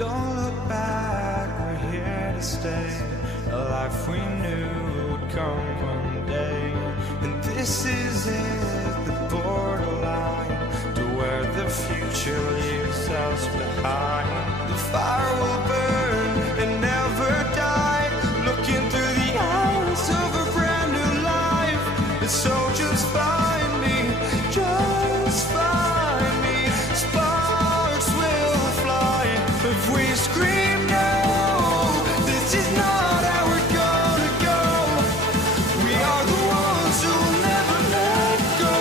Don't look back, we're here to stay. A life we knew would come one day. And this is it, the borderline to where the future leaves us behind. The fire will burn and never die, looking through the eyes of a brand new life. And so just find me, just find me. Sparks will fly if we scream no. This is not how we're gonna go. We are the ones who'll never let go.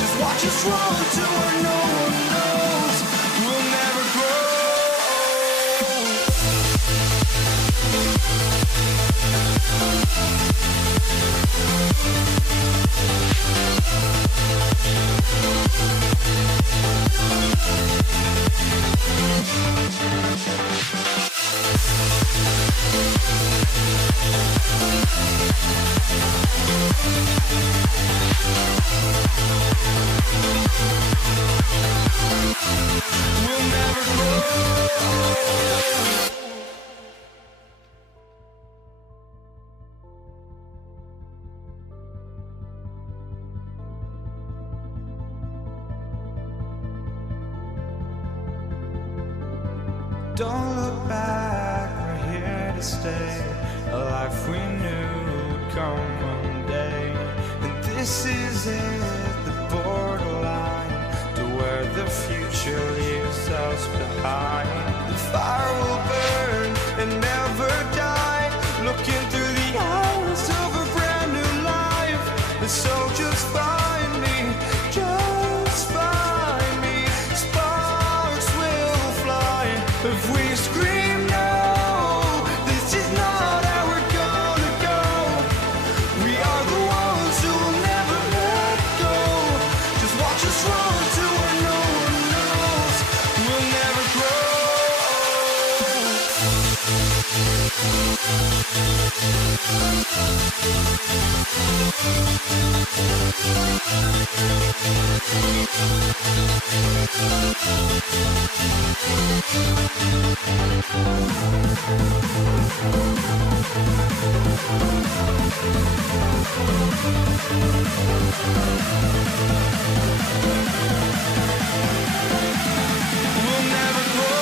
Just watch us run to where no one knows. We'll never grow. We'll never grow. Don't look back, we're here to stay. A life we knew would come one day. And this is it, the borderline to where the future leaves us behind. The fire will burn and never die, looking through the eyes of a brand new life. And so just find me, just find me. Sparks will fly if we scream no. This is not how we're gonna go. We are the ones who will never let go. Just watch us run to where no one knows. We'll never grow. We'll never grow.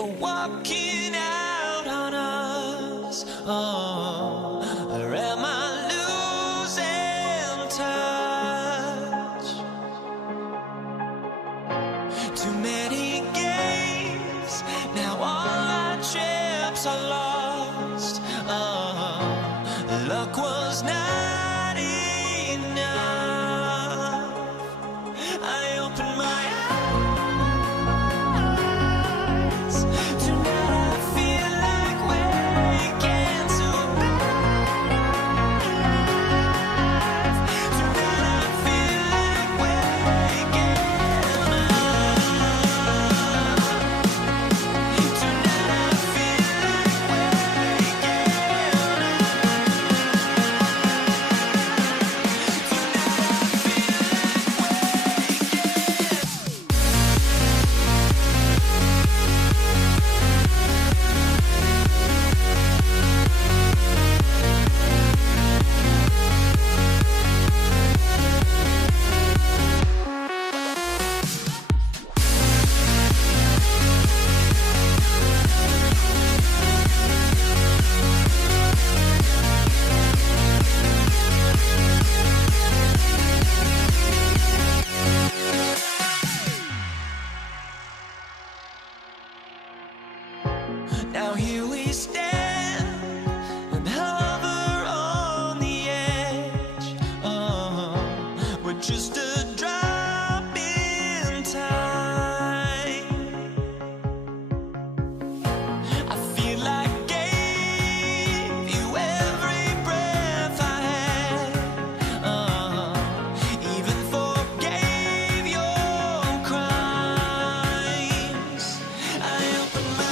for walking out on us? Oh, or am I losing touch? Too many games, now all our chips are lost. Oh, luck was not enough. I opened my eyes. Tonight I feel like waking to a better life. Tonight I feel like waking up. Tonight I feel like waking now here we stand and hover on the edge. Oh, we're just a drop in time. I feel like I gave you every breath I had. Oh, even forgave your crimes. I opened my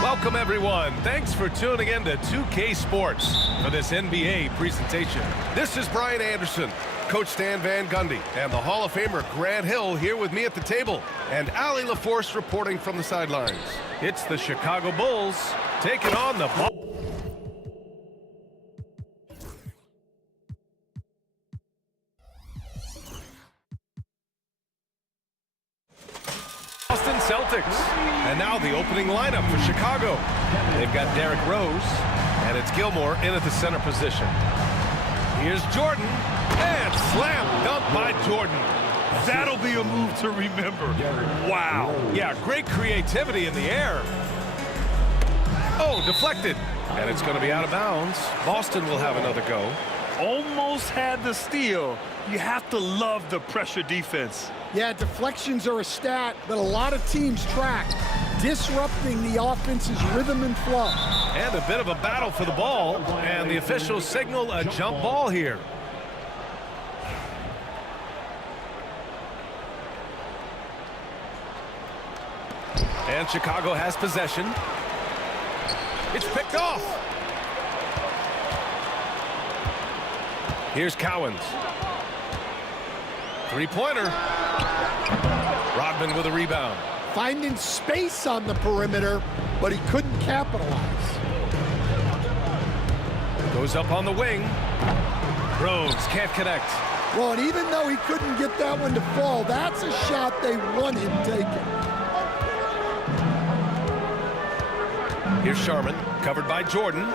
Welcome, everyone. Thanks for tuning in to 2K Sports for this NBA presentation. This is Brian Anderson, Coach Stan Van Gundy, and the Hall of Famer Grant Hill here with me at the table, and Allie LaForce reporting from the sidelines. It's the Chicago Bulls taking on the Boston Celtics. And now the opening lineup for Chicago. They've got Derrick Rose, and it's Gilmore in at the center position. Here's Jordan, and slam dunk by Jordan. That'll be a move to remember. Wow. Yeah, great creativity in the air. Oh, deflected. And it's going to be out of bounds. Boston will have another go. Almost had the steal. You have to love the pressure defense. Yeah, deflections are a stat that a lot of teams track, disrupting the offense's rhythm and flow. And a bit of a battle for the ball, and the officials signal a jump ball here. And Chicago has possession. It's picked off. Here's Cowens. Three-pointer. Rodman with a rebound. Finding space on the perimeter, but he couldn't capitalize. Goes up on the wing. Rose can't connect. Well, and even though he couldn't get that one to fall, that's a shot they want him taking. Here's Sharman, covered by Jordan.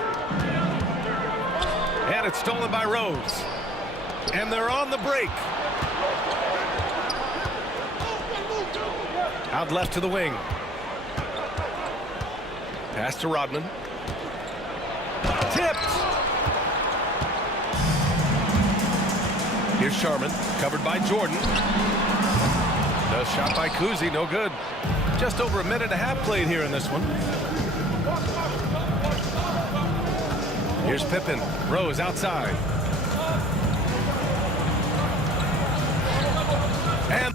And it's stolen by Rose. And they're on the break. Out left to the wing. Pass to Rodman. Tipped. Here's Sharman, covered by Jordan. The shot by Kuzi, no good. Just over a minute and a half played here in this one. Here's Pippen. Rose outside. And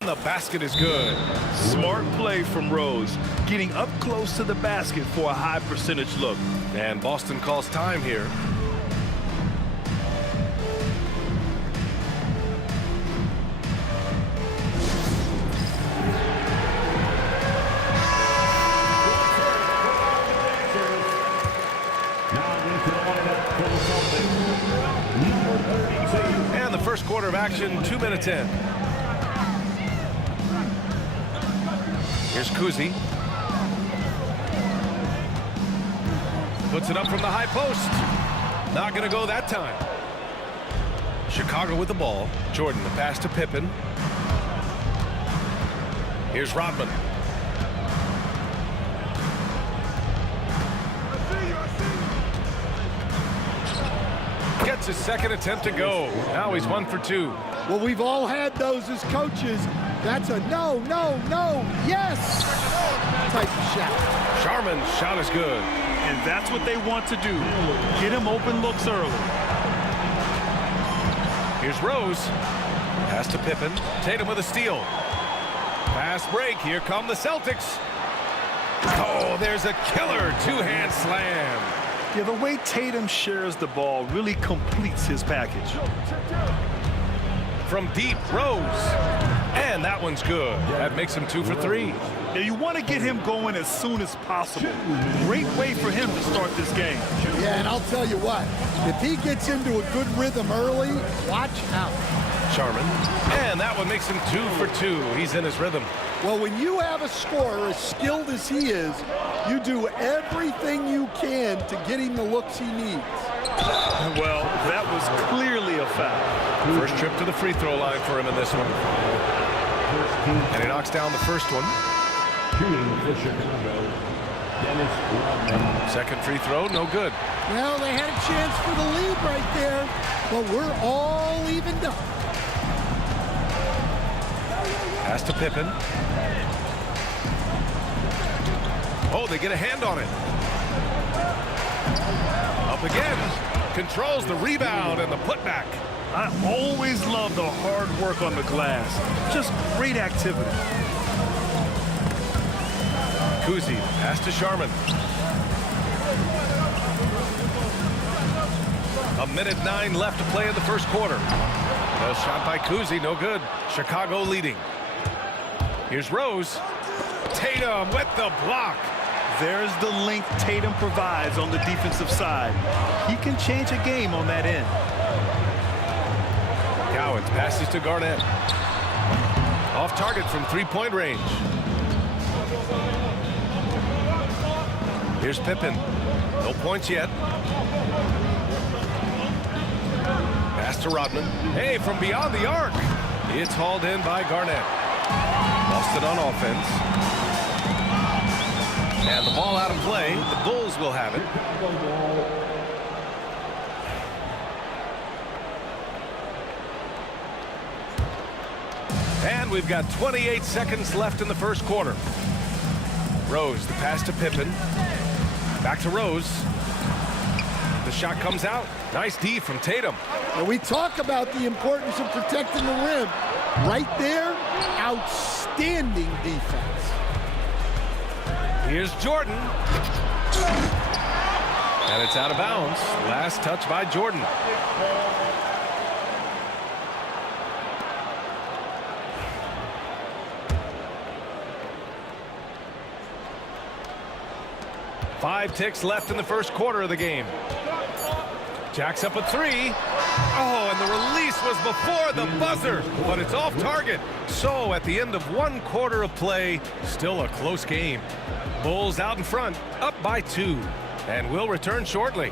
the basket is good. Smart play from Rose, getting up close to the basket for a high percentage look. And Boston calls time here. And the first quarter of action, 2 minutes in. Here's Kuzi. Puts it up from the high post. Not going to go that time. Chicago with the ball. Jordan, the pass to Pippen. Here's Rodman. Gets his second attempt to go. Now he's 1 for 2. Well, we've all had those as coaches. That's a no, no, no, yes type of shot. Sharman's shot is good. And that's what they want to do. Get him open looks early. Here's Rose. Pass to Pippen. Tatum with a steal. Fast break. Here come the Celtics. Oh, there's a killer two-hand slam. Yeah, the way Tatum shares the ball really completes his package. From deep, Rose. And that one's good. That makes him 2 for 3. Now you want to get him going as soon as possible. Great way for him to start this game. Yeah, and I'll tell you what, if he gets into a good rhythm early, watch out. Sharman. And that one makes him 2 for 2. He's in his rhythm. Well, when you have a scorer as skilled as he is, you do everything you can to get him the looks he needs. Well, that was clearly a foul. First trip to the free throw line for him in this one. And he knocks down the first one. Second free throw, no good. Well, they had a chance for the lead right there, but we're all evened up. Pass to Pippen. Oh, they get a hand on it. Up again. Controls the rebound and the putback. I always love the hard work on the glass. Just great activity. Kuzi, pass to Sharman. 1:09 left to play in the first quarter. No shot by Kuzi, no good. Chicago leading. Here's Rose. Tatum with the block. There's the length Tatum provides on the defensive side. He can change a game on that end. Cowens passes to Garnett. Off target from three-point range. Here's Pippen. No points yet. Pass to Rodman. Hey, from beyond the arc. It's hauled in by Garnett. Lost it on offense. And the ball out of play. The Bulls will have it. And we've got 28 seconds left in the first quarter. Rose, the pass to Pippen. Back to Rose. The shot comes out. Nice D from Tatum. And we talk about the importance of protecting the rim. Right there, outstanding defense. Here's Jordan. And it's out of bounds. Last touch by Jordan. Five ticks left in the first quarter of the game. Jacks up a three. Oh, and the release was before the buzzer, but it's off target. So at the end of 1 quarter of play, still a close game. Bulls out in front, up by 2, and we'll return shortly.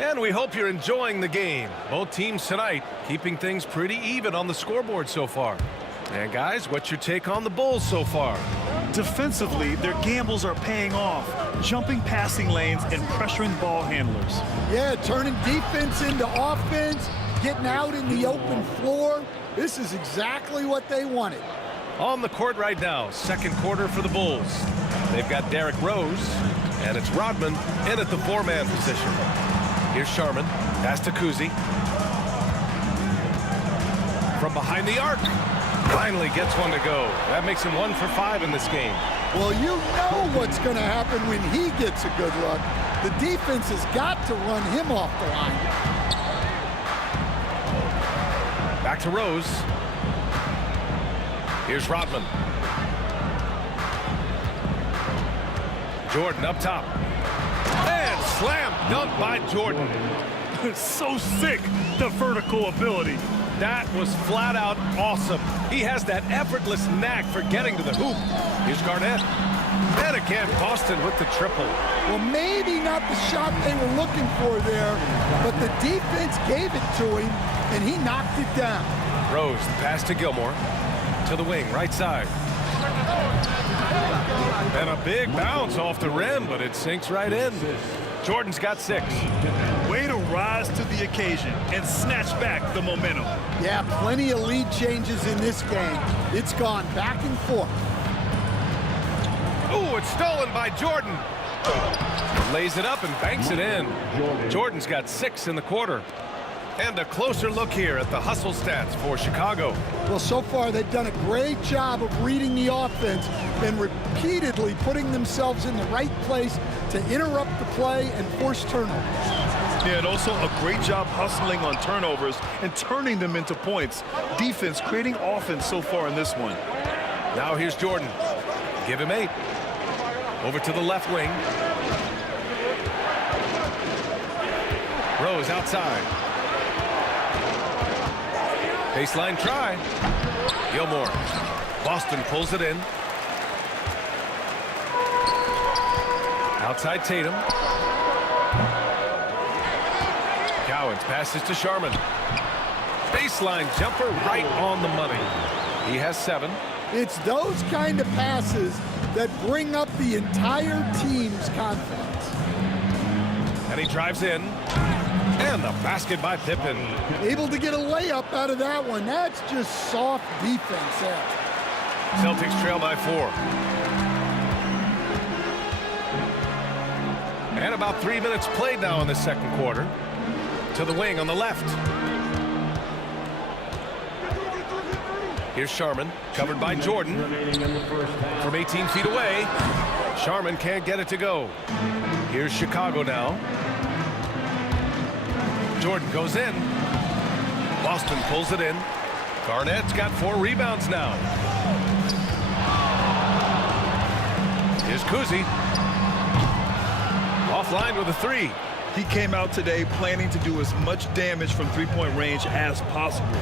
And we hope you're enjoying the game. Both teams tonight keeping things pretty even on the scoreboard so far. And guys, what's your take on the Bulls so far? Defensively, their gambles are paying off, jumping passing lanes and pressuring ball handlers. Yeah, turning defense into offense, getting out in the open floor. This is exactly what they wanted. On the court right now, second quarter for the Bulls. They've got Derrick Rose, and it's Rodman in at the four-man position. Here's Sharman, pass to Kuzi. From behind the arc. Finally gets one to go. That makes him 1 for 5 in this game. Well, you know what's going to happen when he gets a good look. The defense has got to run him off the line. Back to Rose. Here's Rodman. Jordan up top. And slam dunk by Jordan. So sick, the vertical ability. That was flat out awesome. He has that effortless knack for getting to the hoop. Here's Garnett. And again, Boston with the triple. Well, maybe not the shot they were looking for there, but the defense gave it to him, and he knocked it down. Rose, pass to Gilmore. To the wing, right side. And a big bounce off the rim, but it sinks right in. Jordan's got 6. Way to rise to the occasion and snatch back the momentum. Yeah, plenty of lead changes in this game. It's gone back and forth. Oh, it's stolen by Jordan. Lays it up and banks it in. Jordan's got 6 in the quarter. And a closer look here at the hustle stats for Chicago. Well, so far they've done a great job of reading the offense and repeatedly putting themselves in the right place to interrupt the play and force turnovers. Yeah, and also a great job hustling on turnovers and turning them into points. Defense creating offense so far in this one. Now here's Jordan. Give him 8. Over to the left wing. Rose outside. Baseline try. Gilmore. Boston pulls it in. Outside Tatum. Cowens passes to Sharman. Baseline jumper right on the money. He has 7. It's those kind of passes that bring up the entire team's confidence. And he drives in. And the basket by Pippen. Able to get a layup out of that one. That's just soft defense there. Celtics trail by 4. And about 3 minutes played now in the second quarter. To the wing on the left. Here's Sharman, covered by Jordan. From 18 feet away. Sharman can't get it to go. Here's Chicago now. Jordan goes in. Boston pulls it in. Garnett's got 4 rebounds now. Here's Kuzi. Offline with a 3. He came out today planning to do as much damage from three-point range as possible.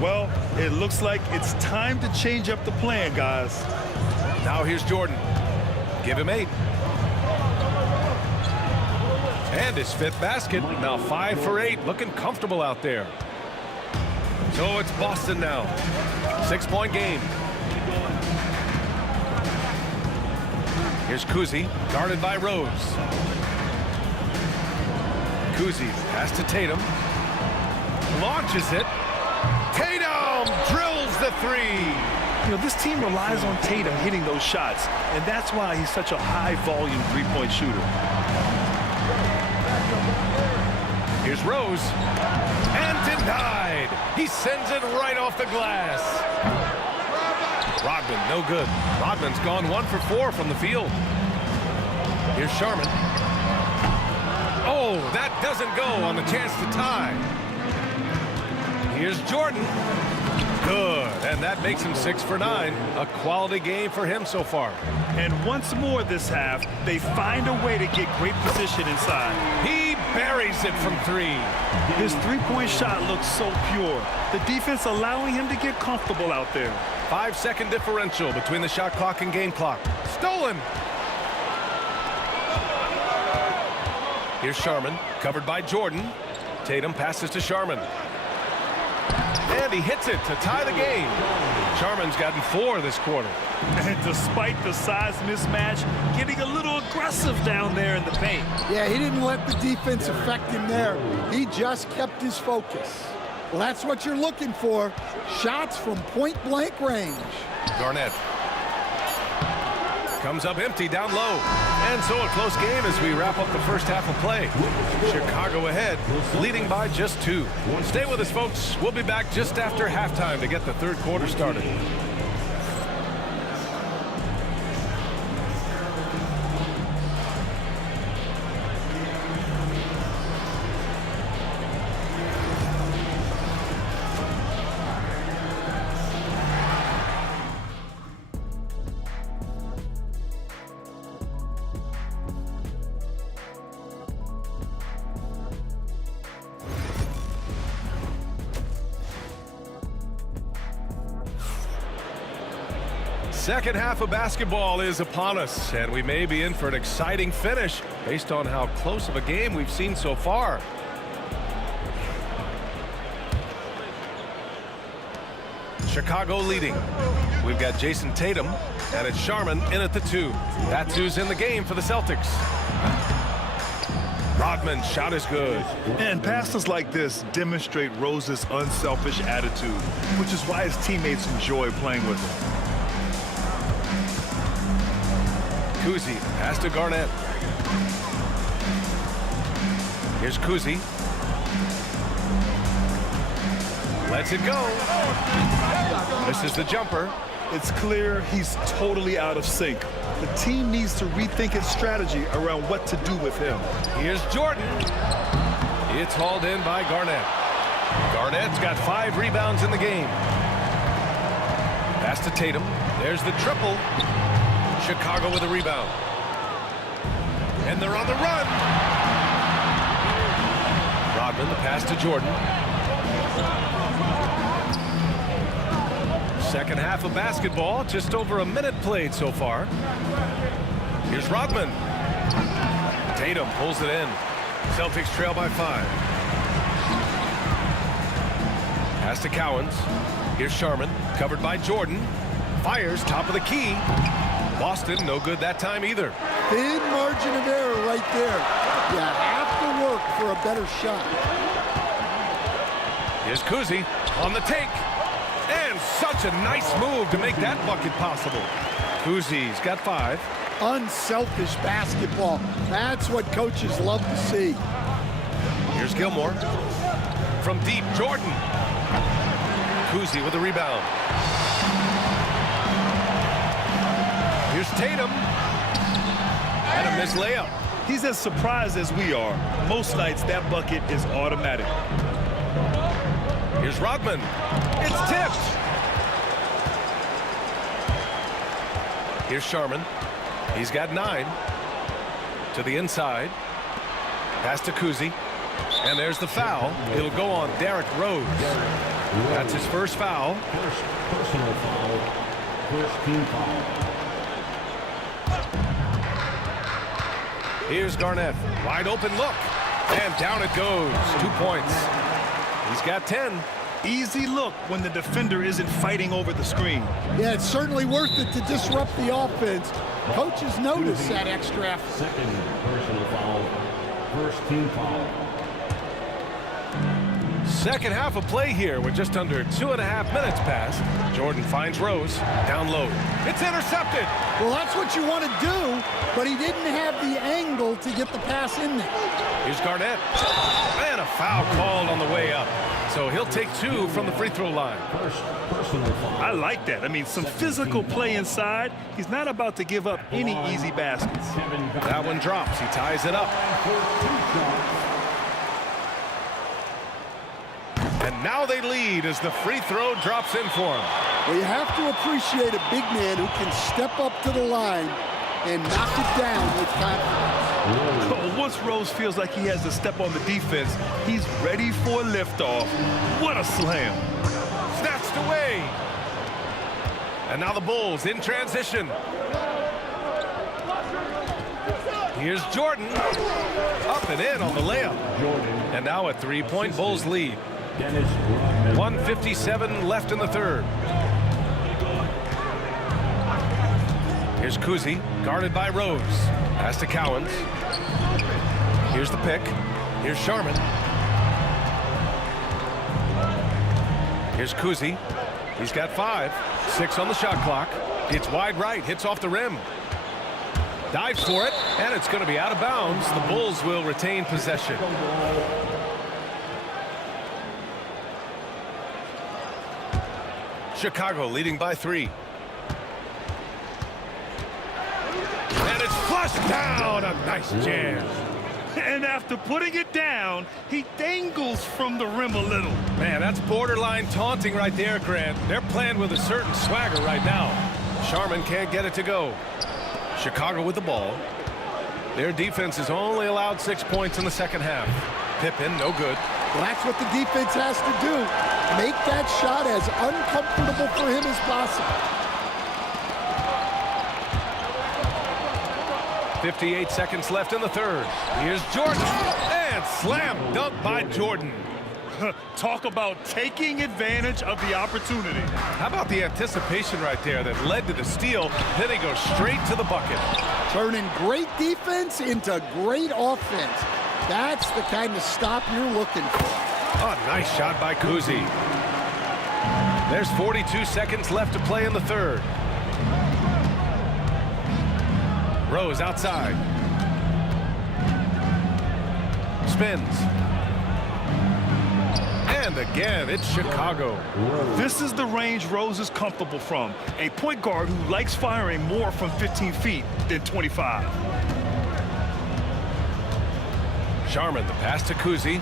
Well, it looks like it's time to change up the plan, guys. Now here's Jordan. Give him 8. And his 5th basket. Now 5 for 8. Looking comfortable out there. So it's Boston now. 6-point game. Here's Kuzi, guarded by Rose. Kuzi pass to Tatum. Launches it. Tatum drills the 3. You know, this team relies on Tatum hitting those shots, and that's why he's such a high-volume three-point shooter. Here's Rose. And denied. He sends it right off the glass. Rodman, no good. Rodman's gone 1 for 4 from the field. Here's Sharman. Oh, that doesn't go on the chance to tie. Here's Jordan. Good, and that makes him 6 for 9. A quality game for him so far. And once more this half, they find a way to get great position inside. He buries it from 3. His three-point shot looks so pure. The defense allowing him to get comfortable out there. 5-second differential between the shot clock and game clock. Stolen. Here's Sharman, Covered by Jordan. Tatum passes to Sharman. And he hits it to tie the game. Sharman's gotten 4 this quarter. And despite the size mismatch, getting a little aggressive down there in the paint. Yeah, he didn't let the defense affect him there. He just kept his focus. Well, that's what you're looking for. Shots from point-blank range. Garnett comes up empty down low. And so a close game as we wrap up the first half of play. Chicago ahead, leading by just 2. Stay with us, folks. We'll be back just after halftime to get the third quarter started. Second half of basketball is upon us, and we may be in for an exciting finish based on how close of a game we've seen so far. Chicago leading. We've got Jason Tatum, and it's Sharman in at the 2. That's who's in the game for the Celtics. Rodman's shot is good. And passes like this demonstrate Rose's unselfish attitude, which is why his teammates enjoy playing with him. Kuzi, pass to Garnett. Here's Kuzi. Lets it go. Misses the jumper. It's clear he's totally out of sync. The team needs to rethink its strategy around what to do with him. Here's Jordan. It's hauled in by Garnett. Garnett's got 5 rebounds in the game. Pass to Tatum. There's the triple. Chicago with a rebound. And they're on the run. Rodman, the pass to Jordan. Second half of basketball, just over a minute played so far. Here's Rodman. Tatum pulls it in. Celtics trail by 5. Pass to Cowens. Here's Sharman, covered by Jordan. Fires, top of the key. Boston, no good that time either. Thin margin of error right there. You have to work for a better shot. Here's Kuzi on the take. And such a nice move to make that bucket possible. Kuzi's got 5. Unselfish basketball. That's what coaches love to see. Here's Gilmore. From deep, Jordan. Kuzi with a rebound. Here's Tatum. And a missed layup. He's as surprised as we are. Most nights, that bucket is automatic. Here's Rodman. It's tipped. Here's Sharman. He's got 9. To the inside. Pass to Kuzi. And there's the foul. It'll go on Derrick Rose. That's his first foul. Personal foul. First team foul. Here's Garnett. Wide open look. And down it goes. 2 points. He's got 10. Easy look when the defender isn't fighting over the screen. Yeah, it's certainly worth it to disrupt the offense. Coaches notice that extra effort. Second personal foul. First team foul. Second half of play here with just under 2.5 minutes passed. Jordan finds Rose down low. It's intercepted. Well, that's what you want to do, but he didn't have the angle to get the pass in there. Here's Garnett. And a foul called on the way up. So he'll take 2 from the free throw line. First personal foul. I like that. I mean, some physical play inside. He's not about to give up any easy baskets. That one drops. He ties it up. And now they lead as the free throw drops in for him. Well, you have to appreciate a big man who can step up to the line and knock it down with confidence. Once Rose feels like he has to step on the defense, he's ready for a liftoff. What a slam. Snatched away. And now the Bulls in transition. Here's Jordan. Up and in on the layup. Jordan. And now a three-point Bulls lead. Dennis Rodman. 1:57 left in the third. Here's Kuzi, guarded by Rose. Pass to Cowens. Here's the pick. Here's Sharman. Here's Kuzi. He's got 5. 6 on the shot clock. It's wide right, hits off the rim. Dives for it, and it's going to be out of bounds. The Bulls will retain possession. Chicago leading by 3. And it's flushed down. A nice jam. And after putting it down, he dangles from the rim a little. Man, that's borderline taunting right there, Grant. They're playing with a certain swagger right now. Sharman can't get it to go. Chicago with the ball. Their defense has only allowed 6 points in the second half. Pippen, no good. Well, that's what the defense has to do. Make that shot as uncomfortable for him as possible. 58 seconds left in the third. Here's Jordan. And slam dunk by Jordan. Talk about taking advantage of the opportunity. How about the anticipation right there that led to the steal? Then he goes straight to the bucket. Turning great defense into great offense. That's the kind of stop you're looking for. Oh, nice shot by Kuzi. There's 42 seconds left to play in the third. Rose outside. Spins. And again, it's Chicago. This is the range Rose is comfortable from. A point guard who likes firing more from 15 feet than 25. Sharman, the pass to Kuzi.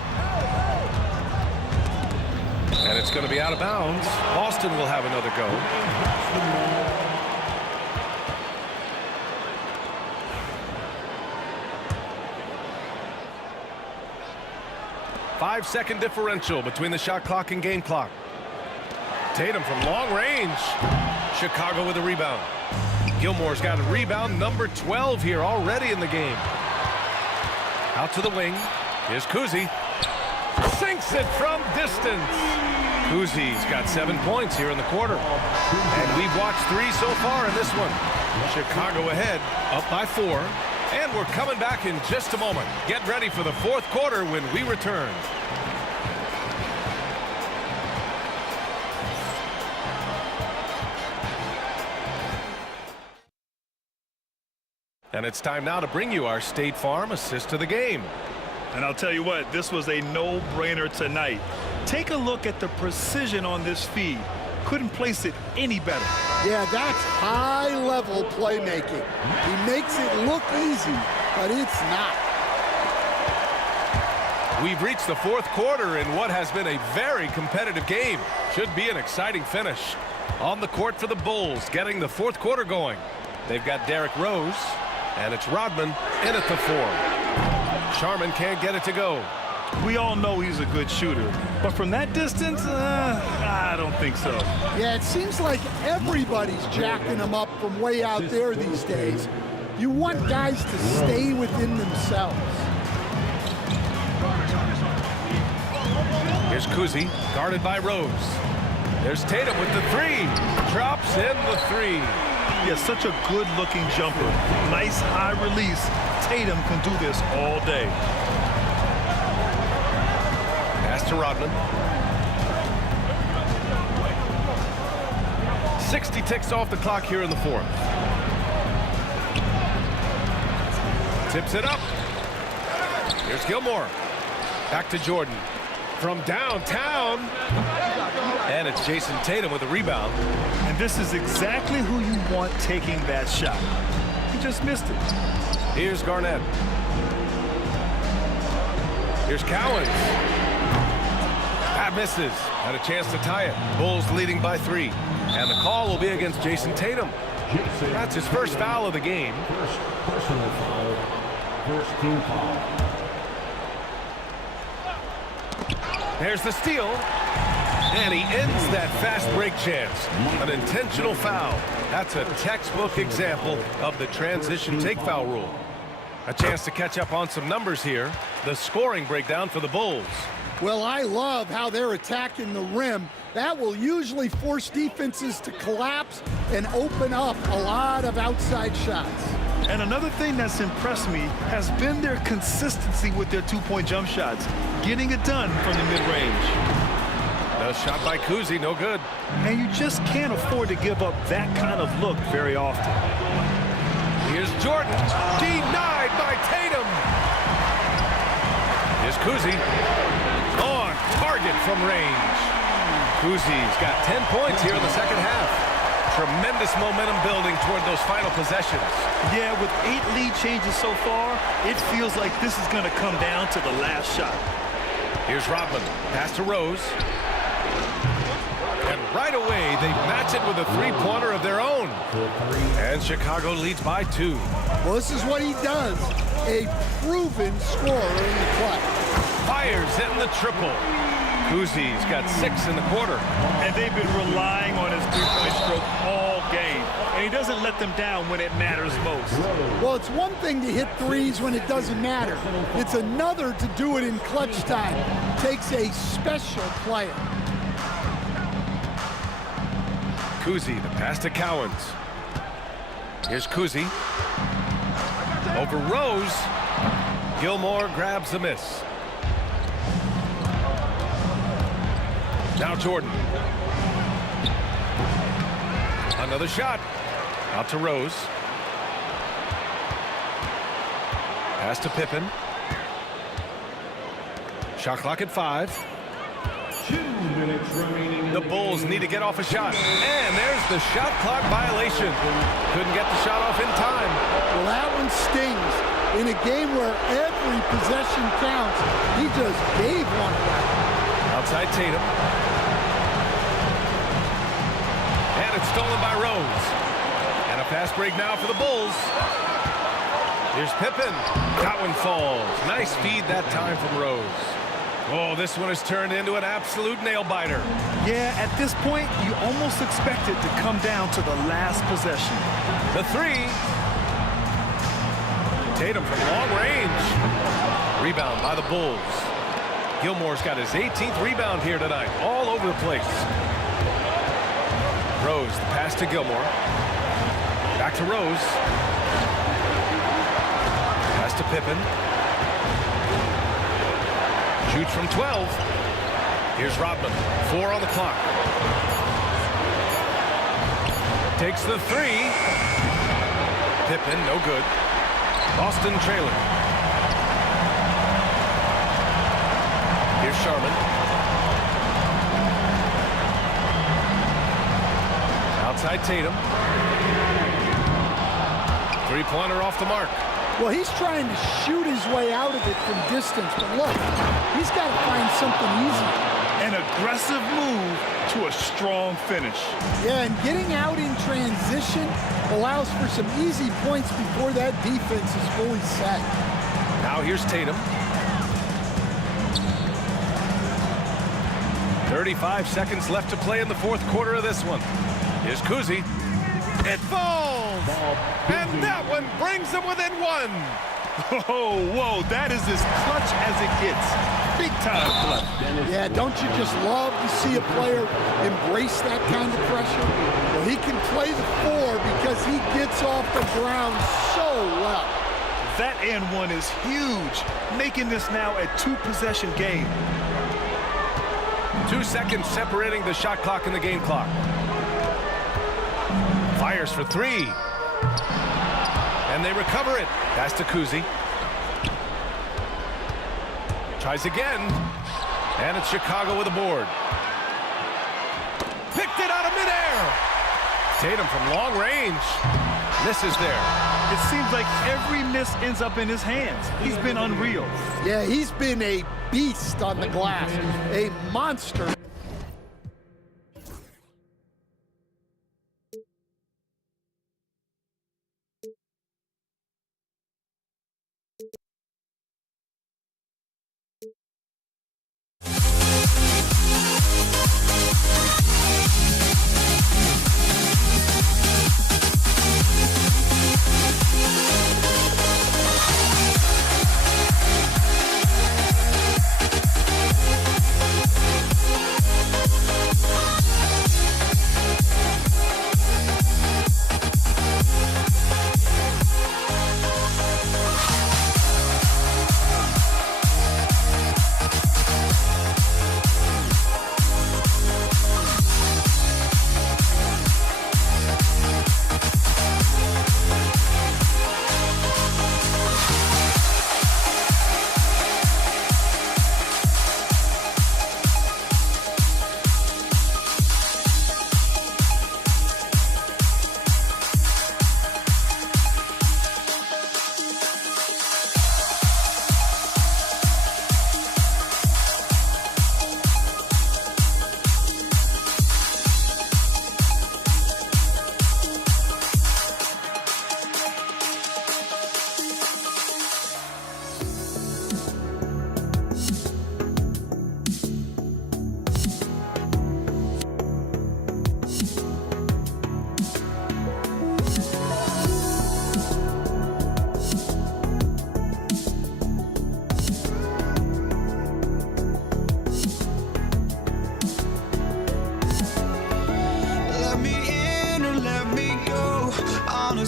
And it's going to be out of bounds. Boston will have another go. 5-second differential between the shot clock and game clock. Tatum from long range. Chicago with a rebound. Gilmore's got a rebound number 12 here already in the game. Out to the wing. Here's Kuzi. Sinks it from distance. Kuzi's got 7 points here in the quarter. And we've watched 3 so far in this one. Chicago ahead, up by 4. And we're coming back in just a moment. Get ready for the fourth quarter when we return. And it's time now to bring you our State Farm assist to the game. And I'll tell you what, this was a no-brainer tonight. Take a look at the precision on this feed. Couldn't place it any better. Yeah, that's high-level playmaking. He makes it look easy, but it's not. We've reached the fourth quarter in what has been a very competitive game. Should be an exciting finish. On the court for the Bulls, getting the fourth quarter going. They've got Derrick Rose, and it's Rodman in at the 4. Sharman can't get it to go. We all know he's a good shooter, but from that distance, I don't think so. Yeah, it seems like everybody's jacking him up from way out there these days. You want guys to stay within themselves. Here's Kuzi, guarded by Rose. There's Tatum with the 3. Drops in the 3. Yeah, such a good-looking jumper. Nice high release. Tatum can do this all day. Pass to Rodman. 60 ticks off the clock here in the fourth. Tips it up. Here's Gilmore. Back to Jordan. From downtown. And it's Jason Tatum with a rebound. And this is exactly who you want taking that shot. He just missed it. Here's Garnett. Here's Cowens. That misses. Had a chance to tie it. Bulls leading by 3. And the call will be against Jason Tatum. That's his first foul of the game. First personal foul. First team foul. There's the steal. And he ends that fast break chance. An intentional foul. That's a textbook example of the transition take foul rule. A chance to catch up on some numbers here. The scoring breakdown for the Bulls. Well, I love how they're attacking the rim. That will usually force defenses to collapse and open up a lot of outside shots. And another thing that's impressed me has been their consistency with their two-point jump shots, getting it done from the mid-range. The shot by Kuzi, no good. And you just can't afford to give up that kind of look very often. Here's Jordan, denied by Tatum. Here's Kuzi, on target from range. Kuzi's got 10 points here in the second half. Tremendous momentum building toward those final possessions. Yeah, with 8 lead changes so far, it feels like this is going to come down to the last shot. Here's Rodman, pass to Rose. And right away, they match it with a three-pointer of their own. And Chicago leads by 2. Well, this is what he does. A proven scorer in the play. Fires in the triple. Kuzi's got 6 in the quarter. And they've been relying on his three-point stroke all game. And he doesn't let them down when it matters most. Well, it's one thing to hit threes when it doesn't matter. It's another to do it in clutch time. Takes a special player. Kuzi, the pass to Cowens. Here's Kuzi. Over Rose. Gilmore grabs the miss. Now Jordan. Another shot. Out to Rose. Pass to Pippen. Shot clock at 5. 2 minutes remaining. The Bulls need to get off a shot. And there's the shot clock violation. Couldn't get the shot off in time. Well, that one stings. In a game where every possession counts, he just gave one away. Outside Tatum. And it's stolen by Rose. And a fast break now for the Bulls. Here's Pippen. That one falls. Nice feed that time from Rose. Oh, this one has turned into an absolute nail-biter. Yeah, at this point, you almost expect it to come down to the last possession. The 3. Tatum from long range. Rebound by the Bulls. Gilmore's got his 18th rebound here tonight. All over the place. Rose, the pass to Gilmore. Back to Rose. Pass to Pippen. Shoots from 12. Here's Rodman. 4 on the clock. Takes the 3. Pippen, no good. Boston trailing. Here's Sharman. Outside Tatum. Three-pointer off the mark. Well, he's trying to shoot his way out of it from distance, but look, he's got to find something easy. An aggressive move to a strong finish. Yeah, and getting out in transition allows for some easy points before that defense is fully set. Now here's Tatum. 35 seconds left to play in the fourth quarter of this one. Here's Kuzi. It falls! And that one brings them within 1. Oh, whoa, that is as clutch as it gets. Big time clutch. Yeah, don't you just love to see a player embrace that kind of pressure? Well, he can play the 4 because he gets off the ground so well. That and 1 is huge, making this now a 2-possession game. 2 seconds separating the shot clock and the game clock. Fires for 3. And they recover it. Pass to Kuzi. Tries again. And it's Chicago with a board. Picked it out of midair. Tatum from long range. Misses there. It seems like every miss ends up in his hands. He's been unreal. Yeah, he's been a beast on the glass, a monster.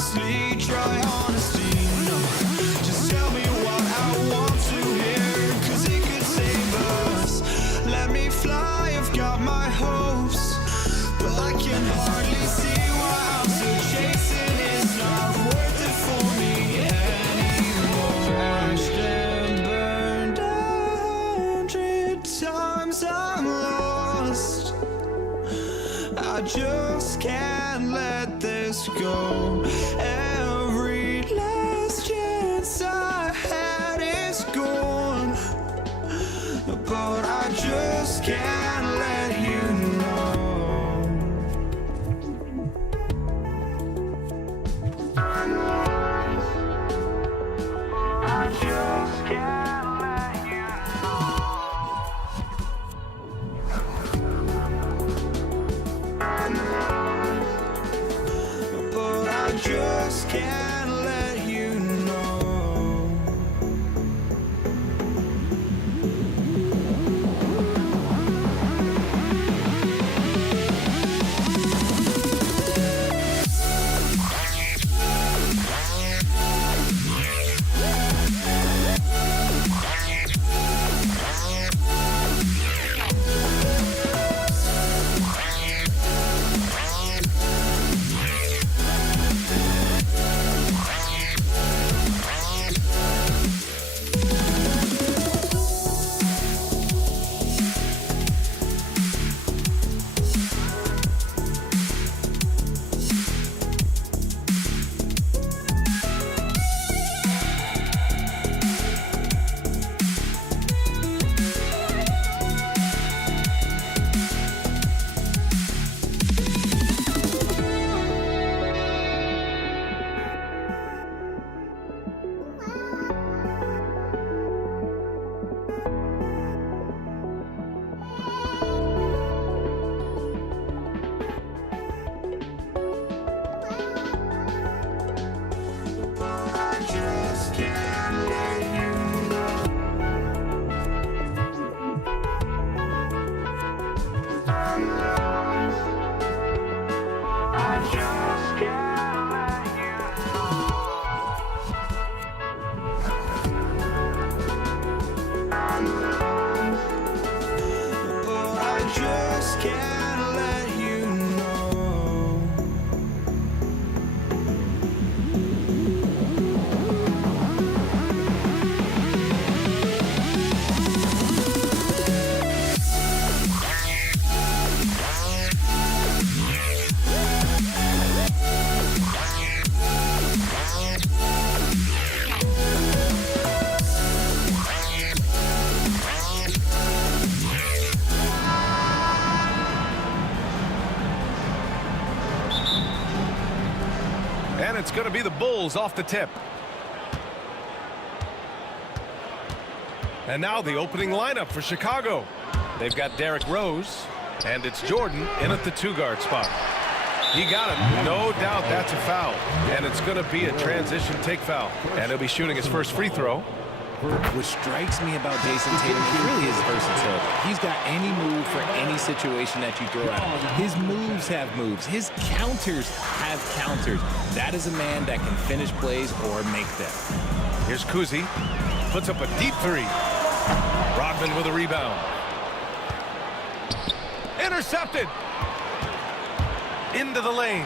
honestly, try honesty. No, just tell me what I want to hear, 'cause it could save us. Let me fly, I've got my hopes, but I can hardly see why I'm still chasing. It's not worth it for me anymore. Crashed and burned 100 times, I'm lost. I just can't let this go. Every last chance I had is gone, but I just can't let you know. I just can't let you know. But I just can't let you know. And it's going to be the Bulls off the tip. And now the opening lineup for Chicago. They've got Derrick Rose, and it's Jordan in at the 2-guard spot. He got it. No doubt that's a foul. And it's going to be a transition take foul. And he'll be shooting his first free throw. What strikes me about Jason Tatum is really his versatility. He's got any move for any situation that you throw at him. His moves have moves. His counters have counters. That is a man that can finish plays or make them. Here's Kuzi. Puts up a deep three. Rodman with a rebound. Intercepted. Into the lane.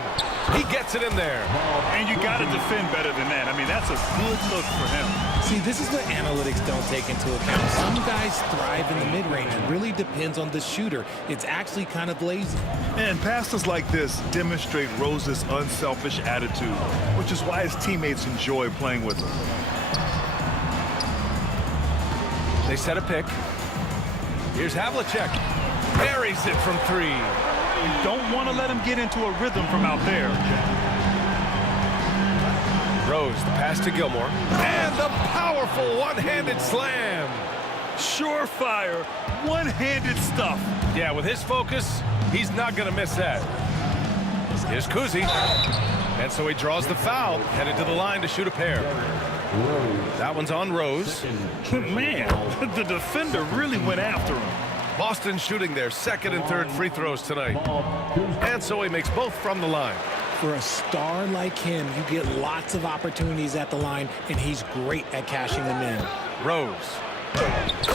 He gets it in there. And you got to defend better than that. I mean, that's a good look for him. See, this is what analytics don't take into account. Some guys thrive in the mid-range. It really depends on the shooter. It's actually kind of lazy. And passes like this demonstrate Rose's unselfish attitude, which is why his teammates enjoy playing with him. They set a pick. Here's Havlicek. Buries it from three. You don't want to let him get into a rhythm from out there. Rose, the pass to Gilmore. And the powerful one-handed slam. Surefire, one-handed stuff. Yeah, with his focus, he's not going to miss that. Here's Kuzi. And so he draws the foul, headed to the line to shoot a pair. That one's on Rose. Man, the defender really went after him. Boston shooting their second and third free throws tonight. And so he makes both from the line. For a star like him, you get lots of opportunities at the line, and he's great at cashing them in. Rose.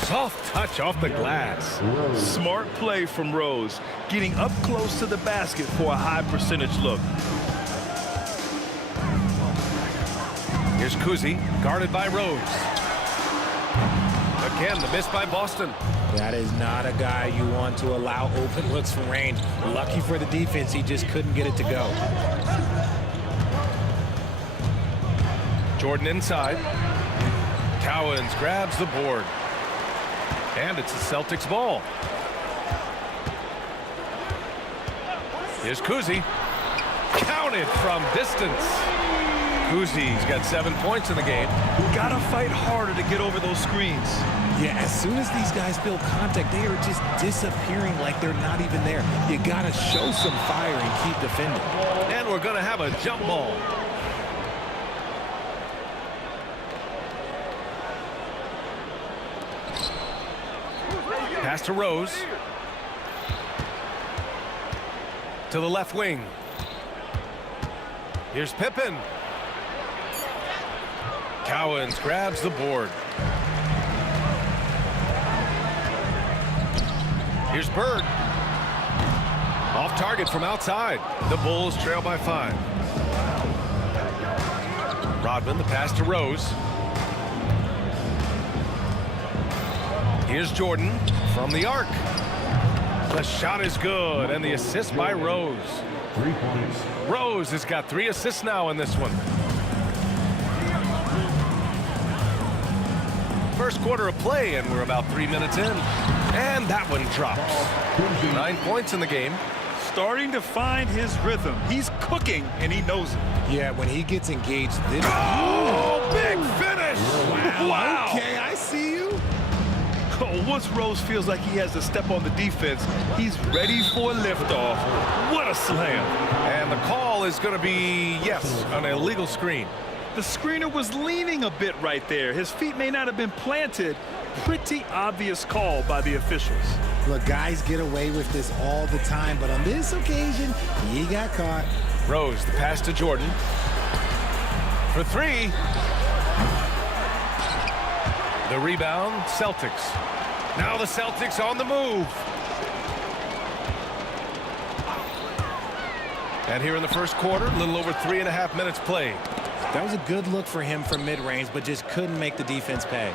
Soft touch off the glass. Smart play from Rose, getting up close to the basket for a high percentage look. Here's Kuzi, guarded by Rose. Again, the miss by Boston. That is not a guy you want to allow open looks from range. Lucky for the defense, he just couldn't get it to go. Jordan inside. Cowens grabs the board. And it's the Celtics ball. Here's Kuzi. Counted from distance. Kuzi's got 7 points in the game. Gotta fight harder to get over those screens. Yeah, as soon as these guys build contact, they are just disappearing like they're not even there. You gotta show some fire and keep defending. And we're gonna have a jump ball. Pass to Rose. To the left wing. Here's Pippen. Cowens grabs the board. Here's Bird. Off target from outside. The Bulls trail by 5. Rodman, the pass to Rose. Here's Jordan from the arc. The shot is good, and the assist by Rose. 3 points. Rose has got 3 assists now in this one. First quarter of play, and we're about 3 minutes in. And that one drops. 9 points in the game. Starting to find his rhythm. He's cooking, and he knows it. Yeah, when he gets engaged, this... Oh, big finish! Wow. Okay, I see you. Oh, once Rose feels like he has to step on the defense, he's ready for a liftoff. What a slam. And the call is going to be, yes, an illegal screen. The screener was leaning a bit right there. His feet may not have been planted. Pretty obvious call by the officials. Look, guys get away with this all the time, but on this occasion, he got caught. Rose, the pass to Jordan. For 3. The rebound, Celtics. Now the Celtics on the move. And here in the first quarter, a little over 3.5 minutes played. That was a good look for him from mid-range, but just couldn't make the defense pay.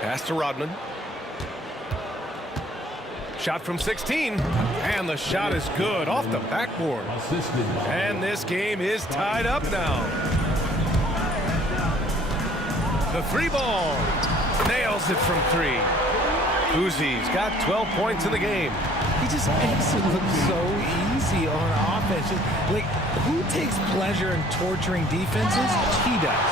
Pass to Rodman. Shot from 16. And the shot is good off the backboard. And this game is tied up now. The 3 ball. Nails it from 3. Kuzi's got 12 points in the game. He just makes it look so easy on offense. Just, like, who takes pleasure in torturing defenses? He does.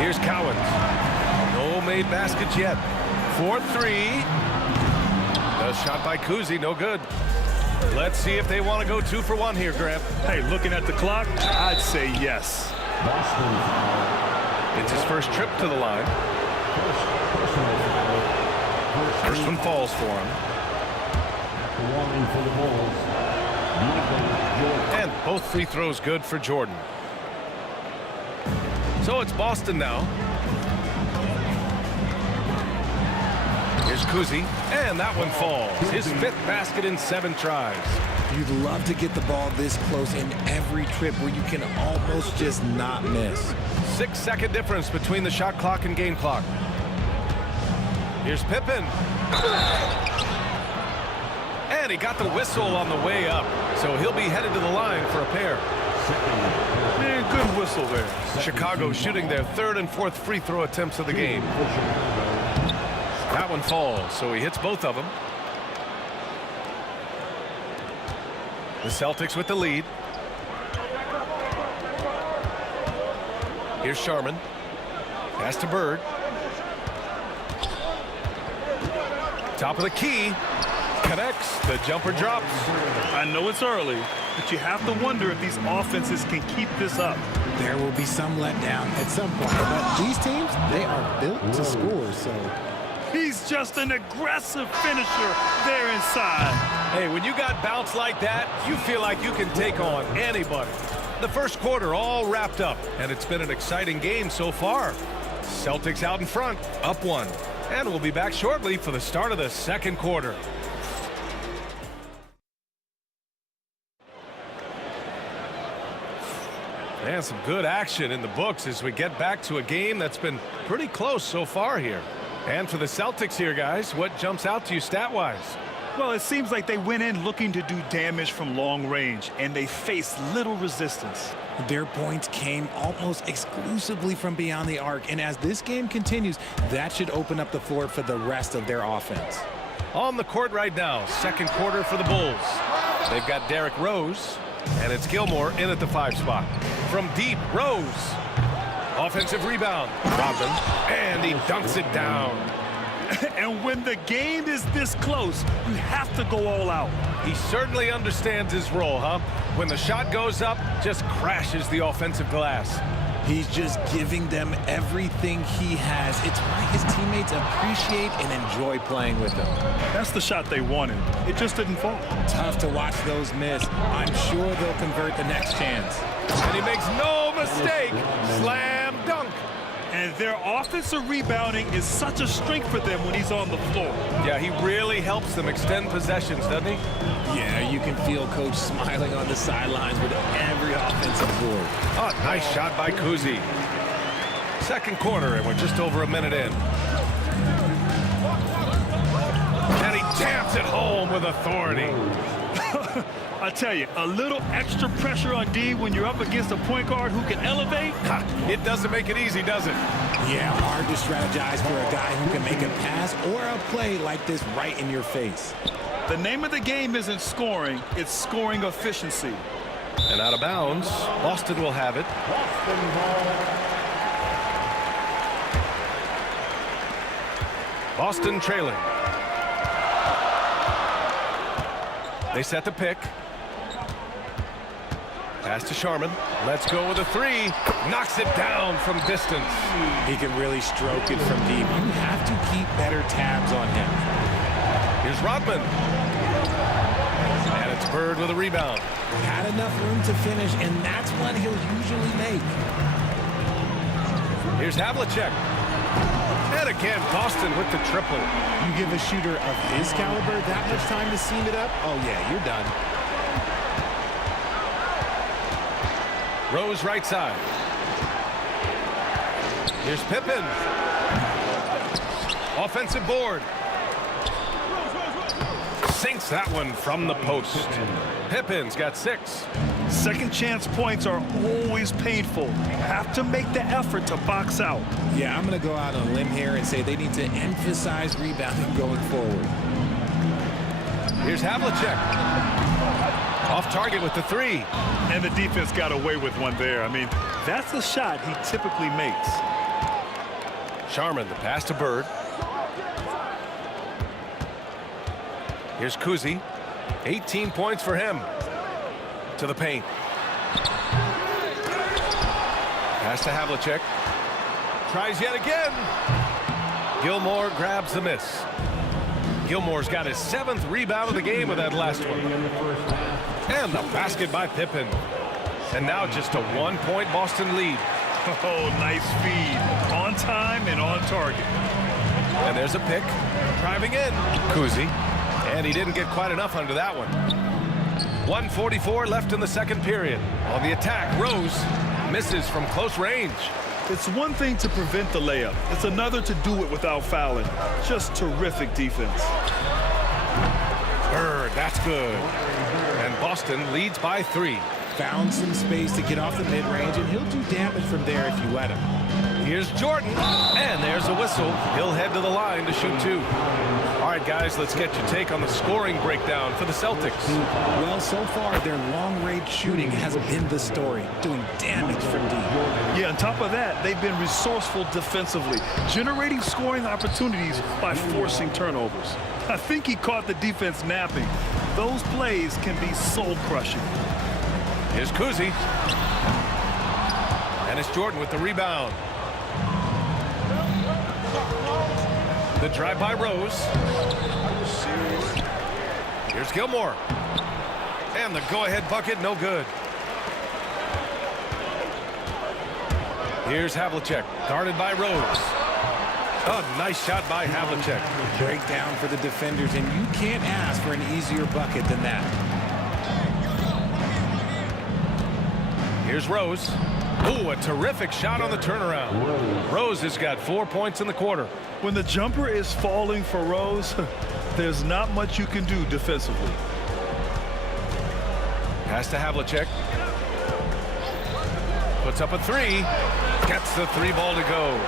Here's Cowens. No made baskets yet. 4-3. The shot by Kuzi, no good. Let's see if they want to go 2 for 1 here, Grant. Hey, looking at the clock, I'd say yes. It's his first trip to the line. First one falls for him. And both free throws good for Jordan. So it's Boston now. Here's Kuzi, and that one falls. His 5th basket in 7 tries. You'd love to get the ball this close in every trip where you can almost just not miss. 6-second difference between the shot clock and game clock. Here's Pippen. And he got the whistle on the way up, so he'll be headed to the line for a pair. Man, good whistle there. Chicago shooting their 3rd and 4th free throw attempts of the game. That one falls, so he hits both of them. The Celtics with the lead. Here's Sharman. Pass to Bird. Top of the key. Connects. The jumper drops. I know it's early, but you have to wonder if these offenses can keep this up. There will be some letdown at some point, but these teams, they are built to score, so... He's He's just an aggressive finisher there inside. Hey, when you got bounce like that, you feel like you can take on anybody. The first quarter all wrapped up, and it's been an exciting game so far. Celtics out in front, up 1. And we'll be back shortly for the start of the second quarter. And some good action in the books as we get back to a game that's been pretty close so far here. And for the Celtics here, guys, what jumps out to you stat-wise? Well, it seems like they went in looking to do damage from long range, and they faced little resistance. Their points came almost exclusively from beyond the arc, and as this game continues, that should open up the floor for the rest of their offense. On the court right now, second quarter for the Bulls. They've got Derrick Rose, and it's Gilmore in at the 5 spot. From deep, Rose. Offensive rebound, Rodman, and he dunks it down. And when the game is this close, you have to go all out. He certainly understands his role, huh? When the shot goes up, just crashes the offensive glass. He's just giving them everything he has. It's why his teammates appreciate and enjoy playing with him. That's the shot they wanted. It just didn't fall. Tough to watch those miss. I'm sure they'll convert the next chance. And he makes no mistake. Slam dunk. And their offensive rebounding is such a strength for them when he's on the floor. Yeah, he really helps them extend possessions, doesn't he? Yeah, you can feel Coach smiling on the sidelines with every offensive board. Oh, nice shot by Kuzi. Second quarter, and we're just over a minute in. And he jams it home with authority. I tell you, a little extra pressure on D when you're up against a point guard who can elevate. It doesn't make it easy, does it? Yeah, hard to strategize for a guy who can make a pass or a play like this right in your face. The name of the game isn't scoring, it's scoring efficiency. And out of bounds, Boston will have it. Boston trailing. They set the pick. Pass to Sharman. Let's go with a 3. Knocks it down from distance. He can really stroke it from deep. You have to keep better tabs on him. Here's Rodman. And it's Bird with a rebound. Had enough room to finish, and that's one he'll usually make. Here's Havlicek. And again, Boston with the triple. You give a shooter of his caliber that much time to seam it up, oh yeah, you're done. Rose right side. Here's Pippen. Offensive board. Sinks that one from the post. Pippen's got 6. Second chance points are always painful. You have to make the effort to box out. Yeah, I'm going to go out on a limb here and say they need to emphasize rebounding going forward. Here's Havlicek. Off target with the 3. And the defense got away with one there. I mean, that's a shot he typically makes. Sharman, the pass to Bird. Here's Kuzi. 18 points for him. To the paint. Pass to Havlicek. Tries yet again. Gilmore grabs the miss. Gilmore's got his 7th rebound of the game with that last one. And the basket by Pippen. And now just a 1-point Boston lead. Oh, nice feed. On time and on target. And there's a pick. Driving in. Kuzi. And he didn't get quite enough under that one. 1:44 left in the second period. On the attack, Rose misses from close range. It's one thing to prevent the layup. It's another to do it without fouling. Just terrific defense. Bird, that's good. And Boston leads by 3. Found some space to get off the mid-range, and he'll do damage from there if you let him. Here's Jordan. And there's a whistle. He'll head to the line to shoot 2. All right, guys, let's get your take on the scoring breakdown for the Celtics. Well, so far, their long-range shooting has been the story, doing damage from deep. Yeah, on top of that, they've been resourceful defensively, generating scoring opportunities by forcing turnovers. I think he caught the defense napping. Those plays can be soul-crushing. Here's Kuzi. And it's Jordan with the rebound. The drive by Rose. Here's Gilmore. And the go-ahead bucket, no good. Here's Havlicek, guarded by Rose. Oh, nice shot by Havlicek. Breakdown for the defenders, and you can't ask for an easier bucket than that. Here's Rose. Oh, a terrific shot on the turnaround. Rose has got 4 points in the quarter. When the jumper is falling for Rose, there's not much you can do defensively. Pass to Havlicek. Puts up a three. Gets the three ball to go.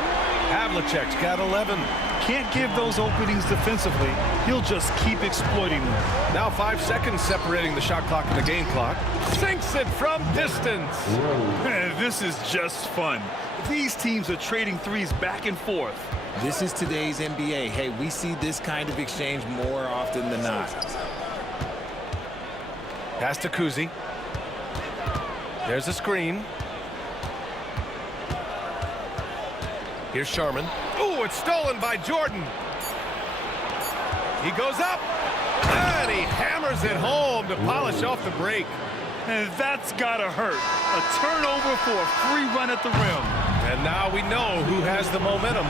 Havlicek's got 11. Can't give those openings defensively. He'll just keep exploiting them. Now 5 seconds separating the shot clock and the game clock. Sinks it from distance. This is just fun. These teams are trading threes back and forth. This is today's NBA. Hey, we see this kind of exchange more often than not. Pass to Kuzi. There's a screen. Here's Sharman. Oh, it's stolen by Jordan. He goes up, and he hammers it home to polish off the break. And that's gotta hurt. A turnover for a free run at the rim. And now we know who has the momentum.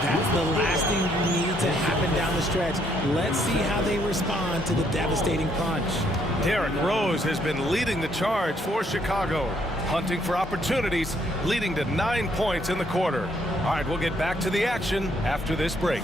That's the last thing you need to happen down the stretch. Let's see how they respond to the devastating punch. Derrick Rose has been leading the charge for Chicago, hunting for opportunities, leading to 9 points in the quarter. All right, we'll get back to the action after this break.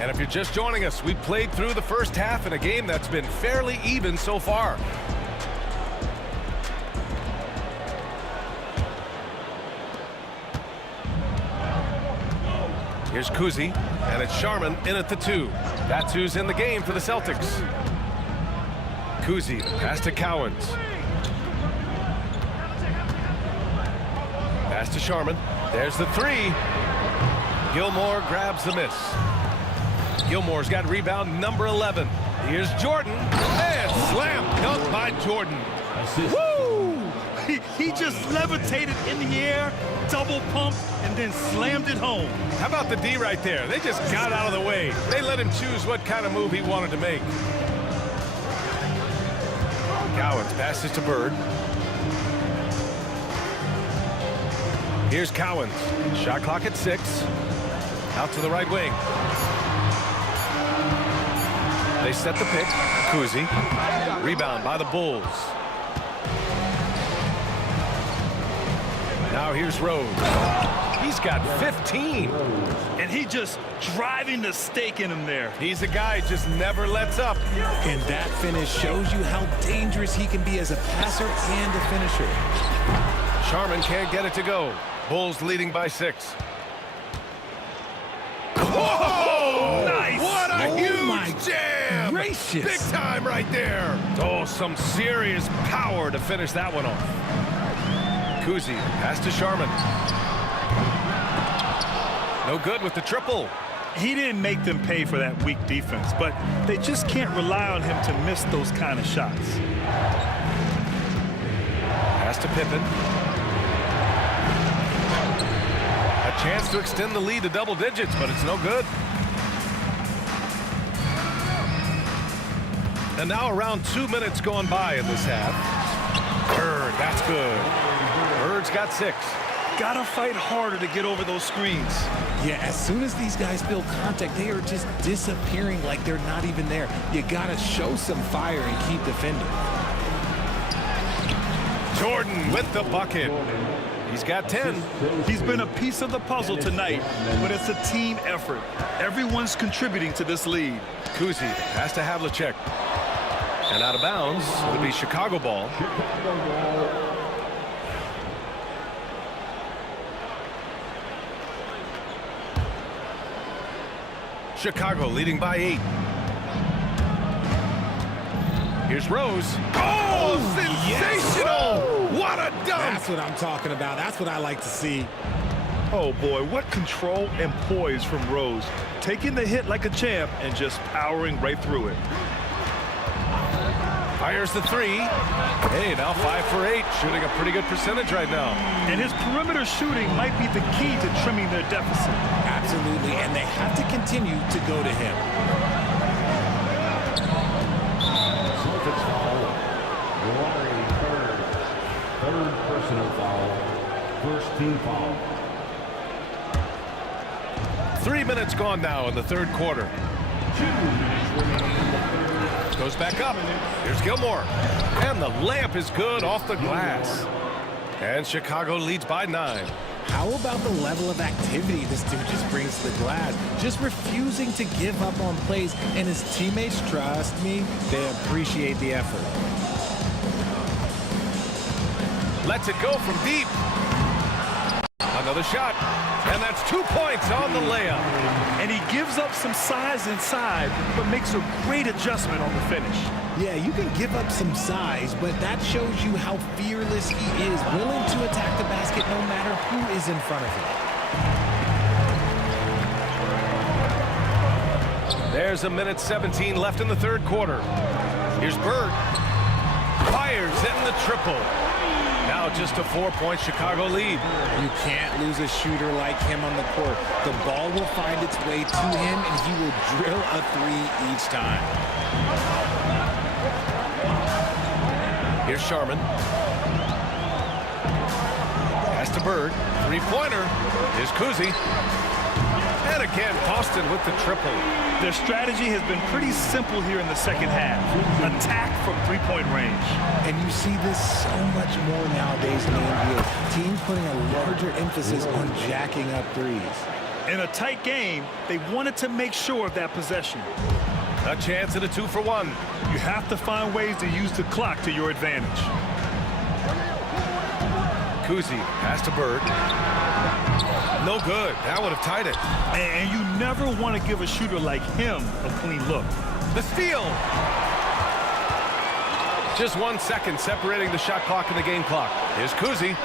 And if you're just joining us, we played through the first half in a game that's been fairly even so far. Here's Kuzi, and it's Sharman in at the 2. That's who's in the game for the Celtics. Kuzi, pass to Cowens. Pass to Sharman. There's the 3. Gilmore grabs the miss. Gilmore's got rebound number 11. Here's Jordan, and slam dunk by Jordan. Woo! He just levitated in the air, double pump, and then slammed it home. How about the D right there? They just got out of the way. They let him choose what kind of move he wanted to make. Cowens passes to Bird. Here's Cowens. Shot clock at 6. Out to the right wing. They set the pick. Kuzi. Rebound by the Bulls. Now here's Rose. He's got 15. And he just driving the stake in him there. He's a guy just never lets up. And that finish shows you how dangerous he can be as a passer and a finisher. Sharman can't get it to go. Bulls leading by 6. Whoa! Nice! What a huge jam! Gracious. Big time right there. Oh, some serious power to finish that one off. Kuzi, pass to Sharman. No good with the triple. He didn't make them pay for that weak defense, but they just can't rely on him to miss those kind of shots. Pass to Pippen. A chance to extend the lead to double digits, but it's no good. And now around 2 minutes gone by in this half. Bird, that's good. Bird's got 6. Gotta fight harder to get over those screens. Yeah, as soon as these guys feel contact, they are just disappearing like they're not even there. You gotta show some fire and keep defending. Jordan with the bucket. He's got 10. He's been a piece of the puzzle tonight, but it's a team effort. Everyone's contributing to this lead. Kuzi has to Havlicek. And out of bounds, it'll be Chicago ball. Chicago leading by 8. Here's Rose. Oh, sensational! Yes. What a dunk! That's what I'm talking about. That's what I like to see. Oh, boy, what control and poise from Rose. Taking the hit like a champ and just powering right through it. Fires the three. Hey, now 5 for 8. Shooting a pretty good percentage right now. And his perimeter shooting might be the key to trimming their deficit. Absolutely, and they have to continue to go to him. Celtics foul. Larry Bird. Third personal foul. First team foul. 3 minutes gone now in the third quarter. 2 minutes remaining in the third. Goes back up. Here's Gilmore. And the layup is good off the glass. And Chicago leads by 9. How about the level of activity this dude just brings to the glass? Just refusing to give up on plays, and his teammates, trust me, they appreciate the effort. Lets it go from deep. Another shot. And that's 2 points on the layup. And he gives up some size inside, but makes a great adjustment on the finish. Yeah, you can give up some size, but that shows you how fearless he is, willing to attack the basket no matter who is in front of him. There's a minute 17 left in the third quarter. Here's Bird. Fires in the triple. Now just a 4-point Chicago lead. You can't lose a shooter like him on the court. The ball will find its way to him, and he will drill a three each time. Here's Sharman. Pass to Bird. Three-pointer. Here's Kuzi. And again, Boston with the triple. Their strategy has been pretty simple here in the second half. Attack from three-point range. And you see this so much more nowadays in the NBA. Teams putting a larger emphasis on jacking up threes. In a tight game, they wanted to make sure of that possession. A chance at a 2-for-1. You have to find ways to use the clock to your advantage. Kuzi, pass to Bird. No good. That would have tied it. And you never want to give a shooter like him a clean look. The steal. Just 1 second separating the shot clock and the game clock. Here's Kuzi.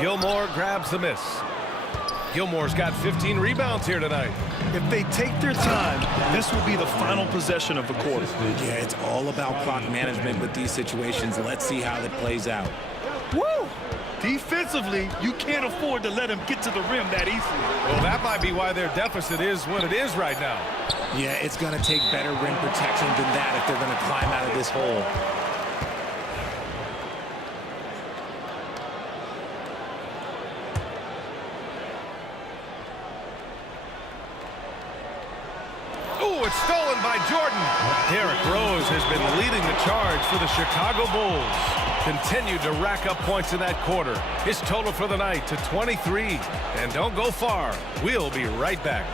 Gilmore grabs the miss. Gilmore's got 15 rebounds here tonight. If they take their time, this will be the final possession of the quarter. Yeah, it's all about clock management with these situations. Let's see how it plays out. Woo! Defensively, you can't afford to let him get to the rim that easily. Well, that might be why their deficit is what it is right now. Yeah, it's going to take better rim protection than that if they're going to climb out of this hole. Oh, it's stolen by Jordan. Derrick Rose has been leading the charge for the Chicago Bulls. Continued to rack up points in that quarter. His total for the night to 23. And don't go far. We'll be right back.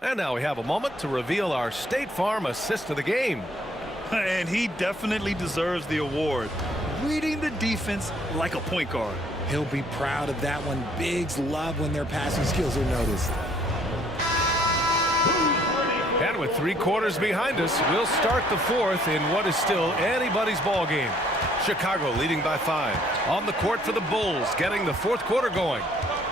And now we have a moment to reveal our State Farm assist of the game. And he definitely deserves the award. Reading the defense like a point guard. He'll be proud of that one. Bigs love when their passing skills are noticed. And with 3 quarters behind us, we'll start the fourth in what is still anybody's ball game. Chicago leading by 5. On the court for the Bulls, getting the fourth quarter going.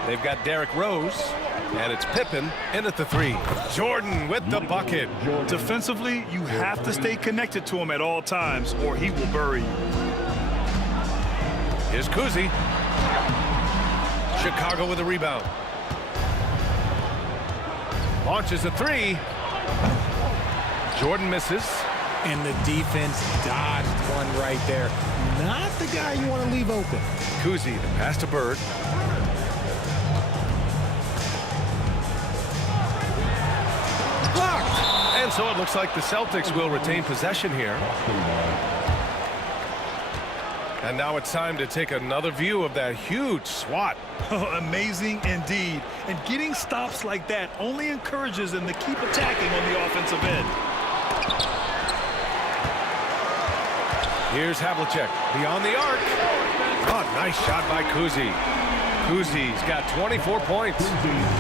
They've got Derrick Rose, and it's Pippen in at the 3. Jordan with the bucket. Defensively, you have to stay connected to him at all times, or he will bury you. Here's Kuzi. Chicago with a rebound. Launches a 3. Jordan misses. And the defense dodged one right there. Not the guy you want to leave open. Kuzi, the pass to Bird. Blocked! And so it looks like the Celtics will retain possession here. And now it's time to take another view of that huge swat. Oh, amazing indeed. And getting stops like that only encourages them to keep attacking on the offensive end. Here's Havlicek beyond the arc. Oh, nice shot by Kuzi. Kuzi's got 24 points.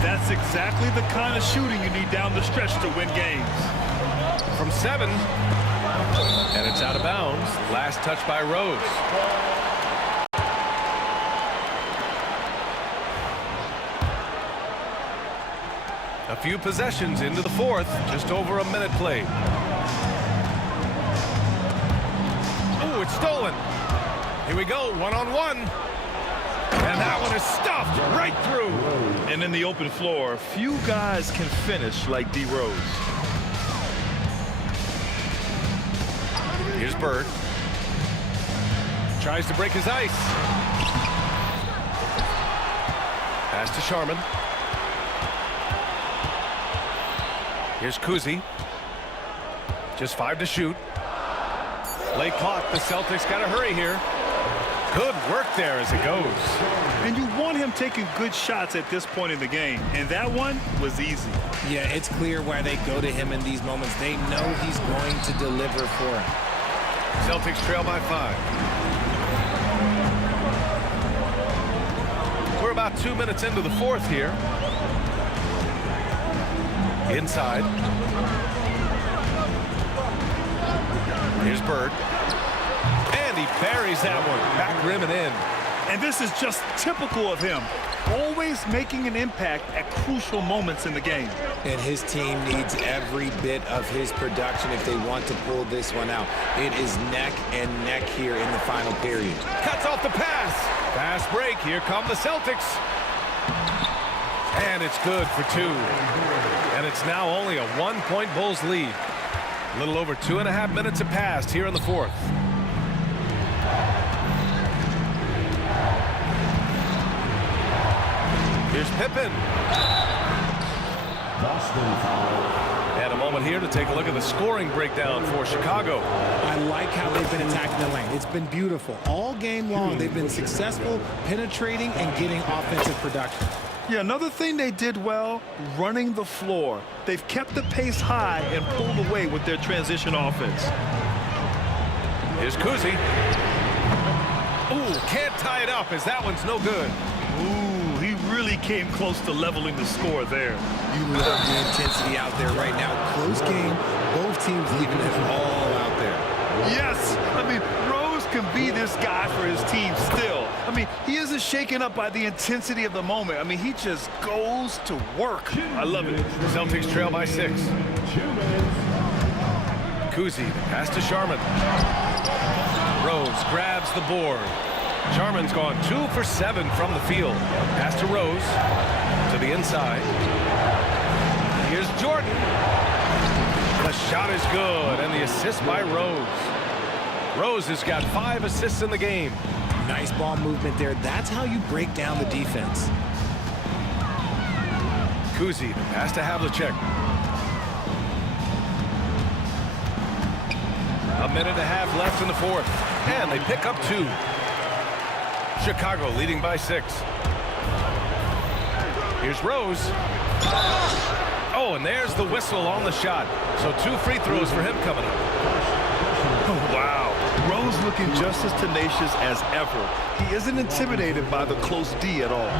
That's exactly the kind of shooting you need down the stretch to win games. From 7. And it's out of bounds. Last touch by Rose. A few possessions into the 4th. Just over a minute played. Oh, it's stolen. Here we go, one-on-one. And that one is stuffed right through. And in the open floor, few guys can finish like D. Rose. Here's Bird. Tries to break his ice. Pass to Sharman. Here's Kuzi. Just 5 to shoot. Late clock. The Celtics got to hurry here. Good work there as it goes. And you want him taking good shots at this point in the game. And that one was easy. Yeah, it's clear why they go to him in these moments. They know he's going to deliver for him. Celtics trail by 5. We're about 2 minutes into the 4th here. Inside. Here's Bird. And he buries that one. Back rim and in. And this is just typical of him. Always making an impact at crucial moments in the game. And his team needs every bit of his production if they want to pull this one out. It is neck and neck here in the final period. Cuts off the pass. Fast break. Here come the Celtics. And it's good for 2. And it's now only a 1-point Bulls lead. A little over 2.5 minutes have passed here in the 4th. Here's Pippen. Boston foul. And a moment here to take a look at the scoring breakdown for Chicago. I like how they've been attacking the lane. It's been beautiful. All game long, they've been successful penetrating and getting offensive production. Yeah, another thing they did well, running the floor. They've kept the pace high and pulled away with their transition offense. Here's Kuzi. Ooh, can't tie it up as that one's no good. Ooh, he really came close to leveling the score there. You love the intensity out there right now. Close game. Both teams leaving it all out there. Yes! I mean, Rose can be this guy for his team still. I mean, he isn't shaken up by the intensity of the moment. I mean, he just goes to work. I love it. Celtics trail by 6. Kuzi, pass to Sharman. Rose grabs the board. Sharman's gone 2 for 7 from the field. Pass to Rose. To the inside. Here's Jordan. The shot is good, and the assist by Rose. Rose has got 5 assists in the game. Nice ball movement there. That's how you break down the defense. Kuzi, pass to Havlicek. A minute and a half left in the 4th, and they pick up 2. Chicago leading by 6. Here's Rose. Oh, and there's the whistle on the shot. So 2 free throws for him coming up. Oh, wow. Rose looking just as tenacious as ever. He isn't intimidated by the close D at all.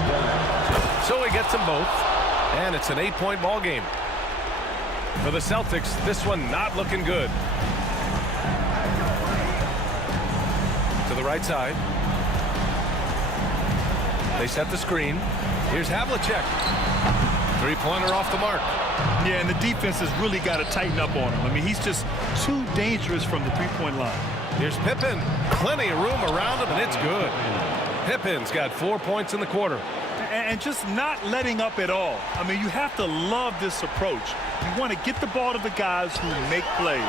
So he gets them both, and it's an 8-point ball game. For the Celtics, this one not looking good. To the right side. They set the screen. Here's Havlicek. 3-pointer off the mark. Yeah, and the defense has really got to tighten up on him. I mean, he's just too dangerous from the 3-point line. Here's Pippen. Plenty of room around him, and it's good. Pippen's got 4 points in the quarter. And just not letting up at all. I mean, you have to love this approach. You want to get the ball to the guys who make plays.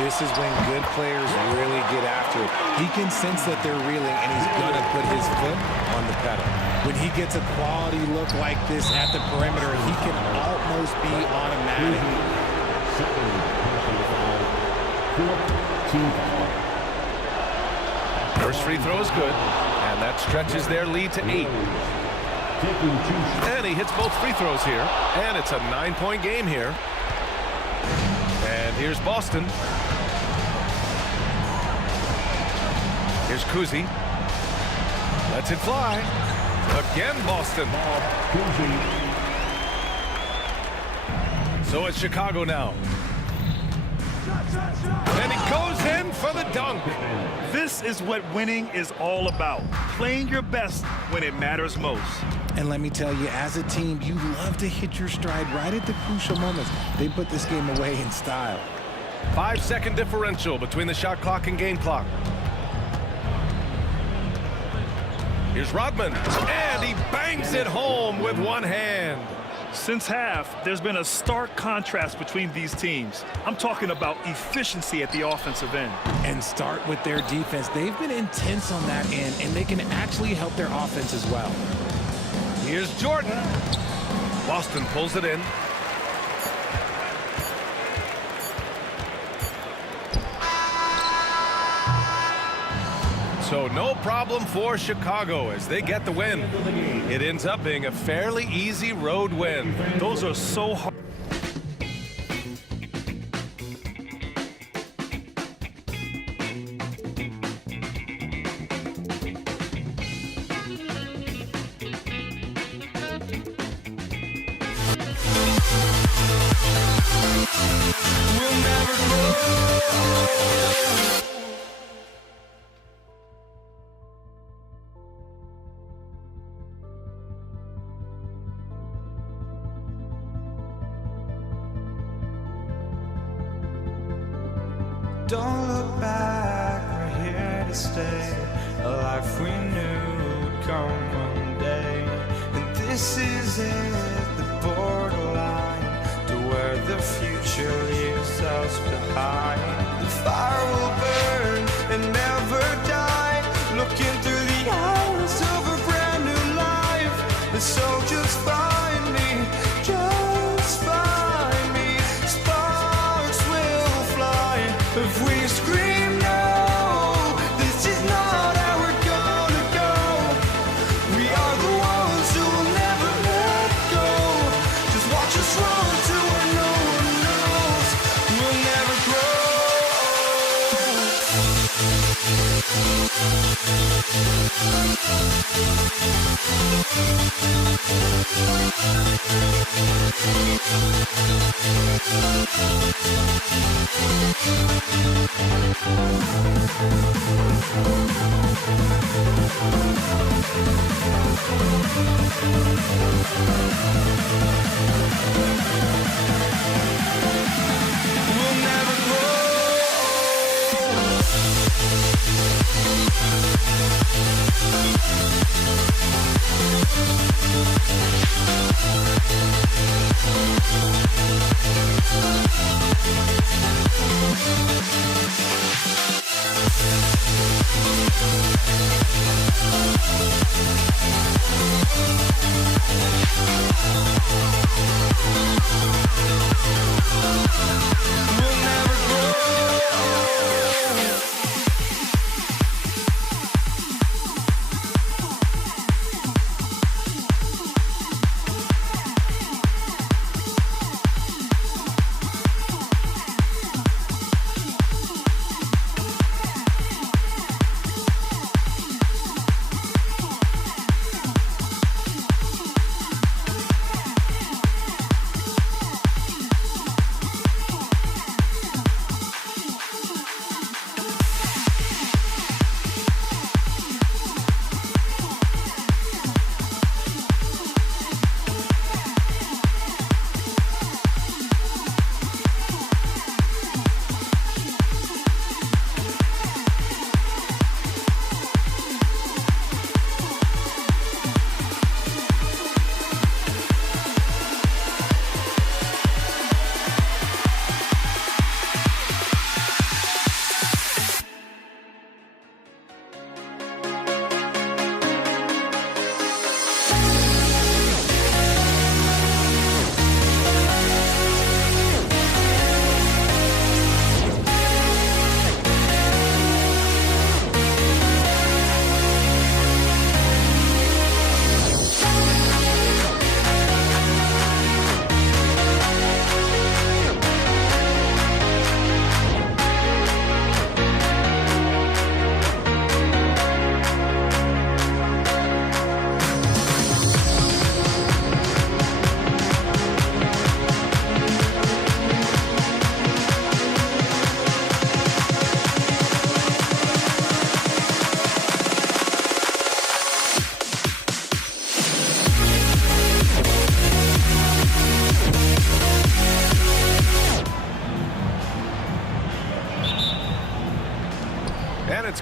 This is when good players really get after it. He can sense that they're reeling, and he's going to put his foot on the pedal. When he gets a quality look like this at the perimeter, he can almost be automatic. First free throw is good, and that stretches their lead to 8. And he hits both free throws here, and it's a 9-point game here. And here's Boston. Here's Kuzi. Lets it fly. Again, Boston. So it's Chicago now. And he goes in for the dunk. This is what winning is all about. Playing your best when it matters most. And let me tell you, as a team, you love to hit your stride right at the crucial moments. They put this game away in style. 5-second differential between the shot clock and game clock. Here's Rodman, and he bangs it home with one hand. Since half, there's been a stark contrast between these teams. I'm talking about efficiency at the offensive end. And start with their defense. They've been intense on that end, and they can actually help their offense as well. Here's Jordan. Boston pulls it in. So no problem for Chicago as they get the win. It ends up being a fairly easy road win. Those are so hard. We'll never grow. Don't look back, we're here to stay. A life we knew would come one day. And this is it, the borderline to where the future leaves us behind. The fire will burn and never die, looking through the eyes of a brand new life. And so just find me, just find me. Sparks will fly if we scream no. This is not how we're gonna go. We are the ones who will never let go. Just watch us run to where no one knows. We'll never grow. We'll never grow. We'll never grow.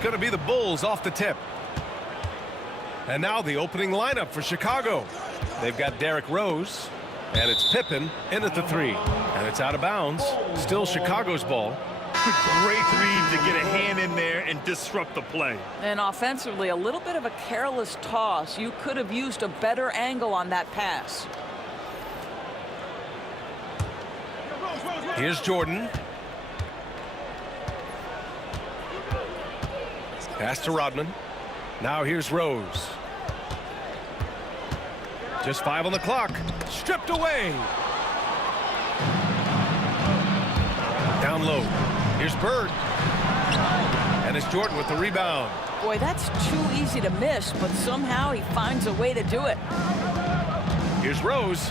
going to be the Bulls off the tip. And now the opening lineup for Chicago. They've got Derrick Rose, and it's Pippen in at the 3. And it's out of bounds. Still Chicago's ball. Great read to get a hand in there and disrupt the play. And offensively, a little bit of a careless toss. You could have used a better angle on that pass. Here's Jordan. Pass to Rodman. Now here's Rose. Just 5 on the clock. Stripped away. Down low. Here's Bird. And it's Jordan with the rebound. Boy, that's too easy to miss, but somehow he finds a way to do it. Here's Rose.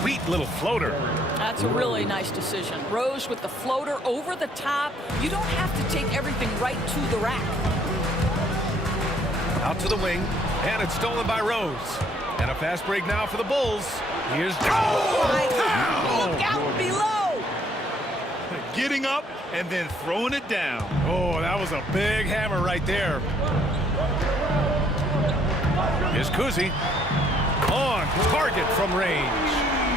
Sweet little floater. That's a really nice decision. Rose with the floater over the top. You don't have to take everything right to the rack. Out to the wing, and it's stolen by Rose. And a fast break now for the Bulls. Here's My God. Look out below. Getting up and then throwing it down. Oh, that was a big hammer right there. Here's Kuzi. On target from range.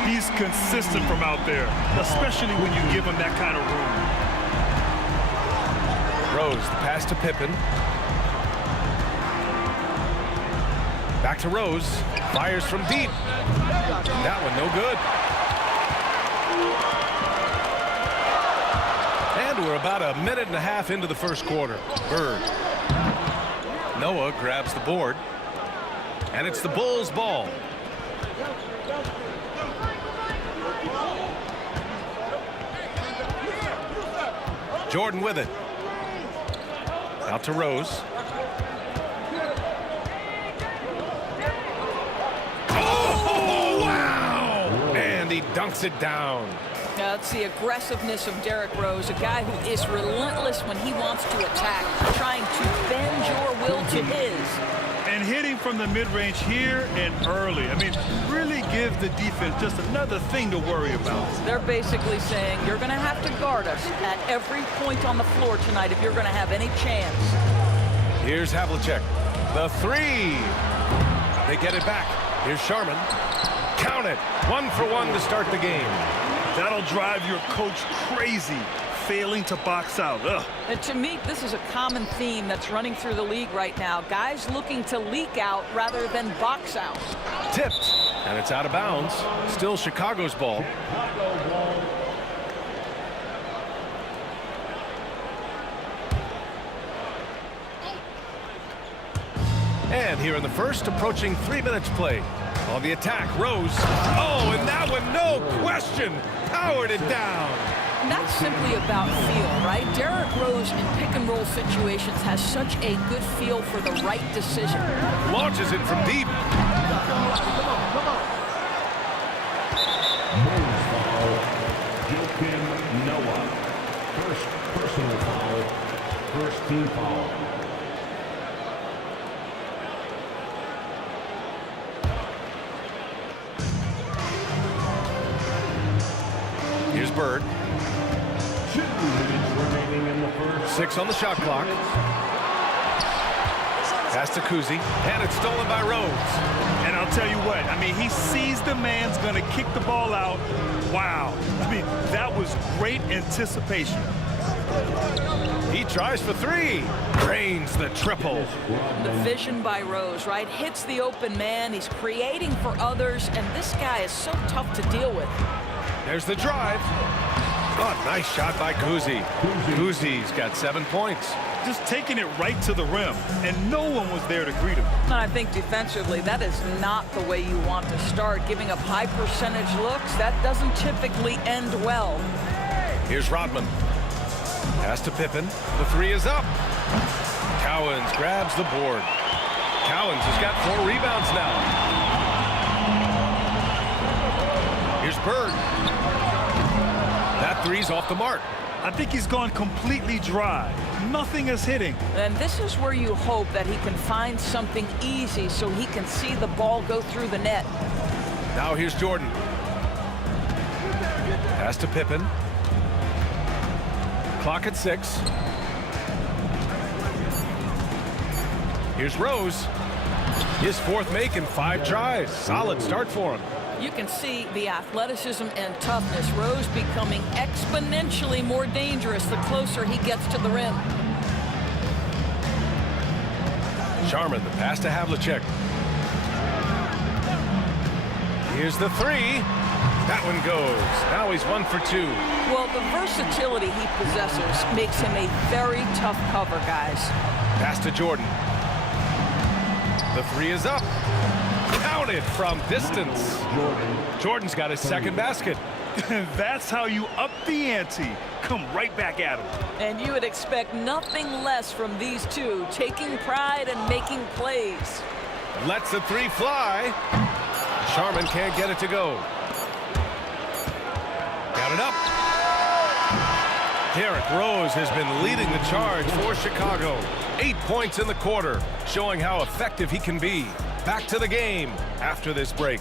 He's consistent from out there, especially when you give him that kind of room. Rose, the pass to Pippen. Back to Rose. Fires from deep. That one no good. And we're about a minute and a half into the first quarter. Bird. Noah grabs the board. And it's the Bulls' ball. Jordan with it. Out to Rose. Oh, wow! And he dunks it down. That's the aggressiveness of Derrick Rose, a guy who is relentless when he wants to attack, trying to bend your will to his. And hitting from the mid-range here and early. I mean, really give the defense just another thing to worry about. They're basically saying you're going to have to guard us at every point on the floor tonight if you're going to have any chance. Here's Havlicek. The 3. They get it back. Here's Sharman. Count it. 1 for 1 to start the game. That'll drive your coach crazy, failing to box out. Ugh. And to me, this is a common theme that's running through the league right now. Guys looking to leak out rather than box out. Tipped. And it's out of bounds. Still Chicago's ball. And here in the first, approaching 3 minutes play. On the attack, Rose. Oh, and that one, no question, powered it down. And that's simply about feel, right? Derrick Rose in pick-and-roll situations has such a good feel for the right decision. Launches it from deep. Bulls foul. Joakim Noah. First personal foul. First team foul. Here's Bird. 2 minutes remaining in the first. 6 on the shot clock. Pass to Kuzi, and it's stolen by Rose. And I'll tell you what, I mean, he sees the man's going to kick the ball out. Wow. I mean, that was great anticipation. He tries for 3. Drains the triple. The vision by Rose, right? Hits the open man. He's creating for others, and this guy is so tough to deal with. There's the drive. Oh, nice shot by Kuzi. Kuzi's got 7 points. Just taking it right to the rim, and no one was there to greet him. And I think defensively, that is not the way you want to start. Giving up high percentage looks, that doesn't typically end well. Here's Rodman. Pass to Pippen. The 3 is up. Cowens grabs the board. Cowens has got 4 rebounds now. Here's Bird. That 3's off the mark. I think he's gone completely dry. Nothing is hitting. And this is where you hope that he can find something easy so he can see the ball go through the net. Now here's Jordan. Pass to Pippen. Clock at 6. Here's Rose. His fourth make in 5 tries. Solid start for him. You can see the athleticism and toughness. Rose becoming exponentially more dangerous the closer he gets to the rim. Sharman, the pass to Havlicek. Here's the 3. That one goes. Now he's 1 for 2. Well, the versatility he possesses makes him a very tough cover, guys. Pass to Jordan. The 3 is up. Counted from distance. Jordan's got his second basket. That's how you up the ante. Come right back at him. And you would expect nothing less from these two, taking pride and making plays. Lets the 3 fly. Sharman can't get it to go. Got it up. Derrick Rose has been leading the charge for Chicago. 8 points in the quarter, showing how effective he can be. Back to the game after this break.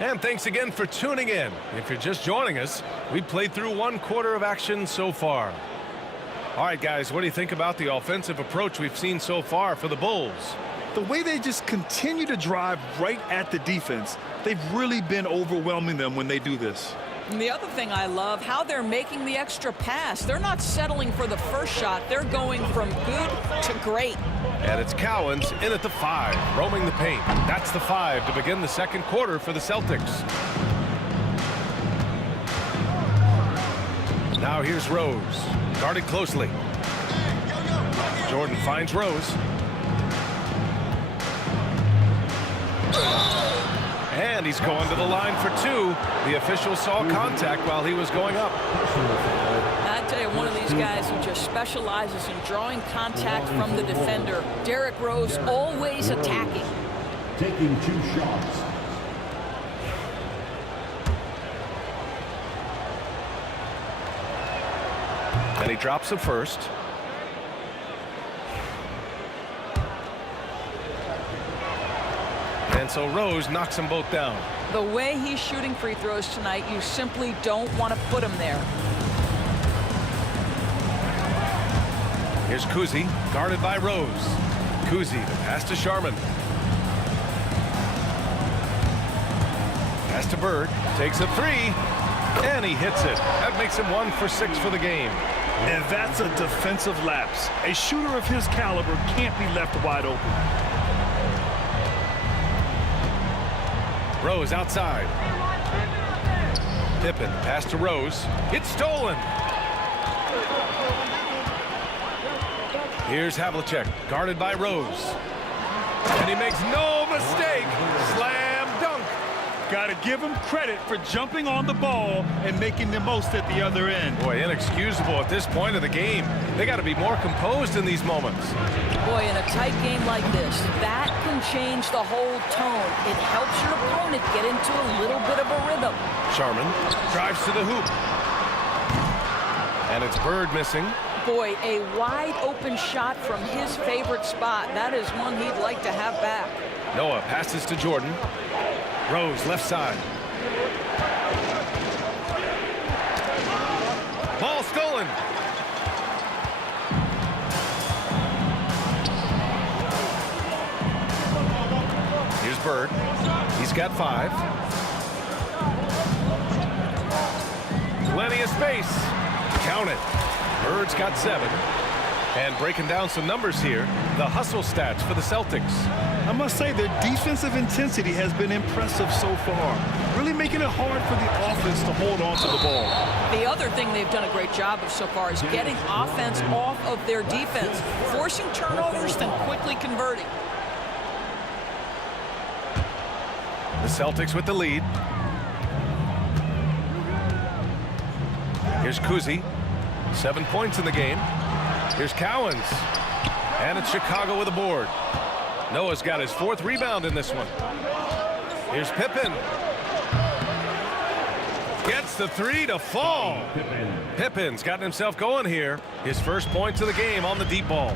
And thanks again for tuning in. If you're just joining us, we played through 1 quarter of action so far. All right, guys, what do you think about the offensive approach we've seen so far for the Bulls? The way they just continue to drive right at the defense, they've really been overwhelming them when they do this. And the other thing I love, how they're making the extra pass. They're not settling for the first shot. They're going from good to great. And it's Cowens in at the 5, roaming the paint. That's the 5 to begin the second quarter for the Celtics. Now here's Rose, guarded closely. Jordan finds Rose. And he's going to the line for 2. The official saw contact while he was going up. I tell you, one of these guys who just specializes in drawing contact from the defender. Derrick Rose always attacking. Taking 2 shots. And he drops the first. And so Rose knocks them both down. The way he's shooting free throws tonight, you simply don't want to put him there. Here's Kuzi, guarded by Rose. Kuzi, the pass to Sharman. Pass to Bird, takes a 3, and he hits it. That makes him 1 for 6 for the game. And that's a defensive lapse. A shooter of his caliber can't be left wide open. Rose outside. Pippen, pass to Rose. It's stolen. Here's Havlicek, guarded by Rose. And he makes no mistake. Slam dunk. Got to give him credit for jumping on the ball and making the most at the other end. Boy, inexcusable at this point of the game. They got to be more composed in these moments. Boy, in a tight game like this, that can change the whole tone. It helps your opponent get into a little bit of a rhythm. Sharman drives to the hoop. And it's Bird missing. Boy, a wide open shot from his favorite spot. That is one he'd like to have back. Noah passes to Jordan. Rose left side. Ball stolen. Here's Bird. He's got 5. Plenty of space. Count it. Bird's got 7. And breaking down some numbers here, the hustle stats for the Celtics. I must say their defensive intensity has been impressive so far, really making it hard for the offense to hold on to the ball. The other thing they've done a great job of so far is getting offense off of their defense, forcing turnovers, then quickly converting. The Celtics with the lead. Here's Kuzi, 7 points in the game. Here's Cowens, and it's Chicago with a board. Noah's got his 4th rebound in this one. Here's Pippen. Gets the three to fall. Pippin's gotten himself going here. His first points of the game on the deep ball.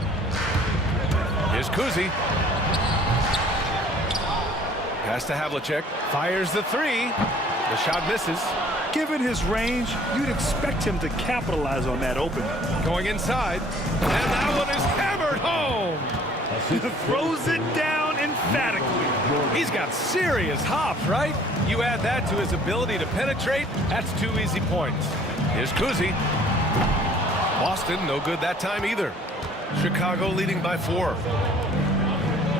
Here's Kuzi. Pass to Havlicek. Fires the three. The shot misses. Given his range, you'd expect him to capitalize on that opening. Going inside. And that one is hammered home. Throws it down emphatically. He's got serious hops, right? You add that to his ability to penetrate, that's 2 easy points. Here's Kuzi. Boston, no good that time either. Chicago leading by 4.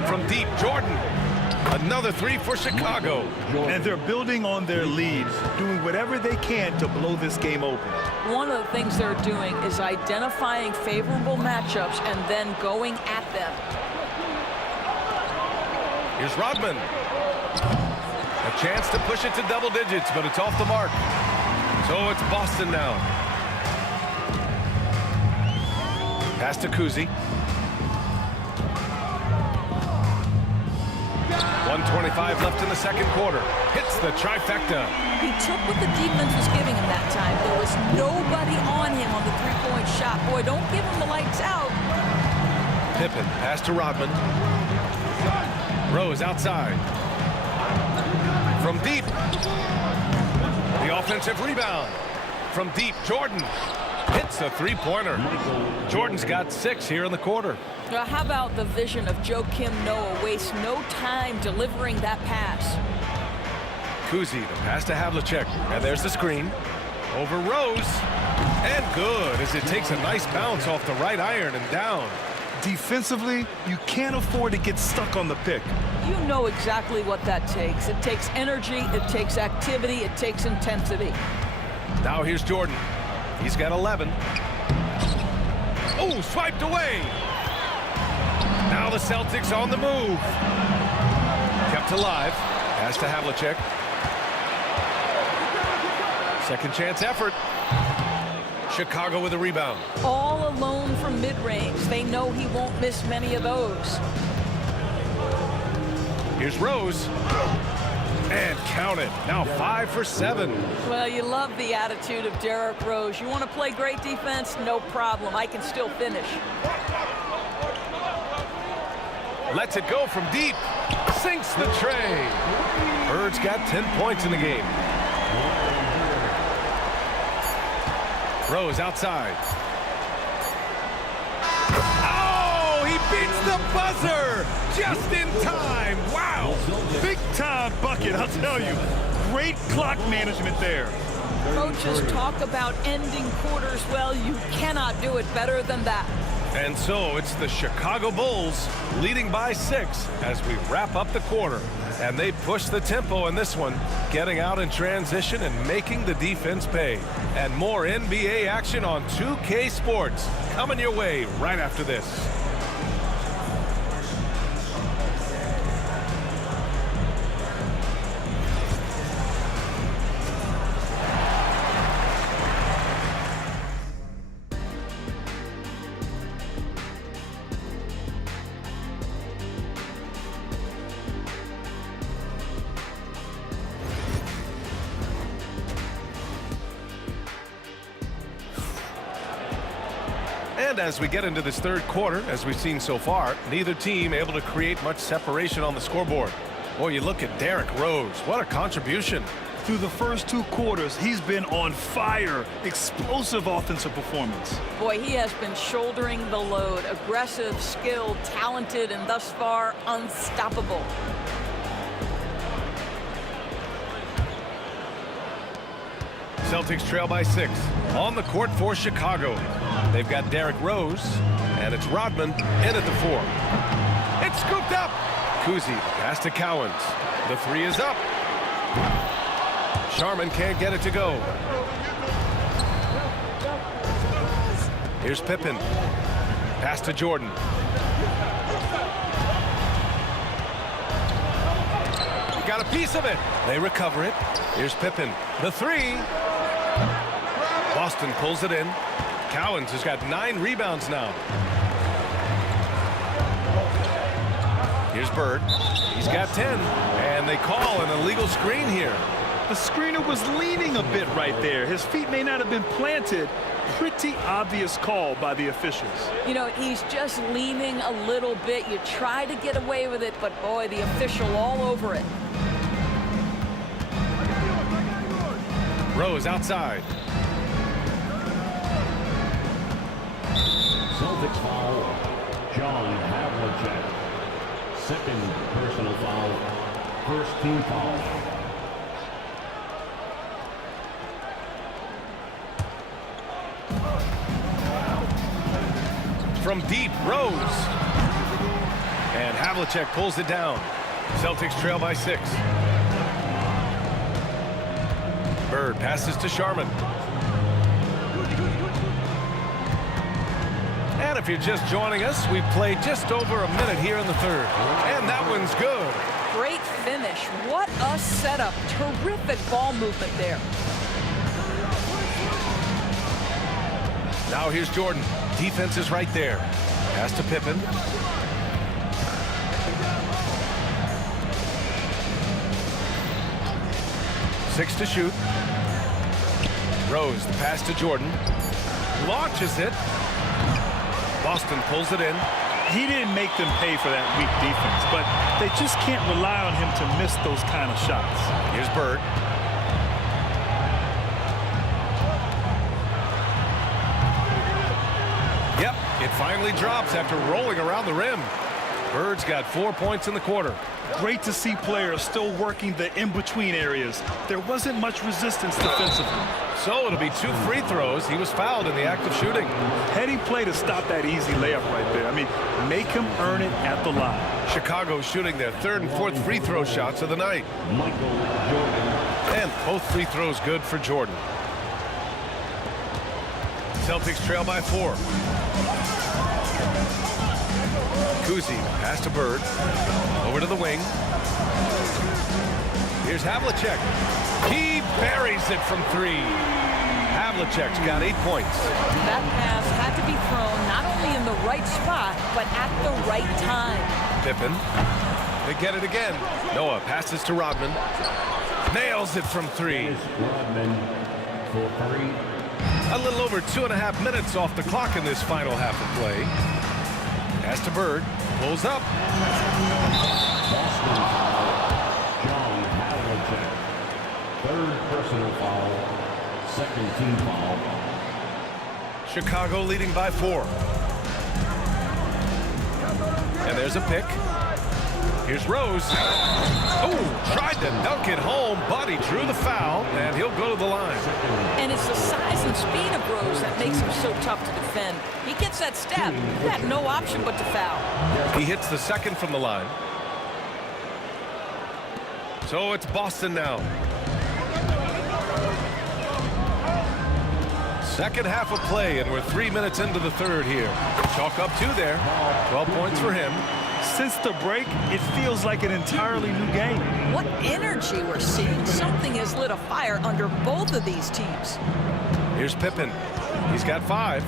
From deep, Jordan. Another 3 for Chicago. And they're building on their lead, doing whatever they can to blow this game open. One of the things they're doing is identifying favorable matchups and then going at them. Here's Rodman. A chance to push it to double digits, but it's off the mark. So it's Boston now. Pass to Kuzi. 1:25 left in the second quarter. Hits the trifecta. He took what the defense was giving him that time. There was nobody on him on the three-point shot. Boy, don't give him the lights out. Pippen, pass to Rodman. Rose outside. From deep. The offensive rebound. From deep, Jordan hits a three-pointer. Jordan's got 6 here in the quarter. Now, how about the vision of Joakim Noah wastes no time delivering that pass. Kuzi, the pass to Havlicek. And there's the screen. Over Rose. And good, as it takes a nice bounce off the right iron and down. Defensively, you can't afford to get stuck on the pick. You know exactly what that takes. It takes energy, it takes activity, it takes intensity. Now here's Jordan. He's got 11. Oh, swiped away. Now the Celtics on the move. Kept alive. Pass to Havlicek. Second chance effort. Chicago with a rebound. All alone from mid-range. They know he won't miss many of those. Here's Rose. And count it. Now 5 for 7. Well, you love the attitude of Derrick Rose. You want to play great defense? No problem. I can still finish. Lets it go from deep. Sinks the tray. Bird's got 10 points in the game. Rose outside. Oh, he beats the buzzer just in time. Wow. Big time bucket, I'll tell you. Great clock management there. Coaches talk about ending quarters. Well, you cannot do it better than that. And so it's the Chicago Bulls leading by 6 as we wrap up the quarter. And they push the tempo in this one, getting out in transition and making the defense pay. And more NBA action on 2K Sports coming your way right after this. And as we get into this third quarter, as we've seen so far, neither team able to create much separation on the scoreboard. Boy, you look at Derrick Rose. What a contribution. Through the first 2 quarters, he's been on fire. Explosive offensive performance. Boy, he has been shouldering the load. Aggressive, skilled, talented, and thus far unstoppable. Celtics trail by 6. On the court for Chicago. They've got Derrick Rose, and it's Rodman in at the 4. It's scooped up. Kuzi, pass to Cowens. The 3 is up. Sharman can't get it to go. Here's Pippen. Pass to Jordan. Got a piece of it. They recover it. Here's Pippen. The 3. Boston pulls it in. Cowens has got 9 rebounds now. Here's Bird. He's got 10. And they call an illegal screen here. The screener was leaning a bit right there. His feet may not have been planted. Pretty obvious call by the officials. You know, he's just leaning a little bit. You try to get away with it, but boy, the official all over it. Rose outside. Celtics foul, John Havlicek. Second personal foul, first team foul. From deep, Rose. And Havlicek pulls it down. Celtics trail by 6. Bird passes to Sharman. And if you're just joining us, we've played just over a minute here in the third. And that one's good. Great finish. What a setup. Terrific ball movement there. Now here's Jordan. Defense is right there. Pass to Pippen. Six to shoot. Rose, the pass to Jordan. Launches it. Boston pulls it in. He didn't make them pay for that weak defense, but they just can't rely on him to miss those kind of shots. Here's Bird. Yep, it finally drops after rolling around the rim. Bird's got 4 points in the quarter. Great to see players still working the in-between areas. There wasn't much resistance defensively. So it'll be 2 free throws. He was fouled in the act of shooting. Heady play to stop that easy layup right there. I mean, make him earn it at the line. Chicago shooting their 3rd and 4th free throw shots of the night. Michael Jordan. And both free throws good for Jordan. Celtics trail by 4. Kuzi, pass to Bird. Over to the wing. Here's Havlicek. He buries it from 3. Havlicek's got 8 points. That pass had to be thrown not only in the right spot, but at the right time. Pippen. They get it again. Noah passes to Rodman. Nails it from 3. Rodman for 3. A little over 2.5 minutes off the clock in this final half of play. Pass to Bird. Pulls up. Boston foul, John Havlicek. 3rd personal foul, 2nd team foul. Chicago leading by 4. And there's a pick. Here's Rose. Oh, tried to dunk it home, but he drew the foul, and he'll go to the line. And it's the size and speed of Rose that makes him so tough to defend. He gets that step. He had no option but to foul. He hits the 2nd from the line. So it's Boston now. 2nd half of play, and we're 3 minutes into the 3rd here. Chalk up 2 there. 12 points for him. Since the break, it feels like an entirely new game. What energy we're seeing. Something has lit a fire under both of these teams. Here's Pippen. He's got 5.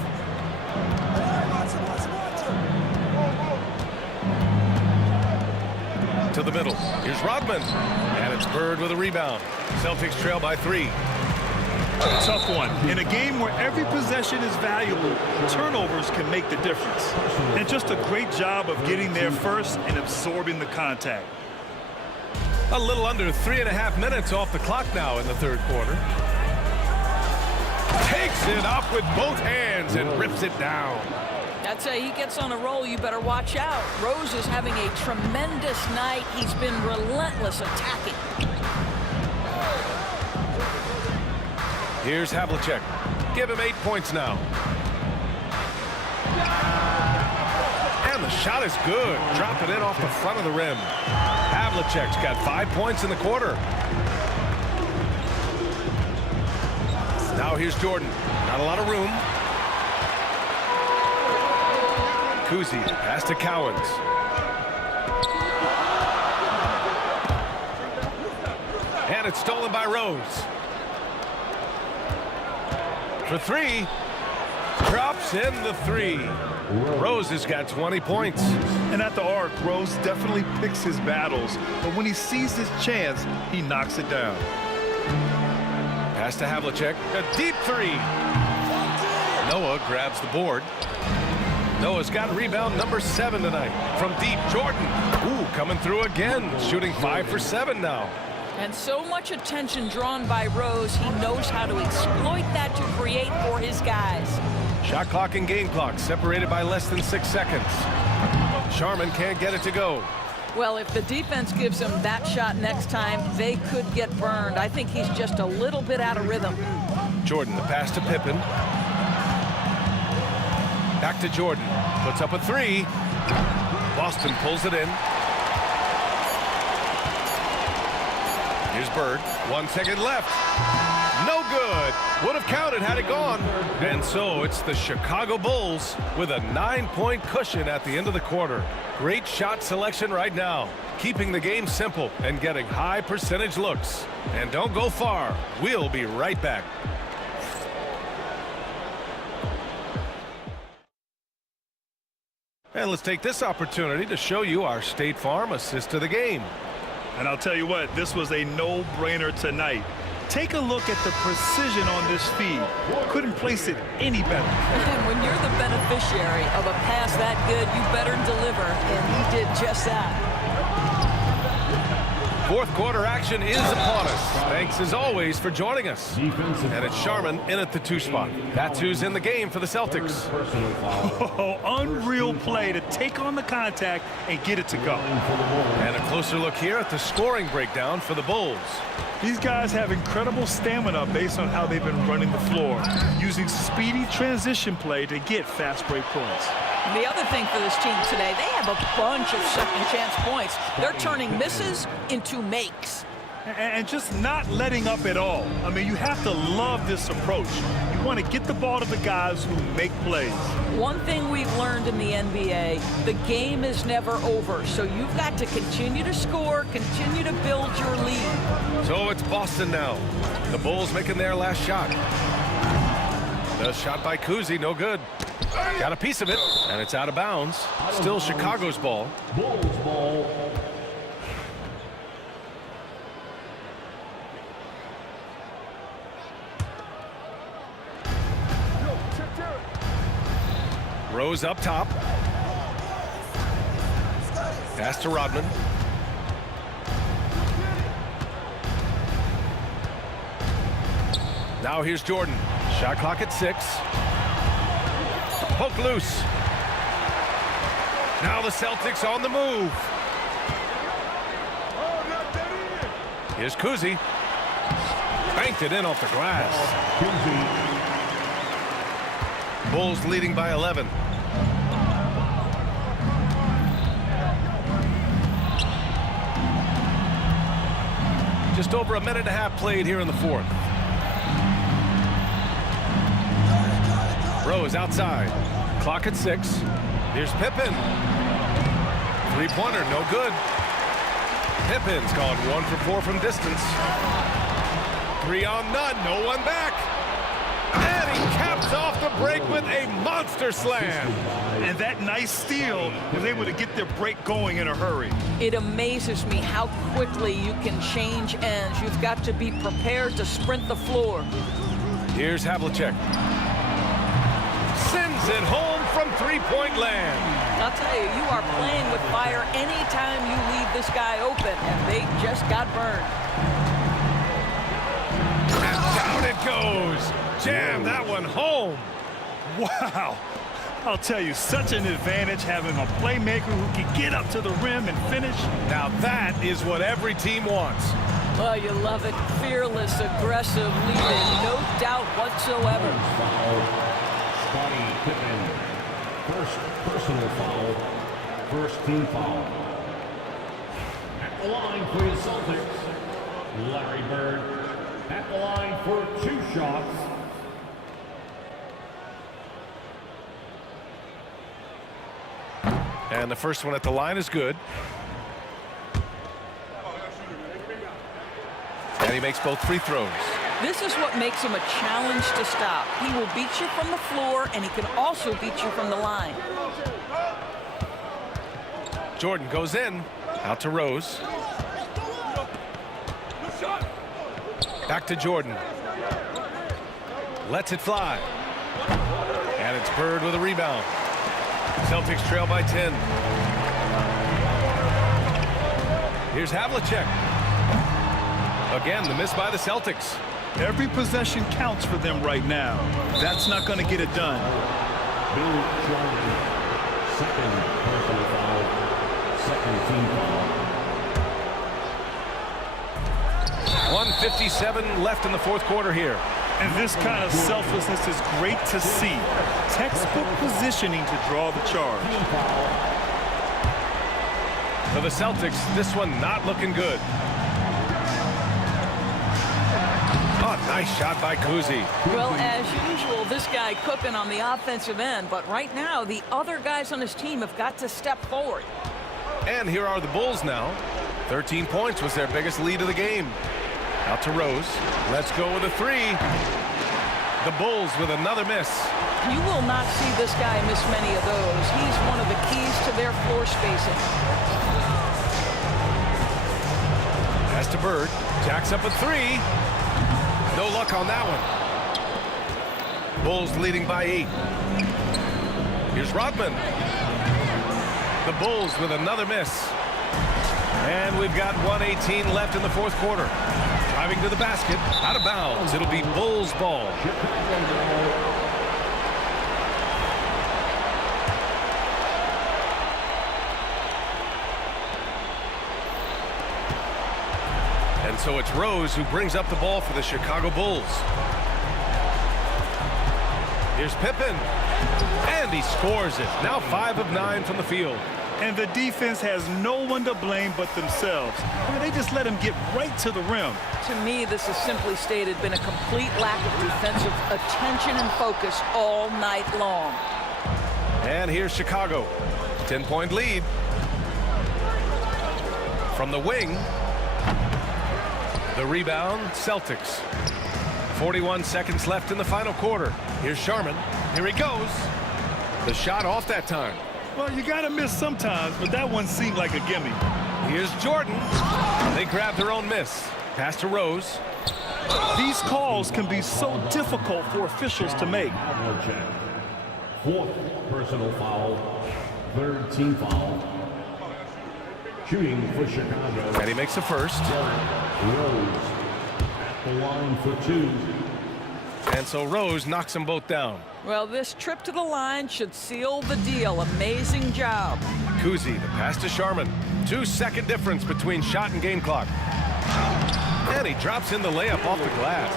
To the middle. Here's Rodman. And it's Bird with a rebound. Celtics trail by 3. Tough one. In a game where every possession is valuable, turnovers can make the difference. And just a great job of getting there first and absorbing the contact. A little under 3.5 minutes off the clock now in the 3rd quarter. Takes it up with both hands and rips it down. That's he gets on a roll, you better watch out. Rose is having a tremendous night. He's been relentless attacking. Here's Havlicek. Give him 8 points now. And the shot is good. Drop it in off the front of the rim. Havlicek's got 5 points in the quarter. Now here's Jordan. Not a lot of room. Kuzi, pass to Cowens. And it's stolen by Rose. For 3. Drops in the 3. Rose has got 20 points. And at the arc, Rose definitely picks his battles, but when he sees his chance, he knocks it down. Pass to Havlicek. A deep three. Noah grabs the board. Noah's got rebound number 7 tonight. From deep, Jordan. Ooh, coming through again. Shooting 5 for 7 now. And so much attention drawn by Rose, he knows how to exploit that to create for his guys. Shot clock and game clock separated by less than 6 seconds. Sharman can't get it to go. Well, if the defense gives him that shot next time, they could get burned. I think he's just a little bit out of rhythm. Jordan, the pass to Pippen. Back to Jordan. Puts up a 3. Boston pulls it in. Here's Bird. 1 second left. No good. Would have counted had it gone. And so it's the Chicago Bulls with a 9-point cushion at the end of the quarter. Great shot selection right now. Keeping the game simple and getting high percentage looks. And don't go far. We'll be right back. And let's take this opportunity to show you our State Farm assist to the game. And I'll tell you what, this was a no-brainer tonight. Take a look at the precision on this feed. Couldn't place it any better. And when you're the beneficiary of a pass that good, you better deliver, and he did just that. Fourth quarter action is upon us. Thanks as always for joining us. And it's Sharman in at the 2 spot. That's who's in the game for the Celtics. Oh, unreal play to take on the contact and get it to go. And a closer look here at the scoring breakdown for the Bulls. These guys have incredible stamina based on how they've been running the floor, using speedy transition play to get fast break points. The other thing for this team today, they have a bunch of second chance points. They're turning misses into makes. And just not letting up at all. I mean, you have to love this approach. You want to get the ball to the guys who make plays. One thing we've learned in the NBA, the game is never over. So you've got to continue to score, continue to build your lead. So it's Boston now. The Bulls making their last shot. The shot by Kuzi, no good. Got a piece of it, and it's out of bounds. Still Chicago's ball. Bulls ball. Rose up top. Pass to Rodman. Now here's Jordan. Shot clock at 6. Poke loose. Now the Celtics on the move. Here's Kuzi. Banked it in off the glass. Bulls leading by 11. Just over a minute and a half played here in the fourth. Rose outside. Clock at 6. Here's Pippen. Three-pointer, no good. Pippen's gone 1 for 4 from distance. 3 on none, no one back. And he caps off the break with a monster slam. And that nice steal was able to get their break going in a hurry. It amazes me how quickly you can change ends. You've got to be prepared to sprint the floor. Here's Havlicek. Sends it home from three-point land. I'll tell you, you are playing with fire anytime you leave this guy open, and they just got burned. And down it goes. Jam that one home. Wow. I'll tell you, such an advantage having a playmaker who can get up to the rim and finish. Now that is what every team wants. Well, you love it. Fearless, aggressive lead-in, no doubt whatsoever. Scottie Pippen, first personal foul, first team foul. At the line for the Celtics, Larry Bird. At the line for 2 shots. And the first one at the line is good. And he makes both free throws. This is what makes him a challenge to stop. He will beat you from the floor, and he can also beat you from the line. Jordan goes in. Out to Rose. Back to Jordan. Lets it fly. And it's Bird with a rebound. Celtics trail by 10. Here's Havlicek. Again, the miss by the Celtics. Every possession counts for them right now. That's not going to get it done. Bill Jordan, second personal foul, second team foul. 1:57 left in the fourth quarter here. And this kind of selflessness is great to see. Textbook positioning to draw the charge. For the Celtics, this one not looking good. Oh, nice shot by Kuzi. Well, as usual, this guy cooking on the offensive end, but right now the other guys on his team have got to step forward. And here are the Bulls now. 13 points was their biggest lead of the game. Out to Rose. Let's go with a three. The Bulls with another miss. You will not see this guy miss many of those. He's one of the keys to their floor spacing. Pass to Bird. Jacks up a three. No luck on that one. Bulls leading by 8. Here's Rodman. The Bulls with another miss. And we've got 1:18 left in the fourth quarter. Driving to the basket, out of bounds. It'll be Bulls ball. And so it's Rose who brings up the ball for the Chicago Bulls. Here's Pippen. And he scores it. Now 5 of 9 from the field. And the defense has no one to blame but themselves. I mean, they just let him get right to the rim. To me, this has simply stated been a complete lack of defensive attention and focus all night long. And here's Chicago. 10-point lead. From the wing. The rebound, Celtics. 41 seconds left in the final quarter. Here's Sharman. Here he goes. The shot off that time. Well, you got to miss sometimes, but that one seemed like a gimme. Here's Jordan. They grab their own miss. Pass to Rose. These calls can be so difficult for officials to make. Fourth personal foul, third team foul. Shooting for Chicago. And he makes the first. Rose at the line for 2. And so Rose knocks them both down. Well, this trip to the line should seal the deal. Amazing job. Kuzi, the pass to Sharman. 2-second difference between shot and game clock. And he drops in the layup off the glass.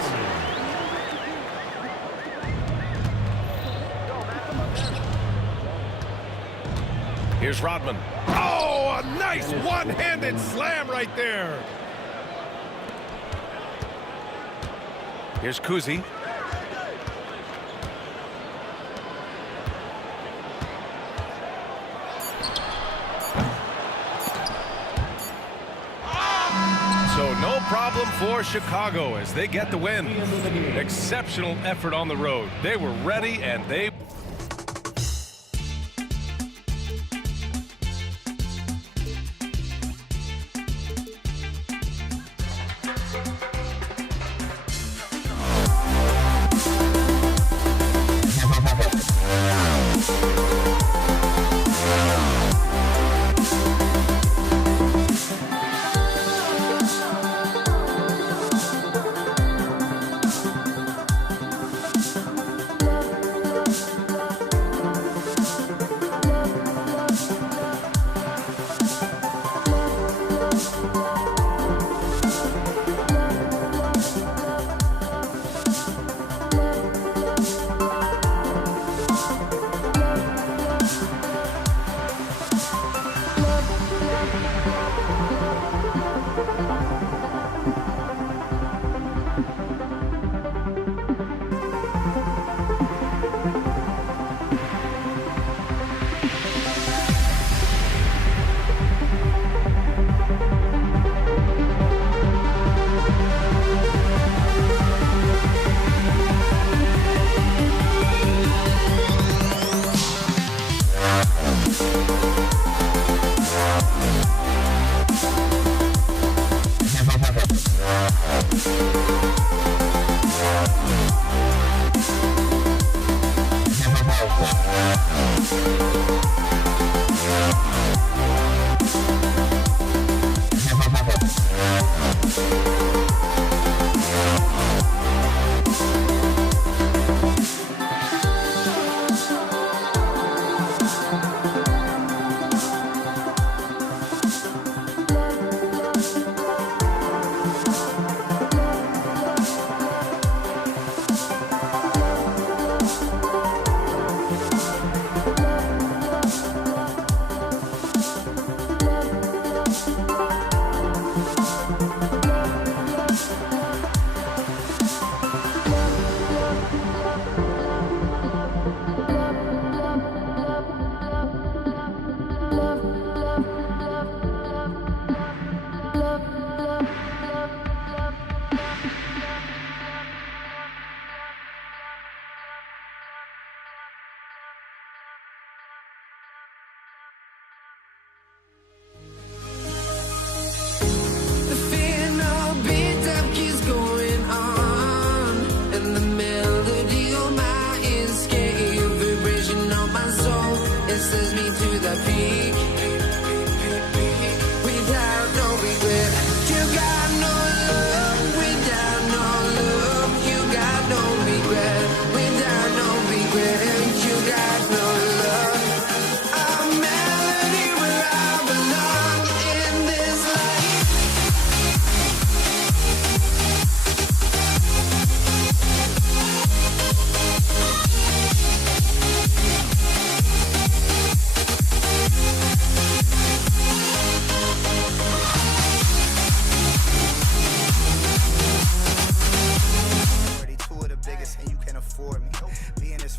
Here's Rodman. Oh, a nice one-handed slam right there. Here's Kuzi. So no problem for Chicago as they get the win. Exceptional effort on the road. They were ready and they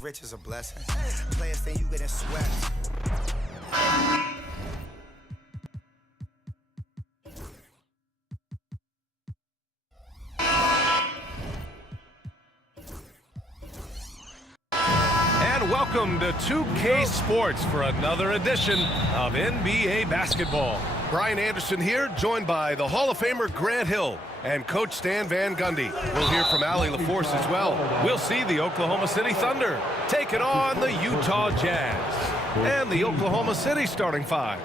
Rich is a blessing. Players think you getting swept. And welcome to 2K Sports for another edition of NBA basketball. Brian Anderson here, joined by the Hall of Famer Grant Hill and Coach Stan Van Gundy. We'll hear from Allie LaForce as well. We'll see the Oklahoma City Thunder taking on the Utah Jazz. And the Oklahoma City starting five.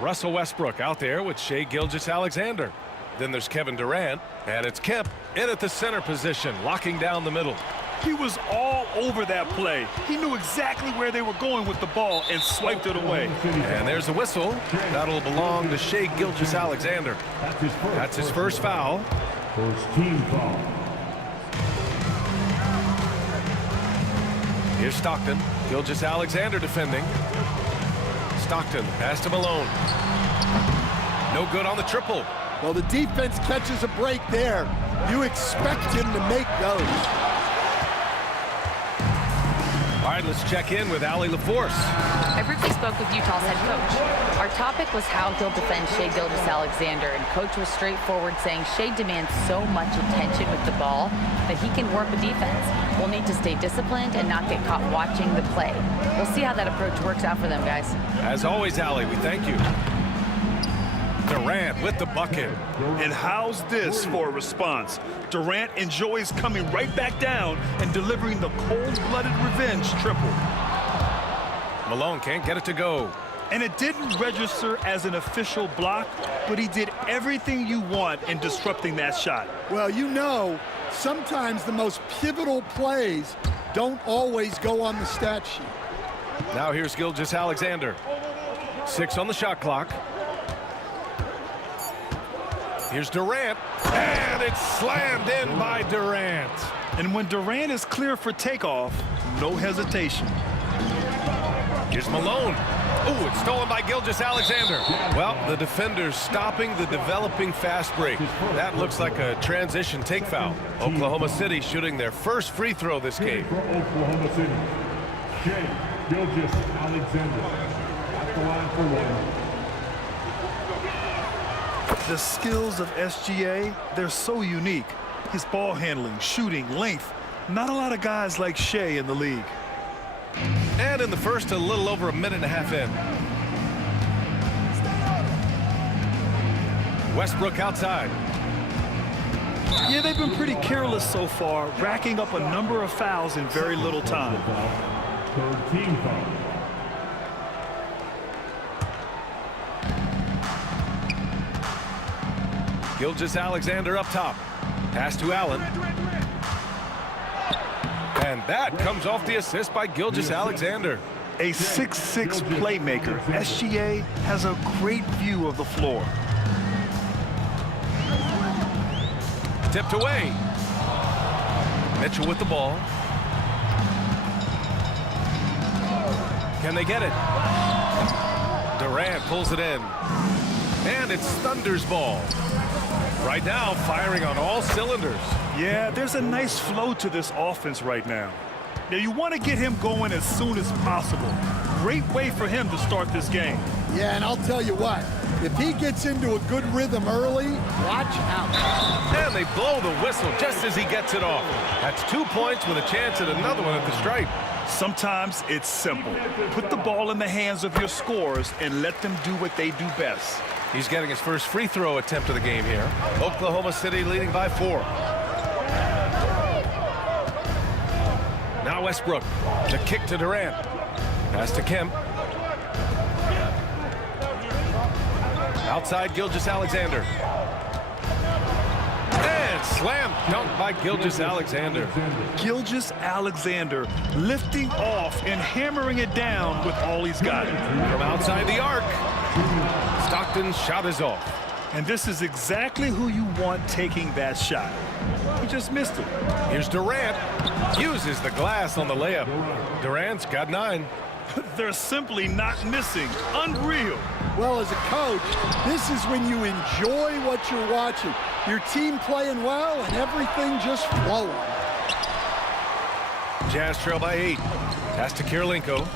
Russell Westbrook out there with Shai Gilgeous-Alexander. Then there's Kevin Durant, and it's Kemp in at the center position, locking down the middle. He was all over that play. He knew exactly where they were going with the ball and swiped it away. And there's a whistle. That'll belong to Shai Gilgeous-Alexander. That's his first foul. First team foul. Here's Stockton. Gilgeous-Alexander defending. Stockton pass to Malone. No good on the triple. Well, the defense catches a break there. You expect him to make those. All right, let's check in with Allie LaForce. I briefly spoke with Utah's head coach. Our topic was how he'll defend Shai Gilgeous-Alexander, and coach was straightforward, saying Shai demands so much attention with the ball that he can warp a defense. We'll need to stay disciplined and not get caught watching the play. We'll see how that approach works out for them, guys. As always, Allie, we thank you. Durant with the bucket. And how's this for a response? Durant enjoys coming right back down and delivering the cold-blooded revenge triple. Malone can't get it to go. And it didn't register as an official block, but he did everything you want in disrupting that shot. Well, you know, sometimes the most pivotal plays don't always go on the stat sheet. Now here's Gilgeous-Alexander. 6 on the shot clock. Here's Durant, and it's slammed in by Durant. And when Durant is clear for takeoff, no hesitation. Here's Malone. Ooh, it's stolen by Gilgeous-Alexander. Well, the defender's stopping the developing fast break. That looks like a transition take foul. Oklahoma City shooting their first free throw this game. For Oklahoma City, Shai Gilgeous-Alexander at the line for one. The skills of SGA, they're so unique. His ball handling, shooting, length. Not a lot of guys like Shai in the league. And in the first, a little over a minute and a half in. Westbrook outside. Yeah, they've been pretty careless so far, racking up a number of fouls in very little time. Third team foul. Gilgeous-Alexander up top. Pass to Allen. And that comes off the assist by Gilgeous-Alexander. A 6'6" playmaker, SGA has a great view of the floor. Tipped away. Mitchell with the ball. Can they get it? Durant pulls it in. And it's Thunder's ball. Right now, firing on all cylinders. Yeah, there's a nice flow to this offense right now. Now, you want to get him going as soon as possible. Great way for him to start this game. Yeah, and I'll tell you what, if he gets into a good rhythm early, watch out. And they blow the whistle just as he gets it off. That's 2 points with a chance at another one at the stripe. Sometimes it's simple. Put the ball in the hands of your scorers and let them do what they do best. He's getting his first free throw attempt of the game here. Oklahoma City leading by 4. Now Westbrook. The kick to Durant. Pass to Kemp. Outside Gilgeous-Alexander. And slam dunk by Gilgeous-Alexander. Gilgeous-Alexander lifting off and hammering it down with all he's got. From outside the arc. Stockton's shot is off. And this is exactly who you want taking that shot. He just missed it. Here's Durant. Uses the glass on the layup. Durant's got 9. They're simply not missing. Unreal. Well, as a coach, this is when you enjoy what you're watching. Your team playing well and everything just flowing. Jazz trail by 8. Pass to Kirilenko.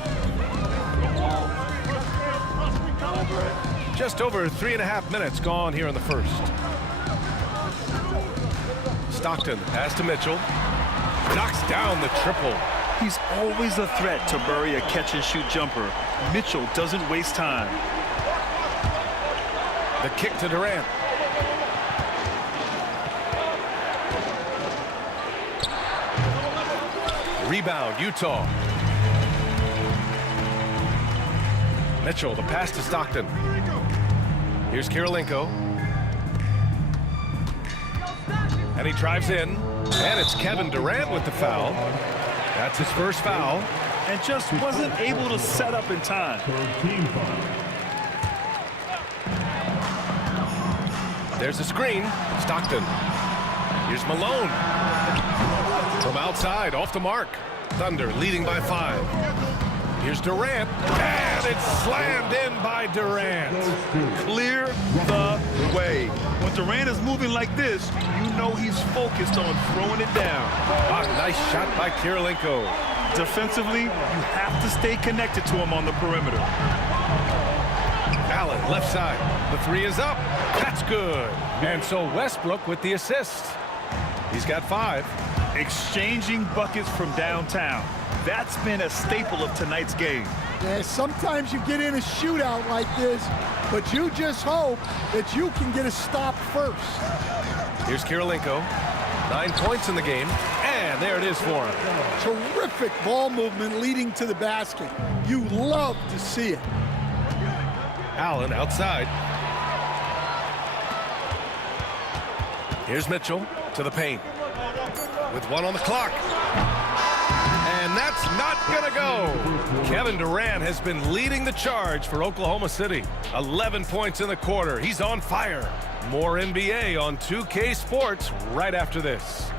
Just over 3.5 minutes gone here in the first. Stockton, pass to Mitchell. Knocks down the triple. He's always a threat to bury a catch-and-shoot jumper. Mitchell doesn't waste time. The kick to Durant. Rebound, Utah. Mitchell, the pass to Stockton. Here's Kirilenko. And he drives in. And it's Kevin Durant with the foul. That's his first foul. And just wasn't able to set up in time. There's a screen. Stockton. Here's Malone. From outside, off the mark. Thunder leading by 5. Here's Durant. And it's slammed in by Durant. Clear the way. When Durant is moving like this, you know he's focused on throwing it down. Nice shot by Kirilenko. Defensively, you have to stay connected to him on the perimeter. Allen, left side. The 3 is up. That's good. And so Westbrook with the assist. He's got 5. Exchanging buckets from downtown. That's been a staple of tonight's game. Yeah, sometimes you get in a shootout like this, but you just hope that you can get a stop first. Here's Kirilenko. 9 points in the game, and there it is for him. Terrific ball movement leading to the basket. You love to see it. Allen outside. Here's Mitchell to the paint. With 1 on the clock. And that's not gonna go. Kevin Durant has been leading the charge for Oklahoma City. 11 points in the quarter. He's on fire. More NBA on 2K Sports right after this.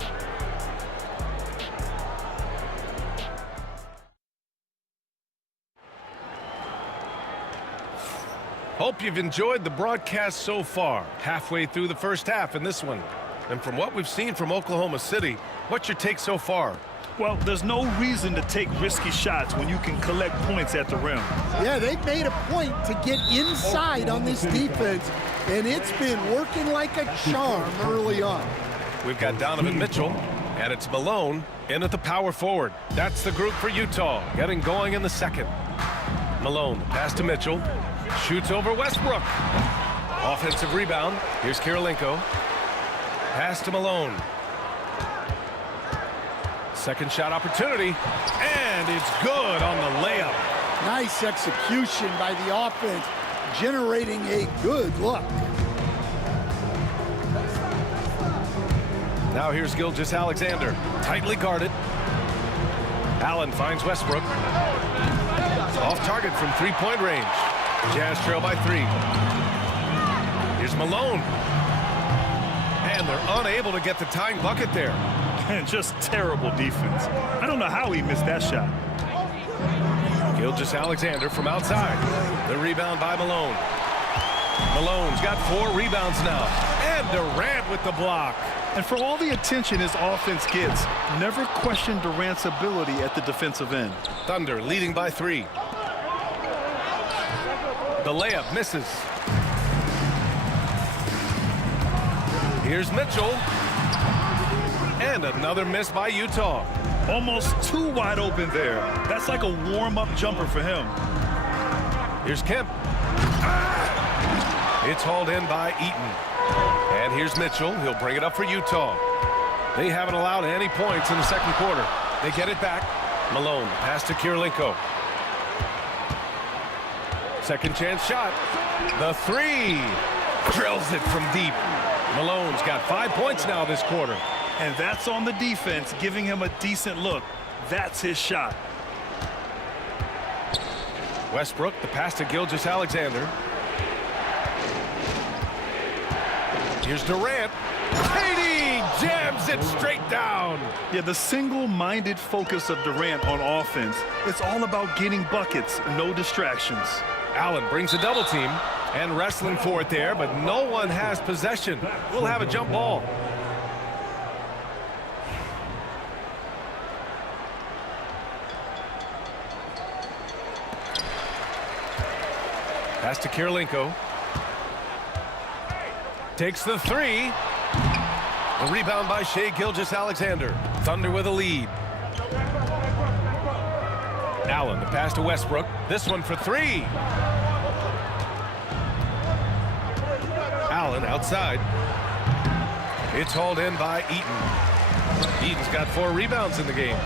Hope you've enjoyed the broadcast so far. Halfway through the first half in this one. And from what we've seen from Oklahoma City, what's your take so far? Well, there's no reason to take risky shots when you can collect points at the rim. Yeah, they've made a point to get inside on this defense, and it's been working like a charm early on. We've got Donovan Mitchell, and it's Malone in at the power forward. That's the group for Utah, getting going in the second. Malone, pass to Mitchell, shoots over Westbrook. Offensive rebound. Here's Kirilenko. Pass to Malone. Second shot opportunity, and it's good on the layup. Nice execution by the offense, generating a good look. Now here's Gilgeous-Alexander, tightly guarded. Allen finds Westbrook. Off target from three-point range. Jazz trail by 3. Here's Malone. And they're unable to get the tying bucket there. And just terrible defense. I don't know how he missed that shot. Gilgeous-Alexander from outside. The rebound by Malone. Malone's got 4 rebounds now. And Durant with the block. And for all the attention his offense gets, never question Durant's ability at the defensive end. Thunder leading by 3. The layup misses. Here's Mitchell. And another miss by Utah. Almost too wide open there. That's like a warm-up jumper for him. Here's Kemp. It's hauled in by Eaton. And here's Mitchell. He'll bring it up for Utah. They haven't allowed any points in the second quarter. They get it back. Malone, pass to Kirilenko. Second chance shot. The 3. Drills it from deep. Malone's got 5 points now this quarter. And that's on the defense, giving him a decent look. That's his shot. Westbrook, the pass to Gilgeous-Alexander. Here's Durant. KD jams it straight down. Yeah, the single-minded focus of Durant on offense. It's all about getting buckets, no distractions. Allen brings a double team and wrestling for it there, but no one has possession. We'll have a jump ball. Pass to Kirilenko. Takes the 3. The rebound by Shai Gilgeous-Alexander. Thunder with a lead. Allen, the pass to Westbrook. This one for 3. Allen outside. It's hauled in by Eaton. Eaton's got 4 rebounds in the game.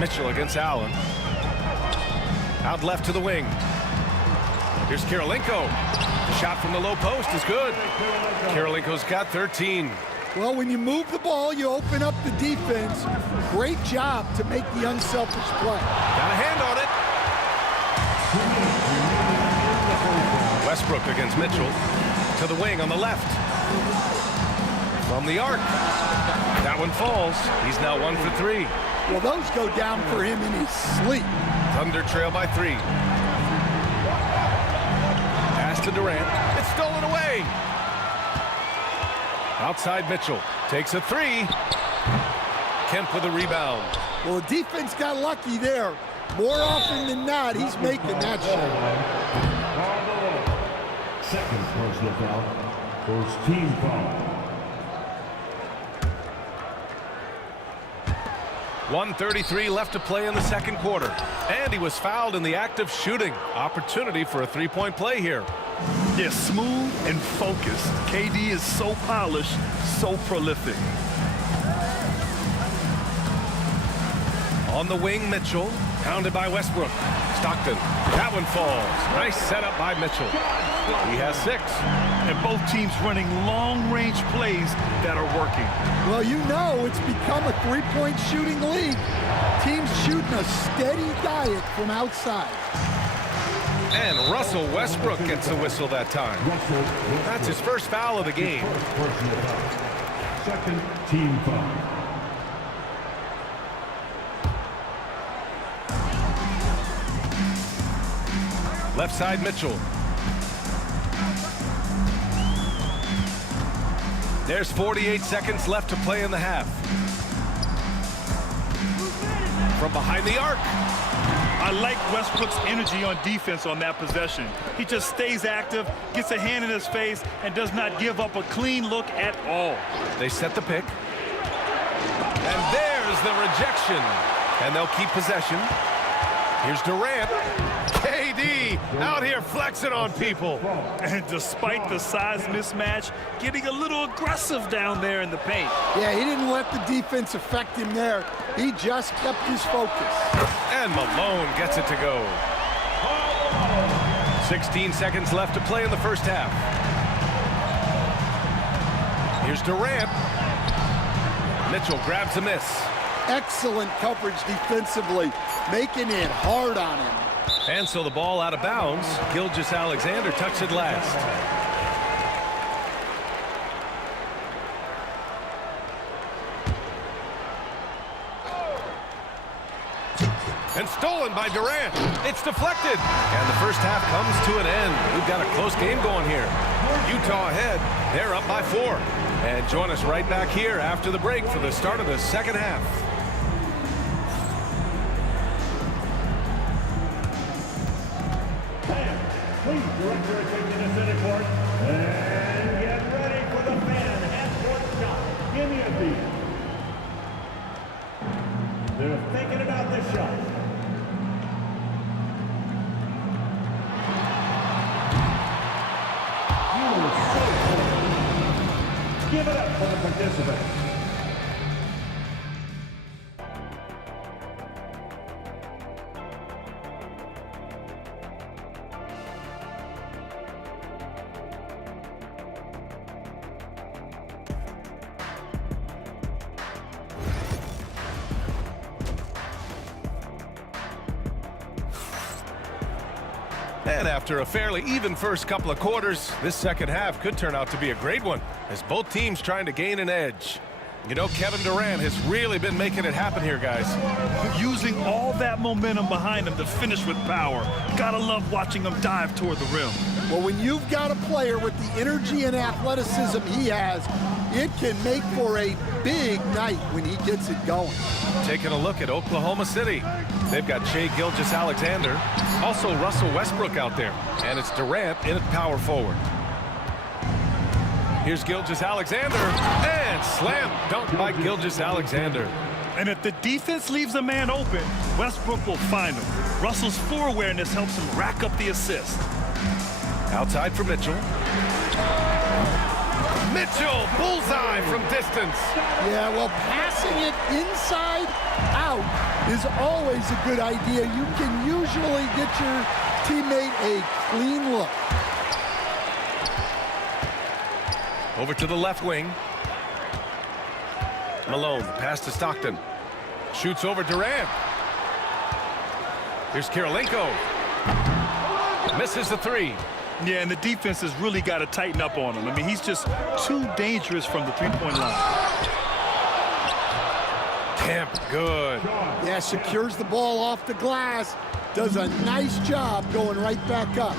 Mitchell against Allen. Out left to the wing. Here's Kirilenko. The shot from the low post is good. Kirilenko's got 13. Well, when you move the ball, you open up the defense. Great job to make the unselfish play. Got a hand on it. Westbrook against Mitchell. To the wing on the left. From the arc. That one falls. He's now 1 for 3. Well, those go down for him in his sleep. Thunder trail by 3. Pass to Durant. It's stolen away. Outside Mitchell. Takes a 3. Kemp with a rebound. Well, the defense got lucky there. More often than not, he's making that shot. Second personal foul. First team foul. 1:33 left to play in the second quarter. And he was fouled in the act of shooting. Opportunity for a 3-point play here. Yeah, smooth and focused. KD is so polished, so prolific. On the wing, Mitchell. Pounded by Westbrook. Stockton. That one falls. Nice setup by Mitchell. He has 6. And both teams running long-range plays that are working. Well, you know it's become a 3-point shooting league. Teams shooting a steady diet from outside. And Russell Westbrook gets the whistle that time. That's his first foul of the game. Second team foul. Left side, Mitchell. There's 48 seconds left to play in the half. From behind the arc. I like Westbrook's energy on defense on that possession. He just stays active, gets a hand in his face, and does not give up a clean look at all. They set the pick. And there's the rejection. And they'll keep possession. Here's Durant. KD out here flexing on people. And despite the size mismatch, getting a little aggressive down there in the paint. Yeah, he didn't let the defense affect him there. He just kept his focus. And Malone gets it to go. 16 seconds left to play in the first half. Here's Durant. Mitchell grabs a miss. Excellent coverage defensively, making it hard on him. And so the ball out of bounds. Gilgeous-Alexander tucks it last. And stolen by Durant. It's deflected. And the first half comes to an end. We've got a close game going here. Utah ahead. They're up by 4. And join us right back here after the break for the start of the second half. Please direct your attention to center court and get ready for the fan half-court shot. Give me a beat. They're thinking about the shot. You were so close. Give it up for the participants. And after a fairly even first couple of quarters, this second half could turn out to be a great one as both teams trying to gain an edge. You know, Kevin Durant has really been making it happen here, guys. Using all that momentum behind him to finish with power. Gotta love watching him dive toward the rim. Well, when you've got a player with the energy and athleticism he has, it can make for a big night when he gets it going. Taking a look at Oklahoma City. They've got Shai Gilgeous-Alexander, also Russell Westbrook out there, and it's Durant in at power forward. Here's Gilgeous-Alexander, and slam dunk by Gilgeous-Alexander. And if the defense leaves a man open, Westbrook will find him. Russell's floor awareness helps him rack up the assist. Outside for Mitchell. Mitchell, bullseye from distance. Yeah, well, passing it inside out is always a good idea. You can usually get your teammate a clean look. Over to the left wing. Malone, pass to Stockton. Shoots over Durant. Here's Kirilenko. Misses the 3. Yeah, and the defense has really got to tighten up on him. I mean, he's just too dangerous from the three-point line. Damn good. Yeah, secures the ball off the glass. Does a nice job going right back up.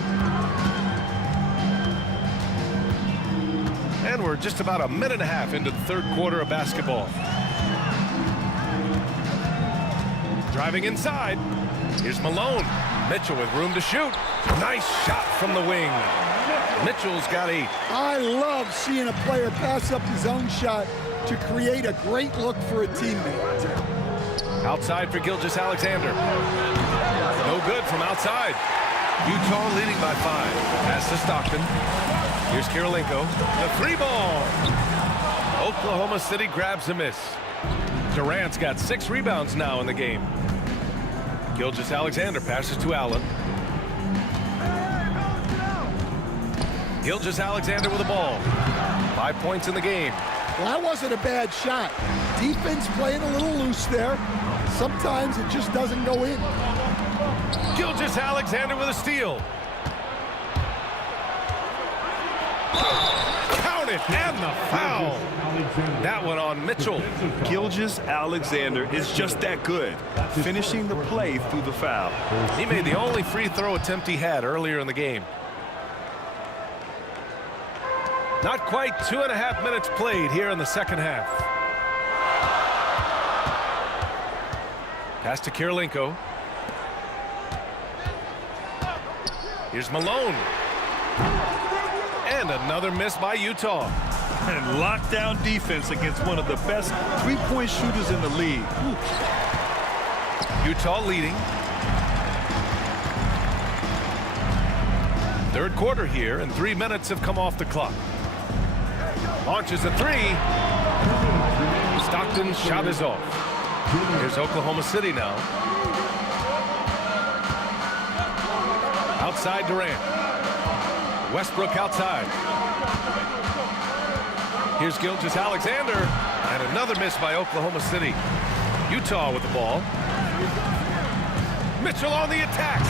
And we're just about a minute and a half into the third quarter of basketball. Driving inside. Here's Malone. Mitchell with room to shoot. Nice shot from the wing. Mitchell's got 8. I love seeing a player pass up his own shot to create a great look for a teammate. Outside for Gilgeous-Alexander. No good from outside. Utah leading by 5. Pass to Stockton. Here's Kirilenko. The 3-ball. Oklahoma City grabs a miss. Durant's got 6 rebounds now in the game. Gilgeous-Alexander passes to Allen. Gilgeous-Alexander with the ball. 5 points in the game. Well, that wasn't a bad shot. Defense playing a little loose there. Sometimes it just doesn't go in. Gilgeous-Alexander with a steal. Count it, and the foul. That one on Mitchell. Gilgeous-Alexander is just that good, finishing the play through the foul. He made the only free throw attempt he had earlier in the game. Not quite 2.5 minutes played here in the second half. Pass to Kirilenko. Here's Malone. And another miss by Utah. And lockdown defense against one of the best three-point shooters in the league. Utah leading. Third quarter here, and 3 minutes have come off the clock. Launches a 3. Stockton's shot is off. Here's Oklahoma City now. Outside Durant. Westbrook outside. Here's Gilgeous-Alexander, and another miss by Oklahoma City. Utah with the ball. Mitchell on the attack.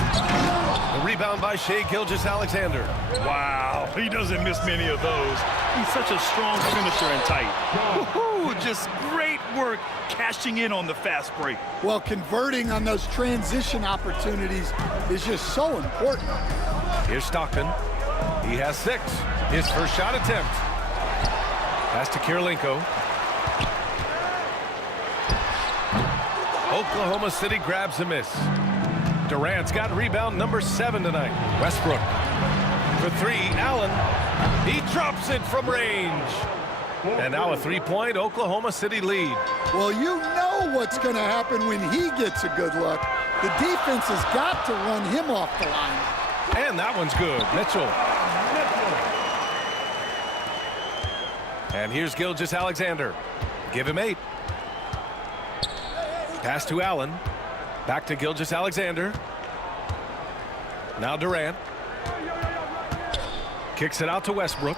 The rebound by Shai Gilgeous-Alexander. Wow, he doesn't miss many of those. He's such a strong finisher and tight. Woohoo, just great work cashing in on the fast break. Well, converting on those transition opportunities is just so important. Here's Stockton. He has 6. His first shot attempt. Pass to Kirilenko. Oklahoma City grabs a miss. Durant's got rebound number 7 tonight. Westbrook for 3. Allen. He drops it from range. And now a 3-point Oklahoma City lead. Well, you know what's going to happen when he gets a good look. The defense has got to run him off the line. And that one's good. Mitchell. And here's Gilgeous-Alexander. Give him 8. Pass to Allen. Back to Gilgeous-Alexander. Now Durant. Kicks it out to Westbrook.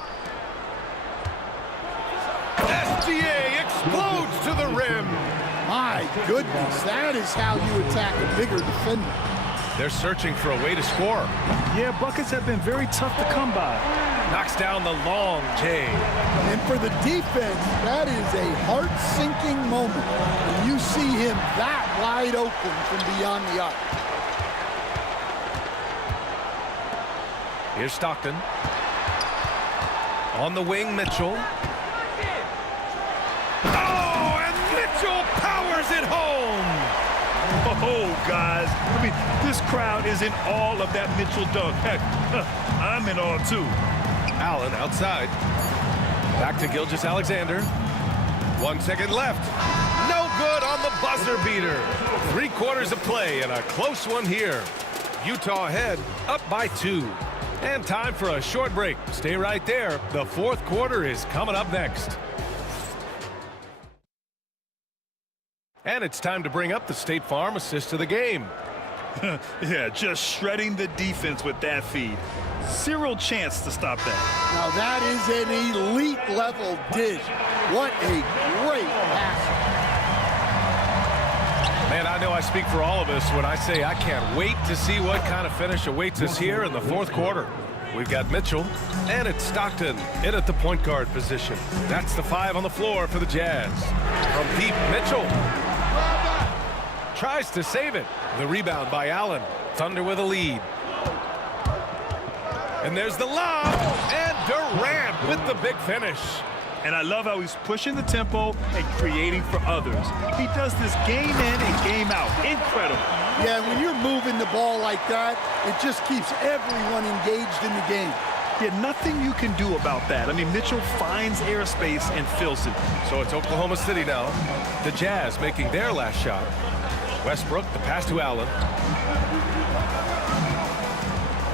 SGA explodes to the rim. My goodness, that is how you attack a bigger defender. They're searching for a way to score. Yeah, buckets have been very tough to come by. Knocks down the long J. And for the defense, that is a heart-sinking moment when you see him that wide open from beyond the arc. Here's Stockton. On the wing, Mitchell. Oh, and Mitchell powers it home. Oh, guys, I mean, this crowd is in awe of that Mitchell dunk. Heck, I'm in awe, too. Allen outside. Back to Gilgeous-Alexander. 1 second left. No good on the buzzer beater. 3/4 of play and a close one here. Utah ahead, up by 2. And time for a short break. Stay right there. The 4th quarter is coming up next. And it's time to bring up the State Farm assist of the game. Yeah, just shredding the defense with that feed. Zero chance to stop that. Now that is an elite level dish. What a great pass. Man, I know I speak for all of us when I say I can't wait to see what kind of finish awaits us here in the 4th quarter. We've got Mitchell, and it's Stockton in at the point guard position. That's the 5 on the floor for the Jazz. From deep, Mitchell tries to save it. The rebound by Allen. Thunder with a lead. And there's the lob, and Durant with the big finish. And I love how he's pushing the tempo and creating for others. He does this game in and game out. Incredible. Yeah, when you're moving the ball like that, it just keeps everyone engaged in the game. Yeah, nothing you can do about that. I mean, Mitchell finds airspace and fills it. So it's Oklahoma City now. The Jazz making their last shot. Westbrook, the pass to Allen.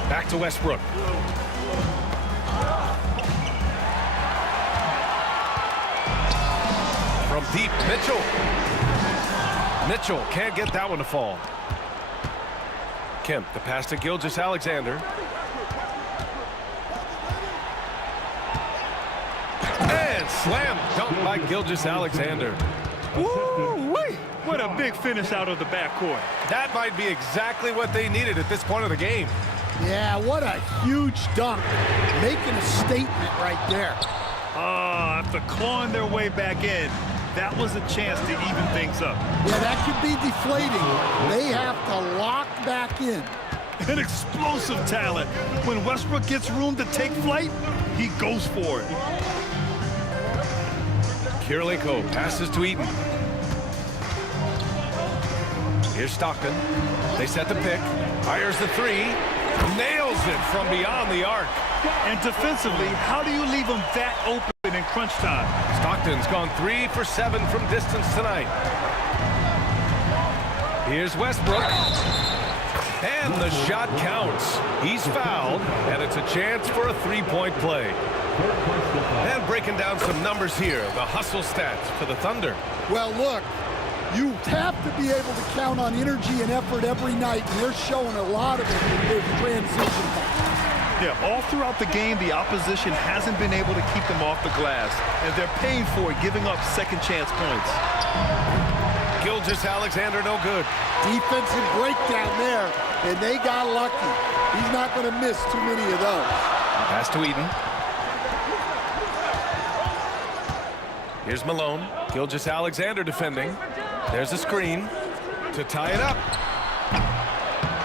Back to Westbrook. From deep, Mitchell. Mitchell can't get that one to fall. Kemp, the pass to Gilgeous-Alexander. And slam dunk by Gilgeous-Alexander. Woo-wee! What a big finish out of the backcourt. That might be exactly what they needed at this point of the game. Yeah, what a huge dunk. Making a statement right there. After clawing their way back in, that was a chance to even things up. Yeah, that could be deflating. They have to lock back in. An explosive talent. When Westbrook gets room to take flight, he goes for it. Kirilenko passes to Eaton. Here's Stockton. They set the pick. Fires the 3. Nails it from beyond the arc. And defensively, how do you leave them that open in crunch time? Stockton's gone 3 for 7 from distance tonight. Here's Westbrook. And the shot counts. He's fouled, and it's a chance for a 3-point play. And breaking down some numbers here, the hustle stats for the Thunder. Well, look, you have to be able to count on energy and effort every night, and they're showing a lot of it in their transition. Yeah, all throughout the game, the opposition hasn't been able to keep them off the glass, and they're paying for it, giving up second chance points. Gilgeous-Alexander no good. Defensive breakdown there, and they got lucky. He's not going to miss too many of those. Pass to Eden. Here's Malone. Gilgeous-Alexander defending. There's a screen to tie it up.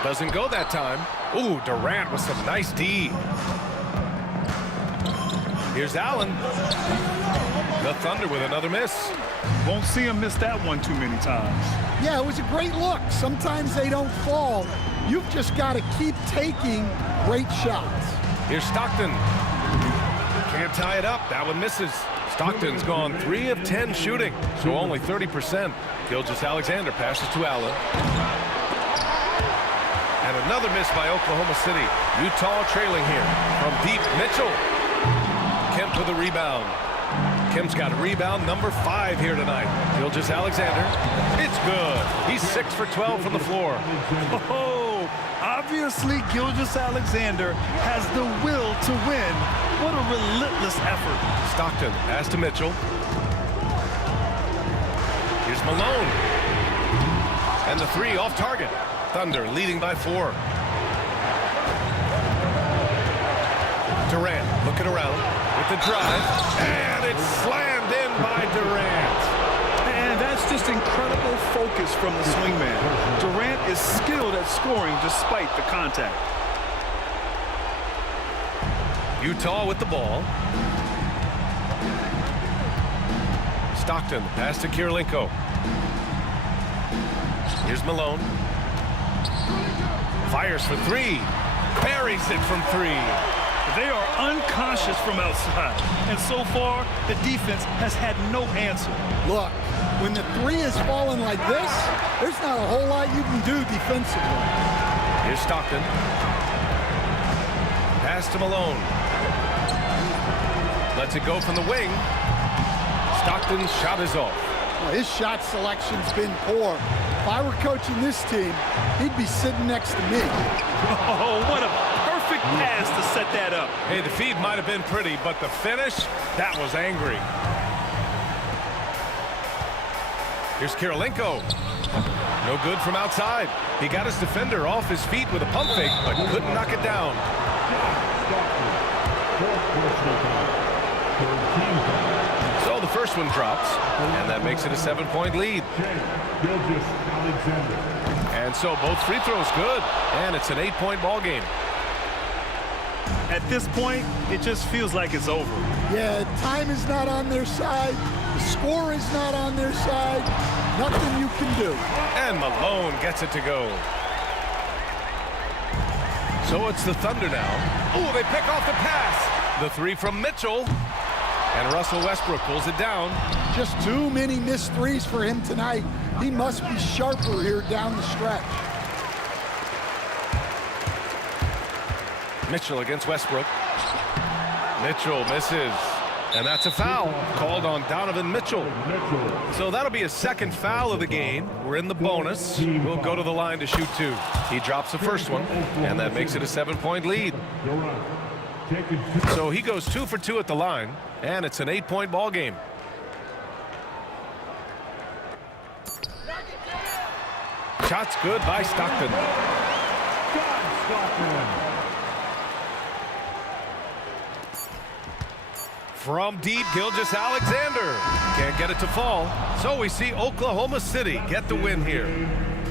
Doesn't go that time. Ooh, Durant with some nice D. Here's Allen. The Thunder with another miss. Won't see him miss that one too many times. Yeah, it was a great look. Sometimes they don't fall. You've just got to keep taking great shots. Here's Stockton. Can't tie it up. That one misses. Stockton's gone 3 of 10 shooting, so only 30%. Gilgeous-Alexander passes to Allen. And another miss by Oklahoma City. Utah trailing here. From deep, Mitchell. Kemp with a rebound. Kemp's got rebound number 5 here tonight. Gilgeous-Alexander. It's good. He's 6 for 12 from the floor. Oh, obviously Gilgeous-Alexander has the will to win. What a relentless effort. Stockton pass to Mitchell. Here's Malone. And the 3 off target. Thunder leading by 4. Durant looking around with the drive. And it's slammed in by Durant. And that's just incredible focus from the swingman. Durant is skilled at scoring despite the contact. Utah with the ball. Stockton pass to Kirilenko. Here's Malone. Fires for 3. Buries it from 3. They are unconscious from outside. And so far, the defense has had no answer. Look, when the 3 is falling like this, there's not a whole lot you can do defensively. Here's Stockton. Pass to Malone. Lets it go from the wing. Stockton's shot is off. Well, his shot selection's been poor. If I were coaching this team, he'd be sitting next to me. Oh, what a perfect pass to set that up. Hey, the feed might have been pretty, but the finish, that was angry. Here's Kirilenko. No good from outside. He got his defender off his feet with a pump fake, but couldn't knock it down. So the first one drops, and that makes it a 7-point lead. And so both free throws good, and it's an 8-point ball game. At this point, it just feels like it's over. Yeah, time is not on their side. The score is not on their side. Nothing you can do. And Malone gets it to go. So it's the Thunder now. Oh, they pick off the pass. The 3 from Mitchell. And Russell Westbrook pulls it down. Just too many missed threes for him tonight. He must be sharper here down the stretch. Mitchell against Westbrook. Mitchell misses. And that's a foul called on Donovan Mitchell. So that'll be a second foul of the game. We're in the bonus. We'll go to the line to shoot 2. He drops the first one, and that makes it a 7-point lead. So he goes 2 for 2 at the line, and it's an 8-point ball game. Shots good by Stockton. From deep, Gilgeous-Alexander can't get it to fall. So we see Oklahoma City get the win here.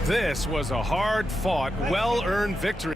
This was a hard-fought, well-earned victory.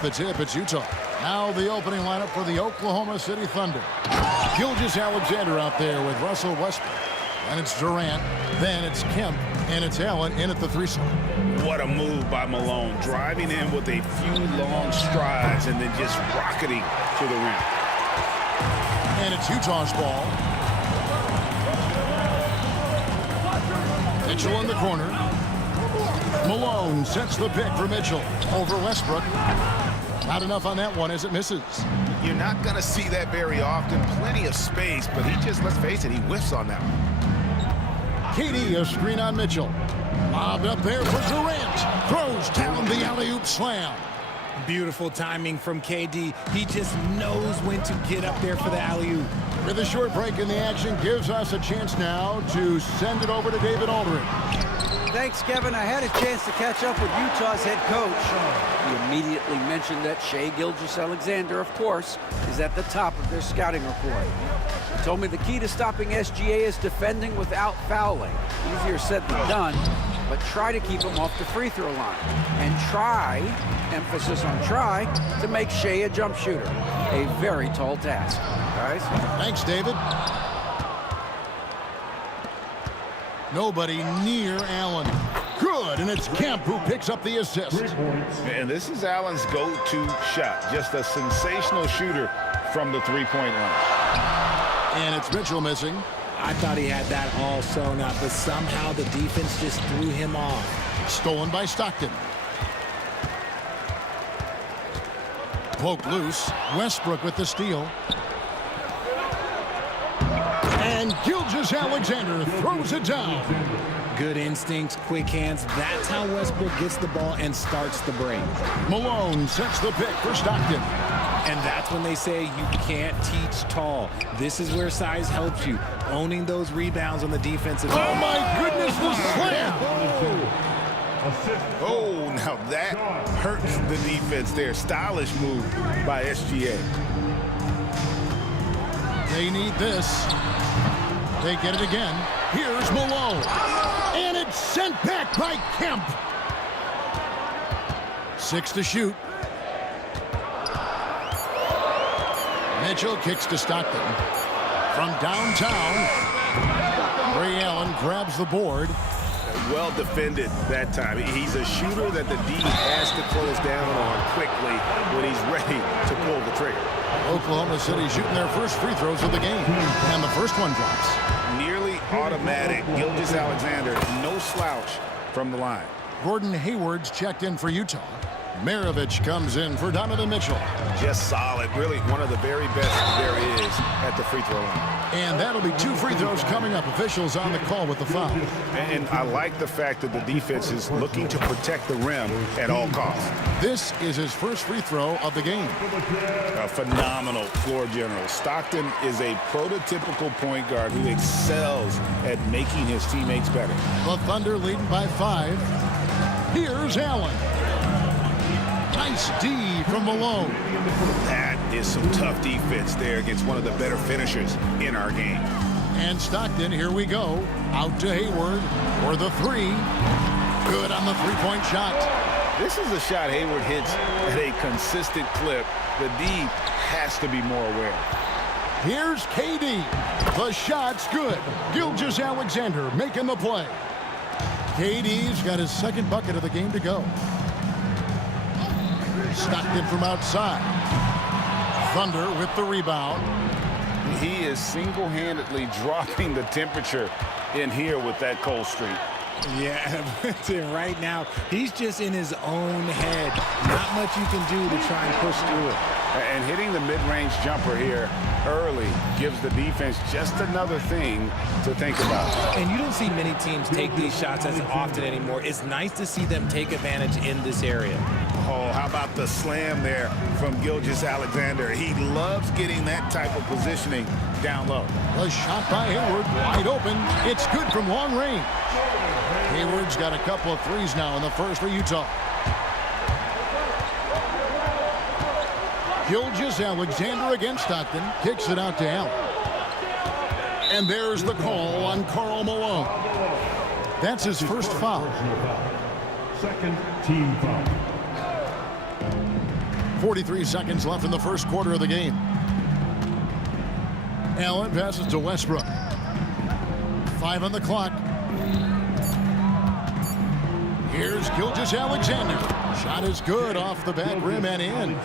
off the tip, it's Utah. Now the opening lineup for the Oklahoma City Thunder. Gilgeous-Alexander out there with Russell Westbrook. And it's Durant, then it's Kemp, and it's Allen in at the 3 slot. What a move by Malone, driving in with a few long strides and then just rocketing to the rim. And it's Utah's ball. Mitchell in the corner. Malone sets the pick for Mitchell over Westbrook. Not enough on that one as it misses. You're not going to see that very often. Plenty of space, but he just, let's face it, he whiffs on that one. KD, a screen on Mitchell. Lobbed up there for Durant. Throws down the alley-oop slam. Beautiful timing from KD. He just knows when to get up there for the alley-oop. With a short break in the action, gives us a chance now to send it over to David Aldridge. Thanks, Kevin. I had a chance to catch up with Utah's head coach. He immediately mentioned that Shai Gilgeous-Alexander, of course, is at the top of their scouting report. He told me the key to stopping SGA is defending without fouling. Easier said than done, but try to keep him off the free throw line. And try, emphasis on try, to make Shai a jump shooter. A very tall task. Guys? Thanks, David. Nobody near Allen. Good, and it's Kemp who picks up the assist. And this is Allen's go-to shot. Just a sensational shooter from the three-point line. And it's Mitchell missing. I thought he had that all sewn up, but somehow the defense just threw him off. Stolen by Stockton. Poked loose. Westbrook with the steal. And Gilgeous-Alexander throws it down. Good instincts, quick hands. That's how Westbrook gets the ball and starts the break. Malone sets the pick for Stockton. And that's when they say you can't teach tall. This is where size helps you. Owning those rebounds on the defensive end. Oh, my goodness, the slam. Oh, now that hurts the defense there. Stylish move by SGA. They need this. They get it again. Here's Malone. And it's sent back by Kemp. 6 to shoot. Mitchell kicks to Stockton. From downtown, Ray Allen grabs the board. Well defended that time. He's a shooter that the D has to close down on quickly when he's ready to pull the trigger. Oklahoma City shooting their first free throws of the game. And the first one drops. Nearly automatic. Gilgeous-Alexander, no slouch from the line. Gordon Hayward's checked in for Utah. Maravich comes in for Donovan Mitchell. Just solid. Really one of the very best there is at the free throw line. And that'll be 2 free throws coming up. Officials on the call with the foul. And I like the fact that the defense is looking to protect the rim at all costs. This is his first free throw of the game. A phenomenal floor general. Stockton is a prototypical point guard who excels at making his teammates better. The Thunder leading by 5. Here's Allen. Nice D from Malone. That is some tough defense there against one of the better finishers in our game. And Stockton, here we go. Out to Hayward for the 3. Good on the three-point shot. This is a shot Hayward hits at a consistent clip. The D has to be more aware. Here's KD. The shot's good. Gilgeous-Alexander making the play. KD's got his second bucket of the game to go. Stockton from outside. Thunder with the rebound. He is single-handedly dropping the temperature in here with that cold streak. Yeah, right now, he's just in his own head. Not much you can do to try and push through it. And hitting the mid-range jumper here early gives the defense just another thing to think about. And you don't see many teams take these shots as often anymore. It's nice to see them take advantage in this area. Oh, how about the slam there from Gilgeous-Alexander? He loves getting that type of positioning down low. A shot by Hayward, wide open. It's good from long range. Hayward's got a couple of threes now in the first for Utah. Gilgeous-Alexander against Stockton. Kicks it out to Allen. And there's the call on Karl Malone. That's his first foul. Second team foul. 43 seconds left in the first quarter of the game. Allen passes to Westbrook. 5 on the clock. Here's Gilgeous-Alexander. Shot is good off the back rim and in.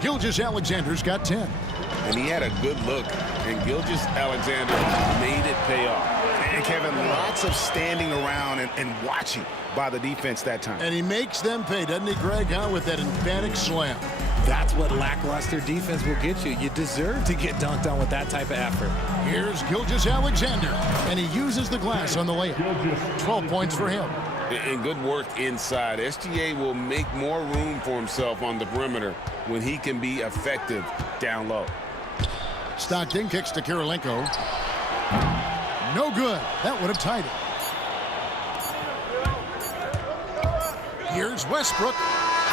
Gilgeous-Alexander's got 10. And he had a good look, and Gilgeous-Alexander made it pay off. And Kevin, lots of standing around and watching by the defense that time. And he makes them pay, doesn't he, Greg, with that emphatic slam. That's what lackluster defense will get you. You deserve to get dunked on with that type of effort. Here's Gilgeous-Alexander, and he uses the glass on the layup. 12 points for him. And good work inside. SGA will make more room for himself on the perimeter when he can be effective down low. Stockton kicks to Kirilenko. No good. That would have tied it. Here's Westbrook.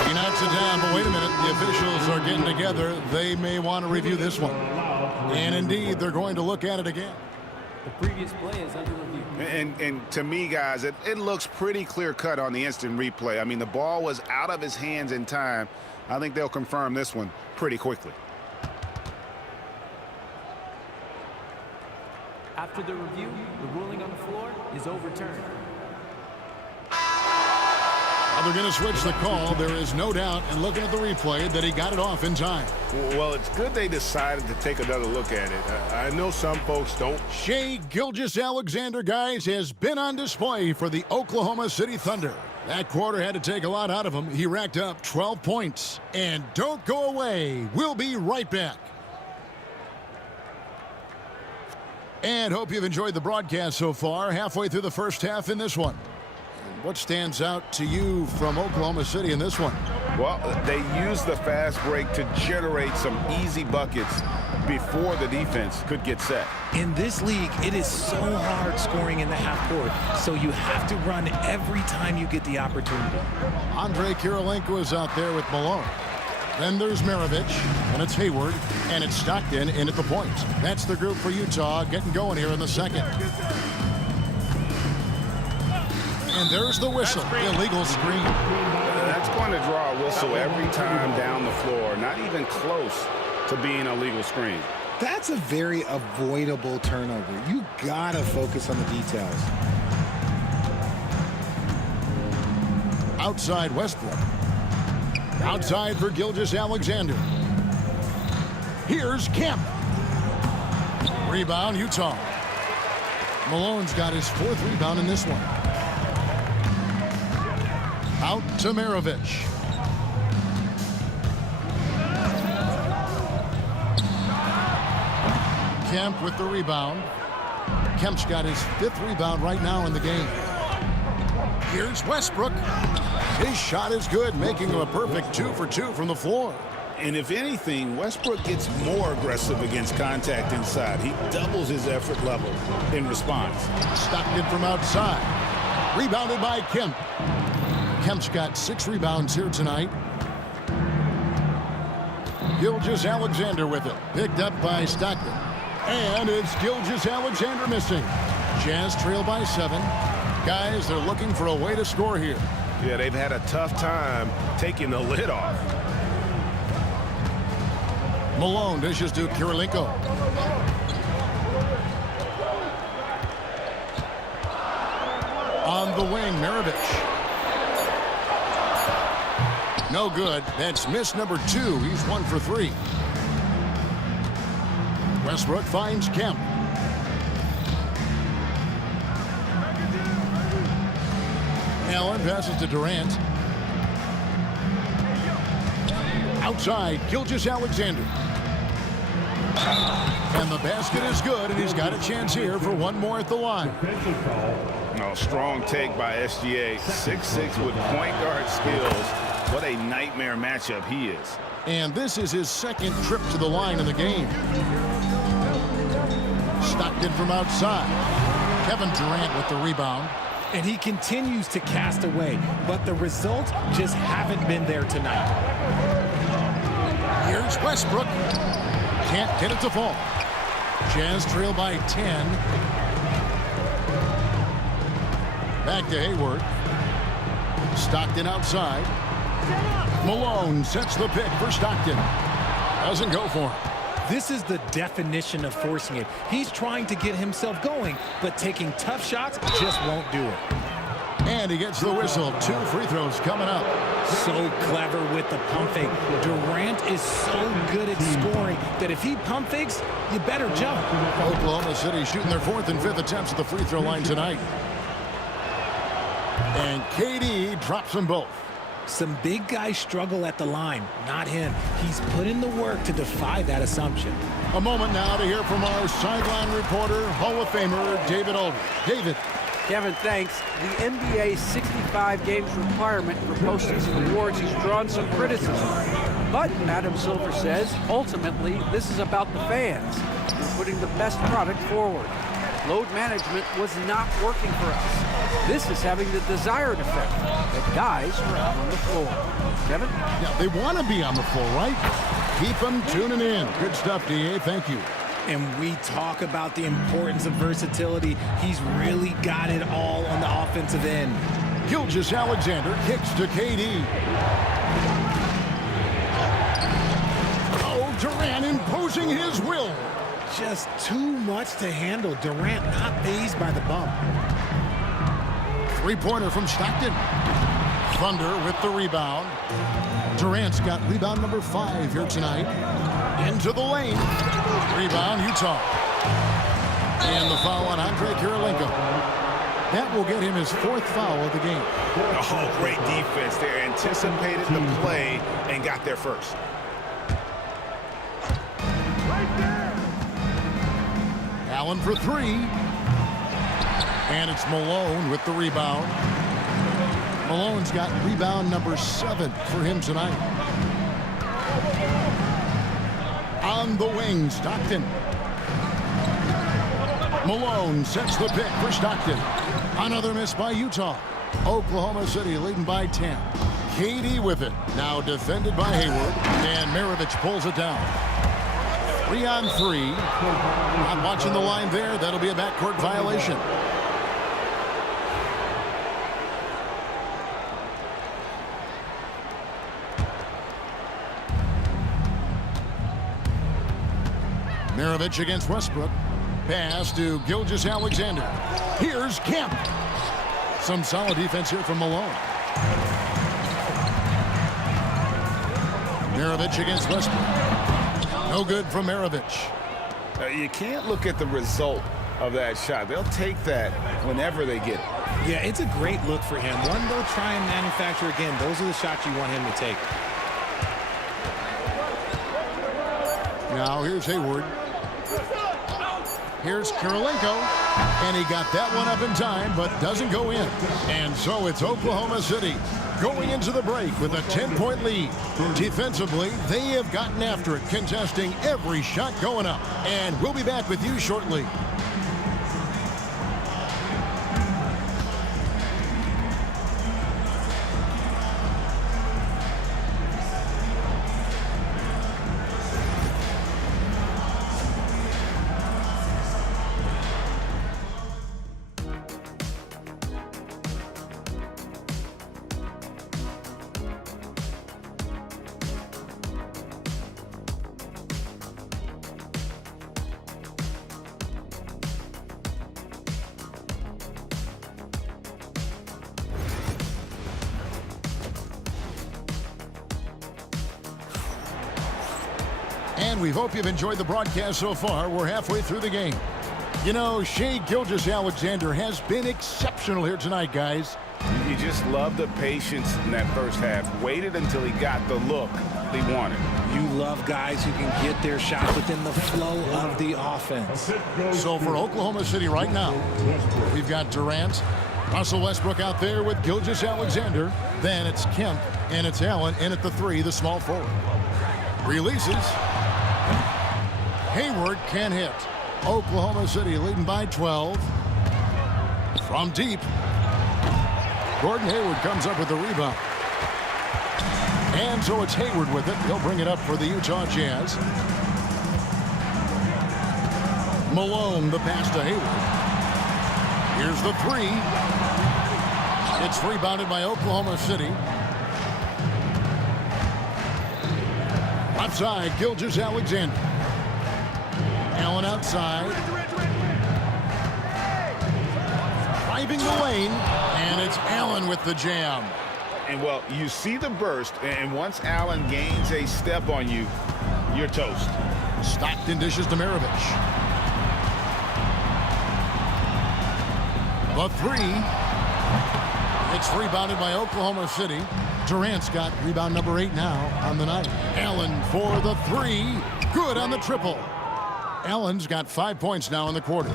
He knocks it down, but wait a minute. The officials are getting together. They may want to review this one. And indeed, they're going to look at it again. The previous play is under review. And to me, guys, it looks pretty clear-cut on the instant replay. I mean, the ball was out of his hands in time. I think they'll confirm this one pretty quickly. After the review, the ruling on the floor is overturned. They're going to switch the call. There is no doubt, and looking at the replay, that he got it off in time. Well, it's good they decided to take another look at it. I know some folks don't. Shai Gilgeous-Alexander, guys, has been on display for the Oklahoma City Thunder. That quarter had to take a lot out of him. He racked up 12 points. And don't go away. We'll be right back. And hope you've enjoyed the broadcast so far. Halfway through the first half in this one. What stands out to you from Oklahoma City in this one? Well, they used the fast break to generate some easy buckets before the defense could get set. In this league, it is so hard scoring in the half court, so you have to run every time you get the opportunity. Andre Kirilenko is out there with Malone. Then there's Maravich, and it's Hayward, and it's Stockton in at the point. That's the group for Utah getting going here in the second. And there's the whistle, illegal screen. That's going to draw a whistle every time down the floor, not even close to being a legal screen. That's a very avoidable turnover. You gotta focus on the details. Outside Westbrook. Outside for Gilgeous-Alexander. Here's Kemp. Rebound, Utah. Malone's got his 4th rebound in this one. Out to Maravich. Kemp with the rebound. Kemp's got his 5th rebound right now in the game. Here's Westbrook. His shot is good, making him a perfect 2 for 2 from the floor. And if anything, Westbrook gets more aggressive against contact inside. He doubles his effort level in response. Stockton from outside. Rebounded by Kemp. Kemp's got 6 rebounds here tonight. Gilgeous-Alexander with it. Picked up by Stockton. And it's Gilgeous-Alexander missing. Jazz trail by 7. Guys, they're looking for a way to score here. Yeah, they've had a tough time taking the lid off. Malone dishes to Kirilenko. On the wing, Maravich. No good. That's miss number 2. He's 1 for 3. Westbrook finds Kemp. Allen passes to Durant. Outside, Gilgeous-Alexander. And the basket is good, and he's got a chance here for one more at the line. No, strong take by SGA. 6'6" with point guard skills. What a nightmare matchup he is. And this is his 2nd trip to the line in the game. Stockton from outside. Kevin Durant with the rebound. And he continues to cast away, but the results just haven't been there tonight. Here's Westbrook. Can't get it to fall. Jazz trail by 10. Back to Hayward. Stockton outside. Malone sets the pick for Stockton. Doesn't go for him. This is the definition of forcing it. He's trying to get himself going, but taking tough shots just won't do it. And he gets the whistle. 2 free throws coming up. So clever with the pump fake. Durant is so good at scoring that if he pump fakes, you better jump. Oklahoma City shooting their 4th and 5th attempts at the free throw line tonight. And KD drops them both. Some big guys struggle at the line, not him. He's put in the work to defy that assumption. A moment now to hear from our sideline reporter, Hall of Famer David Aldridge. David. Kevin, thanks. The NBA's 65 games requirement for postseason awards has drawn some criticism. But Adam Silver says, ultimately, this is about the fans. We're putting the best product forward. Load management was not working for us. This is having the desired effect, that guys are out on the floor. Kevin? Yeah, they want to be on the floor, right? Keep them tuning in. Good stuff, DA. Thank you. And we talk about the importance of versatility. He's really got it all on the offensive end. Gilgeous-Alexander kicks to KD. Oh, Durant imposing his will. Just too much to handle. Durant not fazed by the bump. 3-pointer from Stockton. Thunder with the rebound. Durant's got rebound number 5 here tonight. Into the lane. Rebound, Utah. And the foul on Andre Kirilenko. That will get him his 4th foul of the game. Oh, great defense there. Anticipated the play and got there first. Allen for 3. And it's Malone with the rebound. Malone's got rebound number 7 for him tonight. On the wing, Stockton. Malone sets the pick for Stockton. Another miss by Utah. Oklahoma City leading by 10. KD with it. Now defended by Hayward. And Maravich pulls it down. 3 on 3. Not watching the line there. That'll be a backcourt violation. Maravich against Westbrook. Pass to Gilgeous-Alexander. Here's Kemp. Some solid defense here from Malone. Maravich against Westbrook. No good from Maravich. You can't look at the result of that shot. They'll take that whenever they get it. Yeah, it's a great look for him. One they'll try and manufacture again. Those are the shots you want him to take. Now here's Hayward. Here's Kirilenko, and he got that one up in time, but doesn't go in. And so it's Oklahoma City going into the break with a 10-point lead. Defensively, they have gotten after it, contesting every shot going up. And we'll be back with you shortly. And we hope you've enjoyed the broadcast so far. We're halfway through the game. You know, Shai Gilgeous-Alexander has been exceptional here tonight, guys. You just love the patience in that first half. Waited until he got the look he wanted. You love guys who can get their shot within the flow of the offense. So for Oklahoma City right now, we've got Durant, Russell Westbrook out there with Gilgeous-Alexander. Then it's Kemp and it's Allen in at the 3, the small forward. Releases. Hayward can't hit. Oklahoma City leading by 12. From deep. Gordon Hayward comes up with the rebound. And so it's Hayward with it. He'll bring it up for the Utah Jazz. Malone, the pass to Hayward. Here's the 3. It's rebounded by Oklahoma City. Outside, Gilgeous-Alexander. Allen outside. Driving the lane, and it's Allen with the jam. And, well, you see the burst, and once Allen gains a step on you, you're toast. Stockton dishes to Maravich. The three. It's rebounded by Oklahoma City. Durant's got rebound number 8 now on the night. Allen for the three. Good on the triple. Allen's got 5 points now in the quarter.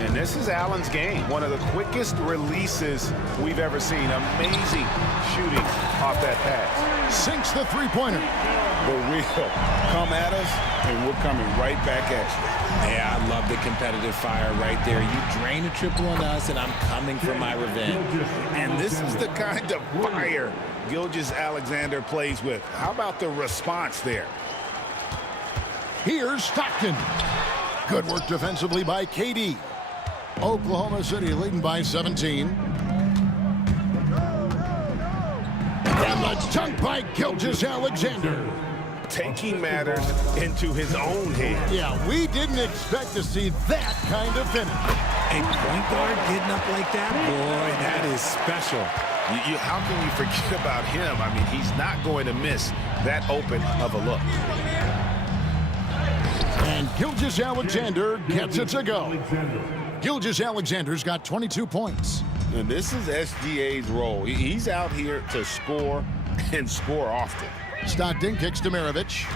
And this is Allen's game. One of the quickest releases we've ever seen. Amazing shooting off that pass. Sinks the three-pointer. The real come at us, and we're coming right back at you. Yeah, I love the competitive fire right there. You drain a triple on us, and I'm coming for my revenge. And this is the kind of fire Gilgeous-Alexander plays with. How about the response there? Here's Stockton. Good work defensively by KD. Oklahoma City leading by 17. And the dunk by Gilgeous-Alexander. Taking matters into his own hands. Yeah, we didn't expect to see that kind of finish. A point guard getting up like that? Boy, that is special. How can you forget about him? I mean, he's not going to miss that open of a look. And Gilgeous-Alexander gets it to go. Gilgeous-Alexander's got 22 points. And this is SGA's role. He's out here to score and score often. Stockton kicks to Maravich.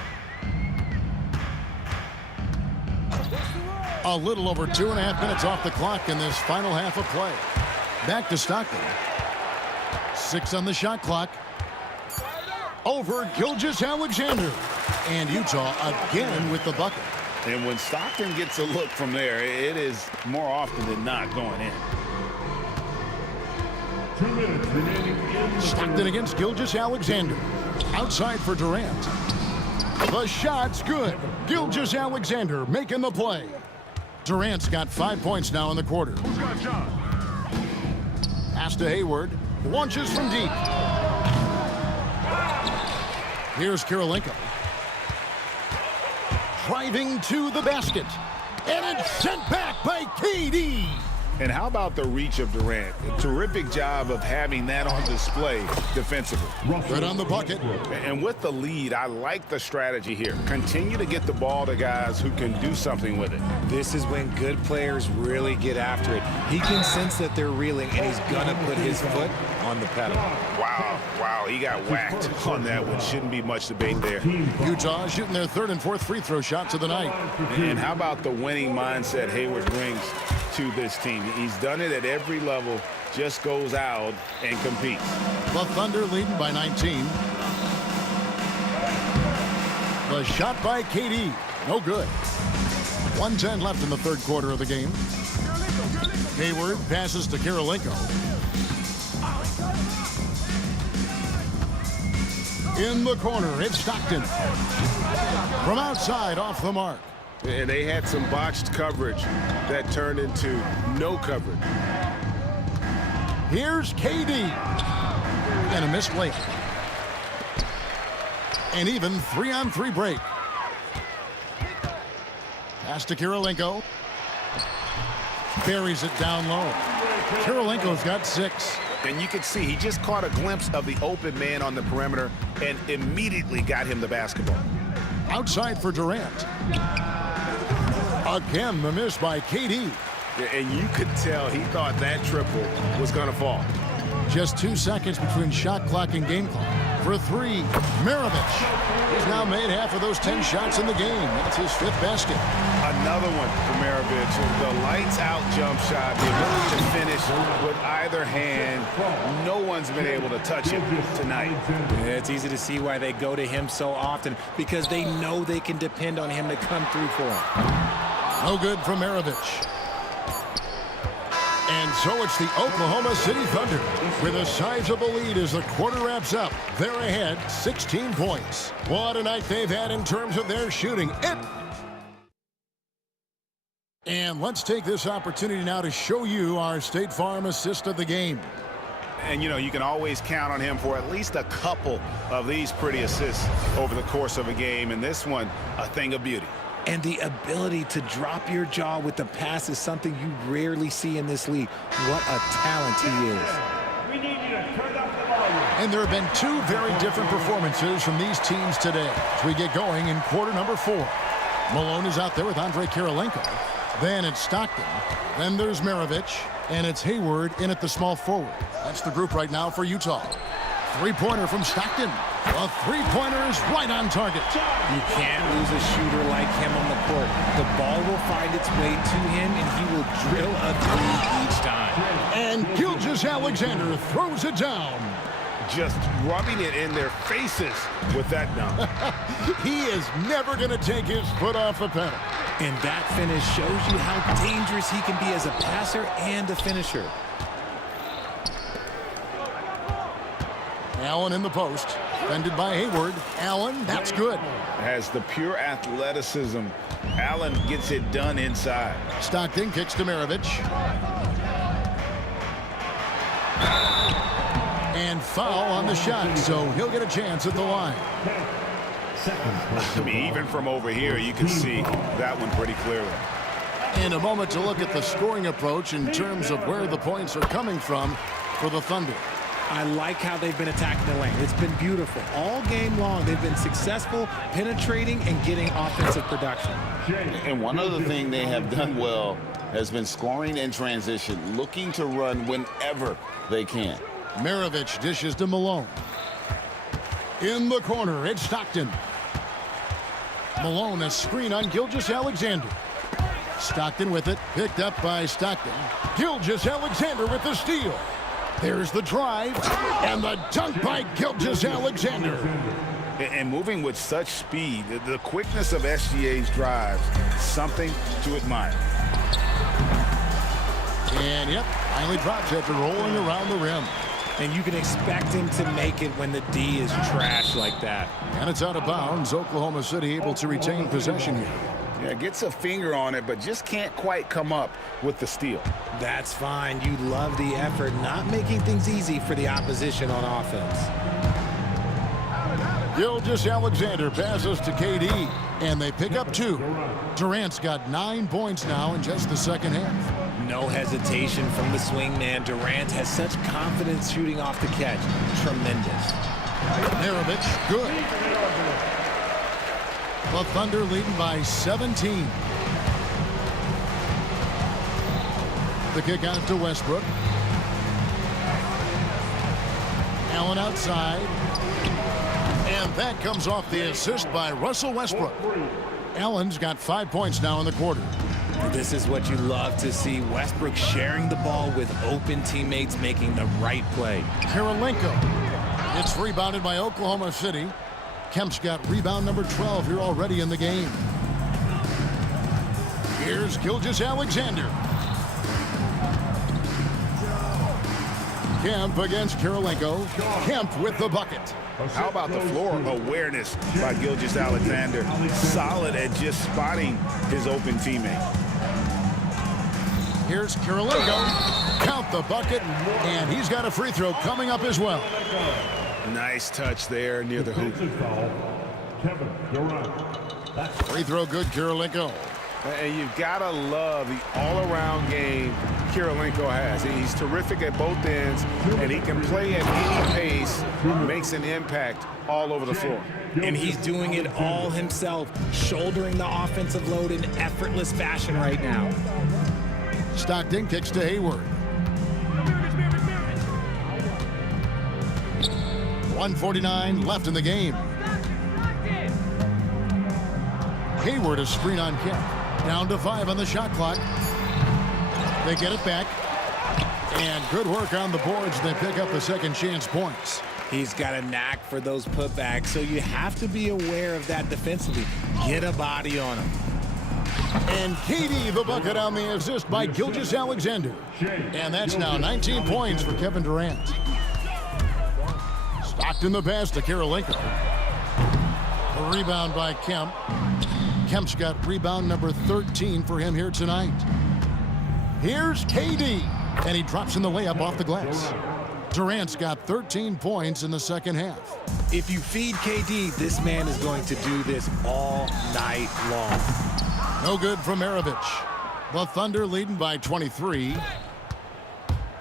A little over 2.5 minutes off the clock in this final half of play. Back to Stockton. 6 on the shot clock. Over Gilgeous-Alexander. And Utah again with the bucket. And when Stockton gets a look from there, it is more often than not going in. 2 minutes remaining in the Stockton against Gilgeous-Alexander. Outside for Durant. The shot's good. Gilgeous-Alexander making the play. Durant's got 5 points now in the quarter. Who's got shot? Pass to Hayward. Launches from deep. Here's Kirilenko. Driving to the basket. And it's sent back by KD. And how about the reach of Durant? A terrific job of having that on display defensively. Good on the bucket. And with the lead, I like the strategy here. Continue to get the ball to guys who can do something with it. This is when good players really get after it. He can sense that they're reeling, and he's going to put his foot on the pedal. Wow, he got whacked on that one. Shouldn't be much debate there. Utah shooting their 3rd and 4th free throw shots of the night. And how about the winning mindset Hayward brings to this team? He's done it at every level, just goes out and competes. The Thunder leading by 19. The shot by KD. No good. 1:10 left in the 3rd quarter of the game. Hayward passes to Kirilenko. In the corner, it's Stockton. From outside, off the mark. And they had some botched coverage that turned into no coverage. Here's KD. And a missed layup. An even 3-on-3 break. Pass to Kirilenko. Buries it down low. Kirilenko's got 6. And you can see he just caught a glimpse of the open man on the perimeter and immediately got him the basketball. Outside for Durant. Again, the miss by KD. And you could tell he thought that triple was going to fall. Just 2 seconds between shot clock and game clock. For 3, Maravich. He's now made half of those 10 shots in the game. That's his 5th basket. Another one for Maravich. The lights-out jump shot, the ability to finish with either hand. No one's been able to touch him tonight. Yeah, it's easy to see why they go to him so often, because they know they can depend on him to come through for them. No good from Maravich. And so it's the Oklahoma City Thunder with a sizable lead as the quarter wraps up. They're ahead 16 points. What a night they've had in terms of their shooting. And let's take this opportunity now to show you our State Farm assist of the game. And, you know, you can always count on him for at least a couple of these pretty assists over the course of a game. And this one, a thing of beauty. And the ability to drop your jaw with the pass is something you rarely see in this league. What a talent he is. We need you to turn up the volume. And there have been two very different performances from these teams today as we get going in quarter number 4. Malone is out there with Andrei Kirilenko. Then it's Stockton. Then there's Maravich. And it's Hayward in at the small forward. That's the group right now for Utah. Three-pointer from Stockton. A three-pointer is right on target. You can't lose a shooter like him on the court. The ball will find its way to him, and he will drill a three each time. And Gilgeous-Alexander throws it down. Just rubbing it in their faces with that dunk. He is never going to take his foot off the pedal. And that finish shows you how dangerous he can be as a passer and a finisher. Allen in the post, defended by Hayward. Allen, that's good. Has the pure athleticism. Allen gets it done inside. Stockton kicks to Maravich. And foul on the shot, so he'll get a chance at the line. I mean, even from over here, you can see that one pretty clearly. In a moment to look at the scoring approach in terms of where the points are coming from for the Thunder. I like how they've been attacking the lane. It's been beautiful. All game long, they've been successful penetrating and getting offensive production. And one other thing they have done well has been scoring in transition, looking to run whenever they can. Maravich dishes to Malone. In the corner, it's Stockton. Malone, a screen on Gilgeous-Alexander. Stockton with it, picked up by Stockton. Gilgeous-Alexander with the steal. There's the drive, and the dunk by Gilgeous-Alexander. And moving with such speed, the quickness of SGA's drives, something to admire. And, yep, finally drops after rolling around the rim. And you can expect him to make it when the D is trash like that. And it's out of bounds. Oklahoma City able to retain possession here. Yeah, gets a finger on it, but just can't quite come up with the steal. That's fine. You love the effort, not making things easy for the opposition on offense. Gilgeous-Alexander passes to KD, and they pick up 2. Durant's got 9 points now in just the second half. No hesitation from the swingman. Durant has such confidence shooting off the catch. Tremendous. Maravich, good. The Thunder leading by 17. The kick out to Westbrook. Allen outside. And that comes off the assist by Russell Westbrook. Allen's got 5 points now in the quarter. This is what you love to see. Westbrook sharing the ball with open teammates, making the right play. Kirilenko. It's rebounded by Oklahoma City. Kemp's got rebound number 12 here already in the game. Here's Gilgeous-Alexander. Kemp against Kirilenko. Kemp with the bucket. How about the floor awareness by Gilgeous-Alexander? Solid at just spotting his open teammate. Here's Kirilenko. Count the bucket, and he's got a free throw coming up as well. Nice touch there near the hoop. Free throw good, Kirilenko. And you've got to love the all-around game Kirilenko has. He's terrific at both ends, and he can play at any pace, makes an impact all over the floor. And he's doing it all himself, shouldering the offensive load in effortless fashion right now. Stockton kicks to Hayward. 1:49 left in the game. Hayward a screen on Kemp. Down to 5 on the shot clock. They get it back. And good work on the boards. They pick up the second chance points. He's got a knack for those putbacks, so you have to be aware of that defensively. Get a body on him. And KD the bucket on the assist by Gilgeous-Alexander. And that's now 19 points for Kevin Durant. Stockton the pass to Kirilenko. A rebound by Kemp. Kemp's got rebound number 13 for him here tonight. Here's KD. And he drops in the layup off the glass. Durant's got 13 points in the second half. If you feed KD, this man is going to do this all night long. No good from Maravich. The Thunder leading by 23.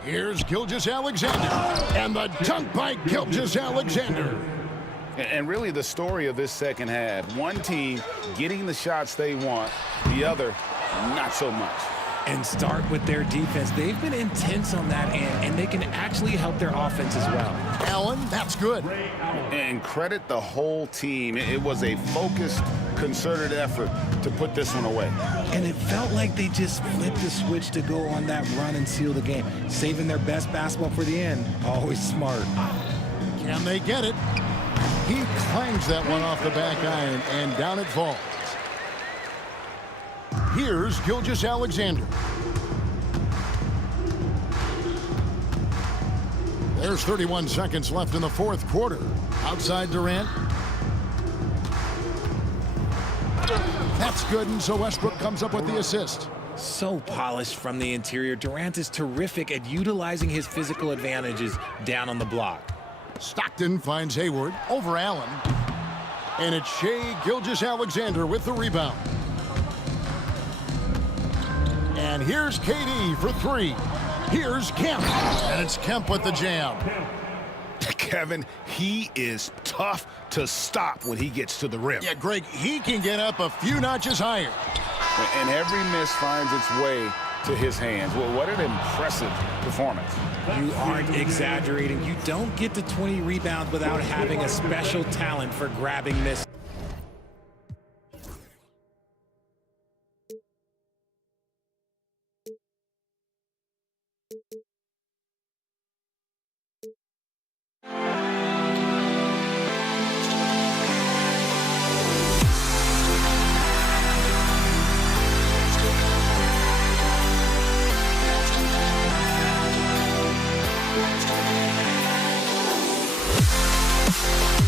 Here's Gilgeous-Alexander. And the dunk by Gilgeous-Alexander. And really the story of this second half, one team getting the shots they want, the other not so much. And start with their defense. They've been intense on that end, and they can actually help their offense as well. Allen, that's good. And credit the whole team. It was a focused, concerted effort to put this one away. And it felt like they just flipped the switch to go on that run and seal the game. Saving their best basketball for the end. Always smart. Can they get it? He clangs that one off the back iron, and down it falls. Here's Gilgeous-Alexander. There's 31 seconds left in the fourth quarter. Outside Durant. That's good, and so Westbrook comes up with the assist. So polished from the interior. Durant is terrific at utilizing his physical advantages down on the block. Stockton finds Hayward over Allen. And it's Shai Gilgeous-Alexander with the rebound. And here's KD for three. Here's Kemp. And it's Kemp with the jam. Kevin, he is tough to stop when he gets to the rim. Yeah, Greg, he can get up a few notches higher. And every miss finds its way to his hands. Well, what an impressive performance. You aren't exaggerating. You don't get to 20 rebounds without having a special talent for grabbing misses. We'll be right back.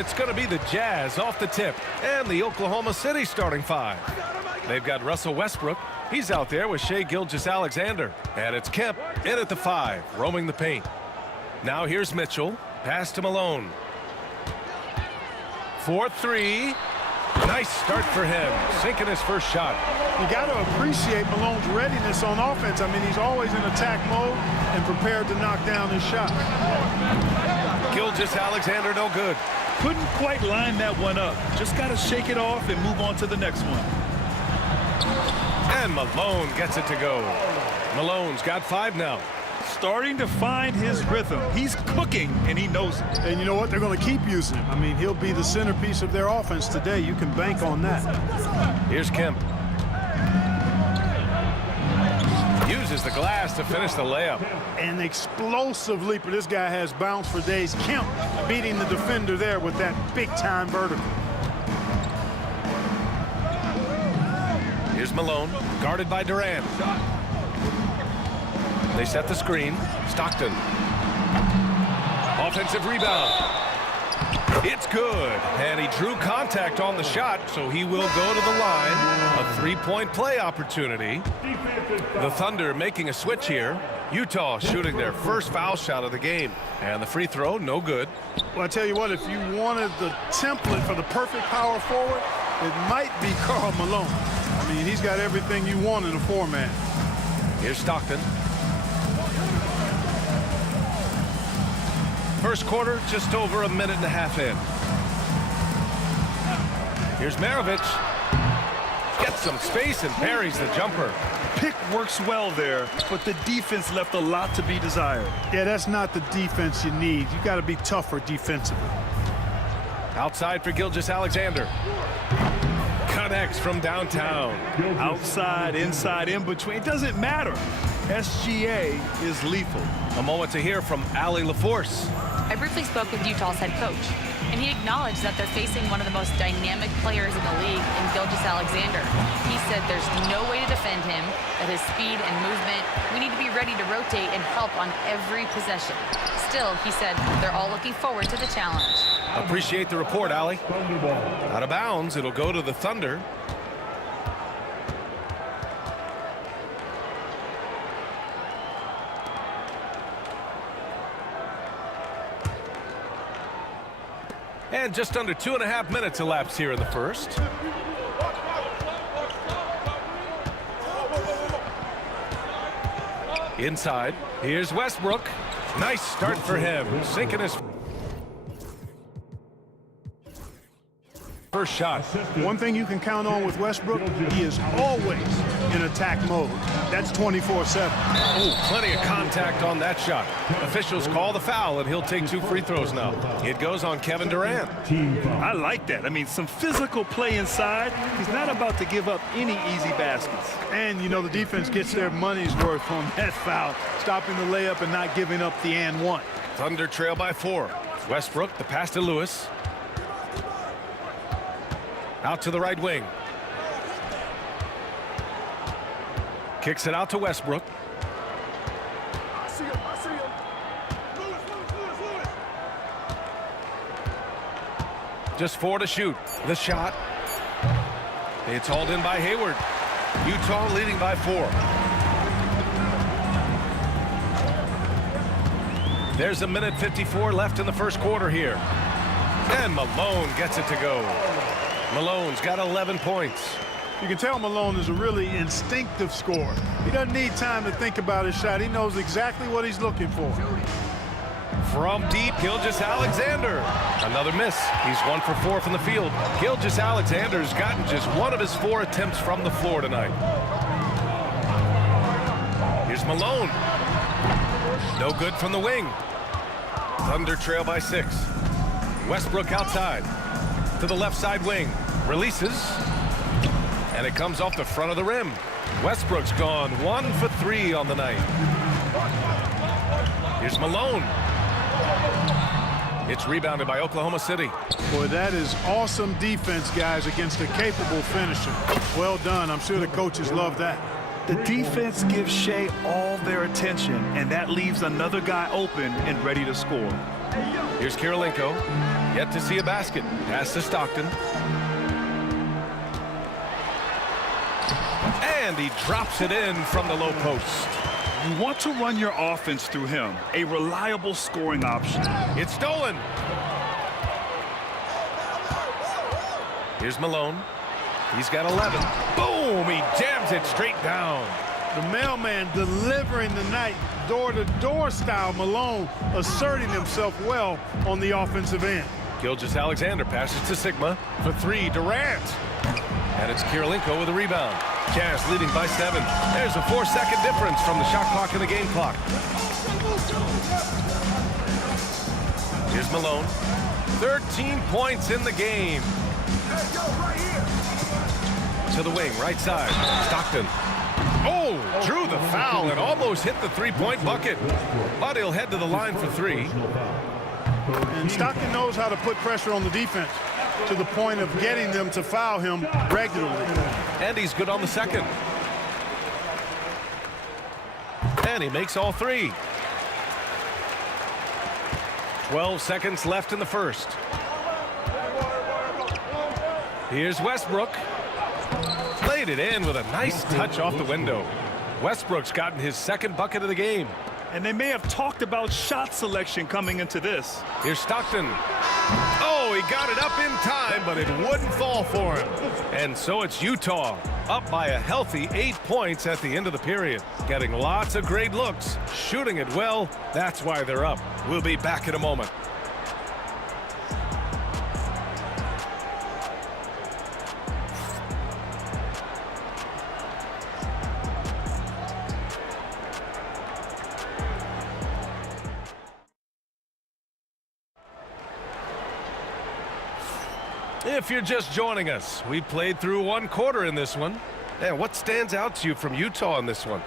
It's going to be the Jazz off the tip and the Oklahoma City starting five. They've got Russell Westbrook. He's out there with Shai Gilgeous-Alexander. And it's Kemp in at the 5, roaming the paint. Now here's Mitchell. Pass to Malone. 4-3. Nice start for him, sinking his first shot. You got to appreciate Malone's readiness on offense. I mean, he's always in attack mode and prepared to knock down his shot. Gilgeous-Alexander no good. Couldn't quite line that one up. Just got to shake it off and move on to the next one. And Malone gets it to go. Malone's got 5 now. Starting to find his rhythm. He's cooking, and he knows it. And you know what? They're going to keep using him. I mean, he'll be the centerpiece of their offense today. You can bank on that. Here's Kemp. Uses the glass to finish the layup. An explosive leaper. This guy has bounce for days. Kemp beating the defender there with that big-time vertical. Here's Malone, guarded by Durant. They set the screen. Stockton. Offensive rebound. It's good. And he drew contact on the shot, so he will go to the line. A three-point play opportunity. The Thunder making a switch here. Utah shooting their first foul shot of the game. And the free throw, no good. Well, I tell you what, if you wanted the template for the perfect power forward, it might be Karl Malone. I mean, he's got everything you want in a four-man. Here's Stockton. First quarter, just over a minute and a half in. Here's Maravich. Gets some space and parries the jumper. Pick works well there, but the defense left a lot to be desired. Yeah, that's not the defense you need. You got to be tougher defensively. Outside for Gilgeous-Alexander. Connects from downtown. Outside, inside, in between. It doesn't matter. SGA is lethal. A moment to hear from Allie LaForce. I briefly spoke with Utah's head coach, and he acknowledged that they're facing one of the most dynamic players in the league in Gilgeous-Alexander. He said there's no way to defend him, that his speed and movement, we need to be ready to rotate and help on every possession. Still, he said they're all looking forward to the challenge. Appreciate the report, Allie. Out of bounds, it'll go to the Thunder. And just under 2.5 minutes elapsed here in the first. Inside, here's Westbrook. Nice start for him, sinking his first shot. One thing you can count on with Westbrook, he is always in attack mode. That's 24/7. Oh, plenty of contact on that shot. Officials call the foul, and he'll take 2 free throws now. It goes on Kevin Durant. I like that. I mean, some physical play inside. He's not about to give up any easy baskets. And, you know, the defense gets their money's worth on that foul, stopping the layup and not giving up the and one. Thunder trail by 4. Westbrook, the pass to Lewis. Out to the right wing. Kicks it out to Westbrook. Just 4 to shoot. The shot. It's hauled in by Hayward. Utah leading by 4. There's 1:54 left in the first quarter here. And Malone gets it to go. Malone's got 11 points. You can tell Malone is a really instinctive scorer. He doesn't need time to think about his shot. He knows exactly what he's looking for. From deep, Gilgeous-Alexander. Another miss. He's 1 for 4 from the field. Gilgeous-Alexander's gotten just 1 of his 4 attempts from the floor tonight. Here's Malone. No good from the wing. Thunder trail by 6. Westbrook outside. To the left side wing. Releases. And it comes off the front of the rim. Westbrook's gone 1 for 3 on the night. Here's Malone. It's rebounded by Oklahoma City. Boy, that is awesome defense, guys, against a capable finisher. Well done. I'm sure the coaches love that. The defense gives Shea all their attention, and that leaves another guy open and ready to score. Here's Kirilenko. Yet to see a basket. Pass to Stockton. And he drops it in from the low post. You want to run your offense through him, a reliable scoring option. It's stolen. Here's Malone. He's got 11. Boom! He jams it straight down. The mailman delivering the night, door-to-door style. Malone asserting himself well on the offensive end. Gilgeous-Alexander passes to Sigma for 3. Durant. And it's Kirilenko with a rebound. Jazz leading by 7. There's a 4-second difference from the shot clock and the game clock. Here's Malone. 13 points in the game. To the wing, right side. Stockton. Oh, drew the foul and almost hit the 3-point bucket. But he'll head to the line for 3. And Stockton knows how to put pressure on the defense to the point of getting them to foul him regularly. And he's good on the second. And he makes all 3. 12 seconds left in the first. Here's Westbrook. Played it in with a nice touch off the window. Westbrook's gotten his 2nd bucket of the game. And they may have talked about shot selection coming into this. Here's Stockton. Oh, he got it up in time, but it wouldn't fall for him. And so it's Utah, up by a healthy 8 points at the end of the period. Getting lots of great looks, shooting it well. That's why they're up. We'll be back in a moment. If you're just joining us, we played through 1 quarter in this one. And what stands out to you from Utah in this one?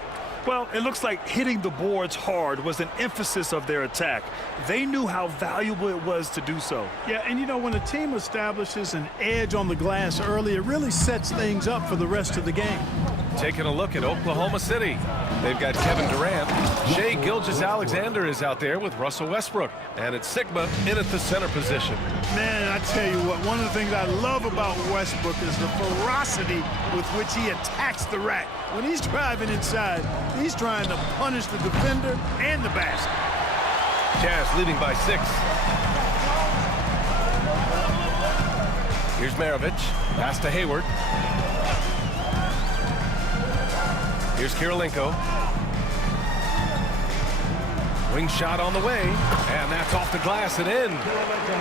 Well, it looks like hitting the boards hard was an emphasis of their attack. They knew how valuable it was to do so. Yeah, and you know, when a team establishes an edge on the glass early, it really sets things up for the rest of the game. Taking a look at Oklahoma City. They've got Kevin Durant. Shea Gilgeous-Alexander is out there with Russell Westbrook. And it's Sigma in at the center position. Man, I tell you what, one of the things I love about Westbrook is the ferocity with which he attacks the rack. When he's driving inside, he's trying to punish the defender and the basket. Jazz leading by 6. Here's Maravich. Pass to Hayward. Here's Kirilenko. Wing shot on the way, and that's off the glass and in.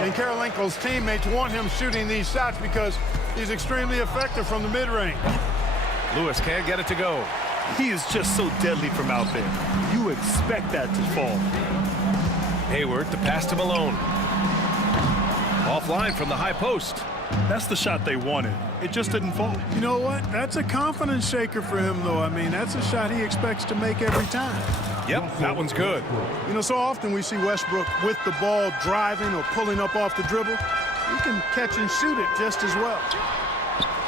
And Kirilenko's teammates want him shooting these shots because he's extremely effective from the mid-range. Lewis can't get it to go. He is just so deadly from out there. You expect that to fall. Hayward, the pass to Malone. Offline from the high post. That's the shot they wanted. It just didn't fall. You know what? That's a confidence shaker for him, though. I mean, that's a shot he expects to make every time. Yep, that one's good. You know, so often we see Westbrook with the ball driving or pulling up off the dribble. He can catch and shoot it just as well.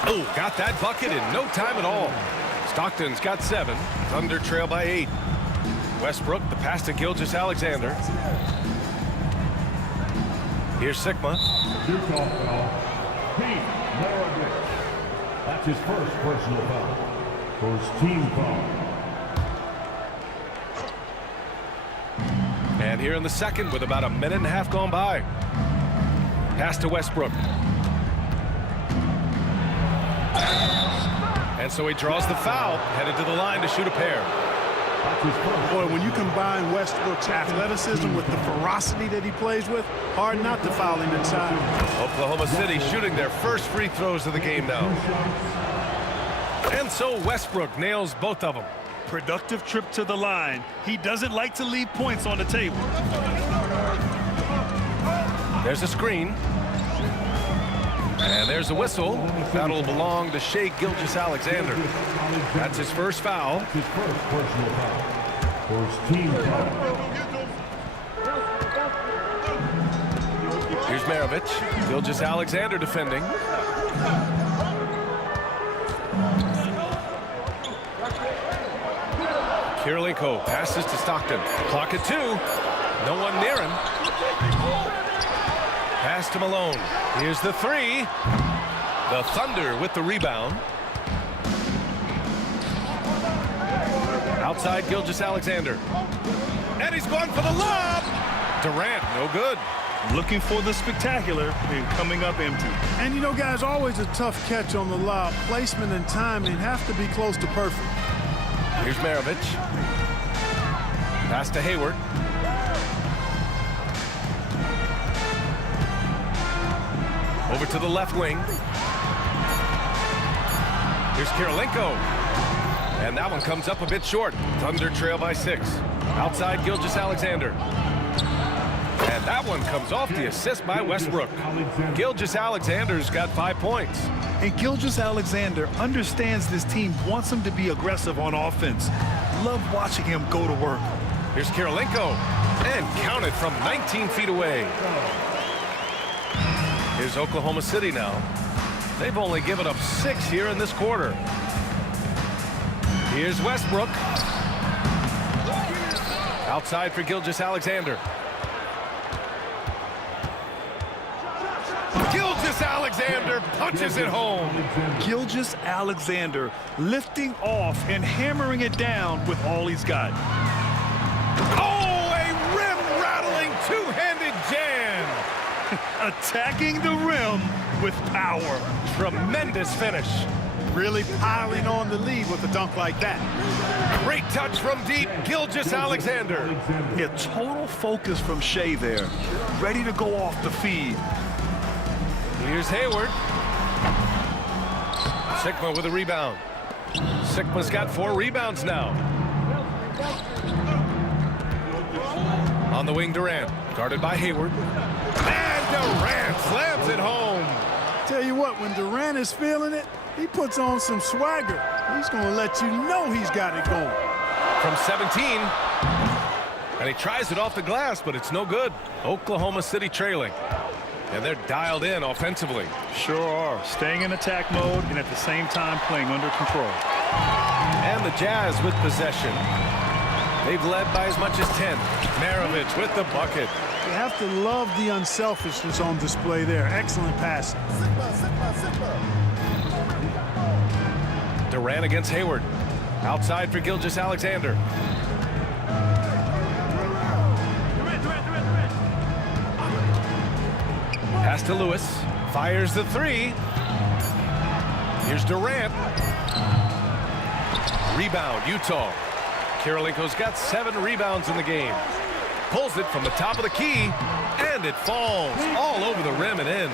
Oh, got that bucket in no time at all. Stockton's got 7. Thunder trail by 8. Westbrook, the pass to Gilgeous-Alexander. Here's Sigma. Utah foul. Pete Maravich. That's his first personal foul. First team foul. And here in the second with about a minute and a half gone by. Pass to Westbrook. And so he draws the foul, headed to the line to shoot a pair. Boy, when you combine Westbrook's athleticism with the ferocity that he plays with, hard not to foul him inside. Oklahoma City shooting their first free throws of the game now. And so Westbrook nails both of them. Productive trip to the line. He doesn't like to leave points on the table. There's a screen. And there's a whistle. That'll belong to Shai Gilgeous-Alexander. That's his first foul. His first personal foul. First team foul. Here's Maravich. Gilgeous-Alexander defending. Kirilenko passes to Stockton. Clock at 2. No one near him. Pass to Malone. Here's the 3. The Thunder with the rebound. Outside Gilgeous-Alexander. And he's going for the lob. Durant, no good. Looking for the spectacular and coming up empty. And you know, guys, always a tough catch on the lob. Placement and timing have to be close to perfect. Here's Maravich. Pass to Hayward. Over to the left wing. Here's Kirilenko. And that one comes up a bit short. Thunder trail by 6. Outside Gilgeous-Alexander. And that one comes off the assist by Westbrook. Gilgeous-Alexander's got 5 points. And Gilgeous-Alexander understands this team wants him to be aggressive on offense. Love watching him go to work. Here's Kirilenko. And counted from 19 feet away. Here's Oklahoma City now. They've only given up 6 here in this quarter. Here's Westbrook. Outside for Gilgeous-Alexander. Gilgeous-Alexander punches it home. Gilgeous-Alexander lifting off and hammering it down with all he's got. Oh, a rim-rattling two-handed jam. Attacking the rim with power. Tremendous finish. Really piling on the lead with a dunk like that. Great touch from deep, Gilgeous-Alexander. Yeah, total focus from Shai there. Ready to go off the feed. Here's Hayward. Sikma with a rebound. Sikma's got 4 rebounds now. On the wing, Durant. Guarded by Hayward. And Durant slams it home. Tell you what, when Durant is feeling it, he puts on some swagger. He's going to let you know he's got it going. From 17. And he tries it off the glass, but it's no good. Oklahoma City trailing. And they're dialed in offensively. Sure are. Staying in attack mode and at the same time playing under control. And the Jazz with possession. They've led by as much as 10. Maravich with the bucket. You have to love the unselfishness on display there. Excellent passing. Durant against Hayward. Outside for Gilgeous-Alexander. Pass to Lewis. Fires the 3. Here's Durant. Rebound, Utah. Kirilenko's got 7 rebounds in the game. Pulls it from the top of the key, and it falls all over the rim and in.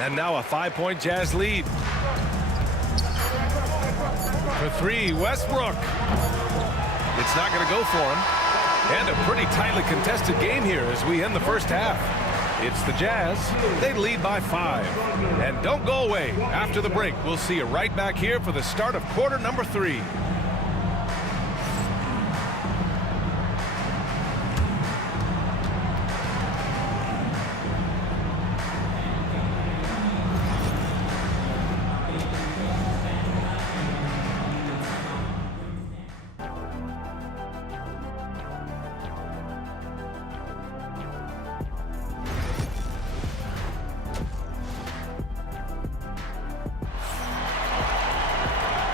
And now a 5-point Jazz lead. For 3, Westbrook. It's not going to go for him. And a pretty tightly contested game here as we end the first half. It's the Jazz. They lead by 5. And don't go away. After the break, we'll see you right back here for the start of quarter number 3.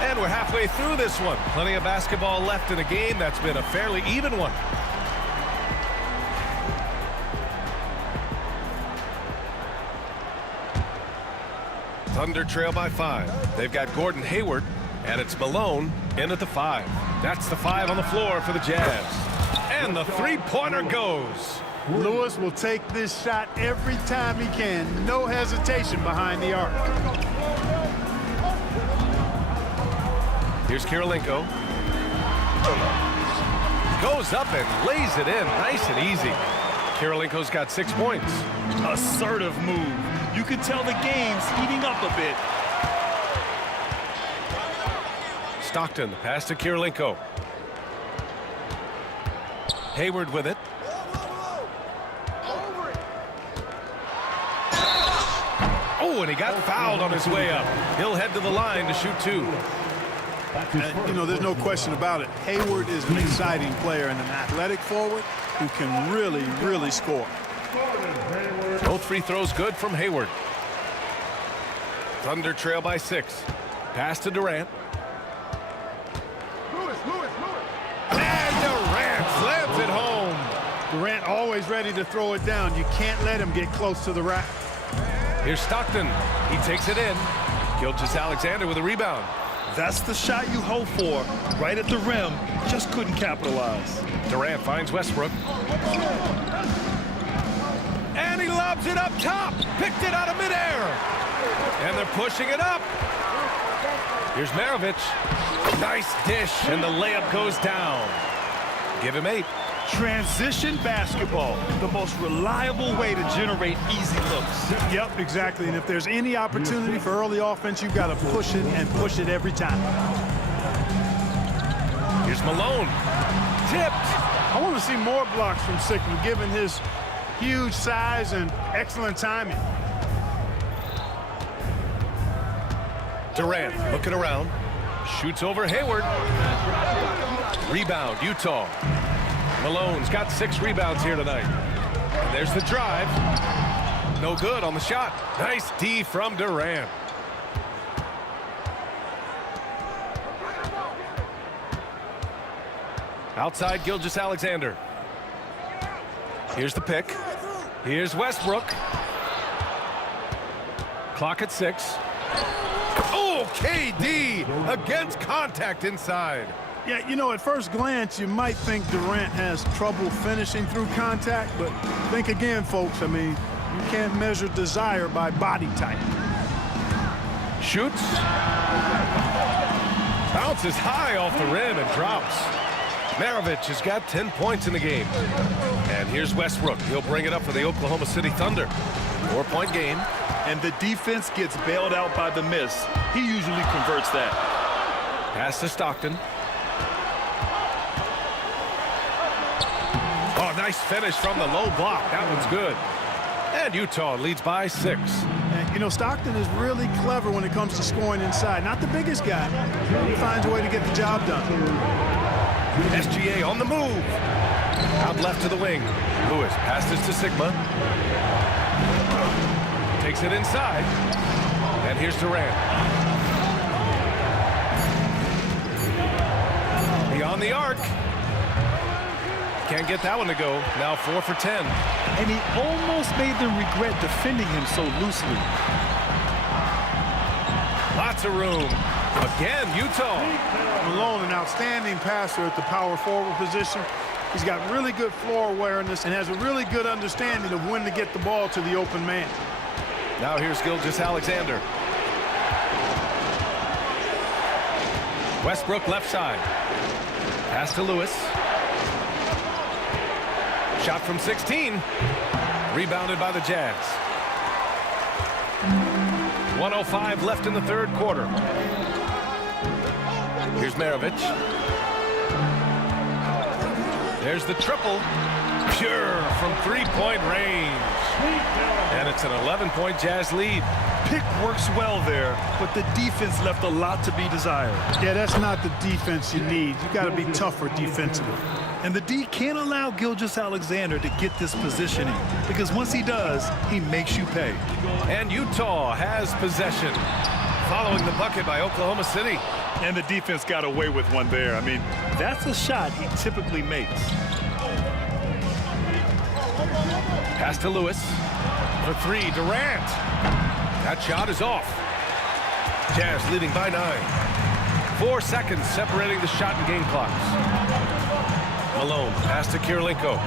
And we're halfway through this one. Plenty of basketball left in a game that's been a fairly even one. Thunder trail by 5. They've got Gordon Hayward, and it's Malone in at the 5. That's the 5 on the floor for the Jazz. And the three-pointer goes. Lewis will take this shot every time he can. No hesitation behind the arc. Here's Kirilenko. Goes up and lays it in nice and easy. Kirilenko's got 6 points. Assertive move. You can tell the game's heating up a bit. Stockton, the pass to Kirilenko. Hayward with it. Oh, and he got fouled on his way up. He'll head to the line to shoot 2. And, you know, there's no question about it. Hayward is an exciting player and an athletic forward who can really, really score. Both free throws good from Hayward. Thunder trail by 6. Pass to Durant. And Durant slams it home. Durant always ready to throw it down. You can't let him get close to the rack. Here's Stockton. He takes it in. Gilgeous-Alexander with a rebound. That's the shot you hope for. Right at the rim. Just couldn't capitalize. Durant finds Westbrook. And he lobs it up top. Picked it out of midair. And they're pushing it up. Here's Maravich. Nice dish, and the layup goes down. Give him 8. Transition basketball, the most reliable way to generate easy looks. Yep, exactly. And if there's any opportunity for early offense, you've got to push it and push it every time. Here's Malone. Tipped. I want to see more blocks from Sigma, given his huge size and excellent timing. Durant looking around. Shoots over Hayward. Rebound, Utah. Malone's got 6 rebounds here tonight. And there's the drive. No good on the shot. Nice D from Durant. Outside Gilgeous-Alexander. Here's the pick. Here's Westbrook. Clock at 6. Oh, KD against contact inside. Yeah, you know, at first glance, you might think Durant has trouble finishing through contact, but think again, folks. I mean, you can't measure desire by body type. Shoots. Bounces high off the rim and drops. Maravich has got 10 points in the game. And here's Westbrook. He'll bring it up for the Oklahoma City Thunder. 4-point game. And the defense gets bailed out by the miss. He usually converts that. Pass to Stockton. Oh, nice finish from the low block. That one's good. And Utah leads by 6. And, you know, Stockton is really clever when it comes to scoring inside. Not the biggest guy, but he finds a way to get the job done. SGA on the move. Out left to the wing. Lewis passes to Sigma. Takes it inside. And here's Durant. Beyond the arc. Can't get that one to go. Now 4 for 10. And he almost made them regret defending him so loosely. Lots of room. Again, Utah. Malone, an outstanding passer at the power forward position. He's got really good floor awareness and has a really good understanding of when to get the ball to the open man. Now here's Gilgeous-Alexander. Westbrook left side. Pass to Lewis. Shot from 16. Rebounded by the Jazz. 1:05 left in the third quarter. Here's Maravich. There's the triple. Pure from three-point range. And it's an 11-point Jazz lead. Pick works well there, but the defense left a lot to be desired. Yeah, that's not the defense you need. You got to be tougher defensively. And the D can't allow Gilgeous-Alexander to get this positioning, because once he does, he makes you pay. And Utah has possession, following the bucket by Oklahoma City. And the defense got away with one there. I mean, that's a shot he typically makes. Pass to Lewis for 3. Durant. That shot is off. Jazz leading by 9. 4 seconds separating the shot and game clocks. Malone, pass to Kirilenko.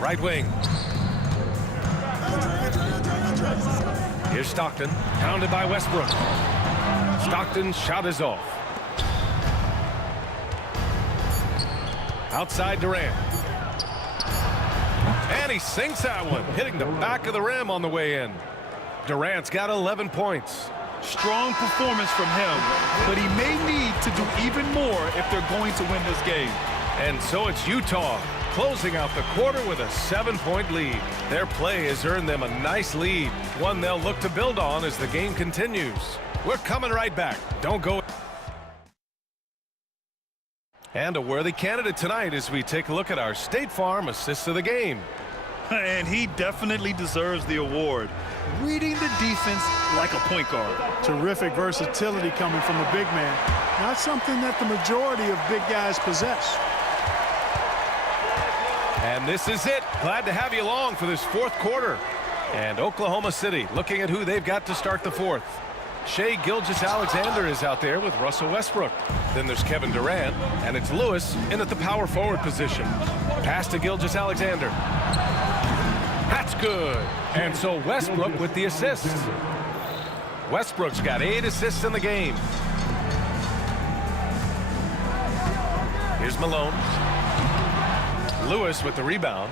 Right wing. Here's Stockton, pounded by Westbrook. Stockton's shot is off. Outside Durant. And he sinks that one, hitting the back of the rim on the way in. Durant's got 11 points. Strong performance from him, but he may need to do even more if they're going to win this game. And so it's Utah closing out the quarter with a 7-point lead. Their play has earned them a nice lead, one they'll look to build on as the game continues. We're coming right back. Don't go. And a worthy candidate tonight as we take a look at our State Farm Assist of the Game. And he definitely deserves the award. Reading the defense like a point guard. Terrific versatility coming from a big man. Not something that the majority of big guys possess. And this is it. Glad to have you along for this fourth quarter. And Oklahoma City looking at who they've got to start the fourth. Shai Gilgeous-Alexander is out there with Russell Westbrook. Then there's Kevin Durant, and it's Lewis in at the power forward position. Pass to Gilgeous-Alexander. That's good. And so Westbrook with the assist. Westbrook's got 8 assists in the game. Here's Malone. Lewis with the rebound.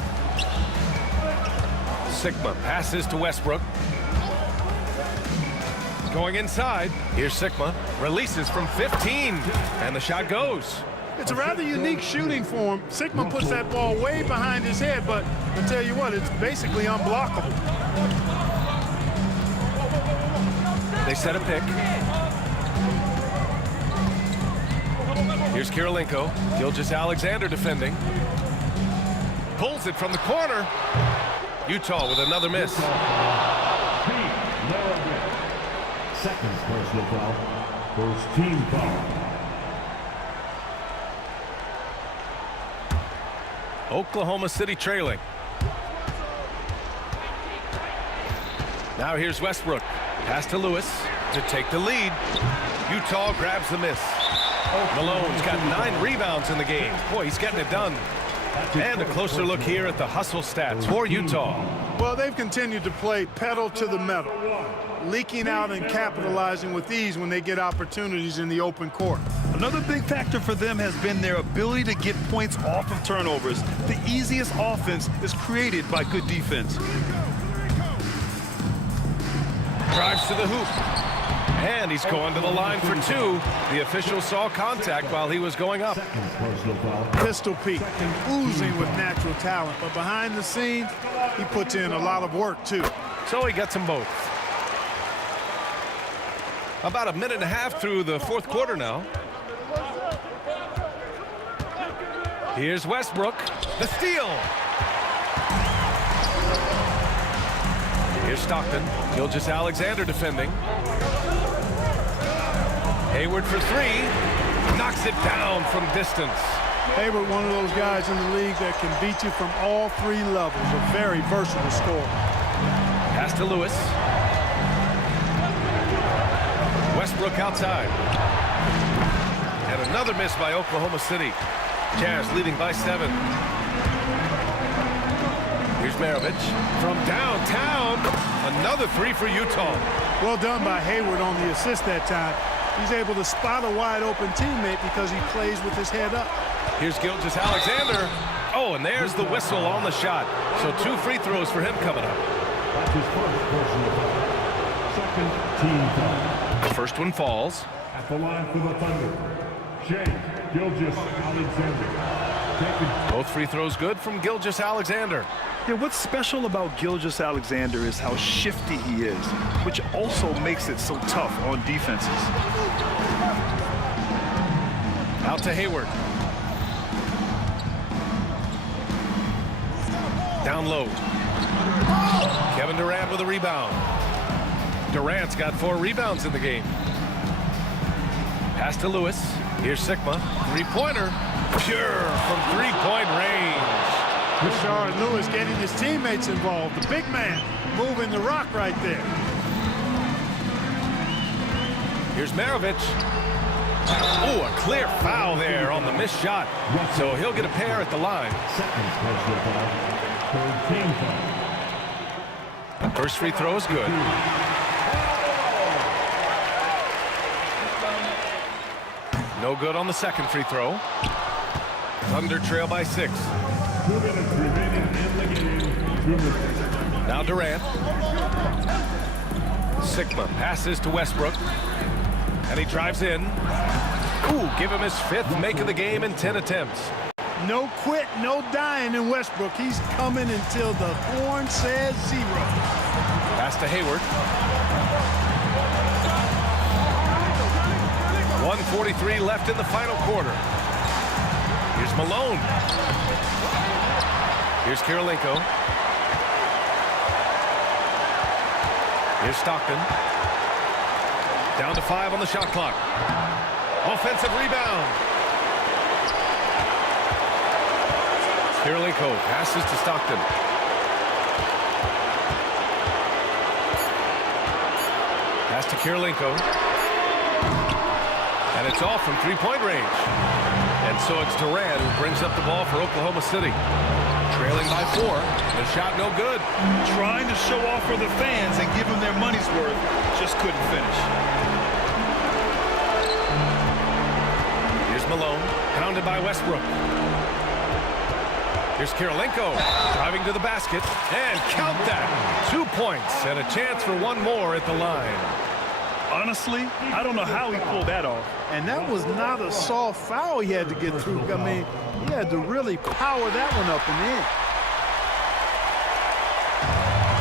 Sigma passes to Westbrook. Going inside. Here's Sigma. Releases from 15. And the shot goes. It's a rather unique shooting for him. Sigma puts that ball way behind his head, but I tell you what, it's basically unblockable. They set a pick. Here's Kirilenko. Gilgeous-Alexander defending. Pulls it from the corner. Utah with another miss. Second personal foul. First team foul. Oklahoma City trailing. Now here's Westbrook. Pass to Lewis to take the lead. Utah grabs the miss. Malone's got 9 rebounds in the game. Boy, he's getting it done. And a closer look here at the hustle stats for Utah. Well, they've continued to play pedal to the metal, leaking out and capitalizing with ease when they get opportunities in the open court. Another big factor for them has been their ability to get points off of turnovers. The easiest offense is created by good defense. Drives to the hoop. And he's going to the line for 2. The official saw contact while he was going up. Pistol Pete, oozing with natural talent, but behind the scenes, he puts in a lot of work too. So he gets them both. About a minute and a half through the fourth quarter now. Here's Westbrook, the steal. Here's Stockton, Gilgeous-Alexander defending. Hayward for 3, knocks it down from distance. Hayward, one of those guys in the league that can beat you from all 3 levels. A very versatile scorer. Pass to Lewis. Westbrook outside. And another miss by Oklahoma City. Jazz leading by 7. Here's Maravich from downtown. Another 3 for Utah. Well done by Hayward on the assist that time. He's able to spot a wide open teammate because he plays with his head up. Here's Gilgeous-Alexander. Oh, and there's the whistle on the shot. So 2 free throws for him coming up. That's his first personal foul. Second team foul. The first one falls. At the line for the Thunder, Shai Gilgeous-Alexander. Both free throws good from Gilgeous-Alexander. Yeah, what's special about Gilgeous-Alexander is how shifty he is, which also makes it so tough on defenses. Out to Hayward. Down low. Kevin Durant with a rebound. Durant's got 4 rebounds in the game. Pass to Lewis. Here's Sigma. 3-pointer. Pure from 3-point range. Rashard Lewis getting his teammates involved. The big man moving the rock right there. Here's Maravich. Oh, a clear foul there on the missed shot. So he'll get a pair at the line. First free throw is good. No good on the second free throw. Thunder trail by 6. Now Durant. Sigma passes to Westbrook. And he drives in. Ooh, give him his 5th make of the game in 10 attempts. No quit, no dying in Westbrook. He's coming until the horn says 0. Pass to Hayward. 1:43 left in the final quarter. Here's Malone. Here's Kirilenko. Here's Stockton. Down to 5 on the shot clock. Offensive rebound. Kirilenko passes to Stockton. Pass to Kirilenko. And it's off from 3-point range. And so it's Durant who brings up the ball for Oklahoma City. Trailing by 4. The shot no good. Trying to show off for the fans and give them their money's worth. Just couldn't finish. Here's Malone. Pounded by Westbrook. Here's Kirilenko driving to the basket. And count that. 2 points and a chance for one more at the line. Honestly, I don't know how he pulled that off. And that was not a soft foul he had to get through. I mean, he had to really power that one up and in.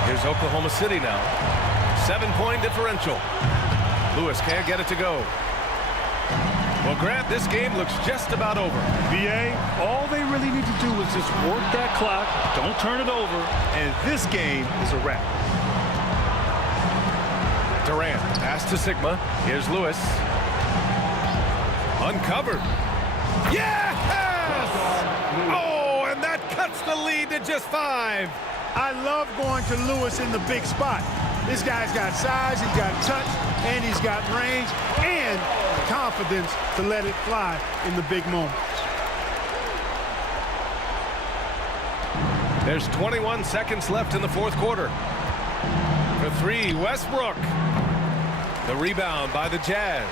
Here's Oklahoma City now. 7-point differential. Lewis can't get it to go. Well, Grant, this game looks just about over. VA, all they really need to do is just work that clock, don't turn it over, and this game is a wrap. Durant, pass to Sigma. Here's Lewis. Uncovered. Yes! Oh, and that cuts the lead to just 5. I love going to Lewis in the big spot. This guy's got size, he's got touch, and he's got range and confidence to let it fly in the big moments. There's 21 seconds left in the fourth quarter. For 3, Westbrook. The rebound by the Jazz.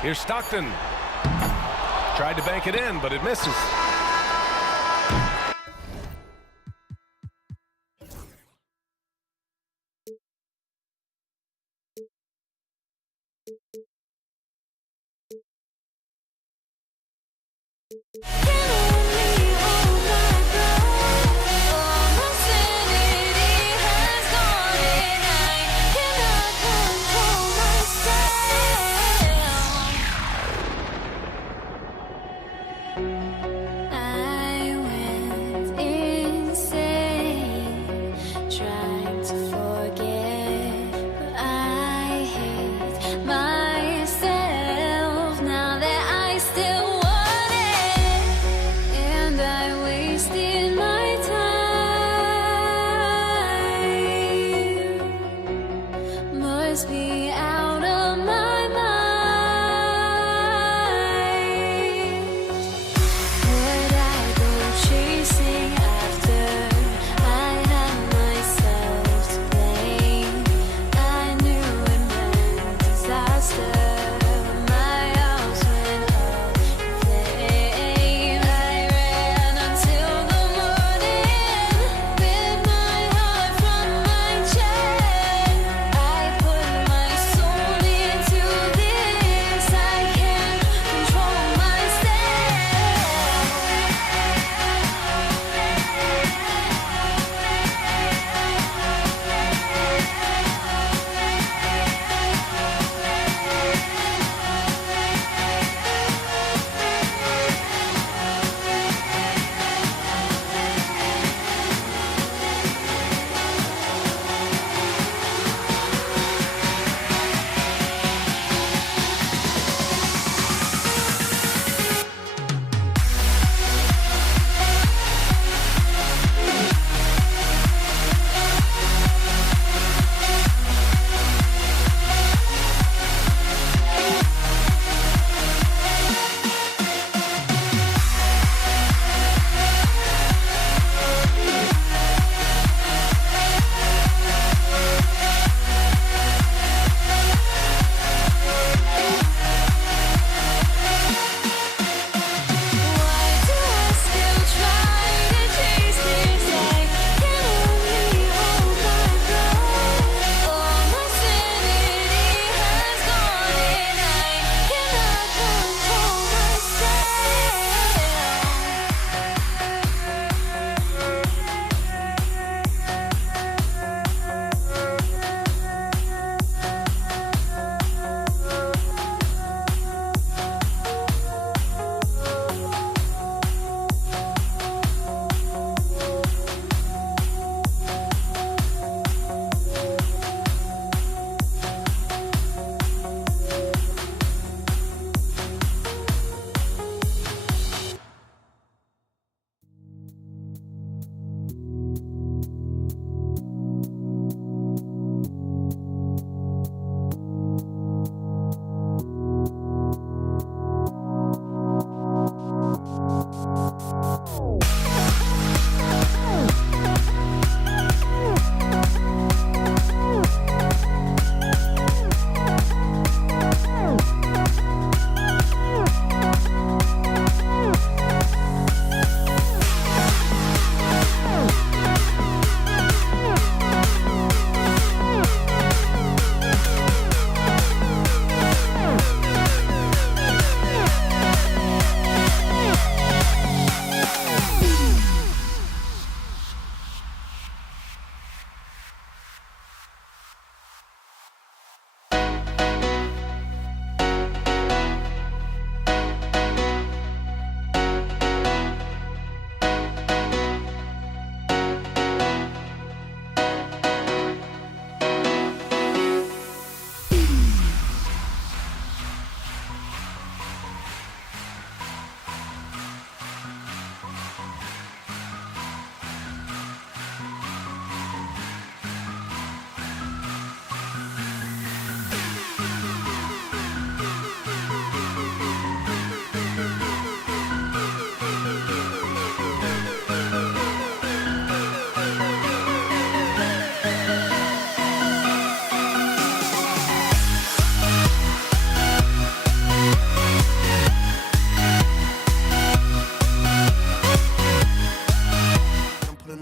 Here's Stockton. Tried to bank it in, but it misses.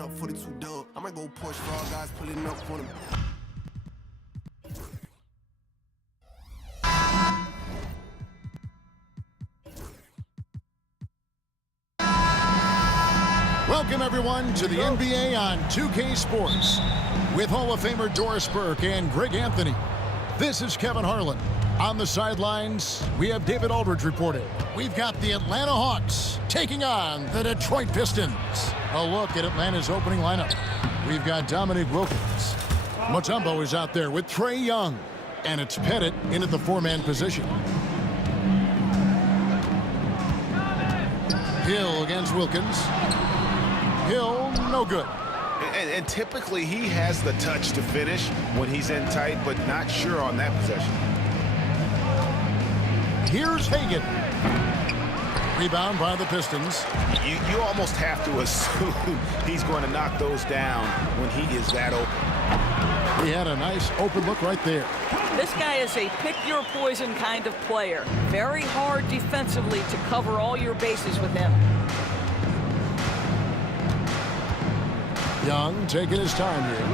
up 42 dub. I might go push for all guys pulling up on him. Welcome, everyone, to the NBA on 2K Sports with Hall of Famer Doris Burke and Greg Anthony. This is Kevin Harlan. On the sidelines, we have David Aldridge reporting. We've got the Atlanta Hawks taking on the Detroit Pistons. A look at Atlanta's opening lineup. We've got Dominique Wilkins. Mutombo is out there with Trae Young. And it's Pettit in at the four-man position. Hill against Wilkins. Hill, no good. And typically he has the touch to finish when he's in tight, but not sure on that possession. Here's Hagan. Rebound by the Pistons. You almost have to assume he's going to knock those down when he is that open. He had a nice open look right there. This guy is a pick-your-poison kind of player. Very hard defensively to cover all your bases with him. Young taking his time here.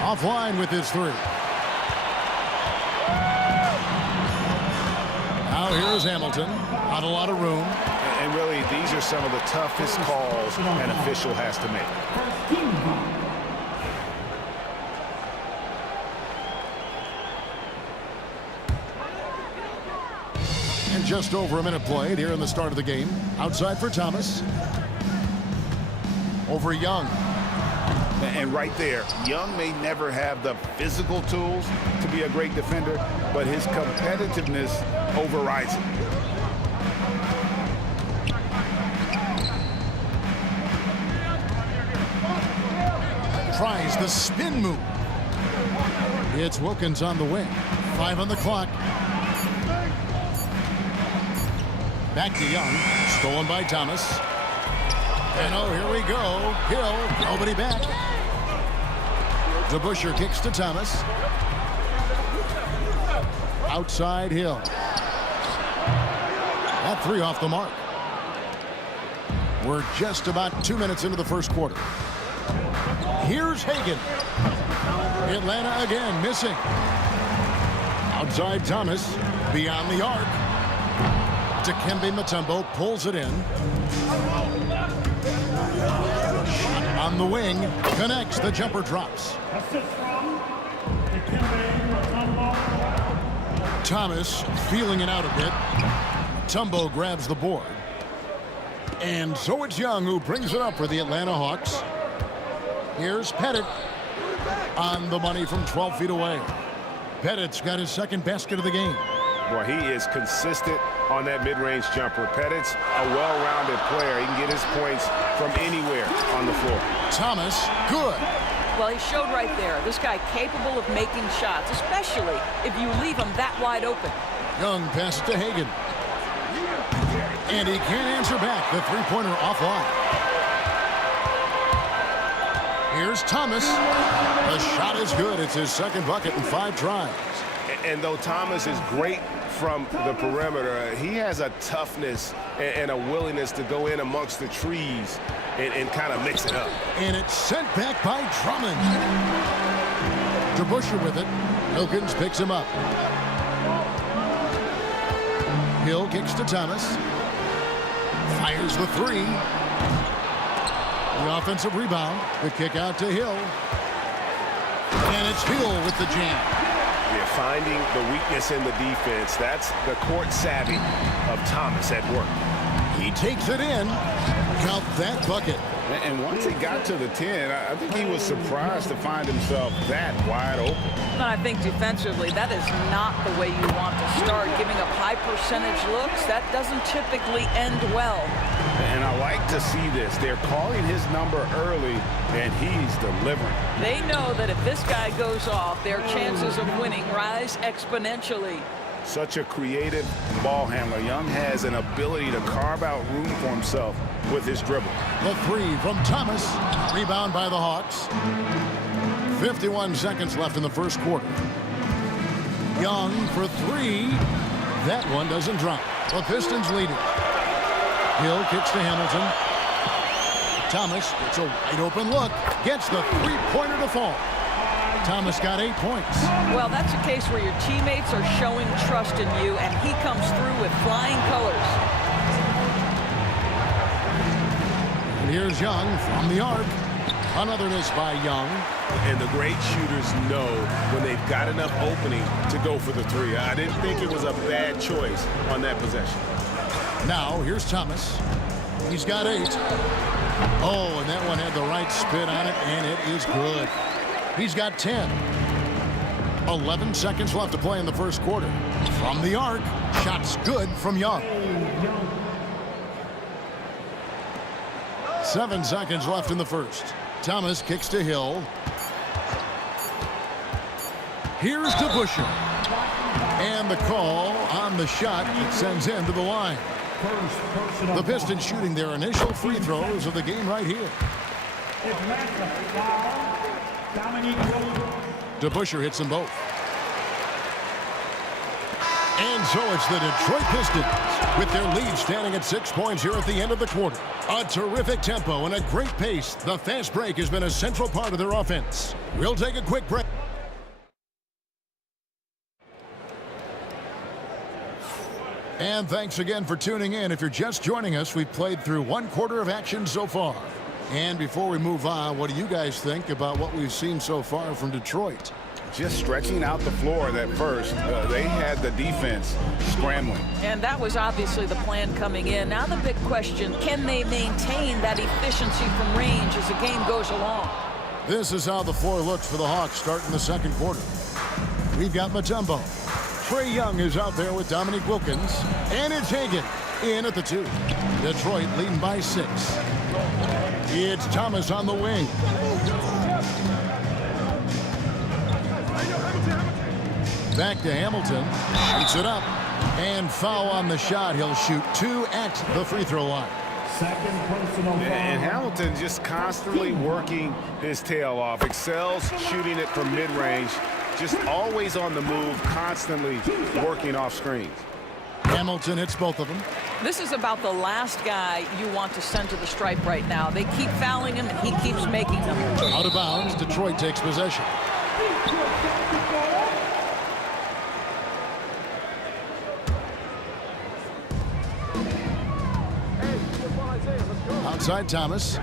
Offline with his three. Now here's Hamilton. Not a lot of room. And really, these are some of the toughest calls an official has to make. And just over a minute played here in the start of the game. Outside for Thomas. Over Young. And right there, Young may never have the physical tools to be a great defender, but his competitiveness overrides it. Tries the spin move. It's Wilkins on the wing. 5 on the clock. Back to Young. Stolen by Thomas. And oh, here we go. Hill, nobody back. DeBusschere kicks to Thomas. Outside Hill. That three off the mark. We're just about 2 minutes into the first quarter. Here's Hagan. Atlanta again missing. Outside Thomas. Beyond the arc. Dikembe Mutombo pulls it in. On the wing, connects, the jumper drops. Thomas feeling it out a bit. Mutombo grabs the board. And so it's Young who brings it up for the Atlanta Hawks. Here's Pettit on the money from 12 feet away. Pettit's got his second basket of the game. Boy, he is consistent on that mid-range jumper. Pettit's a well-rounded player. He can get his points from anywhere on the floor. Thomas, good. Well, he showed right there. This guy capable of making shots, especially if you leave him that wide open. Young passes to Hagan. And he can't answer back. The three-pointer offline. Here's Thomas. The shot is good. It's his second bucket in 5 tries. And though Thomas is great from the perimeter, he has a toughness and a willingness to go in amongst the trees and kind of mix it up. And it's sent back by Drummond. DeBusschere with it. Wilkins picks him up. Hill kicks to Thomas. Fires the three. The offensive rebound. The kick out to Hill. And it's Hill with the jam. Yeah, finding the weakness in the defense. That's the court savvy of Thomas at work. He takes it in. Count that bucket. And once he got to the 10, I think he was surprised to find himself that wide open. And I think defensively, that is not the way you want to start. Giving up high percentage looks, that doesn't typically end well. And I like to see this. They're calling his number early, and he's delivering. They know that if this guy goes off, their chances of winning rise exponentially. Such a creative ball handler. Young has an ability to carve out room for himself with his dribble. The three from Thomas. Rebound by the Hawks. 51 seconds left in the first quarter. Young for three. That one doesn't drop. The Pistons lead it. Hill kicks to Hamilton. Thomas gets a wide open look. Gets the three-pointer to fall. Thomas got 8 points. Well, that's a case where your teammates are showing trust in you, and he comes through with flying colors. And here's Young from the arc. Another miss by Young. And the great shooters know when they've got enough opening to go for the three. I didn't think it was a bad choice on that possession. Now, here's Thomas. He's got 8. Oh, and that one had the right spin on it, and it is good. He's got 10. 11 seconds left to play in the first quarter. From the arc, shots good from Young. 7 seconds left in the first. Thomas kicks to Hill. Here's to Busher. And the call on the shot that sends him to the line. The Pistons shooting their initial free throws of the game right here. DeBusschere hits them both. And so it's the Detroit Pistons with their lead standing at 6 points here at the end of the quarter. A terrific tempo and a great pace. The fast break has been a central part of their offense. We'll take a quick break. And thanks again for tuning in. If you're just joining us, we've played through 1 quarter of action so far. And before we move on, what do you guys think about what we've seen so far from Detroit? Just stretching out the floor at first. They had the defense scrambling. And that was obviously the plan coming in. Now the big question, can they maintain that efficiency from range as the game goes along? This is how the floor looks for the Hawks starting the second quarter. We've got Mutombo. Trae Young is out there with Dominique Wilkins. And it's Hagan in at the 2. Detroit leading by 6. It's Thomas on the wing. Back to Hamilton. Shoots it up. And foul on the shot. He'll shoot 2 at the free throw line. Second personal foul. And Hamilton just constantly working his tail off. Excels shooting it from mid-range. Just always on the move, constantly working off screens. Hamilton hits both of them. This is about the last guy you want to send to the stripe right now. They keep fouling him, and he keeps making them. Out of bounds, Detroit takes possession. Outside Thomas.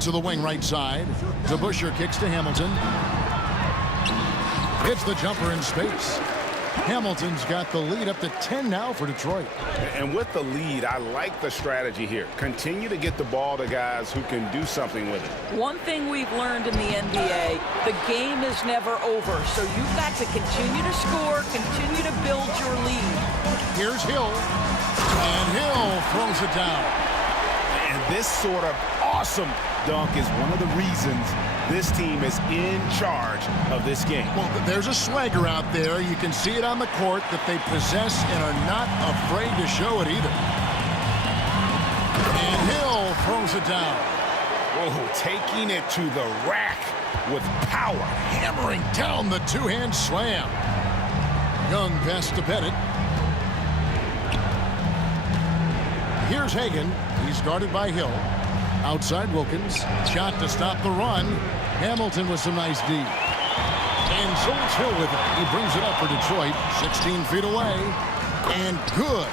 To the wing right side. DeBusschere kicks to Hamilton. Hits the jumper in space. Hamilton's got the lead up to 10 now for Detroit. And with the lead, I like the strategy here. Continue to get the ball to guys who can do something with it. One thing we've learned in the NBA, the game is never over. So you've got to continue to score, continue to build your lead. Here's Hill. And Hill throws it down. And this sort of awesome dunk is one of the reasons this team is in charge of this game. Well, there's a swagger out there. You can see it on the court that they possess and are not afraid to show it either. And Hill throws it down. Oh, taking it to the rack with power. Hammering down the two-hand slam. Young pass to Pettit. Here's Hagan. He's guarded by Hill. Outside Wilkins. Shot to stop the run. Hamilton with some nice D. And so it's Hill with it. He brings it up for Detroit. 16 feet away. And good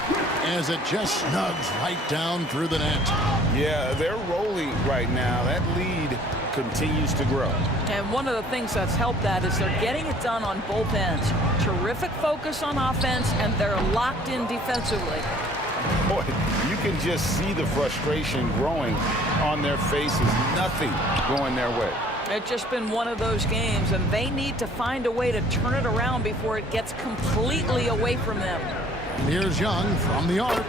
as it just snugs right down through the net. Yeah, they're rolling right now. That lead continues to grow. And one of the things that's helped that is they're getting it done on both ends. Terrific focus on offense, and they're locked in defensively. Boy, you can just see the frustration growing on their faces. Nothing going their way. It's just been one of those games, and they need to find a way to turn it around before it gets completely away from them. And here's Young from the arc.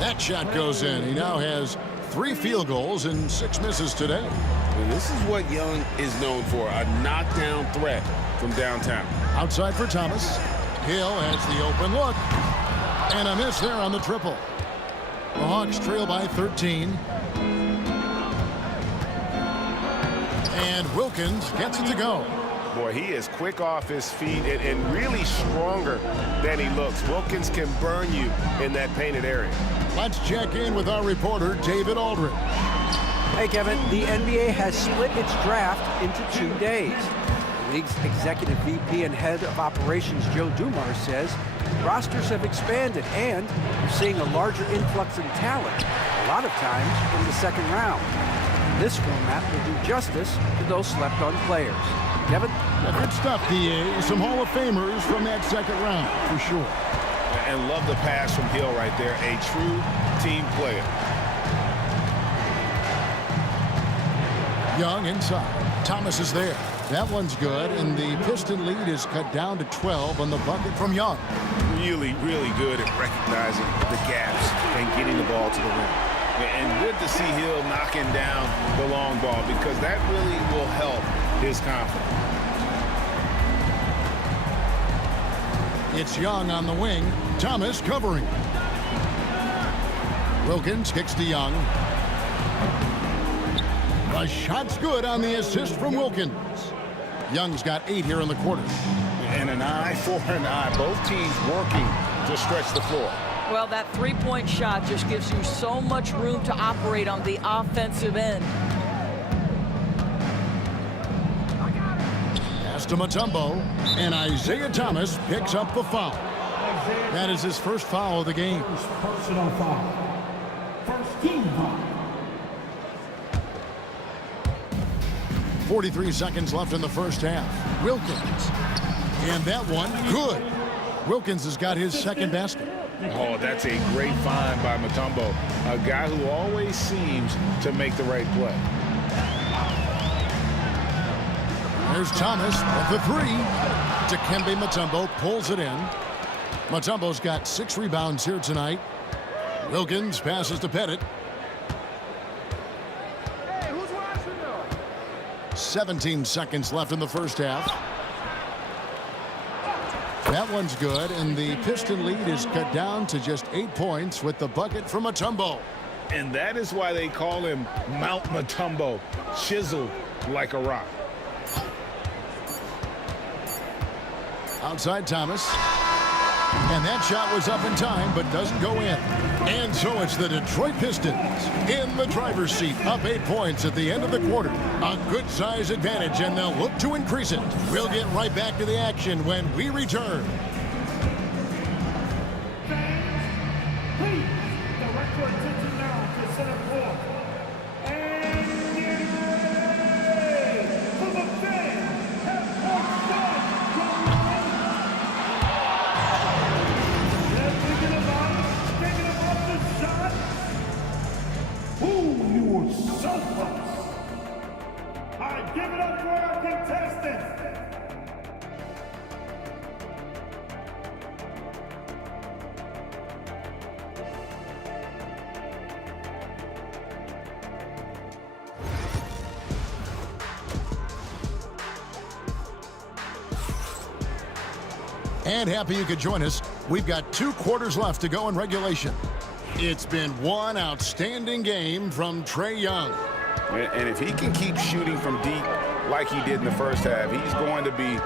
That shot goes in. He now has 3 field goals and 6 misses today. And this is what Young is known for, a knockdown threat from downtown. Outside for Thomas. Hill has the open look. And a miss there on the triple. The Hawks trail by 13. And Wilkins gets it to go. Boy, he is quick off his feet and really stronger than he looks. Wilkins can burn you in that painted area. Let's check in with our reporter, David Aldridge. Hey, Kevin. The NBA has split its draft into 2 days. The league's executive VP and head of operations, Joe Dumars, says rosters have expanded and you're seeing a larger influx in talent, a lot of times in the second round. This format will do justice to those slept-on players. Kevin? Good stuff, DA. Some Hall of Famers from that second round, for sure. And love the pass from Hill right there. A true team player. Young inside. Thomas is there. That one's good, and the Piston lead is cut down to 12 on the bucket from Young. Really, really good at recognizing the gaps and getting the ball to the rim. And good to see Hill knocking down the long ball because that really will help his confidence. It's Young on the wing. Thomas covering. Wilkins kicks to Young. The shot's good on the assist from Wilkins. Young's got 8 here in the quarter. And an eye for an eye. Both teams working to stretch the floor. Well, that three-point shot just gives you so much room to operate on the offensive end. Pass to Mutombo, and Isaiah Thomas picks up the foul. That is his first foul of the game. Personal foul. First team foul. 43 seconds left in the first half. Wilkins. And that one, good. Wilkins has got his second basket. Oh, that's a great find by Mutombo, a guy who always seems to make the right play. There's Thomas with the three. Dikembe Mutombo pulls it in. Mutombo's got 6 rebounds here tonight. Wilkins passes to Pettit. 17 seconds left in the first half. That one's good, and the Piston lead is cut down to just 8 points with the bucket from Mutombo. And that is why they call him Mount Mutombo, chiseled like a rock. Outside Thomas. And that shot was up in time, but doesn't go in. And so it's the Detroit Pistons in the driver's seat, up 8 points at the end of the quarter. A good size advantage, and they'll look to increase it. We'll get right back to the action when we return. Please, direct your attention now to center court. And get ready for the fan head coach thinking about the shot. Who you were so close. All right, give it up for our contestants. And happy you could join us. We've got 2 quarters left to go in regulation. It's been one outstanding game from Trae Young. And if he can keep shooting from deep like he did in the first half, he's going to be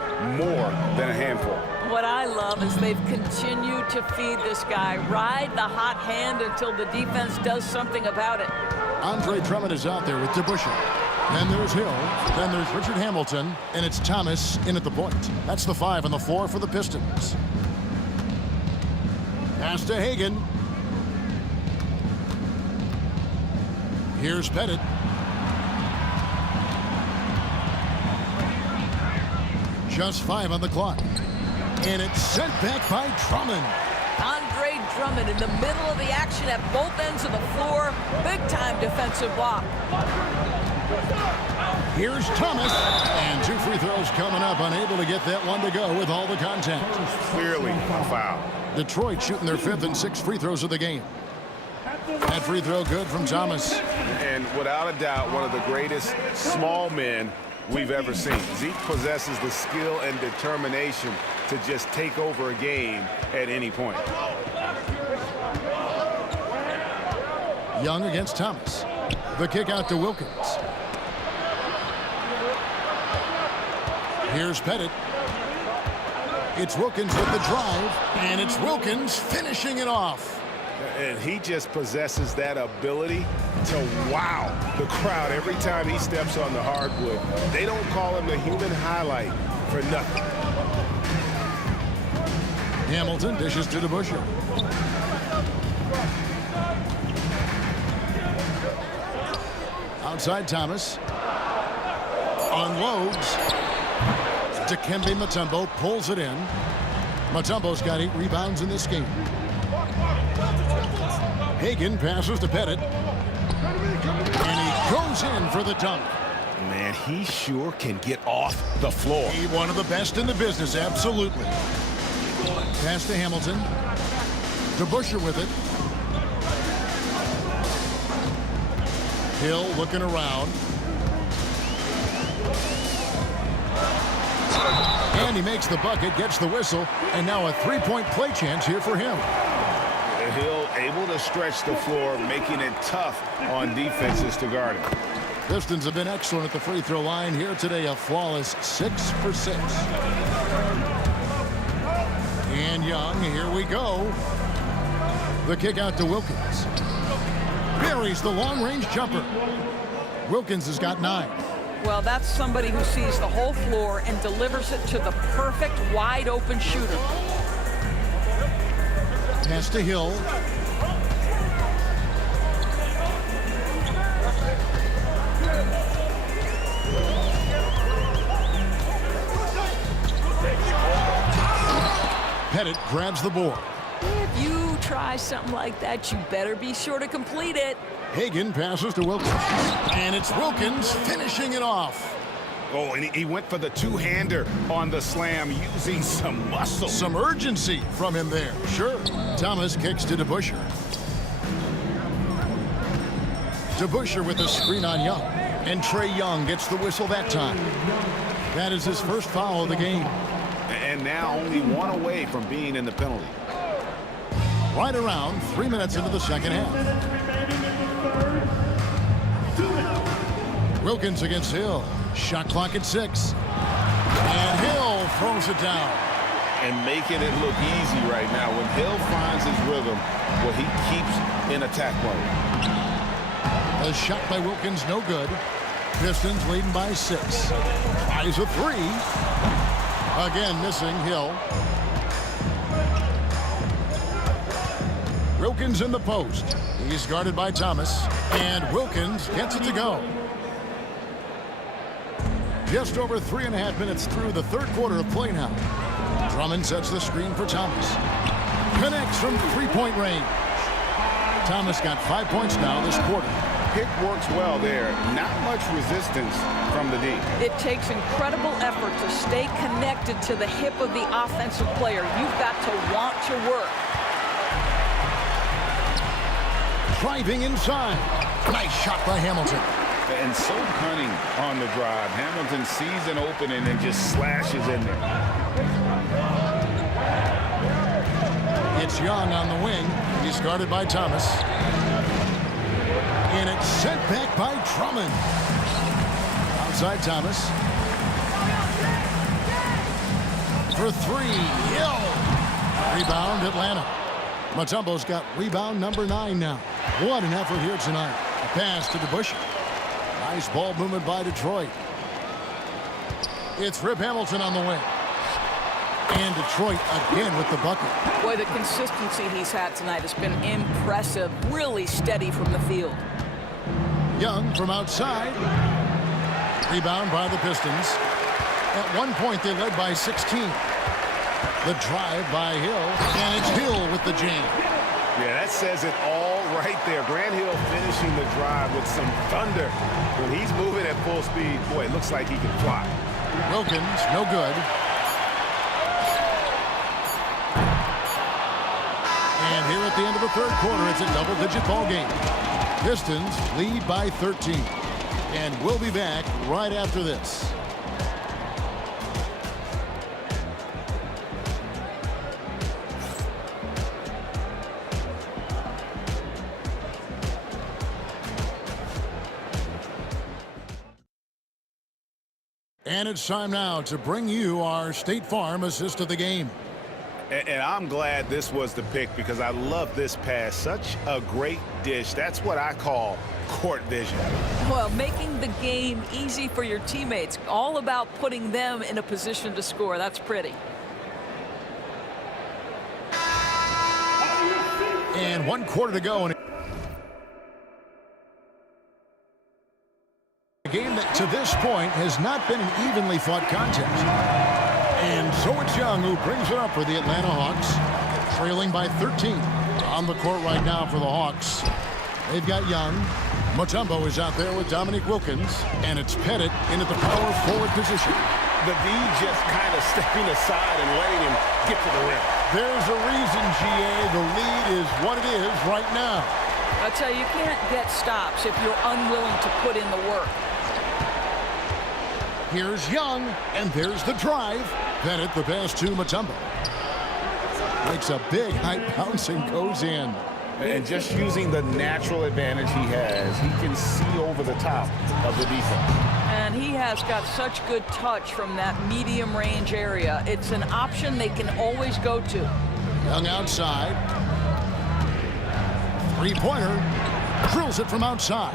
more than a handful. What I love is they've continued to feed this guy. Ride the hot hand until the defense does something about it. Andre Drummond is out there with DeBusschere. Then there's Hill. Then there's Richard Hamilton. And it's Thomas in at the point. That's the 5 on the floor for the Pistons. Pass to Hagan. Here's Pettit. Just 5 on the clock. And it's sent back by Drummond. Andre Drummond in the middle of the action at both ends of the floor. Big-time defensive block. Here's Thomas. And 2 free throws coming up. Unable to get that one to go with all the contact. Clearly a foul. Detroit shooting their 5th and 6th free throws of the game. That free throw good from Thomas. And without a doubt, one of the greatest small men we've ever seen. Zeke possesses the skill and determination to just take over a game at any point. Young against Thomas. The kick out to Wilkins. Here's Pettit. It's Wilkins with the drive, and it's Wilkins finishing it off. And he just possesses that ability to wow the crowd every time he steps on the hardwood. They don't call him the human highlight for nothing. Hamilton dishes to DeBusschere. Outside Thomas. Unloads. Dikembe Mutombo pulls it in. Mutombo's got 8 rebounds in this game. Hagan passes to Pettit. And he goes in for the dunk. Man, he sure can get off the floor. He's one of the best in the business, absolutely. Pass to Hamilton. DeBusschere with it. Hill looking around. And he makes the bucket, gets the whistle, and now a 3-point play chance here for him. Hill able to stretch the floor, making it tough on defenses to guard him. Pistons have been excellent at the free throw line here today, a flawless 6 for 6. And Young, here we go. The kick out to Wilkins. Buries the long-range jumper. Wilkins has got 9. Well, that's somebody who sees the whole floor and delivers it to the perfect wide-open shooter. Pass to Hill. Pettit grabs the board. If you try something like that, you better be sure to complete it. Hagan passes to Wilkins. And it's Wilkins finishing it off. Oh, and he went for the two-hander on the slam, using some muscle. Some urgency from him there. Sure. Thomas kicks to DeBusschere. DeBusschere with the screen on Young. And Trae Young gets the whistle that time. That is his first foul of the game. And now only 1 away from being in the penalty. Right around 3 minutes into the second half. Wilkins against Hill. Shot clock at 6. And Hill throws it down. And making it look easy right now. When Hill finds his rhythm, well, he keeps in attack mode. A shot by Wilkins, no good. Pistons leading by 6. Tries a 3. Again missing Hill. Wilkins in the post. He's guarded by Thomas. And Wilkins gets it to go. Just over 3.5 minutes through the third quarter of play now. Drummond sets the screen for Thomas. Connects from 3-point range. Thomas got 5 points now this quarter. Pick works well there. Not much resistance from the D. It takes incredible effort to stay connected to the hip of the offensive player. You've got to want to work. Driving inside. Nice shot by Hamilton. And so cunning on the drive. Hamilton sees an opening and just slashes in there. It's Young on the wing. He's guarded by Thomas. And it's sent back by Drummond. Outside Thomas. For 3. Hill. Rebound Atlanta. Mutombo's got rebound number 9 now. What an effort here tonight. A pass to DeBusschere. Nice ball movement by Detroit. It's Rip Hamilton on the wing. And Detroit again with the bucket. Boy, the consistency he's had tonight has been impressive. Really steady from the field. Young from outside. Rebound by the Pistons. At one point, they led by 16. The drive by Hill. And it's Hill with the jam. Yeah, that says it all right there. Grant Hill finishing the drive with some thunder. When he's moving at full speed, boy, it looks like he can fly. Wilkins, no good. And here at the end of the third quarter, it's a double-digit ball game. Pistons lead by 13. And we'll be back right after this. And it's time now to bring you our State Farm assist of the game. And I'm glad this was the pick because I love this pass. Such a great dish. That's what I call court vision. Well, making the game easy for your teammates. All about putting them in a position to score. That's pretty. And 1 quarter to go. A game that to this point has not been an evenly fought contest. And so it's Young who brings it up for the Atlanta Hawks, trailing by 13. On the court right now for the Hawks. They've got Young. Mutombo is out there with Dominique Wilkins, and it's Pettit into the power forward position. The V just kind of stepping aside and letting him get to the rim. There's a reason, GA, the lead is what it is right now. I tell you, you can't get stops if you're unwilling to put in the work. Here's Young, and there's the drive. Pettit the pass to Mutombo. Makes a big high bounce and goes in. And just using the natural advantage he has, he can see over the top of the defense. And he has got such good touch from that medium range area. It's an option they can always go to. Young outside. Three-pointer. Drills it from outside.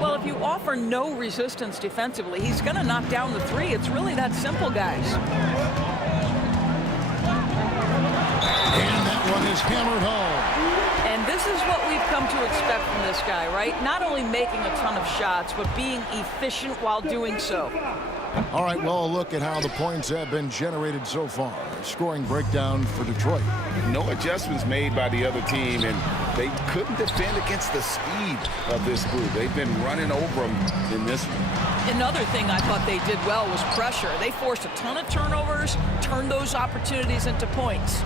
Well, if you offer no resistance defensively, he's going to knock down the three. It's really that simple, guys. And that one is hammered home. And this is what we've come to expect from this guy, right? Not only making a ton of shots, but being efficient while doing so. All right, well, a look at how the points have been generated so far. Scoring breakdown for Detroit. No adjustments made by the other team, and they couldn't defend against the speed of this group. They've been running over them in this one. Another thing I thought they did well was pressure. They forced a ton of turnovers, turned those opportunities into points.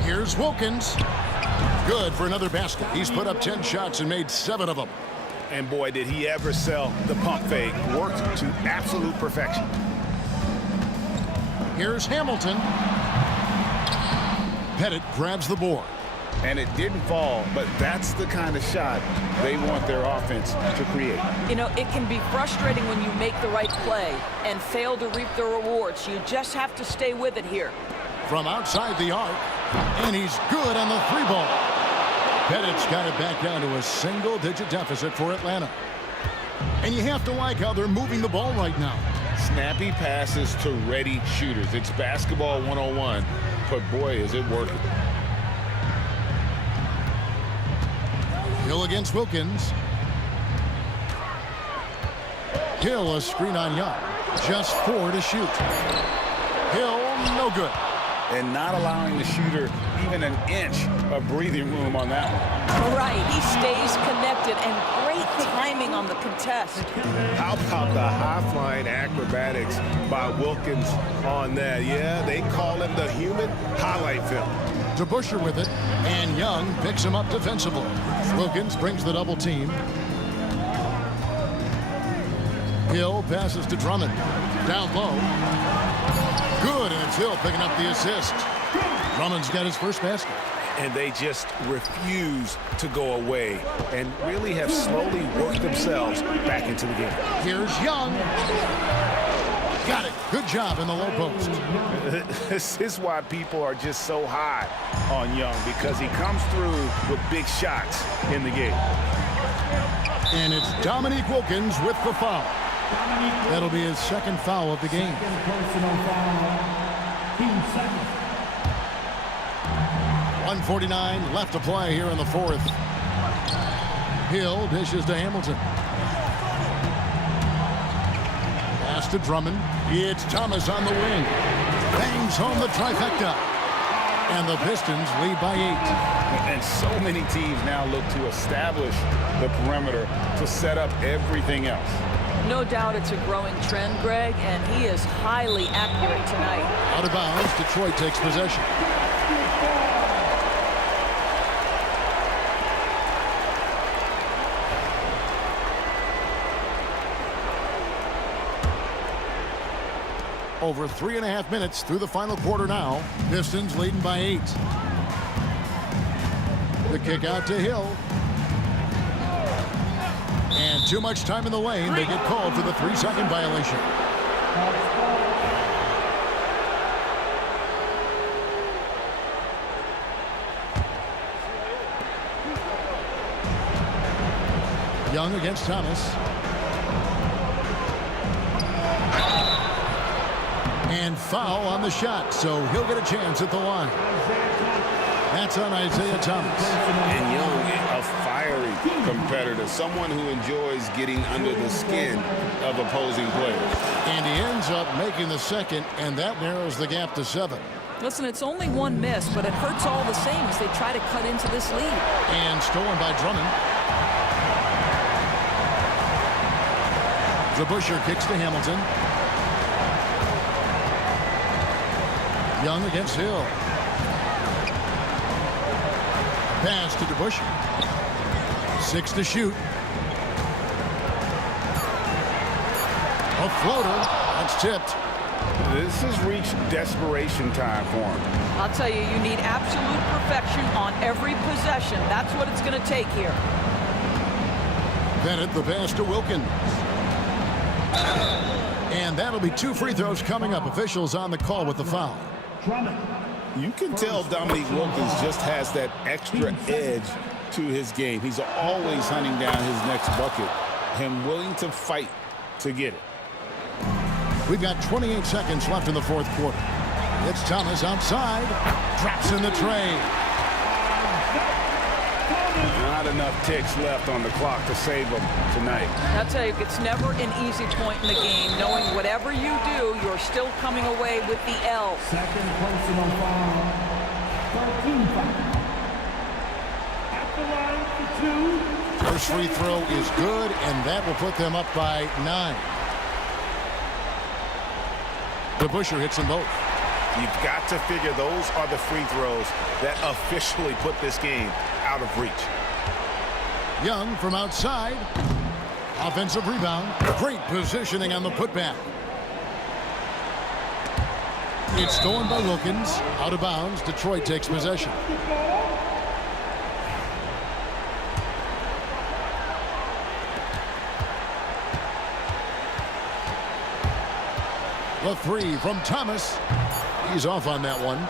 Here's Wilkins. Good for another basket. He's put up 10 shots and made 7 of them. And boy, did he ever sell the pump fake. Worked to absolute perfection. Here's Hamilton. Pettit grabs the board. And it didn't fall, but that's the kind of shot they want their offense to create. You know, it can be frustrating when you make the right play and fail to reap the rewards. You just have to stay with it here. From outside the arc, and he's good on the 3-ball. Pettit's got it back down to a single-digit deficit for Atlanta. And you have to like how they're moving the ball right now. Snappy passes to ready shooters. It's basketball 101, but boy, is it working. Hill against Wilkins. Hill a screen on Young. Just 4 to shoot. Hill, no good. And not allowing the shooter even an inch of breathing room on that one. Right, he stays connected, and great timing on the contest. How about the high-flying acrobatics by Wilkins on that? Yeah, they call him the human highlight film. DeBuscher with it, and Young picks him up defensively. Wilkins brings the double team. Hill passes to Drummond. Down low. Good, and it's Hill picking up the assist. Drummond's got his first basket. And they just refuse to go away and really have slowly worked themselves back into the game. Here's Young. Got it. Good job in the low post. This is why people are just so high on Young, because he comes through with big shots in the game. And it's Dominique Wilkins with the foul. That'll be his second foul of the game. 1:49 left to play here in the fourth. Hill dishes to Hamilton. Pass to Drummond. It's Thomas on the wing. Bangs home the trifecta. And the Pistons lead by 8. And so many teams now look to establish the perimeter to set up everything else. No doubt it's a growing trend, Greg, and he is highly accurate tonight. Out of bounds, Detroit takes possession. Over 3.5 minutes through the final quarter now. Pistons leading by 8. The kick out to Hill. And too much time in the lane. They get called for the 3-second violation. Young against Thomas. And foul on the shot, so he'll get a chance at the line. That's on Isaiah Thomas. And Young, a fiery competitor, someone who enjoys getting under the skin of opposing players. And he ends up making the second, and that narrows the gap to 7. Listen, it's only one miss, but it hurts all the same as they try to cut into this lead. And stolen by Drummond. DeBusschere kicks to Hamilton. Young against Hill. Pass to DeBusschere. 6 to shoot. A floater. That's tipped. This has reached desperation time for him. I'll tell you, you need absolute perfection on every possession. That's what it's going to take here. Bennett, the pass to Wilkins. And that'll be 2 free throws coming up. Officials on the call with the foul. You can tell Dominique Wilkins just has that extra edge to his game. He's always hunting down his next bucket and willing to fight to get it. We've got 28 seconds left in the fourth quarter. It's Thomas outside. Drops in the tray. Not enough ticks left on the clock to save them tonight. I'll tell you, it's never an easy point in the game, knowing whatever you do, you're still coming away with the L. Second personal foul. 13 foul. At the line for 2. First free throw is good, and that will put them up by 9. DeBusschere hits them both. You've got to figure those are the free throws that officially put this game out of reach. Young from outside. Offensive rebound. Great positioning on the putback. It's stolen by Wilkins. Out of bounds. Detroit takes possession. The 3 from Thomas. He's off on that one.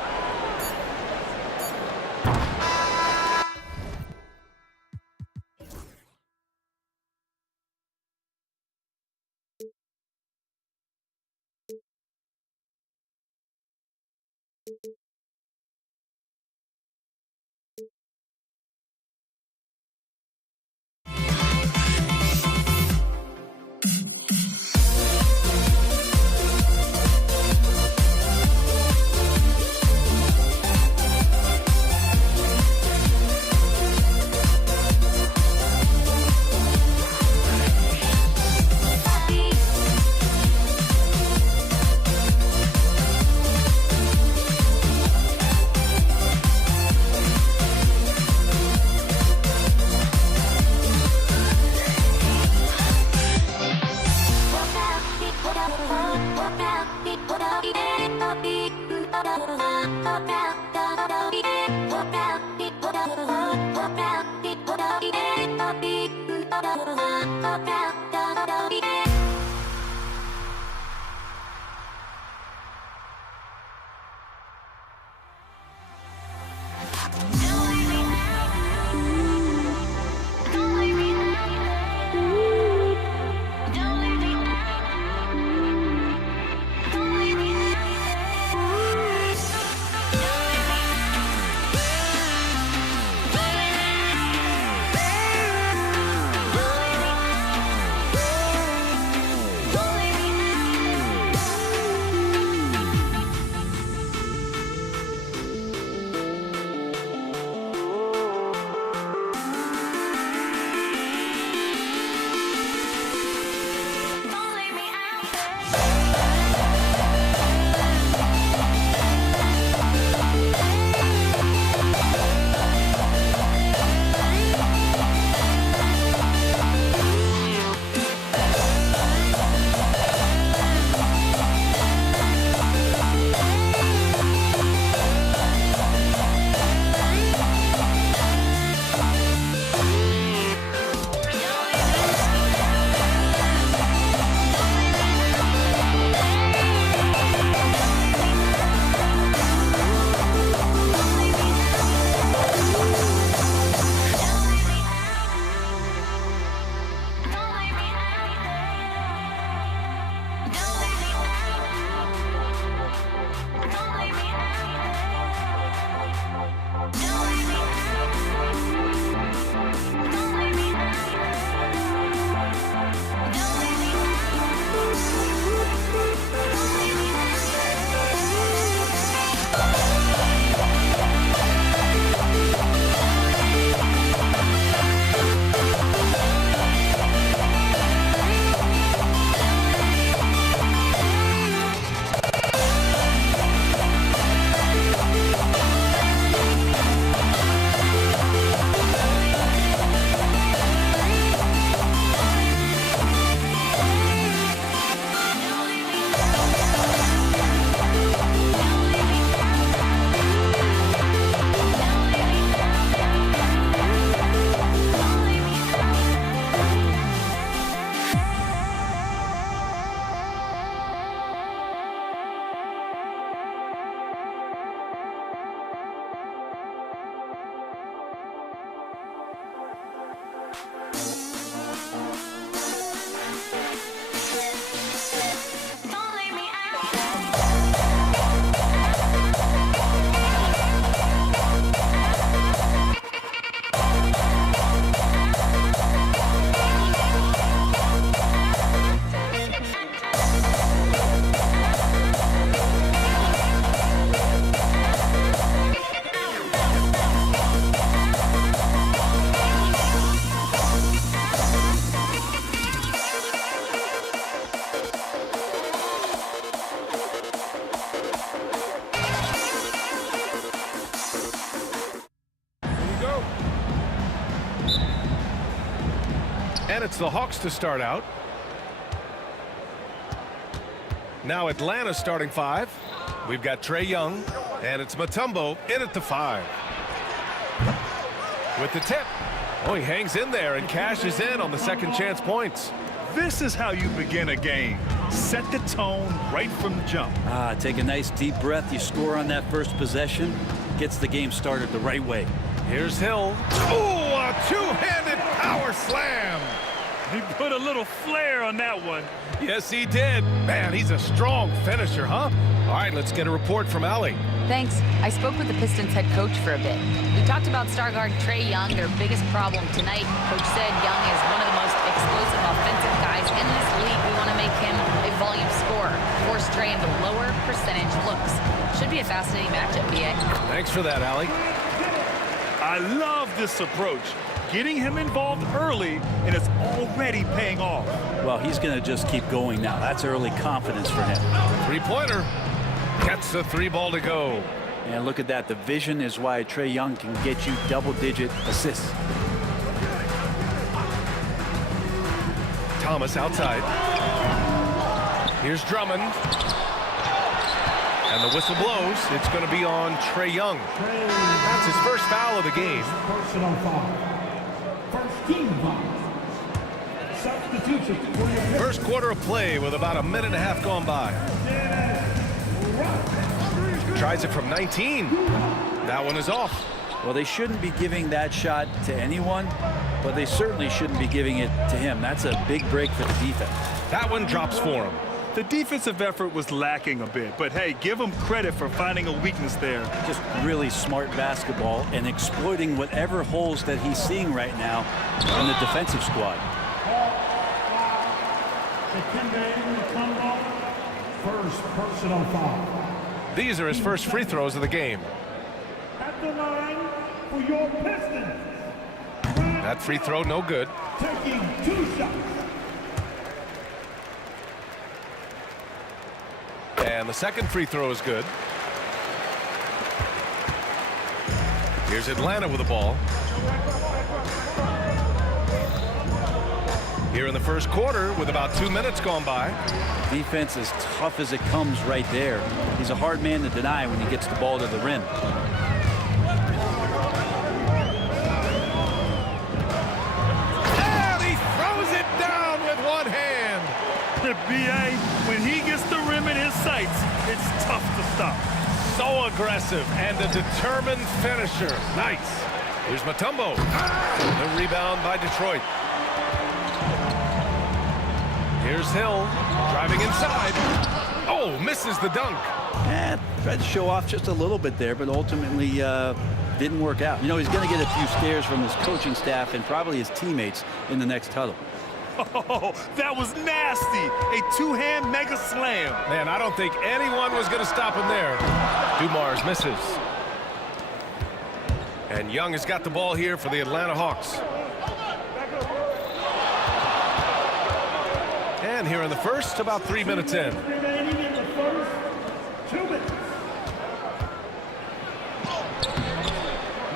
It's the Hawks to start out. Now Atlanta starting 5. We've got Trae Young, and it's Mutombo in at the 5. With the tip. Oh, he hangs in there and cashes in on the second chance points. This is how you begin a game. Set the tone right from the jump. Take a nice deep breath. You score on that first possession. Gets the game started the right way. Here's Hill. Oh, a two-handed power slam. He put a little flair on that one. Yes, he did. Man, he's a strong finisher, huh? All right, let's get a report from Allie. Thanks. I spoke with the Pistons head coach for a bit. We talked about star guard Trae Young, their biggest problem tonight. Coach said Young is one of the most explosive offensive guys in this league. We want to make him a volume scorer, force Trae into lower percentage looks. Should be a fascinating matchup, BA. Thanks for that, Allie. I love this approach. Getting him involved early, and it's already paying off. Well, he's going to just keep going now. That's early confidence for him. Three-pointer. Gets the 3 ball to go. And look at that. The vision is why Trae Young can get you double-digit assists. Thomas outside. Here's Drummond. And the whistle blows. It's going to be on Trae Young. That's his first foul of the game. Personal foul. First team foul. Substitution. First quarter of play with about a minute and a half gone by. Tries it from 19. That one is off. Well, they shouldn't be giving that shot to anyone, but they certainly shouldn't be giving it to him. That's a big break for the defense. That one drops for him. The defensive effort was lacking a bit, but hey, give him credit for finding a weakness there. Just really smart basketball and exploiting whatever holes that he's seeing right now in the defensive squad. First personal foul. These are his first free throws of the game. At the line for your Pistons. That free throw no good. Taking 2 shots. And the second free throw is good. Here's Atlanta with the ball. Here in the first quarter with about 2 minutes gone by. Defense as tough as it comes right there. He's a hard man to deny when he gets the ball to the rim. And he throws it down with one hand. B.A., when he gets the rim in his sights, it's tough to stop. So aggressive and a determined finisher. Nice. Here's Mutombo. The rebound by Detroit. Here's Hill driving inside. Oh, misses the dunk. Tried to show off just a little bit there, but ultimately didn't work out. You know, he's going to get a few stares from his coaching staff and probably his teammates in the next huddle. Oh, that was nasty. A two-hand mega slam. Man, I don't think anyone was going to stop him there. Dumars misses. And Young has got the ball here for the Atlanta Hawks. And here in the first, about 3 minutes in. Remaining in the first 2 minutes.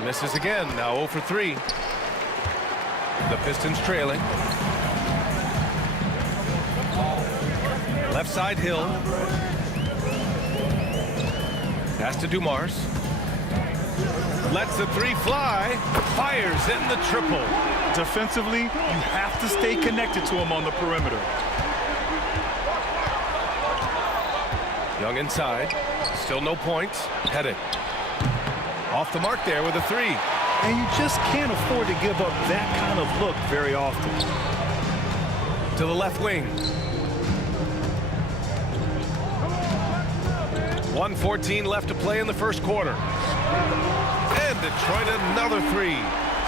Misses again, now 0 for 3. The Pistons trailing. Left side Hill. Pass to Dumars. Lets the 3 fly. Fires in the triple. Defensively, you have to stay connected to him on the perimeter. Young inside. Still no points. Headed. Off the mark there with a 3. And you just can't afford to give up that kind of look very often. To the left wing. 1:14 left to play in the first quarter. And Detroit another 3.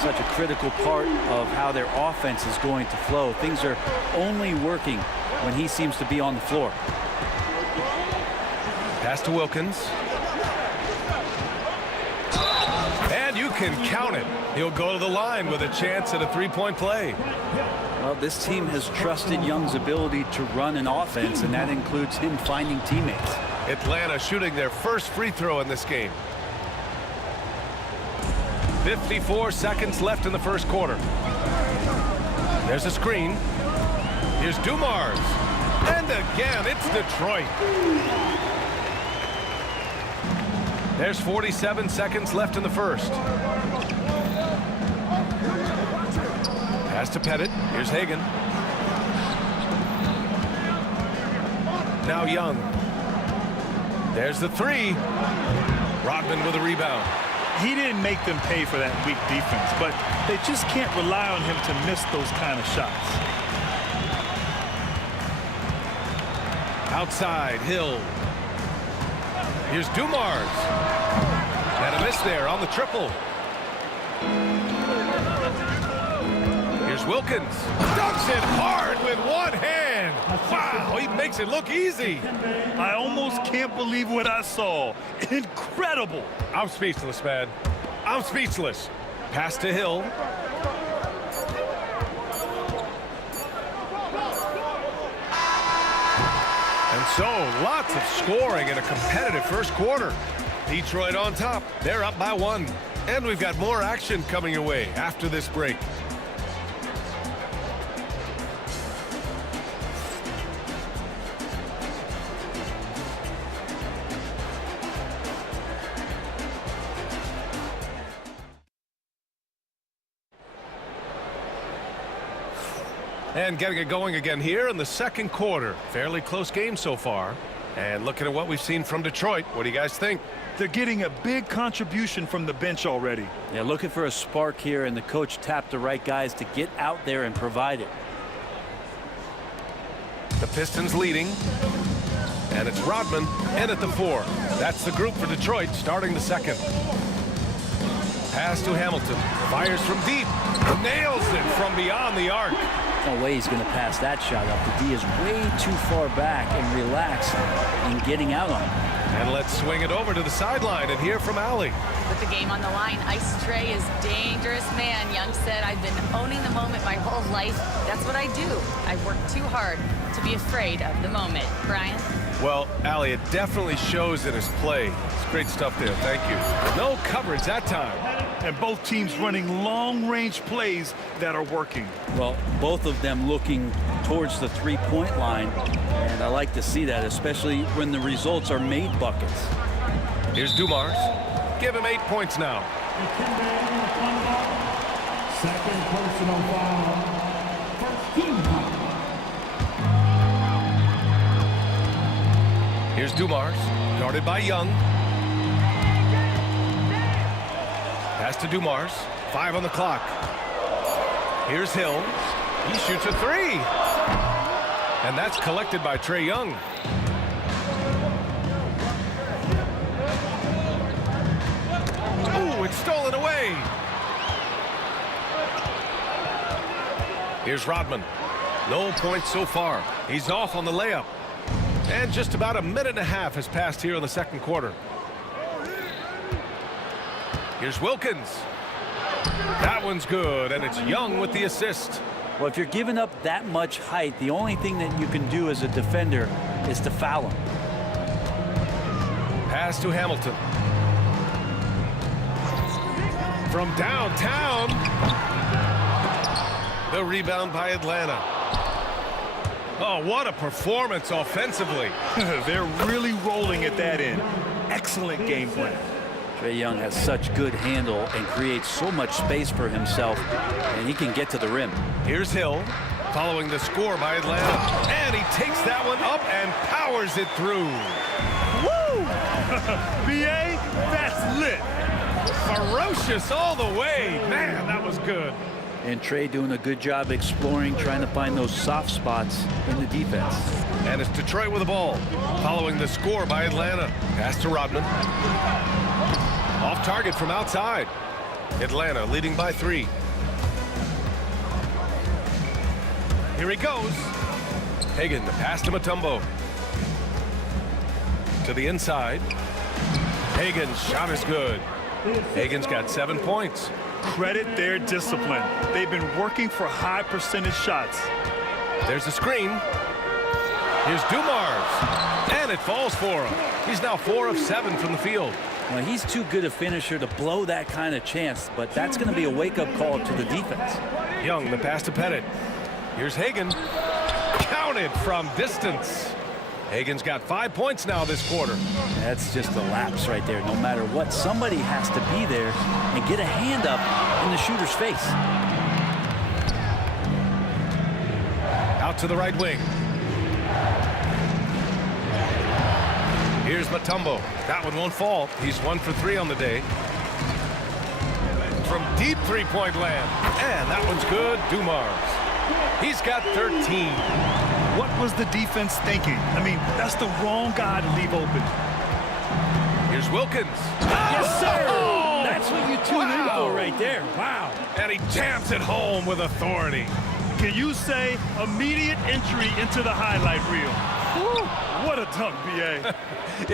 Such a critical part of how their offense is going to flow. Things are only working when he seems to be on the floor. Pass to Wilkins. And you can count it. He'll go to the line with a chance at a 3-point play. Well, this team has trusted Young's ability to run an offense, and that includes him finding teammates. Atlanta shooting their first free throw in this game. 54 seconds left in the first quarter. There's a screen. Here's Dumars. And again, it's Detroit. There's 47 seconds left in the first. Pass to Pettit. Here's Hagan. Now Young. There's the three. Rodman with a rebound. He didn't make them pay for that weak defense, but they just can't rely on him to miss those kind of shots. Outside, Hill. Here's Dumars. And a miss there on the triple. Here's Wilkins. Dunks it hard with one hand. Wow, he makes it look easy. I almost can't believe what I saw. Incredible. I'm speechless, man. I'm speechless. Pass to Hill. And so, lots of scoring in a competitive first quarter. Detroit on top. They're up by 1. And we've got more action coming your way after this break. And getting it going again here in the second quarter. Fairly close game so far. And looking at what we've seen from Detroit, what do you guys think? They're getting a big contribution from the bench already. Yeah, looking for a spark here, and the coach tapped the right guys to get out there and provide it. The Pistons leading. And it's Rodman in at the 4. That's the group for Detroit starting the second. Pass to Hamilton. Fires from deep. Nails it from beyond the arc. No way he's going to pass that shot up. The D is way too far back and relaxed in getting out on him. And let's swing it over to the sideline and hear from Allie. With the game on the line, Ice Trey is dangerous, man. Young said, I've been owning the moment my whole life. That's what I do. I work too hard to be afraid of the moment. Brian? Well, Allie, it definitely shows in his play. It's great stuff there. Thank you. No coverage that time. And both teams running long-range plays that are working. Well, both of them looking towards the three-point line, and I like to see that, especially when the results are made buckets. Here's Dumars. Give him 8 points now. Second personal foul. First team foul. Here's Dumars, guarded by Young. Pass to Dumars. 5 on the clock. Here's Hill. He shoots a 3. And that's collected by Trae Young. Ooh, it's stolen away. Here's Rodman. No points so far. He's off on the layup. And just about a minute and a half has passed here in the second quarter. Here's Wilkins. That one's good, and it's Young with the assist. Well, if you're giving up that much height, the only thing that you can do as a defender is to foul him. Pass to Hamilton. From downtown. The rebound by Atlanta. Oh, what a performance offensively. They're really rolling at that end. Excellent game plan. Trae Young has such good handle and creates so much space for himself, and he can get to the rim. Here's Hill, following the score by Atlanta. And he takes that one up and powers it through. Woo! BA, that's lit. Ferocious all the way. Man, that was good. And Trae doing a good job exploring, trying to find those soft spots in the defense. And it's Detroit with the ball, following the score by Atlanta. Pass to Rodman. Off target from outside. Atlanta leading by 3. Here he goes. Hagan, the pass to Mutombo. To the inside. Hagan's shot is good. Hagan's got 7 points. Credit their discipline. They've been working for high percentage shots. There's a screen. Here's Dumars. And it falls for him. He's now 4 of 7 from the field. Well, he's too good a finisher to blow that kind of chance, but that's going to be a wake-up call to the defense. Young, the pass to Pettit. Here's Hagan. Counted from distance. Hagan's got 5 points now this quarter. That's just a lapse right there. No matter what, somebody has to be there and get a hand up in the shooter's face. Out to the right wing. Here's Mutombo. That one won't fall. He's 1 for 3 on the day. From deep three-point land. And that one's good. Dumars. He's got 13. What was the defense thinking? I mean, that's the wrong guy to leave open. Here's Wilkins. Yes, sir. Oh! That's what you tune in for right there. Wow. And he jams it home with authority. Can you say immediate entry into the highlight reel? Woo, what a dunk, B.A.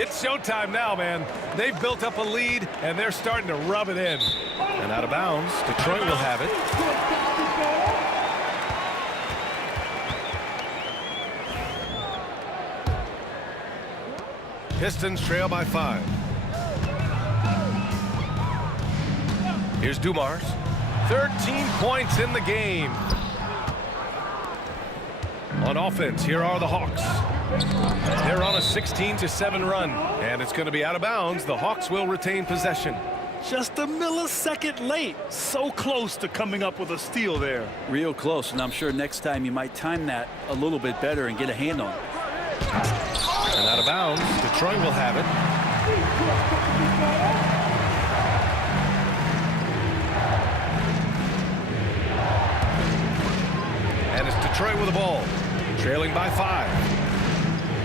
It's showtime now, man. They've built up a lead, and they're starting to rub it in. And out of bounds, Detroit will have it. Pistons trail by 5. Here's Dumars. 13 points in the game. On offense, here are the Hawks. They're on a 16-7 run, and it's going to be out of bounds. The Hawks will retain possession. Just a millisecond late. So close to coming up with a steal there. Real close, and I'm sure next time you might time that a little bit better and get a hand on it. And out of bounds, Detroit will have it. And it's Detroit with the ball. Trailing by 5.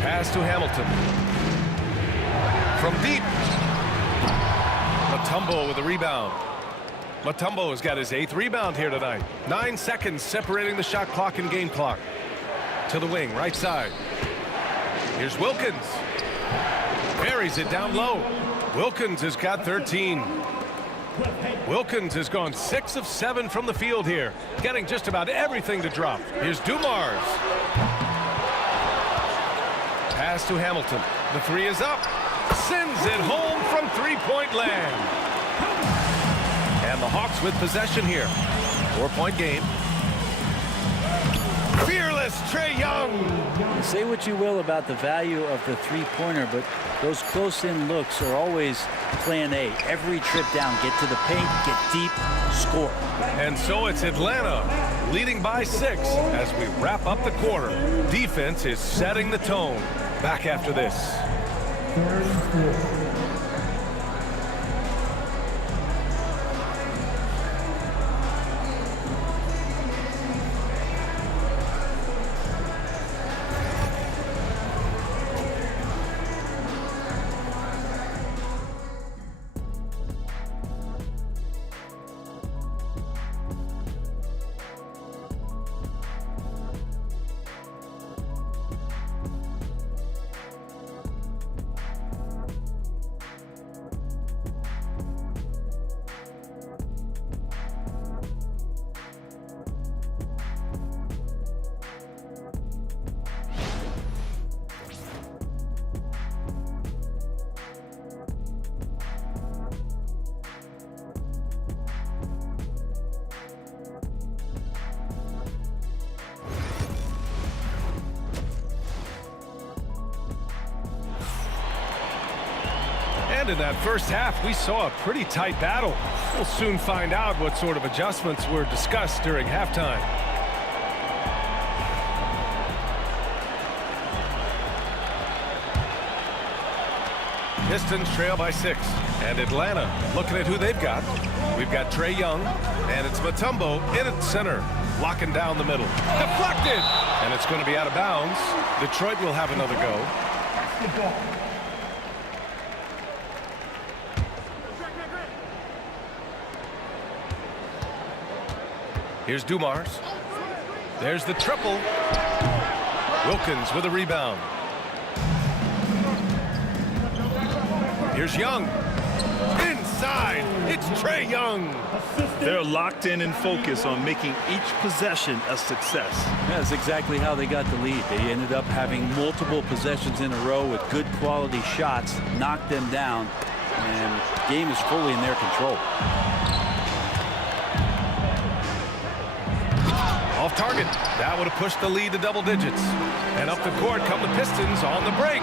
Pass to Hamilton. From deep. Mutombo with a rebound. Mutombo has got his 8th rebound here tonight. 9 seconds separating the shot clock and game clock. To the wing, right side. Here's Wilkins. Buries it down low. Wilkins has got 13. Wilkins has gone 6 of 7 from the field here, getting just about everything to drop. Here's Dumars. Pass to Hamilton. The 3 is up. Sends it home from three-point land. And the Hawks with possession here. 4-point game. Fearless Trae Young. Say what you will about the value of the three-pointer, but those close-in looks are always plan A. Every trip down, get to the paint, get deep, score. And so it's Atlanta leading by 6 as we wrap up the quarter. Defense is setting the tone. Back after this. And in that first half, we saw a pretty tight battle. We'll soon find out what sort of adjustments were discussed during halftime. Pistons trail by 6. And Atlanta looking at who they've got. We've got Trae Young, and it's Mutombo in at center, locking down the middle. Deflected! And it's going to be out of bounds. Detroit will have another go. Here's Dumars. There's the triple. Wilkins with a rebound. Here's Young. Inside, it's Trae Young. They're locked in and focused on making each possession a success. Yeah, that's exactly how they got the lead. They ended up having multiple possessions in a row with good quality shots, knocked them down, and the game is fully in their control. Off target. That would have pushed the lead to double digits. And up the court come the Pistons on the break.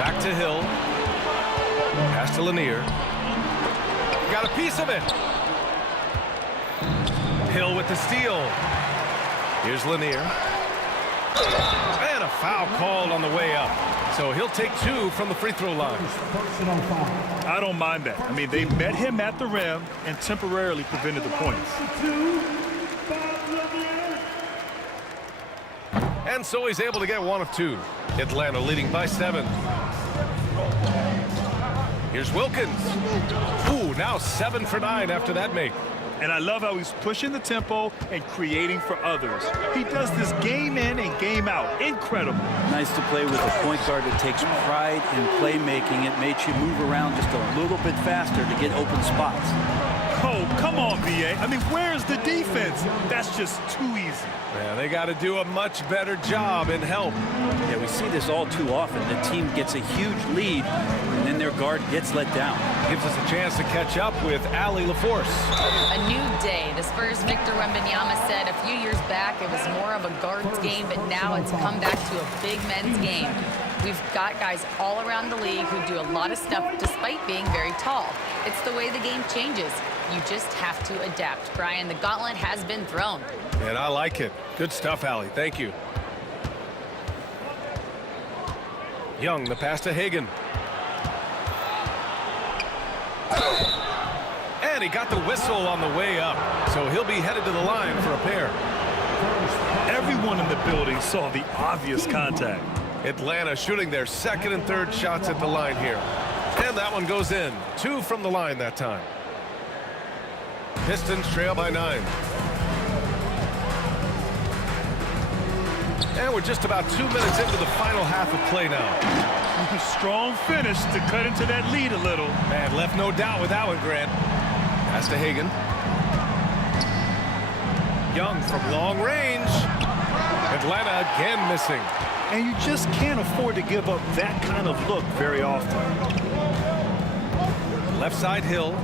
Back to Hill. Pass to Lanier. Got a piece of it. Hill with the steal. Here's Lanier. And a foul called on the way up. So he'll take 2 from the free throw line. I don't mind that. I mean, they met him at the rim and temporarily prevented the points. And so he's able to get 1 of 2. Atlanta leading by 7. Here's Wilkins. Ooh, now 7 for 9 after that make. And I love how he's pushing the tempo and creating for others. He does this game in and game out. Incredible. Nice to play with a point guard that takes pride in playmaking. It makes you move around just a little bit faster to get open spots. Oh, come on, B.A. I mean, where's the defense? That's just too easy. Yeah, they got to do a much better job in help. Yeah, we see this all too often. The team gets a huge lead, and then their guard gets let down. Gives us a chance to catch up with Allie LaForce. A new day. The Spurs' Victor Wembanyama said a few years back it was more of a guards game, but now it's come back to a big men's game. We've got guys all around the league who do a lot of stuff despite being very tall. It's the way the game changes. You just have to adapt. Brian, the gauntlet has been thrown. And I like it. Good stuff, Allie. Thank you. Young, the pass to Hagan. And he got the whistle on the way up. So he'll be headed to the line for a pair. Everyone in the building saw the obvious contact. Atlanta shooting their second and third shots at the line here. And that one goes in. 2 from the line that time. Pistons trail by 9. And we're just about 2 minutes into the final half of play now. Strong finish to cut into that lead a little. Man, left no doubt with that one, Grant. Pass to Hagan. Young from long range. Atlanta again missing. And you just can't afford to give up that kind of look very often. Left side Hill.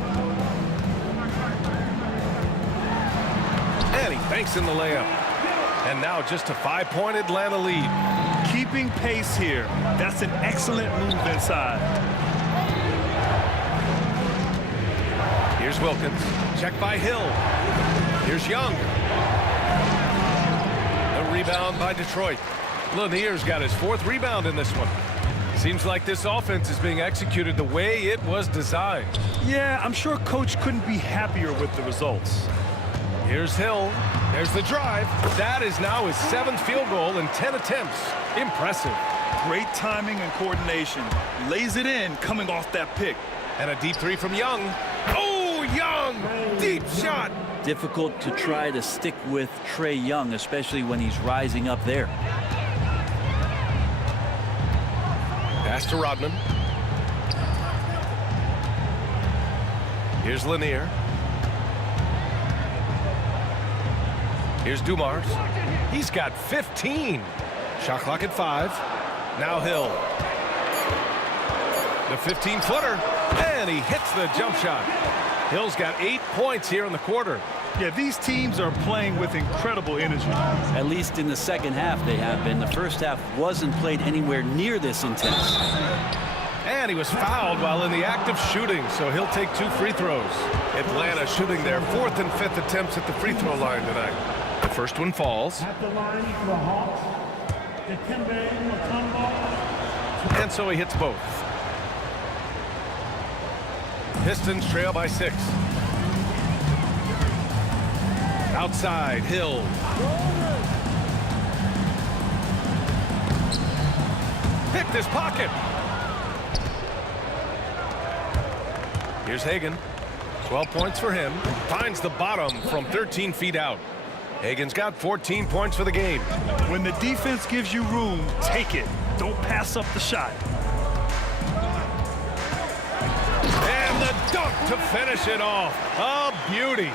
And he banks in the layup. And now just a 5-point Atlanta lead. Keeping pace here. That's an excellent move inside. Here's Wilkins. Check by Hill. Here's Young. The rebound by Detroit. Lanier's got his 4th rebound in this one. Seems like this offense is being executed the way it was designed. Yeah, I'm sure Coach couldn't be happier with the results. Here's Hill. There's the drive. That is now his 7th field goal in 10 attempts. Impressive. Great timing and coordination. Lays it in coming off that pick. And a deep 3 from Young. Oh, Young! Deep shot! Difficult to try to stick with Trae Young, especially when he's rising up there. Pass to Rodman. Here's Lanier. Here's Dumars. He's got 15. Shot clock at 5. Now Hill. The 15-footer. And he hits the jump shot. Hill's got 8 points here in the quarter. Yeah, these teams are playing with incredible energy. At least in the second half they have been. The first half wasn't played anywhere near this intense. And he was fouled while in the act of shooting, so he'll take 2 free throws. Atlanta shooting their 4th and 5th attempts at the free throw line tonight. The first one falls. At the line for the Hawks, Dikembe Mutombo. And so he hits both. Pistons trail by 6. Outside, Hill. Picked his pocket. Here's Hagan. 12 points for him. Finds the bottom from 13 feet out. Hagan's got 14 points for the game. When the defense gives you room, take it. Don't pass up the shot. And the dunk to finish it off. A beauty.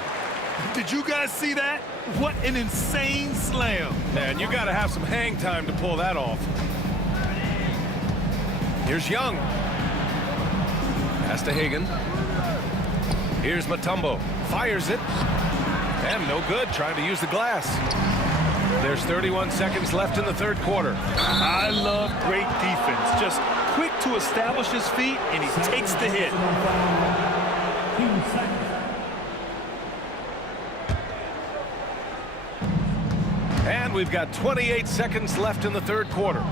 Did you guys see that? What an insane slam. Man, you got to have some hang time to pull that off. Here's Young. Pass to Hagan. Here's Mutombo. Fires it. And no good, trying to use the glass. There's 31 seconds left in the third quarter. I love great defense. Just quick to establish his feet, and he takes the hit. And we've got 28 seconds left in the third quarter.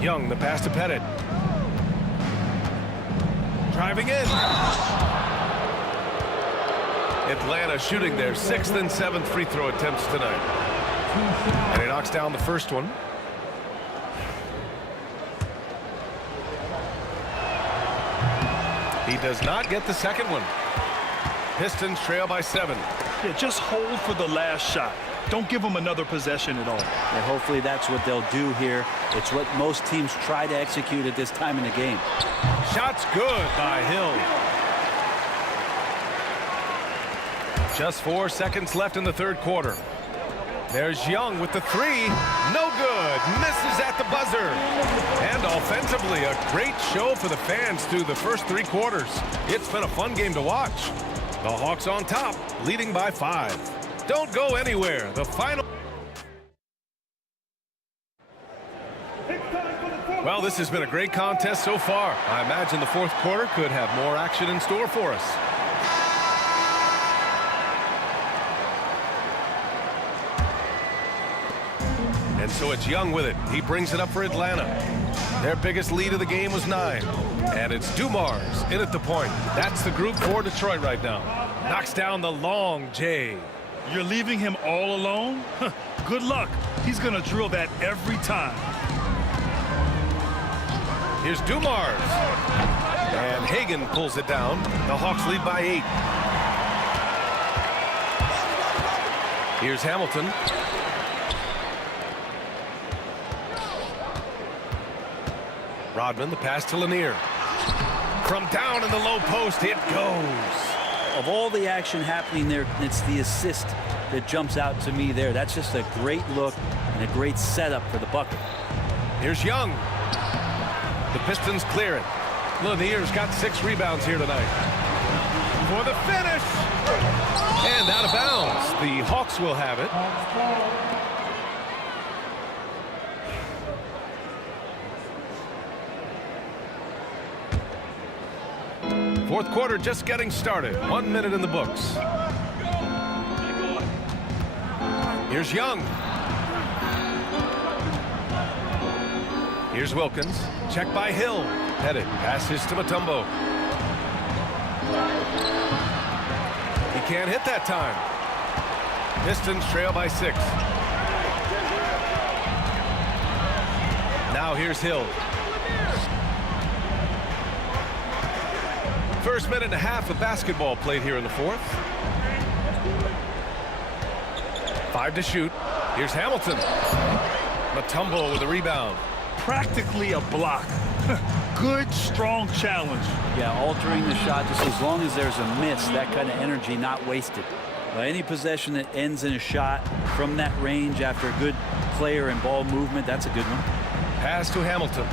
Young, the pass to Pettit. Driving in. Atlanta shooting their 6th and 7th free throw attempts tonight. And he knocks down the first one. He does not get the second one. Pistons trail by 7. Yeah, just hold for the last shot. Don't give them another possession at all. And hopefully that's what they'll do here. It's what most teams try to execute at this time in the game. Shot's good by Hill. Just 4 seconds left in the third quarter. There's Young with the three. No good. Misses at the buzzer. And offensively, a great show for the fans through the first 3 quarters. It's been a fun game to watch. The Hawks on top, leading by 5. Don't go anywhere. The final. Well, this has been a great contest so far. I imagine the fourth quarter could have more action in store for us. And so it's Young with it. He brings it up for Atlanta. Their biggest lead of the game was 9. And it's Dumars in at the point. That's the group for Detroit right now. Knocks down the long J. You're leaving him all alone? Good luck. He's going to drill that every time. Here's Dumars. And Hagan pulls it down. The Hawks lead by 8. Here's Hamilton. Rodman, the pass to Lanier. From down in the low post, it goes. Of all the action happening there, it's the assist that jumps out to me there. That's just a great look and a great setup for the bucket. Here's Young. The Pistons clear it. Lanier's got 6 rebounds here tonight. For the finish. And out of bounds. The Hawks will have it. Fourth quarter just getting started. 1 minute in the books. Here's Young. Here's Wilkins. Check by Hill. Pettit passes to Mutombo. He can't hit that time. Pistons trail by 6. Now here's Hill. First minute and a half of basketball played here in the fourth. 5 to shoot. Here's Hamilton. Mutombo with the rebound. Practically a block. Good, strong challenge. Yeah, altering the shot just as long as there's a miss, that kind of energy not wasted. Any possession that ends in a shot from that range after a good player and ball movement, that's a good one. Pass to Hamilton.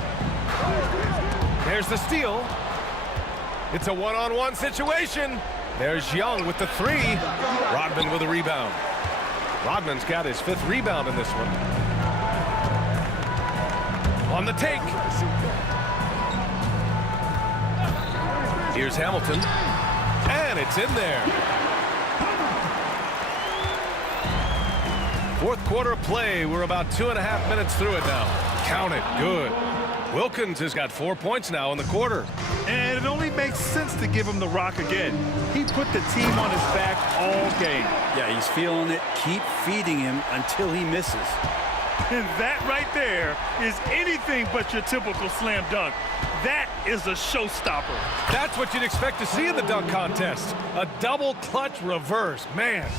There's the steal. It's a one-on-one situation. There's Young with the 3. Rodman with a rebound. Rodman's got his 5th rebound in this one. On the take. Here's Hamilton. And it's in there. Fourth quarter play. We're about 2.5 minutes through it now. Count it. Good. Wilkins has got 4 points now in the quarter. And it only makes sense to give him the rock again. He put the team on his back all game. Yeah, he's feeling it. Keep feeding him until he misses. And that right there is anything but your typical slam dunk. That is a showstopper. That's what you'd expect to see in the dunk contest. A double clutch reverse. Man.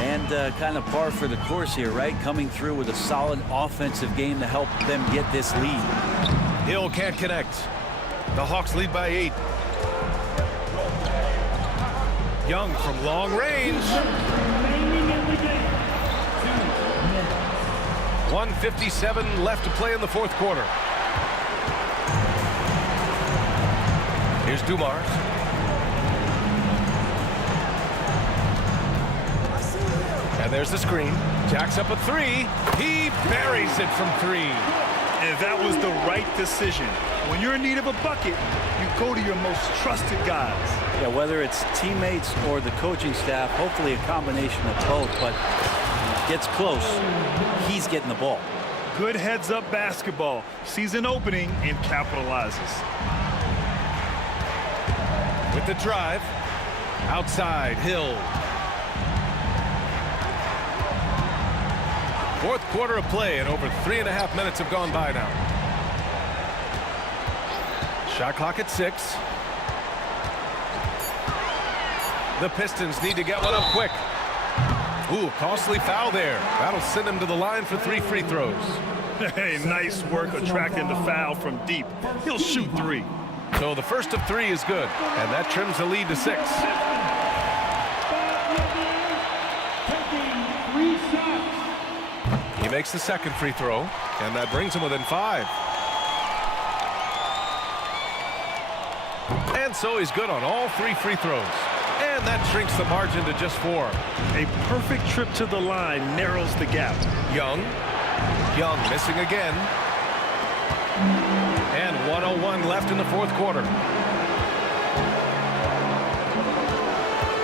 And kind of par for the course here, right? Coming through with a solid offensive game to help them get this lead. Hill can't connect. The Hawks lead by 8. Young from long range. 1:57 left to play in the fourth quarter. Here's Dumars. And there's the screen. Jacks up a three. He buries it from three. And that was the right decision. When you're in need of a bucket, you go to your most trusted guys. Yeah, whether it's teammates or the coaching staff, hopefully a combination of both, but gets close, he's getting the ball. Good heads-up basketball. Sees an opening and capitalizes. With the drive. Outside, Hill. Fourth quarter of play, and over 3.5 minutes have gone by now. Shot clock at 6. The Pistons need to get one up quick. Ooh, costly foul there. That'll send him to the line for 3 free throws. Hey, nice work attracting the foul from deep. He'll shoot 3. So the first of 3 is good, and that trims the lead to 6. He makes the second free throw, and that brings him within 5. And so he's good on all 3 free throws. And that shrinks the margin to just 4. A perfect trip to the line narrows the gap. Young missing again. And 1:01 left in the fourth quarter.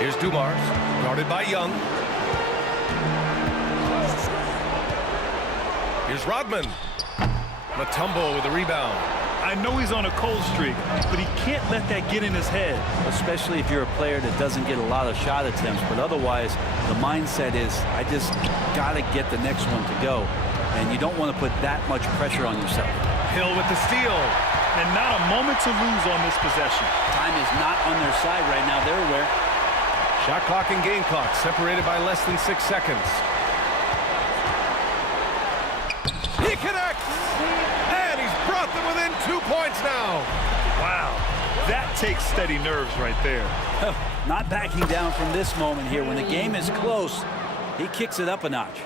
Here's Dumars, guarded by Young. Here's Rodman. Mutombo with the rebound. I know he's on a cold streak, but he can't let that get in his head. Especially if you're a player that doesn't get a lot of shot attempts, but otherwise the mindset is, I just got to get the next one to go. And you don't want to put that much pressure on yourself. Hill with the steal. And not a moment to lose on this possession. Time is not on their side right now. They're aware. Shot clock and game clock separated by less than 6 seconds. He connects! And he's brought them within 2 points now. Wow, that takes steady nerves right there. Not backing down from this moment here. When the game is close, he kicks it up a notch.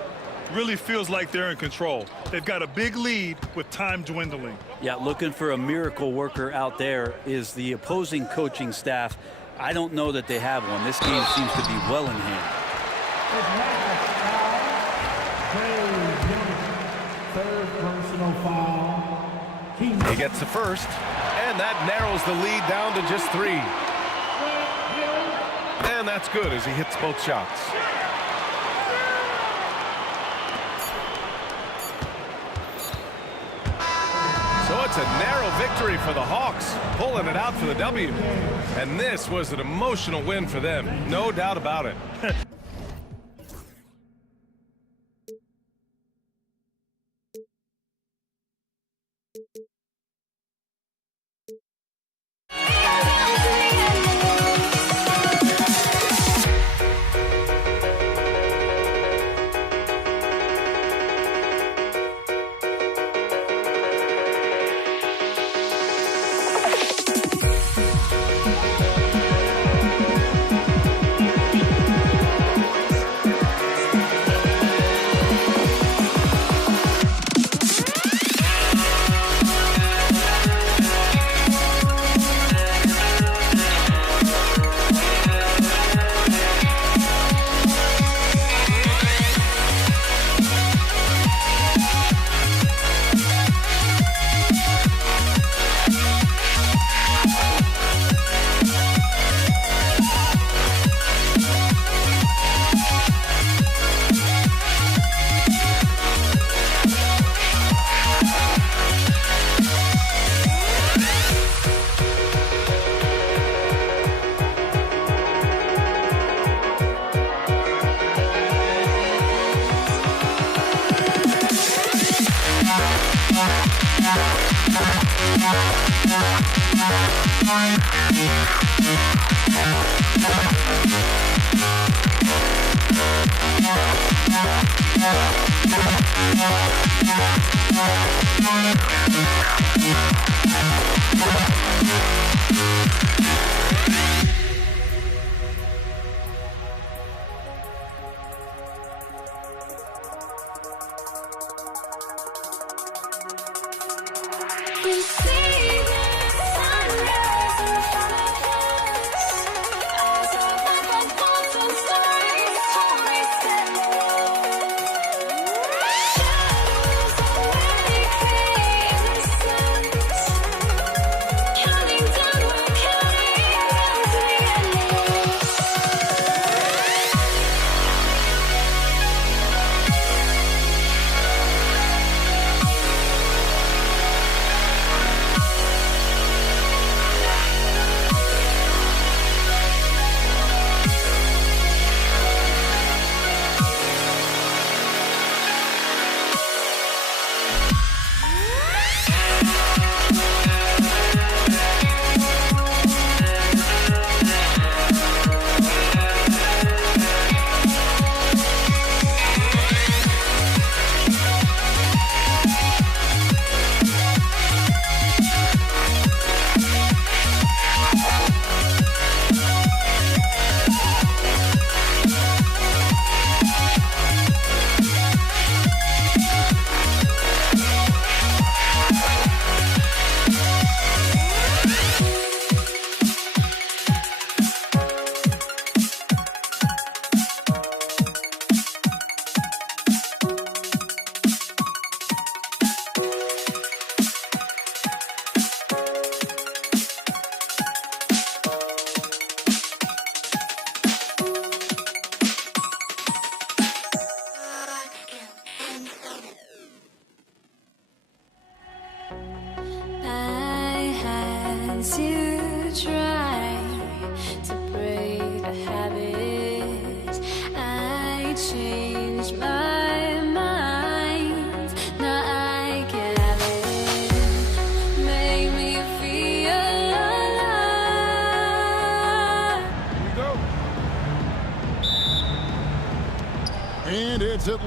Really feels like they're in control. They've got a big lead with time dwindling. Yeah, looking for a miracle worker out there is the opposing coaching staff. I don't know that they have one. This game seems to be well in hand. Third personal foul. He gets the first, and that narrows the lead down to just 3. And that's good as he hits both shots. So it's a narrow victory for the Hawks, pulling it out for the W. And this was an emotional win for them, no doubt about it.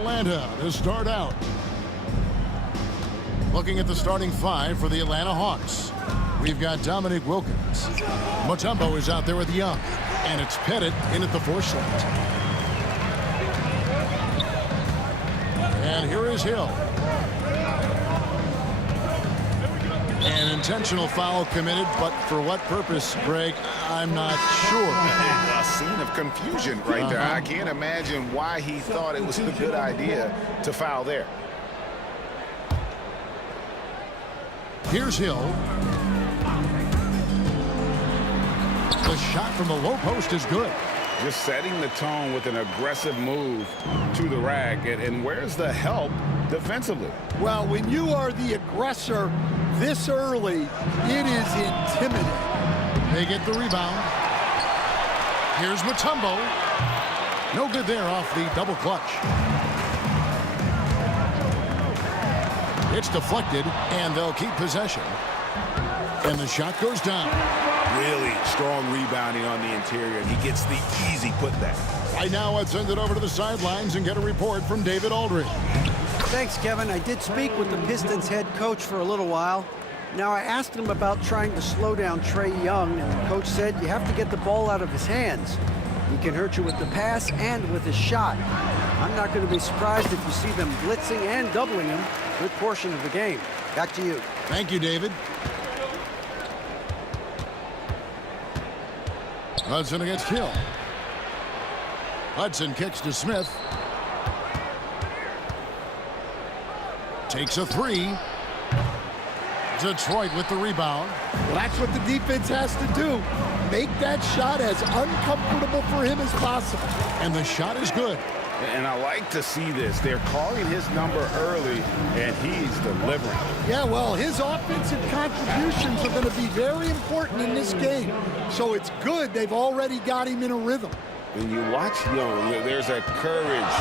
Atlanta to start out. Looking at the starting five for the Atlanta Hawks. We've got Dominic Wilkins. Mutombo is out there with Young. And it's Pettit in at the 4 slot. And here is Hill. An intentional foul committed, but for what purpose, Greg, I'm not sure. A scene of confusion right there. I can't imagine why he thought it was a good idea to foul there. Here's Hill. The shot from the low post is good. Just setting the tone with an aggressive move to the rack. And where's the help defensively? Well, when you are the aggressor this early, it is intimidating. They get the rebound. Here's Mutombo. No good there off the double clutch. It's deflected, and they'll keep possession. And the shot goes down. Really strong rebounding on the interior. He gets the easy putback. Right now, let's send it over to the sidelines and get a report from David Aldridge. Thanks, Kevin. I did speak with the Pistons head coach for a little while. Now, I asked him about trying to slow down Trae Young, and the coach said you have to get the ball out of his hands. He can hurt you with the pass and with his shot. I'm not going to be surprised if you see them blitzing and doubling him a good portion of the game. Back to you. Thank you, David. Hudson against Hill. Hudson kicks to Smith. Takes a 3. Detroit with the rebound. Well, that's what the defense has to do. Make that shot as uncomfortable for him as possible. And the shot is good. And I like to see this. They're calling his number early, and he's delivering. Yeah, well, his offensive contributions are going to be very important in this game. So it's good they've already got him in a rhythm. When you watch Young, there's a courage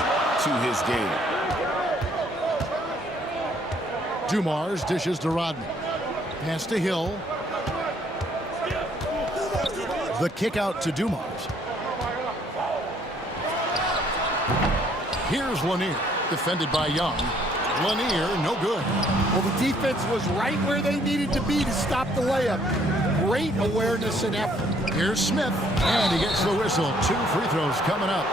to his game. Dumars dishes to Rodman. Pass to Hill. The kick out to Dumars. Here's Lanier, defended by Young. Lanier, no good. Well, the defense was right where they needed to be to stop the layup. Great awareness and effort. Here's Smith, and he gets the whistle. 2 free throws coming up.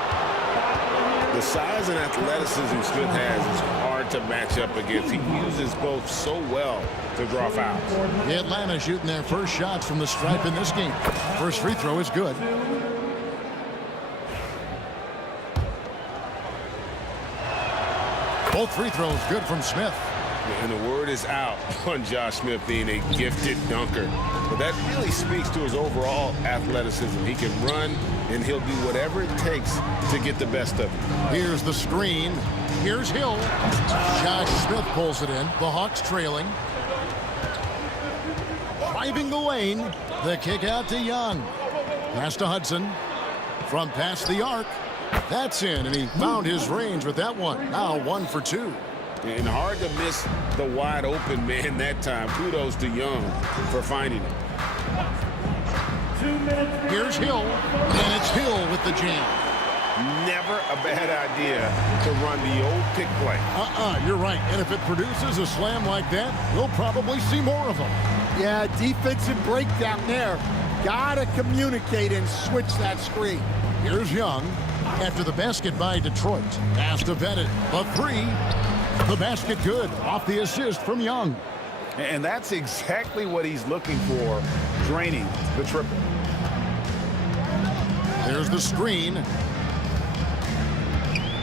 The size and athleticism Smith has is hard to match up against. He uses both so well to draw fouls. Atlanta shooting their first shots from the stripe in this game. First free throw is good. Both free throws good from Smith. And the word is out on Josh Smith being a gifted dunker. But that really speaks to his overall athleticism. He can run, and he'll do whatever it takes to get the best of him. Here's the screen. Here's Hill. Josh Smith pulls it in. The Hawks trailing. Driving the lane. The kick out to Young. Pass to Hudson. From past the arc. That's in, and he found his range with that one. Now 1 for 2. And hard to miss the wide open man that time. Kudos to Young for finding it. Here's Hill, and it's Hill with the jam. Never a bad idea to run the old pick play. You're right. And if it produces a slam like that, we'll probably see more of them. Yeah, defensive breakdown there. Gotta communicate and switch that screen. Here's Young after the basket by Detroit. Pass to Pettit. The 3. The basket good off the assist from Young. And that's exactly what he's looking for, draining the triple. There's the screen.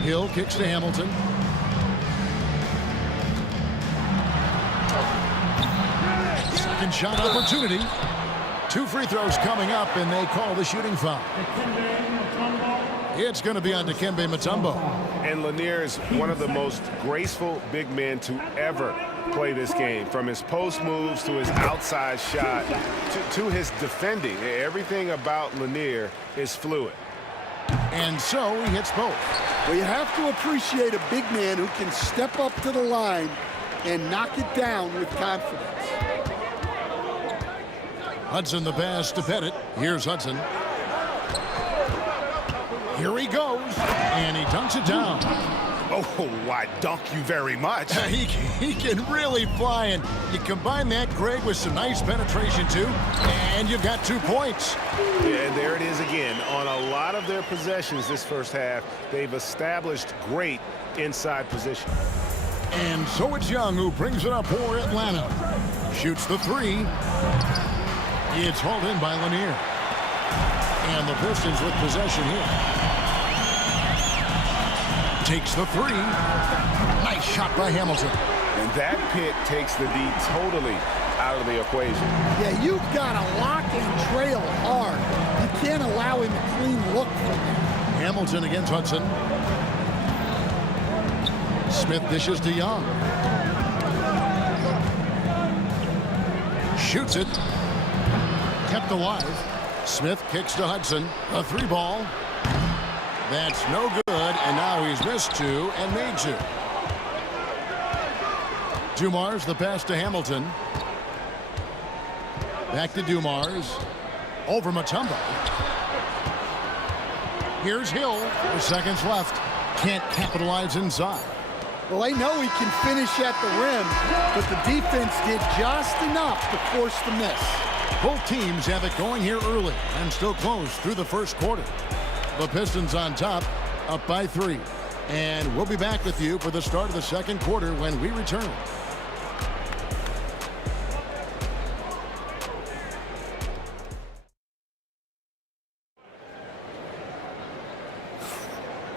Hill kicks to Hamilton. Second shot opportunity. 2 free throws coming up, and they call the shooting foul. It's going to be on Dikembe Mutombo. And Lanier is one of the most graceful big men to ever play this game. From his post moves to his outside shot to his defending. Everything about Lanier is fluid. And so he hits both. Well, you have to appreciate a big man who can step up to the line and knock it down with confidence. Hudson the pass to Pettit. Here's Hudson. Here he goes, and he dunks it down. Oh, why, dunk you very much. He can really fly, and you combine that, Greg, with some nice penetration, too, and you've got 2 points. Yeah, and there it is again. On a lot of their possessions this first half, they've established great inside position. And so it's Young who brings it up for Atlanta. Shoots the 3. It's hauled in by Lanier. And the Pistons with possession here. Takes the 3. Nice shot by Hamilton. And that pick takes the D totally out of the equation. Yeah, you've got to lock and trail hard. You can't allow him a clean look from there. Hamilton against Hudson. Smith dishes to Young. Shoots it. Kept alive. Smith kicks to Hudson. A 3-ball. That's no good, and now he's missed 2 and made 2. Dumars, the pass to Hamilton. Back to Dumars. Over Mutombo. Here's Hill. 4 seconds left. Can't capitalize inside. Well, they know he can finish at the rim, but the defense did just enough to force the miss. Both teams have it going here early and still close through the first quarter. The Pistons on top, up by 3. And we'll be back with you for the start of the second quarter when we return.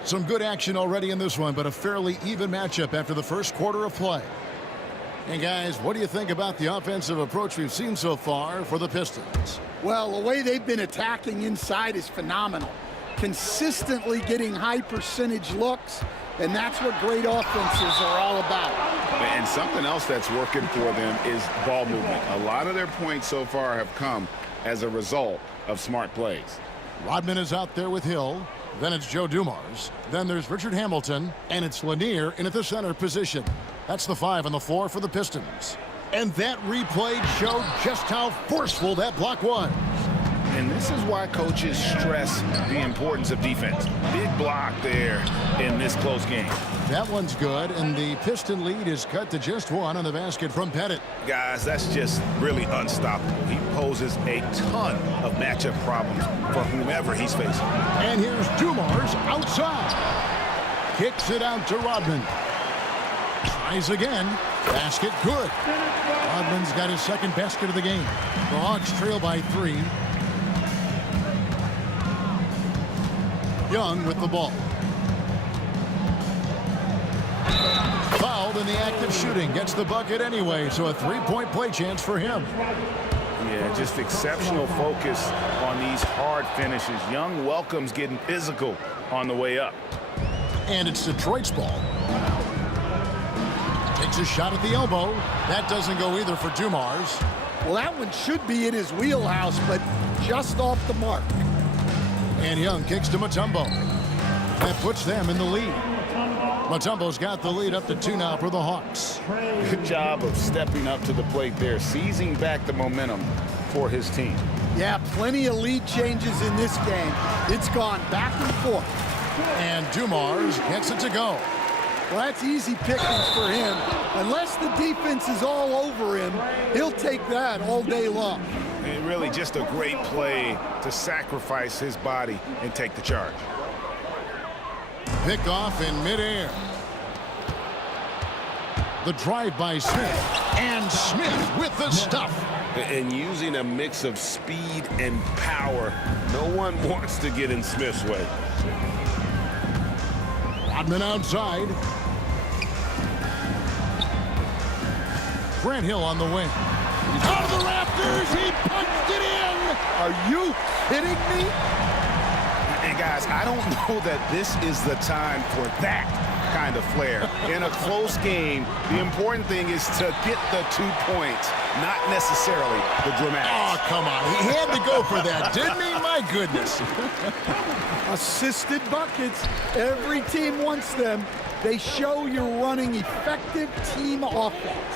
Some good action already in this one, but a fairly even matchup after the first quarter of play. And guys, what do you think about the offensive approach we've seen so far for the Pistons? Well, the way they've been attacking inside is phenomenal. Consistently getting high percentage looks, and that's what great offenses are all about. And something else that's working for them is ball movement. A lot of their points so far have come as a result of smart plays. Rodman is out there with Hill. Then it's Joe Dumars. Then there's Richard Hamilton. And it's Lanier in at the center position. That's the 5 on the floor for the Pistons. And that replay showed just how forceful that block was. And this is why coaches stress the importance of defense. Big block there in this close game. That one's good, and the Piston lead is cut to just 1 on the basket from Pettit. Guys, that's just really unstoppable. He poses a ton of matchup problems for whomever he's facing. And here's Dumars outside. Kicks it out to Rodman. Tries again. Basket good. Rodman's got his second basket of the game. The Hawks trail by 3. Young with the ball. Fouled in the act of shooting. Gets the bucket anyway, so a 3-point play chance for him. Yeah, just exceptional focus on these hard finishes. Young welcomes getting physical on the way up. And it's Detroit's ball. Takes a shot at the elbow. That doesn't go either for Dumars. Well, that one should be in his wheelhouse, but just off the mark. And Young kicks to Mutombo. That puts them in the lead. Mutombo's got the lead up to 2 now for the Hawks. Good job of stepping up to the plate there, seizing back the momentum for his team. Yeah, plenty of lead changes in this game. It's gone back and forth. And Dumars gets it to go. Well, that's easy pickings for him. Unless the defense is all over him, he'll take that all day long. And really just a great play to sacrifice his body and take the charge. Pick off in midair. The drive by Smith. And Smith with the stuff. And using a mix of speed and power. No one wants to get in Smith's way. Rodman outside. Grant Hill on the wing. Out of the rafters, he punched it in. Are you kidding me? And guys, I don't know that this is the time for that kind of flair. In a close game, the important thing is to get the 2 points, not necessarily the dramatics. Oh, come on. He had to go for that, didn't he? My goodness. Assisted buckets. Every team wants them. They show you're running effective team offense.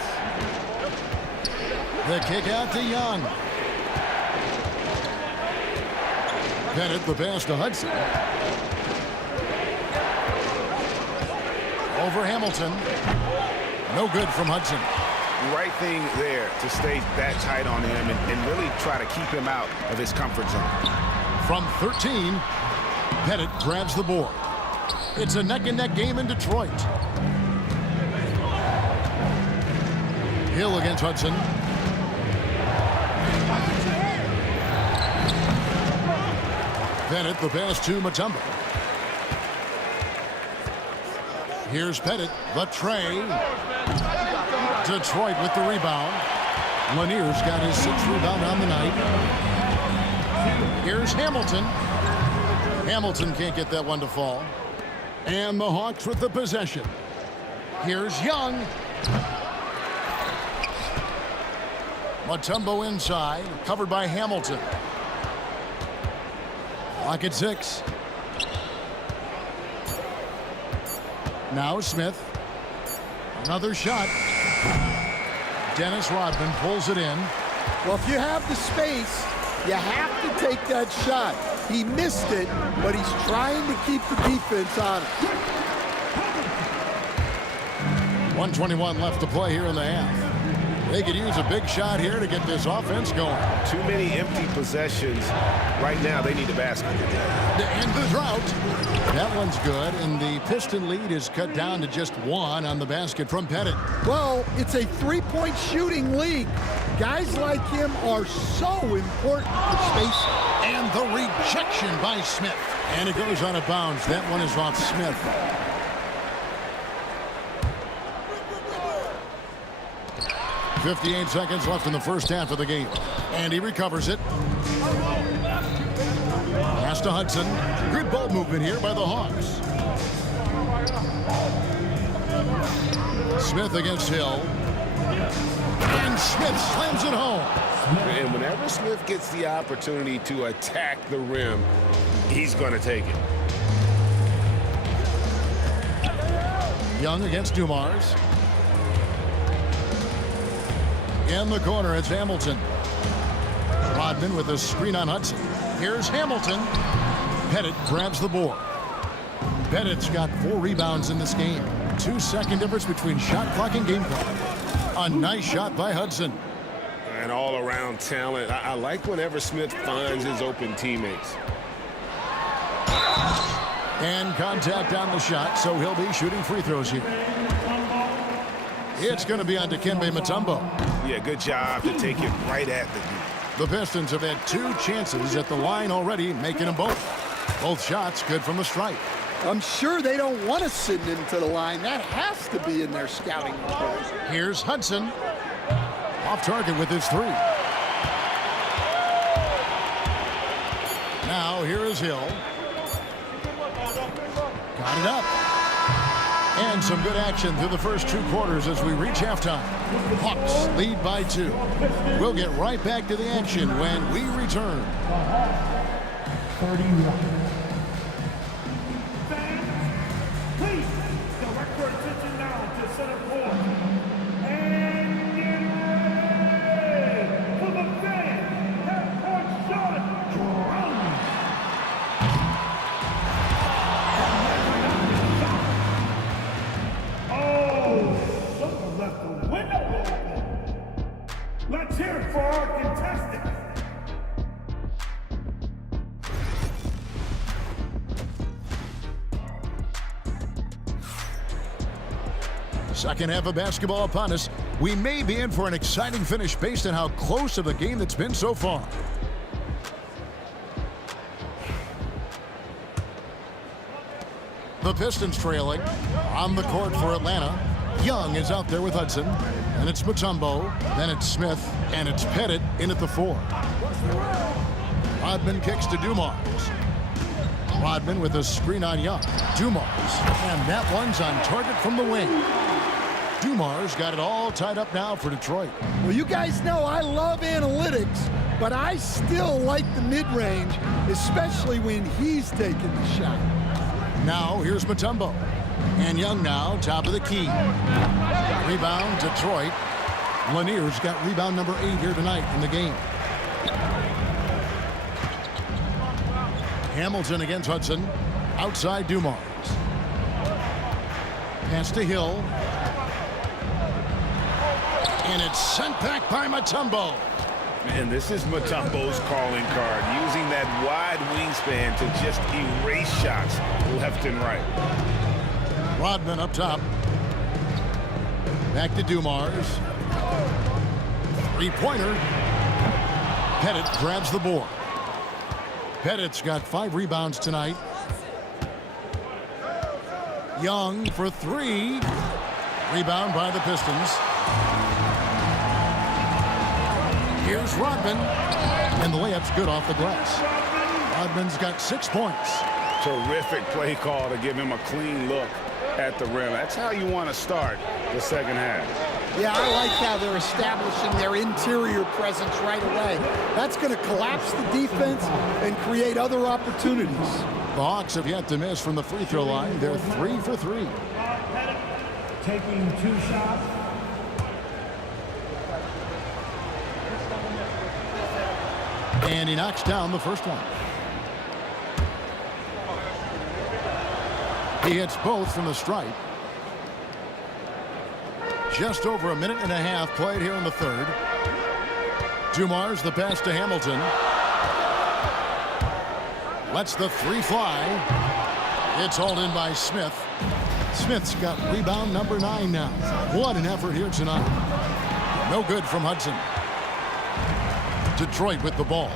The kick out to Young. Pettit the pass to Hudson. over Hamilton. No good from Hudson. Right thing there to stay that tight on him and really try to keep him out of his comfort zone. From 13, Pettit grabs the board. It's a neck-and-neck game in Detroit. Hill against Hudson. Pettit, the pass to Mutombo. Here's Pettit, the tray. Detroit with the rebound. Lanier's got his 6th rebound on the night. Here's Hamilton. Hamilton can't get that one to fall. And the Hawks with the possession. Here's Young. Mutombo inside, covered by Hamilton. Clock at 6. Now Smith. Another shot. Dennis Rodman pulls it in. Well, if you have the space, you have to take that shot. He missed it, but he's trying to keep the defense on it. 1:21 left to play here in the half. They could use a big shot here to get this offense going. Too many empty possessions. Right now, they need a basket. To end the drought. That one's good, and the Piston lead is cut down to just 1 on the basket from Pettit. Well, it's a three-point shooting league. Guys like him are so important for space. And the rejection by Smith. And it goes out of bounds. That one is off Smith. .58 seconds left in the first half of the game. And he recovers it. Pass to Hudson. Good ball movement here by the Hawks. Smith against Hill. And Smith slams it home. And whenever Smith gets the opportunity to attack the rim, he's going to take it. Young against Dumars. In the corner, it's Hamilton. Rodman with a screen on Hudson. Here's Hamilton. Pettit grabs the board. Pettit's got 4 rebounds in this game. 2-second difference between shot clock and game clock. A nice shot by Hudson. And all-around talent. I like whenever Smith finds his open teammates. And contact on the shot, so he'll be shooting free throws here. It's going to be on Dikembe Mutombo. Yeah, good job to take it right at the D. The Pistons have had 2 chances at the line already, making them both. Both shots good from the stripe. I'm sure they don't want to send him to the line. That has to be in their scouting report. Here's Hudson. Off target with his 3. Now here is Hill. Got it up. And some good action through the first 2 quarters as we reach halftime. Hawks lead by 2. We'll get right back to the action when we return. 31. Please direct your attention now to center court. And get ready for the fan. Head coach Sean Brown. Oh, someone left the window open. Let's hear it for our contestants. Second half of basketball upon us. We may be in for an exciting finish based on how close of a game that's been so far. The Pistons trailing on the court for Atlanta. Young is out there with Hudson. And it's Mutombo. Then it's Smith. And it's Pettit in at the 4. Rodman kicks to Dumars. Rodman with a screen on Young. Dumars. And that one's on target from the wing. Dumars got it all tied up now for Detroit. Well, you guys know I love analytics, but I still like the mid-range, especially when he's taking the shot. Now here's Mutombo. And Young now, top of the key. Rebound, Detroit. Lanier's got rebound number 8 here tonight in the game. Hamilton against Hudson. Outside Dumars. Pass to Hill. And it's sent back by Mutombo. And this is Mutombo's calling card, using that wide wingspan to just erase shots left and right. Rodman up top. Back to Dumars. Three-pointer. Pettit grabs the board. Pettit's got 5 rebounds tonight. Young for 3. Rebound by the Pistons. Here's Rodman. And the layup's good off the glass. Rodman's got 6 points. Terrific play call to give him a clean look at the rim. That's how you want to start the second half. Yeah, I like how they're establishing their interior presence right away. That's going to collapse the defense and create other opportunities. The Hawks have yet to miss from the free throw line. They're 3 for 3. Taking 2 shots. And he knocks down the first one. He hits both from the stripe. Just over a minute and a half played here in the third. Dumars the pass to Hamilton. Lets the 3 fly. It's hauled in by Smith. Smith's got rebound number 9 now. What an effort here tonight. No good from Hudson. Detroit with the ball.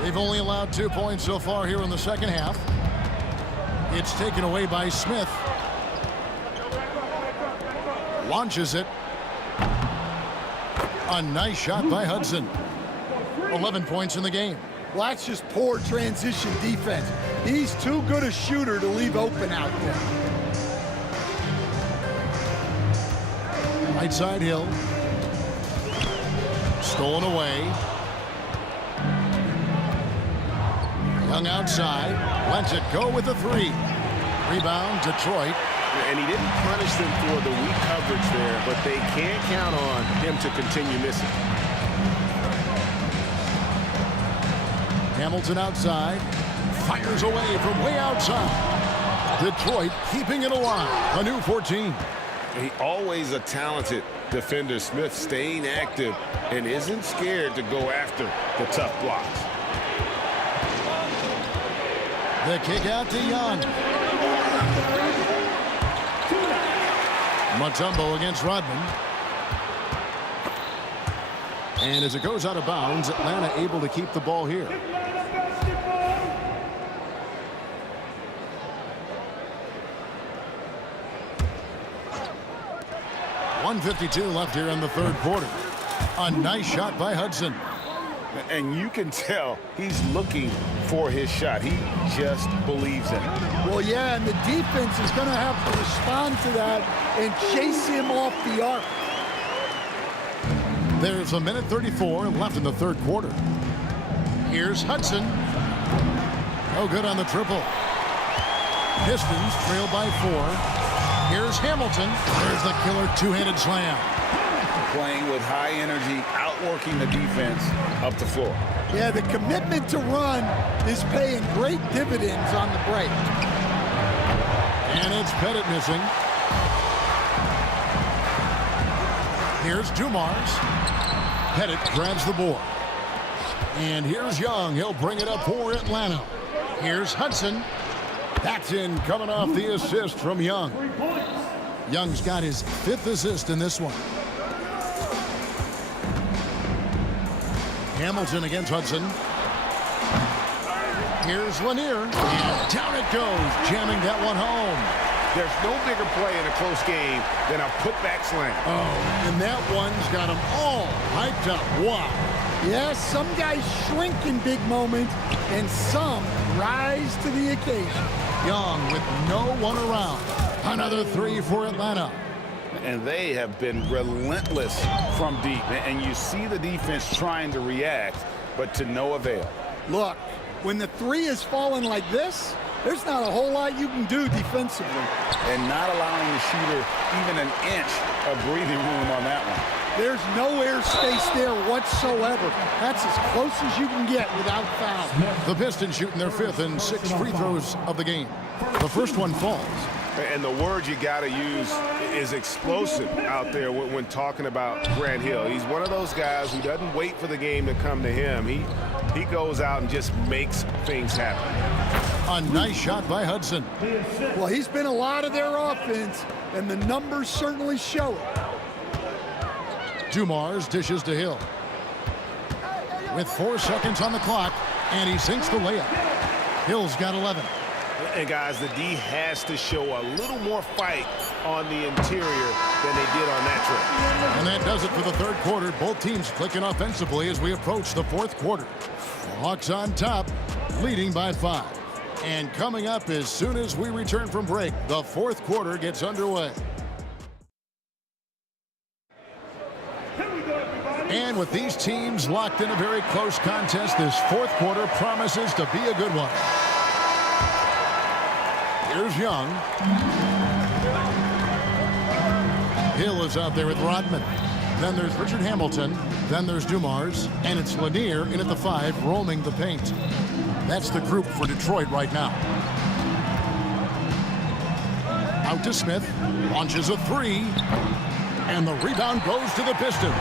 They've only allowed 2 points so far here in the second half. It's taken away by Smith. Launches it. A nice shot by Hudson. 11 points in the game. Well, that's just poor transition defense. He's too good a shooter to leave open out there. Right side Hill. Stolen away. Young outside. Lets it go with the 3. Rebound, Detroit. And he didn't punish them for the weak coverage there, but they can't count on him to continue missing. Hamilton outside. Fires away from way outside. Detroit keeping it alive. A new 14. He always a talented defender. Smith staying active and isn't scared to go after the tough blocks. The kick out to Young. Mutombo against Rodman. And as it goes out of bounds, Atlanta able to keep the ball here. .152 left here in the third quarter. A nice shot by Hudson. And you can tell he's looking for his shot. He just believes in it. Well, yeah, and the defense is going to have to respond to that and chase him off the arc. There's a minute 34 left in the third quarter. Here's Hudson. No good on the triple. Pistons trail by 4. Here's Hamilton. There's the killer two-handed slam. Playing with high energy, outworking the defense up the floor. Yeah, the commitment to run is paying great dividends on the break. And it's Pettit missing. Here's Dumars. Pettit grabs the board. And here's Young. He'll bring it up for Atlanta. Here's Hudson. That's in, coming off the assist from Young. Young's got his 5th assist in this one. Hamilton against Hudson. Here's Lanier. And down it goes, jamming that one home. There's no bigger play in a close game than a putback slam. Oh, and that one's got them all hyped up. Wow. Yes, some guys shrink in big moments, and some rise to the occasion. Young with no one around. Another 3 for Atlanta. And they have been relentless from deep. And you see the defense trying to react, but to no avail. Look, when the 3 is falling like this, there's not a whole lot you can do defensively. And not allowing the shooter even an inch of breathing room on that one. There's no airspace there whatsoever. That's as close as you can get without foul. The Pistons shooting their 5th and 6th free throws of the game. The first one falls. And the word you got to use is explosive out there when talking about Grant Hill. He's one of those guys who doesn't wait for the game to come to him. He goes out and just makes things happen. A nice shot by Hudson. Well, he's been a lot of their offense, and the numbers certainly show it. Dumars dishes to Hill. With 4 seconds on the clock, and he sinks the layup. Hill's got 11. And guys, the D has to show a little more fight on the interior than they did on that trip. And that does it for the third quarter. Both teams clicking offensively as we approach the fourth quarter. Hawks on top, leading by 5. And coming up as soon as we return from break, the fourth quarter gets underway. And with these teams locked in a very close contest, this fourth quarter promises to be a good one. Here's Young. Hill is out there with Rodman. Then there's Richard Hamilton. Then there's Dumars. And it's Lanier in at the 5, roaming the paint. That's the group for Detroit right now. Out to Smith. Launches a 3. And the rebound goes to the Pistons.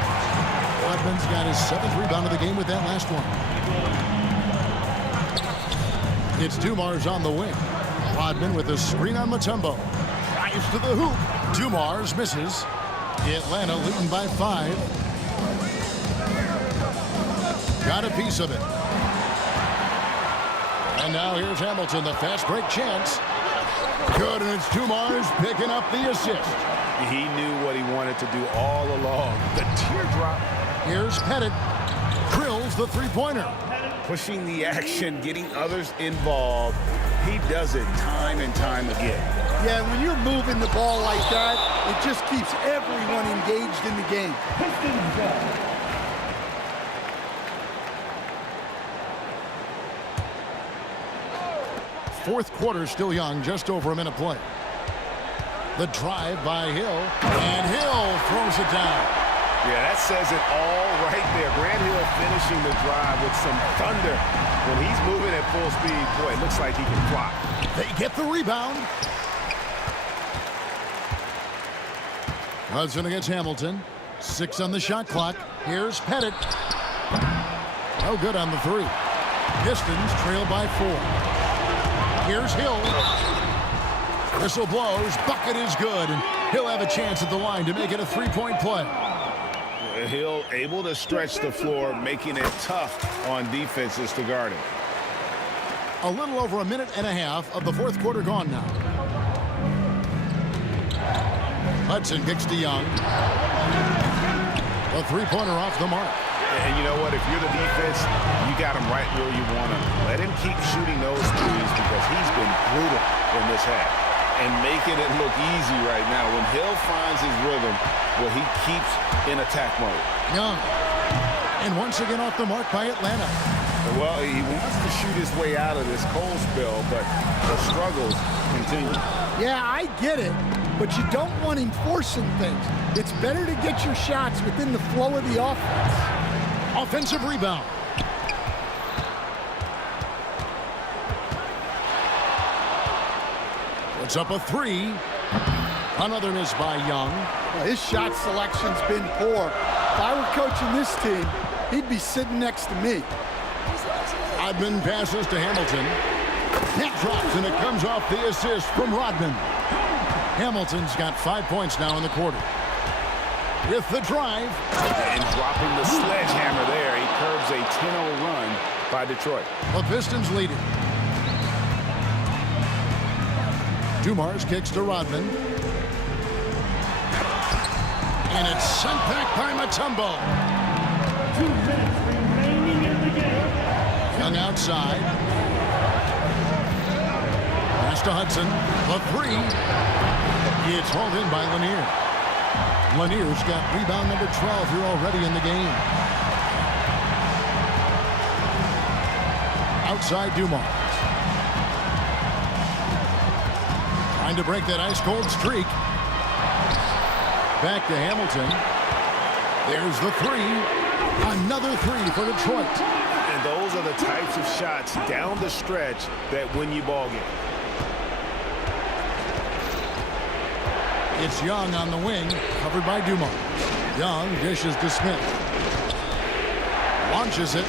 Rodman's got his 7th rebound of the game with that last one. It's Dumars on the wing. Rodman with a screen on Mutombo. Drives to the hoop. Dumars misses. Atlanta leading by 5. Got a piece of it. And now here's Hamilton, the fast break chance. Good, and it's Dumars picking up the assist. He knew what he wanted to do all along. The teardrop. Here's Pettit. Drills the three-pointer. Pushing the action, getting others involved. He does it time and time again. Yeah, when you're moving the ball like that, it just keeps everyone engaged in the game. Fourth quarter still young, just over a minute play. The drive by Hill, and Hill throws it down. Yeah, that says it all right there. Grant Hill finishing the drive with some thunder. When he's moving at full speed, boy, it looks like he can fly. They get the rebound. Hudson against Hamilton. 6 on the shot clock. Here's Pettit. No good on the 3. Pistons trail by 4. Here's Hill. Whistle blows. Bucket is good. And he'll have a chance at the line to make it a 3-point play. Hill able to stretch the floor, making it tough on defenses to guard him. A little over a minute and a half of the fourth quarter gone now. Hudson kicks to Young. A three-pointer off the mark. And you know what? If you're the defense, you got him right where you want him. Let him keep shooting those threes because he's been brutal in this half and making it look easy right now. When Hill finds his rhythm, well, he keeps in attack mode. Young. And once again off the mark by Atlanta. Well, he wants to shoot his way out of this cold spell, but the struggles continue. Yeah, I get it, but you don't want him forcing things. It's better to get your shots within the flow of the offense. Offensive rebound. Puts up a 3. Another miss by Young. Well, his shot selection's been poor. If I were coaching this team, he'd be sitting next to me. Rodman passes to Hamilton. That drops, and it comes off the assist from Rodman. Hamilton's got 5 points now in the quarter. With the drive. And dropping the sledgehammer there. He curves a 10-0 run by Detroit. The Pistons lead it. Dumars kicks to Rodman. And it's sent back by Mutombo. 2 minutes remaining in the game. Young outside. Pass to Hudson. The 3. It's hauled in by Lanier. Lanier's got rebound number 12 here already in the game. Outside Dumars. Trying to break that ice-cold streak. Back to Hamilton. There's the 3. Another 3 for Detroit. And those are the types of shots down the stretch that win you ball games. It's Young on the wing, covered by Dumars. Young dishes to Smith. Launches it,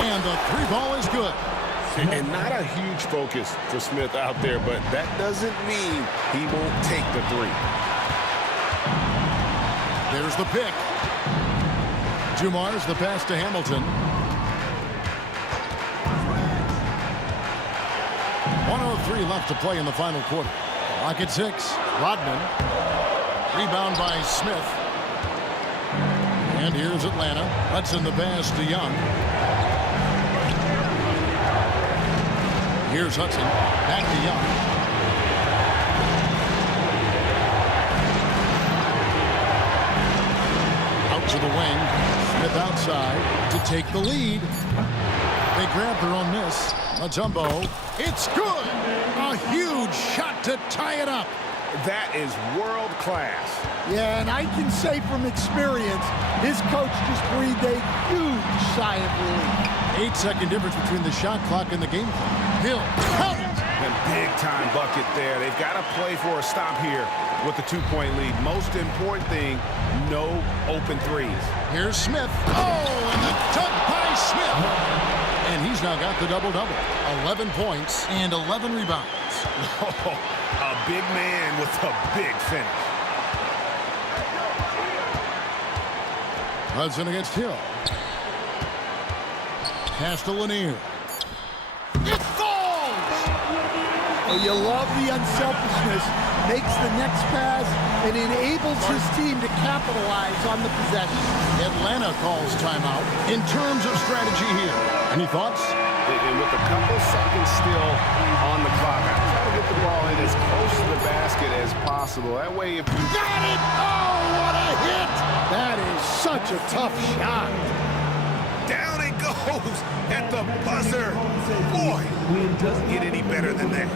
and the three ball is good. And not a huge focus for Smith out there, but that doesn't mean he won't take the three. There's the pick. Dumars the pass to Hamilton. 1:03 left to play in the final quarter. Clock at 6. Rodman. Rebound by Smith. And here's Atlanta. Hudson the pass to Young. Here's Hudson. Back to Young. Out to the wing. Smith outside to take the lead. They grab their own miss. Mutombo. It's good. A huge shot to tie it up. That is world class. Yeah, and I can say from experience, his coach just breathed a huge sigh of relief. 8-second difference between the shot clock and the game clock. Hill. Count it. A big-time bucket there. They've got to play for a stop here with the 2-point lead. Most important thing, no open threes. Here's Smith. Oh, and the dunk by Smith. And he's now got the double-double. 11 points and 11 rebounds. Oh, a big man with a big finish. Hudson against Hill. Pass to Lanier. It falls! Oh, you love the unselfishness. Makes the next pass and enables his team to capitalize on the possession. Atlanta calls timeout. In terms of strategy here, any thoughts? And with a couple seconds still on the clock, I try to get the ball in as close to the basket as possible. That way, if you got it! Oh, what a hit! That is such a tough shot. Down it goes at the buzzer. Boy, it doesn't get any better than that.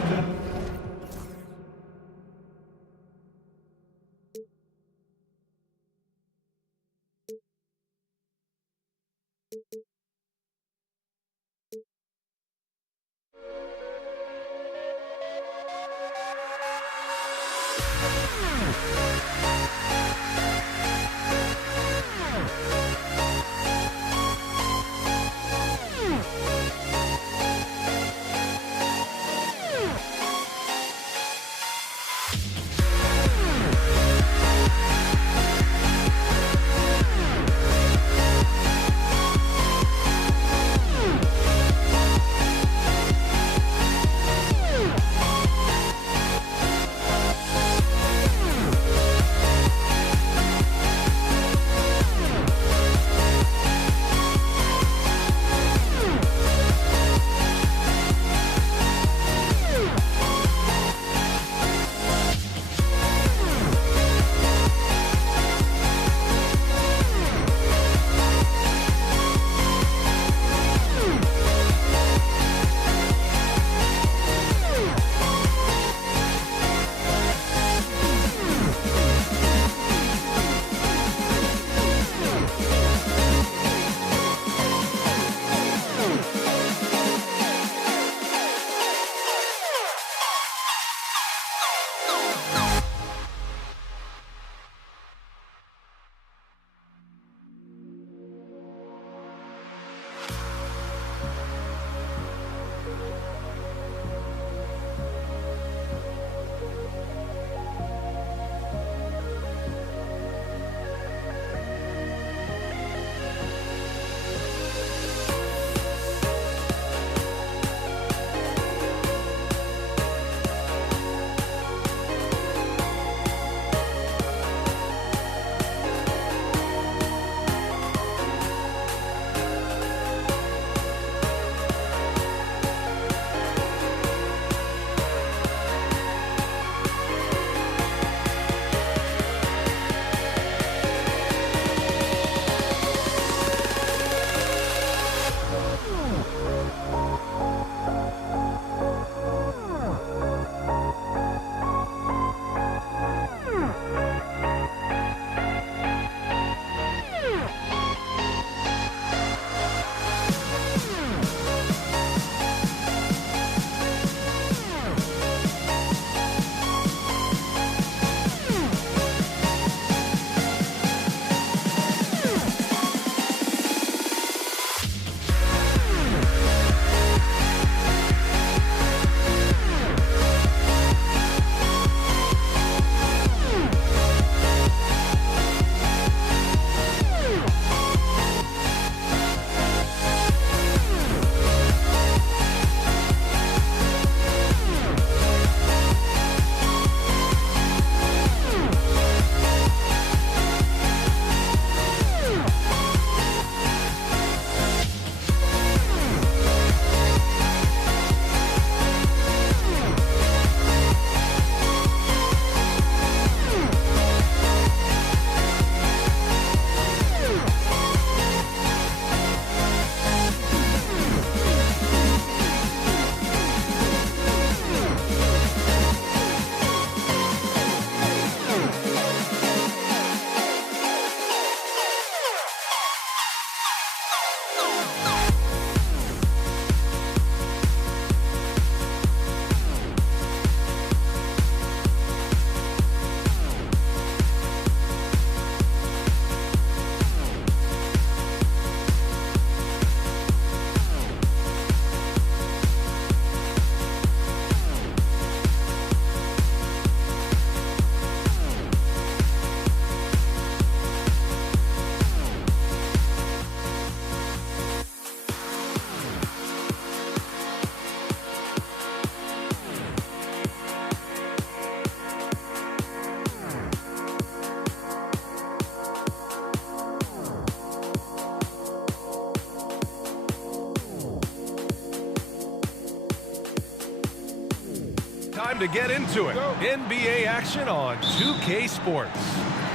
to get into it. NBA action on 2K Sports.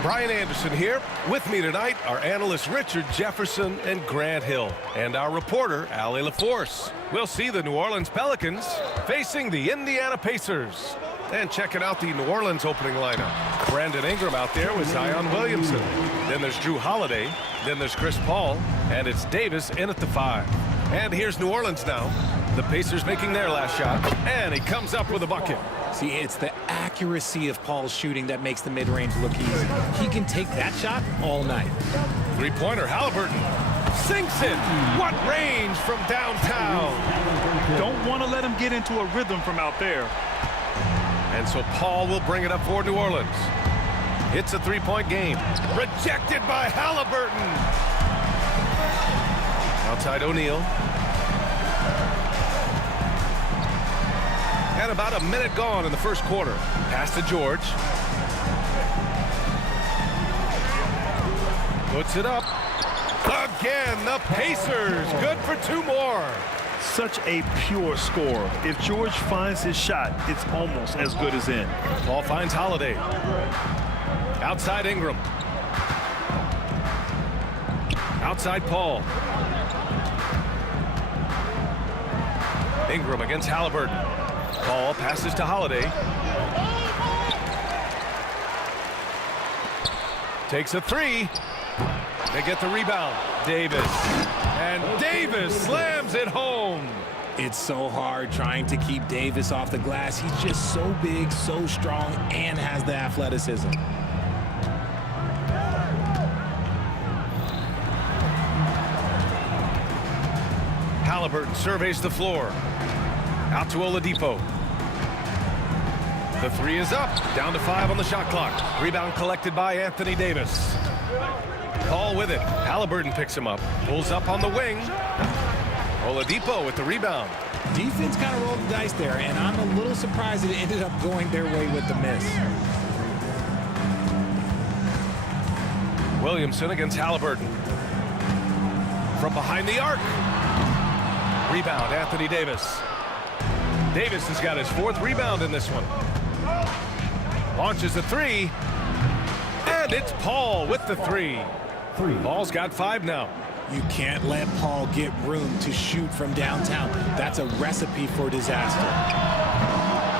Brian Anderson here. With me tonight, our analysts Richard Jefferson and Grant Hill, and our reporter, Allie LaForce. We'll see the New Orleans Pelicans facing the Indiana Pacers. And checking out the New Orleans opening lineup. Brandon Ingram out there with Zion Williamson. Then there's Drew Holiday. Then there's Chris Paul. And it's Davis in at the 5. And here's New Orleans now. The Pacers making their last shot. And he comes up with a bucket. See, it's the accuracy of Paul's shooting that makes the mid-range look easy. He can take that shot all night. Three-pointer, Halliburton. Sinks it. What range from downtown. Don't want to let him get into a rhythm from out there. And so Paul will bring it up for New Orleans. It's a three-point game. Rejected by Halliburton. Outside O'Neal. And about a minute gone in the first quarter. Pass to George. Puts it up. Again, the Pacers. Good for 2 more. Such a pure scorer. If George finds his shot, it's almost as good as in. Ball finds Holiday. Outside Ingram. Outside Paul. Ingram against Halliburton. Paul passes to Holiday. Takes a 3. They get the rebound. Davis. And Davis slams it home. It's so hard trying to keep Davis off the glass. He's just so big, so strong, and has the athleticism. Halliburton surveys the floor. Out to Oladipo. The 3 is up. Down to 5 on the shot clock. Rebound collected by Anthony Davis. Paul with it. Halliburton picks him up. Pulls up on the wing. Oladipo with the rebound. Defense kind of rolled the dice there, and I'm a little surprised that it ended up going their way with the miss. Williamson against Halliburton. From behind the arc. Rebound, Anthony Davis. Davis has got his 4th rebound in this one. Launches a 3. And it's Paul with the 3. Paul's got 5 now. You can't let Paul get room to shoot from downtown. That's a recipe for disaster.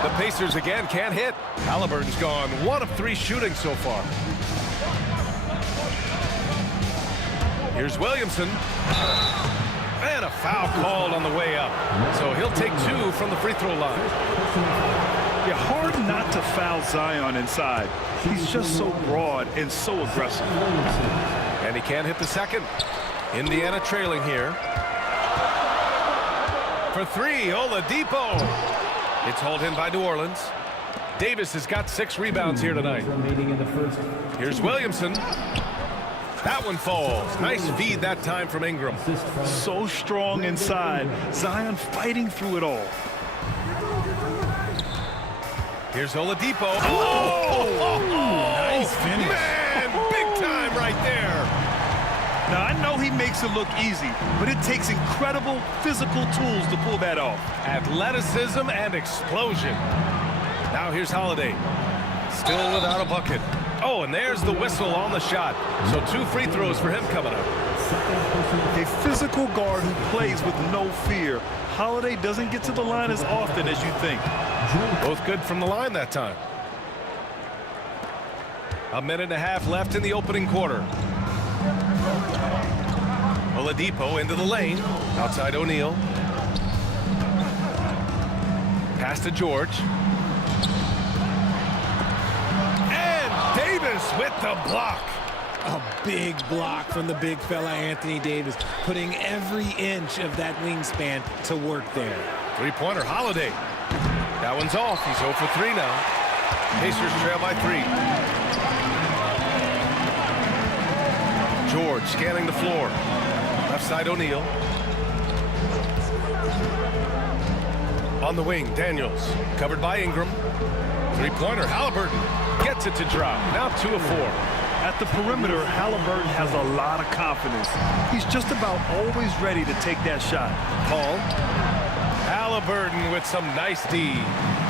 The Pacers again can't hit. Halliburton's gone 1 of 3 shooting so far. Here's Williamson. And a foul called on the way up. So he'll take 2 from the free throw line. Yeah, hard not to foul Zion inside. He's just so broad and so aggressive. And he can't hit the second. Indiana trailing here. For 3, Oladipo. It's hauled in by New Orleans. Davis has got 6 rebounds here tonight. Here's Williamson. That one falls. Nice feed that time from Ingram. So strong inside. Zion fighting through it all. Here's Oladipo. Oh! Nice finish. Man, big time right there. Now, I know he makes it look easy, but it takes incredible physical tools to pull that off. Athleticism and explosion. Now here's Holiday. Still without a bucket. Oh, and there's the whistle on the shot. So 2 free throws for him coming up. A physical guard who plays with no fear. Holiday doesn't get to the line as often as you think. Both good from the line that time. A minute and a half left in the opening quarter. Oladipo into the lane. Outside O'Neal. Pass to George. And Davis with the block. A big block from the big fella Anthony Davis, putting every inch of that wingspan to work there. Three-pointer, Holiday. That one's off. He's 0 for 3 now. Pacers trail by 3. George scanning the floor. Left side O'Neal. On the wing, Daniels. Covered by Ingram. Three-pointer, Halliburton. Gets it to drop. Now 2 of 4. At the perimeter, Halliburton has a lot of confidence. He's just about always ready to take that shot. Paul. Halliburton with some nice D.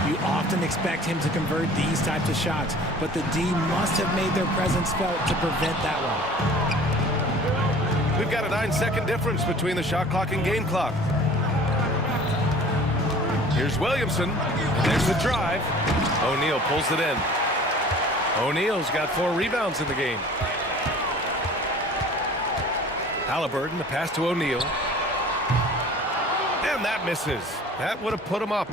You often expect him to convert these types of shots, but the D must have made their presence felt to prevent that one. We've got a 9-second difference between the shot clock and game clock. Here's Williamson. There's the drive. O'Neal pulls it in. O'Neal's got 4 rebounds in the game. Halliburton, the pass to O'Neal. And that misses. That would have put him up.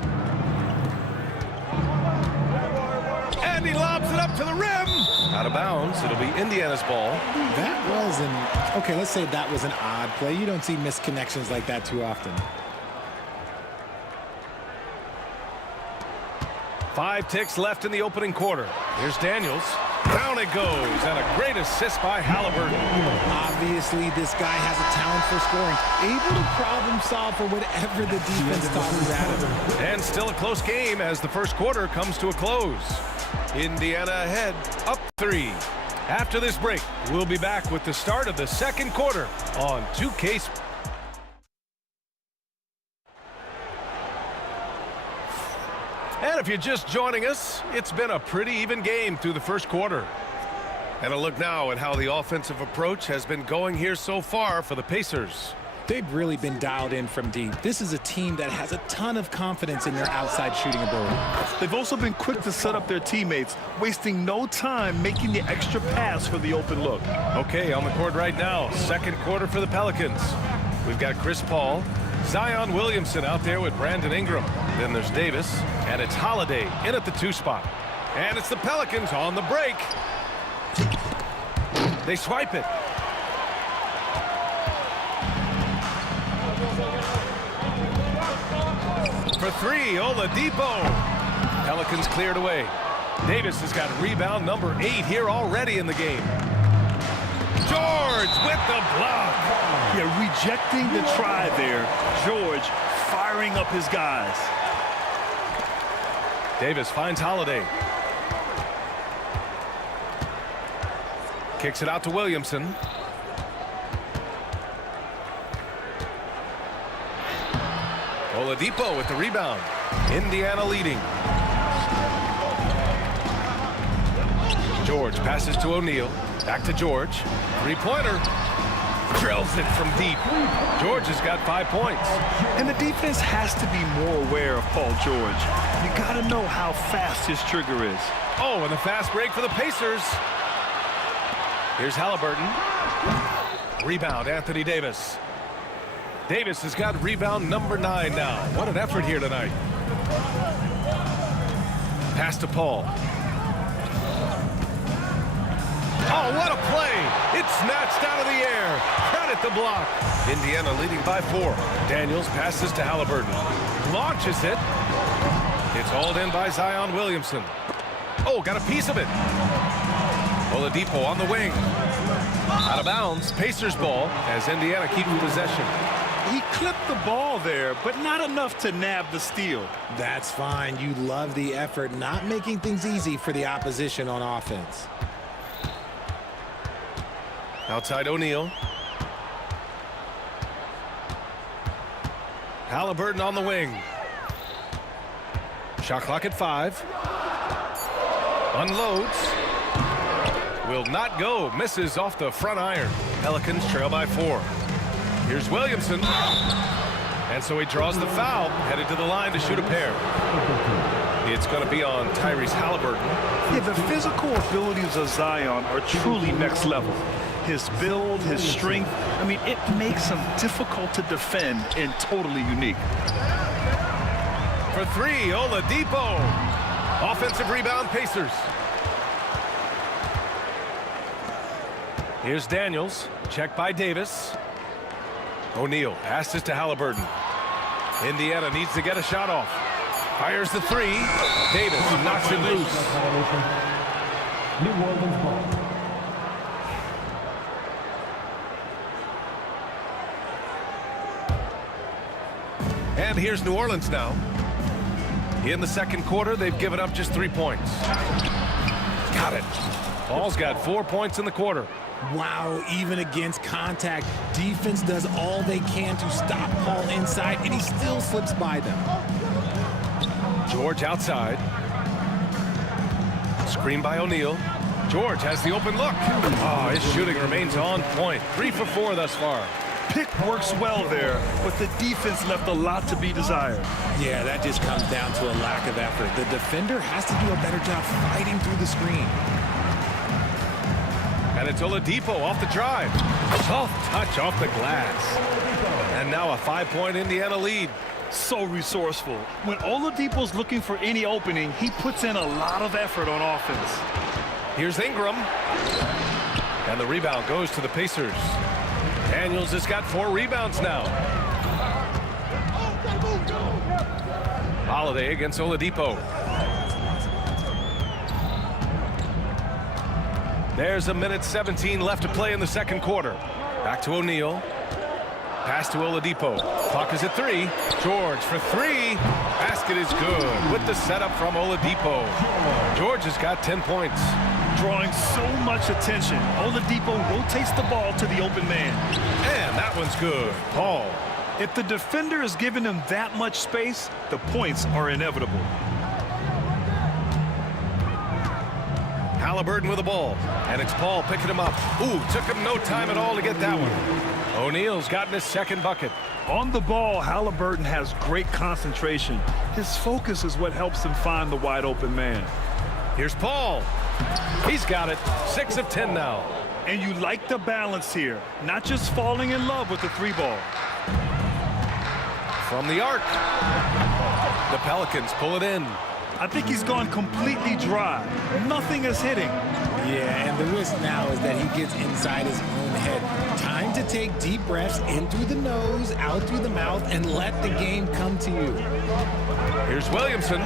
And he lobs it up to the rim. Out of bounds. It'll be Indiana's ball. That was okay, let's say that was an odd play. You don't see missed connections like that too often. 5 ticks left in the opening quarter. Here's Daniels. Down it goes, and a great assist by Halliburton. Obviously, this guy has a talent for scoring, able to problem solve for whatever the defense tosses at him. And still a close game as the first quarter comes to a close. Indiana ahead, up 3. After this break, we'll be back with the start of the second quarter on 2K Sports. And if you're just joining us, it's been a pretty even game through the first quarter. And a look now at how the offensive approach has been going here so far for the Pacers. They've really been dialed in from deep. This is a team that has a ton of confidence in their outside shooting ability. They've also been quick to set up their teammates, wasting no time making the extra pass for the open look. Okay, on the court right now, second quarter for the Pelicans. We've got Chris Paul, Zion Williamson out there with Brandon Ingram. Then there's Davis, and it's Holiday in at the 2 spot. And it's the Pelicans on the break. They swipe it. For 3, Oladipo. Pelicans cleared away. Davis has got rebound number 8 here already in the game. George with the block. Yeah, rejecting the try there. George firing up his guys. Davis finds Holiday. Kicks it out to Williamson. Oladipo with the rebound. Indiana leading. George passes to O'Neal. Back to George. 3-pointer. Drills it from deep. George has got 5 points. And the defense has to be more aware of Paul George. You got to know how fast his trigger is. Oh, and the fast break for the Pacers. Here's Halliburton. Rebound, Anthony Davis. Davis has got rebound number 9 now. What an effort here tonight. Pass to Paul. Oh, what a play. It's snatched out of the air. Credit the block. Indiana leading by 4. Daniels passes to Halliburton. Launches it. It's hauled in by Zion Williamson. Oh, got a piece of it. Oladipo on the wing. Out of bounds. Pacers ball as Indiana keeps possession. He clipped the ball there, but not enough to nab the steal. That's fine. You love the effort, not making things easy for the opposition on offense. Outside O'Neal. Halliburton on the wing. Shot clock at 5. Unloads. Will not go. Misses off the front iron. Pelicans trail by 4. Here's Williamson. And so he draws the foul. Headed to the line to shoot a pair. It's going to be on Tyrese Halliburton. Yeah, the physical abilities of Zion are truly next level. His build, his strength, I mean, it makes him difficult to defend and totally unique. For 3, Oladipo. Offensive rebound, Pacers. Here's Daniels. Checked by Davis. O'Neal passes to Halliburton. Indiana needs to get a shot off. Fires the 3. Davis knocks it loose. New Orleans ball. And here's New Orleans now. In the second quarter, they've given up just 3 points. Got it. Paul's got 4 points in the quarter. Wow, even against contact, defense does all they can to stop Paul inside, and he still slips by them. George outside. Screen by O'Neal. George has the open look. Oh, his shooting remains on point. 3 for 4 thus far. Pick works well there, but the defense left a lot to be desired. Yeah, that just comes down to a lack of effort. The defender has to do a better job fighting through the screen. And it's Oladipo off the drive. Soft touch off the glass. And now a 5-point Indiana lead. So resourceful. When Oladipo's looking for any opening, he puts in a lot of effort on offense. Here's Ingram. And the rebound goes to the Pacers. Daniels has got 4 rebounds now. Holiday against Oladipo. There's 1:17 left to play in the second quarter. Back to O'Neal. Pass to Oladipo. Clock is at 3. George for 3. Basket is good with the setup from Oladipo. George has got 10 points. Drawing so much attention, Oladipo rotates the ball to the open man. And that one's good. Paul. If the defender is giving him that much space, the points are inevitable. Halliburton with the ball. And it's Paul picking him up. Ooh, took him no time at all to get that one. O'Neal's gotten his second bucket. On the ball, Halliburton has great concentration. His focus is what helps him find the wide open man. Here's Paul. He's got it. 6 of 10 now. And you like the balance here. Not just falling in love with the 3-ball. From the arc. The Pelicans pull it in. I think he's gone completely dry. Nothing is hitting. Yeah, and the risk now is that he gets inside his own head. Time to take deep breaths in through the nose, out through the mouth, and let the game come to you. Here's Williamson.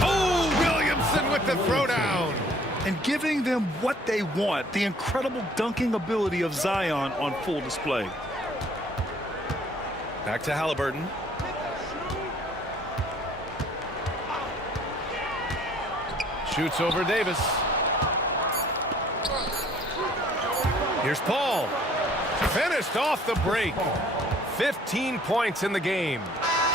Oh, Williamson with the throwdown. And giving them what they want, the incredible dunking ability of Zion on full display. Back to Halliburton. Shoots over Davis. Here's Paul. Finished off the break. 15 points in the game.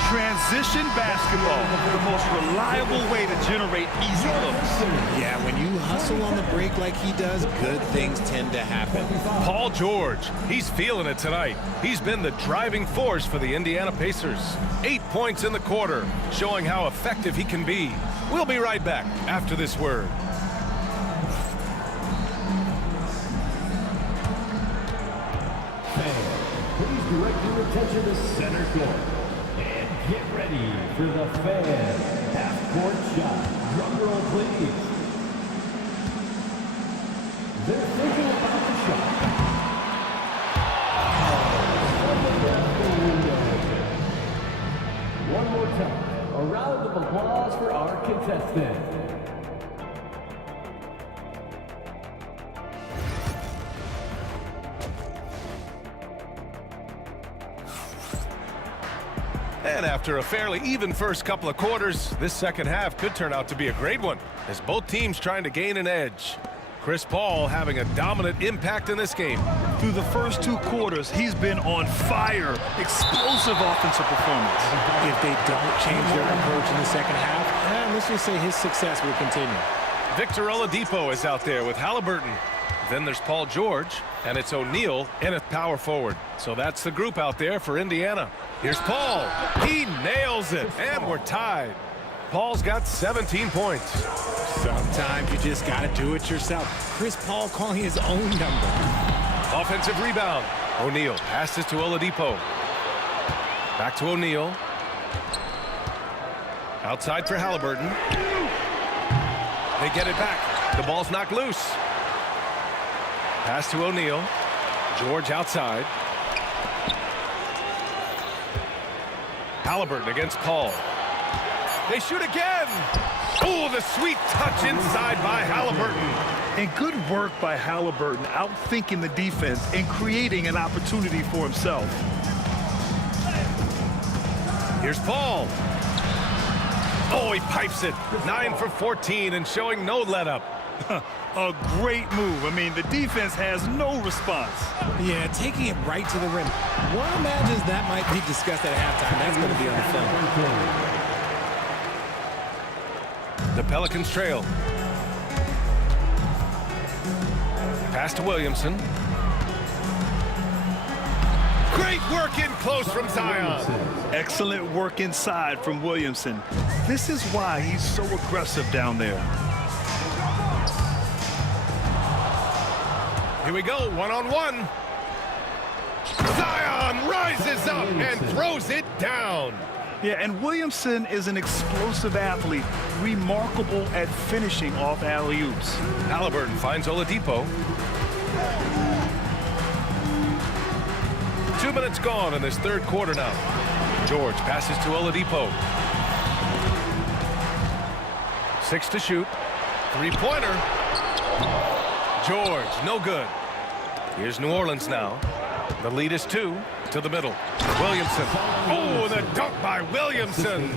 Transition basketball, the most reliable way to generate easy looks. Yeah, when you hustle on the break like he does, good things tend to happen. Paul George, he's feeling it tonight. He's been the driving force for the Indiana Pacers. 8 points in the quarter, showing how effective he can be. We'll be right back after this word. Please direct your attention to center court. And get ready for the fan half-court shot. Drum roll, please. They're thinking about the shot. One more time. A round of applause for our contestant. And after a fairly even first couple of quarters, this second half could turn out to be a great one, as both teams trying to gain an edge. Chris Paul having a dominant impact in this game. Through the first 2 quarters, he's been on fire. Explosive offensive performance. If they don't change their approach in the second half, let's just say his success will continue. Victor Oladipo is out there with Halliburton. Then there's Paul George, and it's O'Neal in at power forward. So that's the group out there for Indiana. Here's Paul. He nails it, and we're tied. Paul's got 17 points. Sometimes you just got to do it yourself. Chris Paul calling his own number. Offensive rebound. O'Neal passes to Oladipo. Back to O'Neal. Outside for Halliburton. They get it back. The ball's knocked loose. Pass to O'Neal. George outside. Halliburton against Paul. They shoot again. Oh, the sweet touch inside by Halliburton. And good work by Halliburton, outthinking the defense and creating an opportunity for himself. Here's Paul. Oh, he pipes it. 9 for 14 and showing no let up. A great move. I mean, the defense has no response. Yeah, taking it right to the rim. One imagines that might be discussed at halftime. That's going to be on the film. The Pelicans trail. Pass to Williamson. Great work in close from Zion. Excellent work inside from Williamson. This is why he's so aggressive down there. Here we go, one-on-one. Zion rises up and throws it down. Yeah, and Williamson is an explosive athlete, remarkable at finishing off alley-oops. Halliburton finds Oladipo. 2 minutes gone in this third quarter now. George passes to Oladipo. 6 to shoot. Three-pointer. George, no good. Here's New Orleans now. The lead is 2 to the middle. Williamson. Oh, the dunk by Williamson.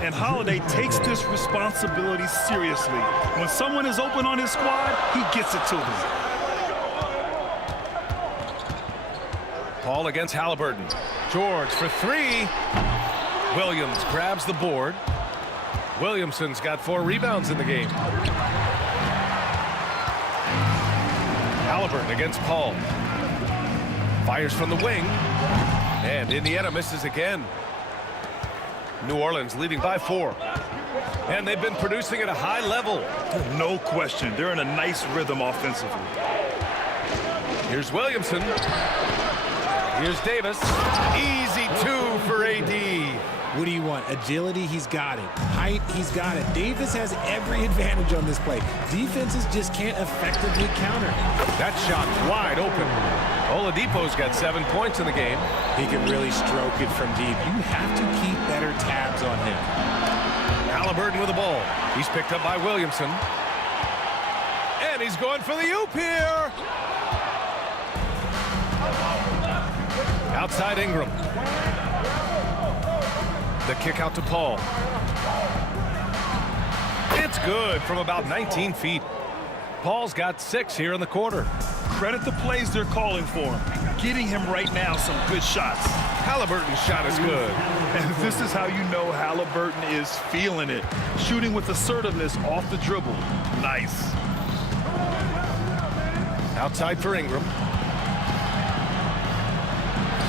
And Holiday takes this responsibility seriously. When someone is open on his squad, he gets it to them. Paul against Halliburton. George for 3. Williams grabs the board. Williamson's got 4 rebounds in the game. Halliburton against Paul. Fires from the wing. And Indiana misses again. New Orleans leading by 4. And they've been producing at a high level. No question. They're in a nice rhythm offensively. Here's Williamson. Here's Davis. Easy 2 for AD. What do you want? Agility, he's got it. Height, he's got it. Davis has every advantage on this play. Defenses just can't effectively counter. That shot wide open. Oladipo's got 7 points in the game. He can really stroke it from deep. You have to keep better tabs on him. Halliburton with the ball. He's picked up by Williamson. And he's going for the oop here. Outside Ingram. The kick out to Paul. It's good from about 19 feet. Paul's got 6 here in the quarter. Credit the plays they're calling for him. Getting him right now some good shots. Halliburton's shot is good. And this is how you know Halliburton is feeling it. Shooting with assertiveness off the dribble. Nice. Outside for Ingram.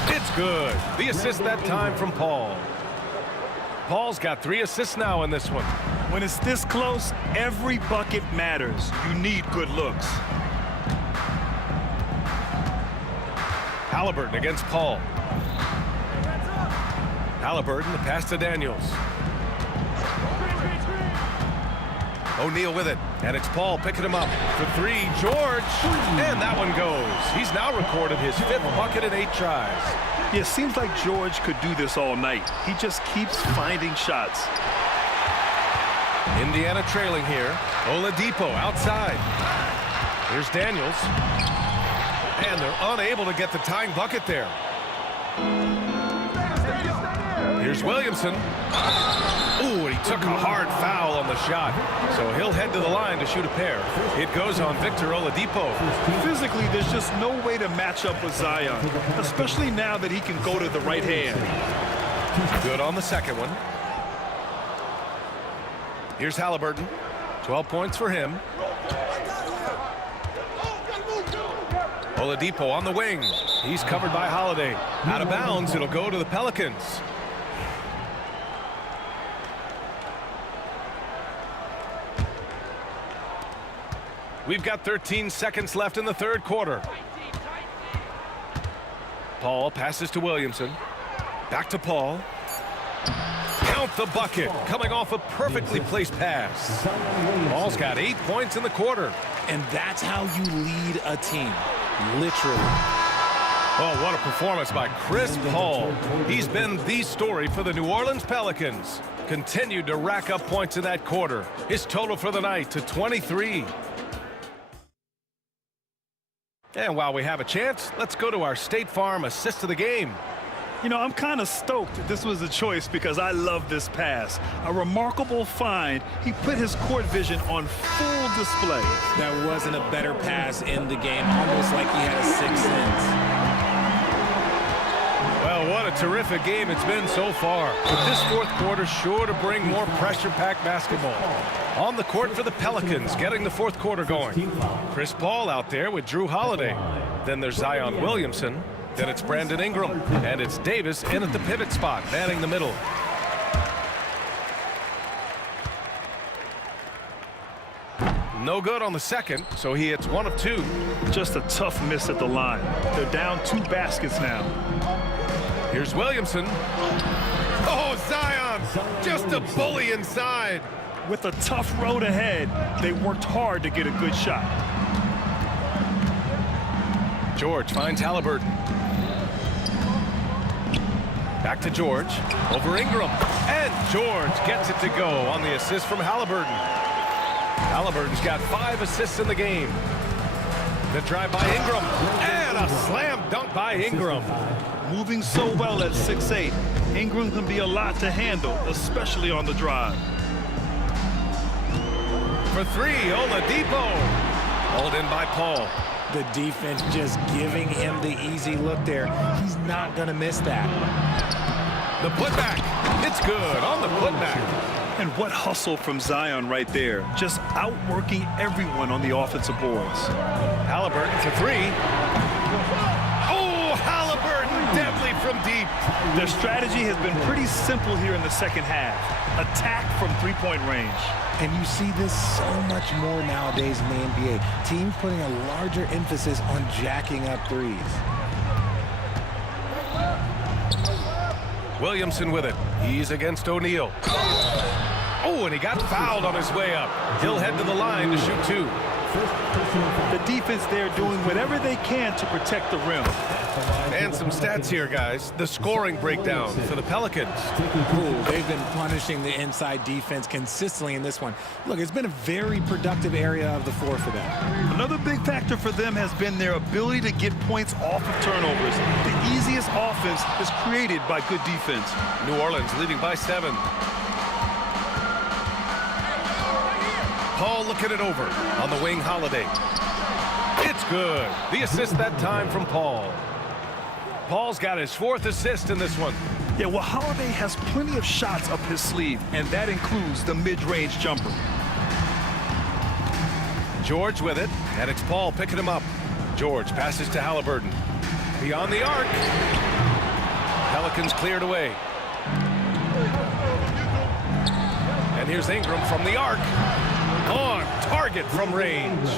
It's good. The assist that time from Paul. Paul's got 3 assists now in this one. When it's this close, every bucket matters. You need good looks. Halliburton against Paul. Halliburton, the pass to Daniels. O'Neal with it, and it's Paul picking him up for 3. George, and that one goes. He's now recorded his 5th bucket in 8 tries. Yeah, it seems like George could do this all night. He just keeps finding shots. Indiana trailing here. Oladipo outside. Here's Daniels. And they're unable to get the tying bucket there. Here's Williamson. Ooh, and he took a hard foul on the shot. So he'll head to the line to shoot a pair. It goes on Victor Oladipo. Physically, there's just no way to match up with Zion, especially now that he can go to the right hand. Good on the second one. Here's Halliburton. 12 points for him. Oladipo on the wing. He's covered by Holiday. Out of bounds, it'll go to the Pelicans. We've got 13 seconds left in the third quarter. Paul passes to Williamson. Back to Paul. Count the bucket, coming off a perfectly placed pass. Paul's got 8 points in the quarter. And that's how you lead a team, literally. Oh, what a performance by Chris Paul. He's been the story for the New Orleans Pelicans. Continued to rack up points in that quarter. His total for the night to 23. And while we have a chance, let's go to our State Farm assist of the game. You know, I'm kind of stoked this was a choice because I love this pass. A remarkable find. He put his court vision on full display. That wasn't a better pass in the game, almost like he had a sixth sense. Well, what a terrific game it's been so far. But this fourth quarter sure to bring more pressure-packed basketball. On the court for the Pelicans, getting the fourth quarter going. Chris Paul out there with Drew Holiday. Then there's Zion Williamson. Then it's Brandon Ingram. And it's Davis in at the pivot spot, manning the middle. No good on the second, so he hits 1 of 2. Just a tough miss at the line. They're down 2 baskets now. Here's Williamson. Oh, Zion! Just a bully inside. With a tough road ahead, they worked hard to get a good shot. George finds Halliburton. Back to George. Over Ingram. And George gets it to go on the assist from Halliburton. Halliburton's got 5 assists in the game. The drive by Ingram. And a slam dunk by Ingram. Moving so well at 6'8", Ingram can be a lot to handle, especially on the drive. For 3, Oladipo. Hauled in by Paul. The defense just giving him the easy look there. He's not going to miss that. The putback. It's good on the putback. And what hustle from Zion right there. Just outworking everyone on the offensive boards. Halliburton for 3. Oh, Halliburton deadly from deep. Their strategy has been pretty simple here in the second half. Attack from three-point range. And you see this so much more nowadays in the NBA. Teams putting a larger emphasis on jacking up threes. Williamson with it. He's against O'Neal. Oh, and he got fouled on his way up. He'll head to the line to shoot 2. The defense there doing whatever they can to protect the rim. And some stats here, guys. The scoring breakdown for the Pelicans. Ooh, they've been punishing the inside defense consistently in this one. Look, it's been a very productive area of the floor for them. Another big factor for them has been their ability to get points off of turnovers. The easiest offense is created by good defense. New Orleans leading by 7. Paul looking it over on the wing. Holiday. It's good. The assist that time from Paul. Paul's got his 4th assist in this one. Yeah, well, Holiday has plenty of shots up his sleeve, and that includes the mid-range jumper. George with it, and it's Paul picking him up. George passes to Halliburton. Beyond the arc. Pelicans cleared away. And here's Ingram from the arc. On target from range.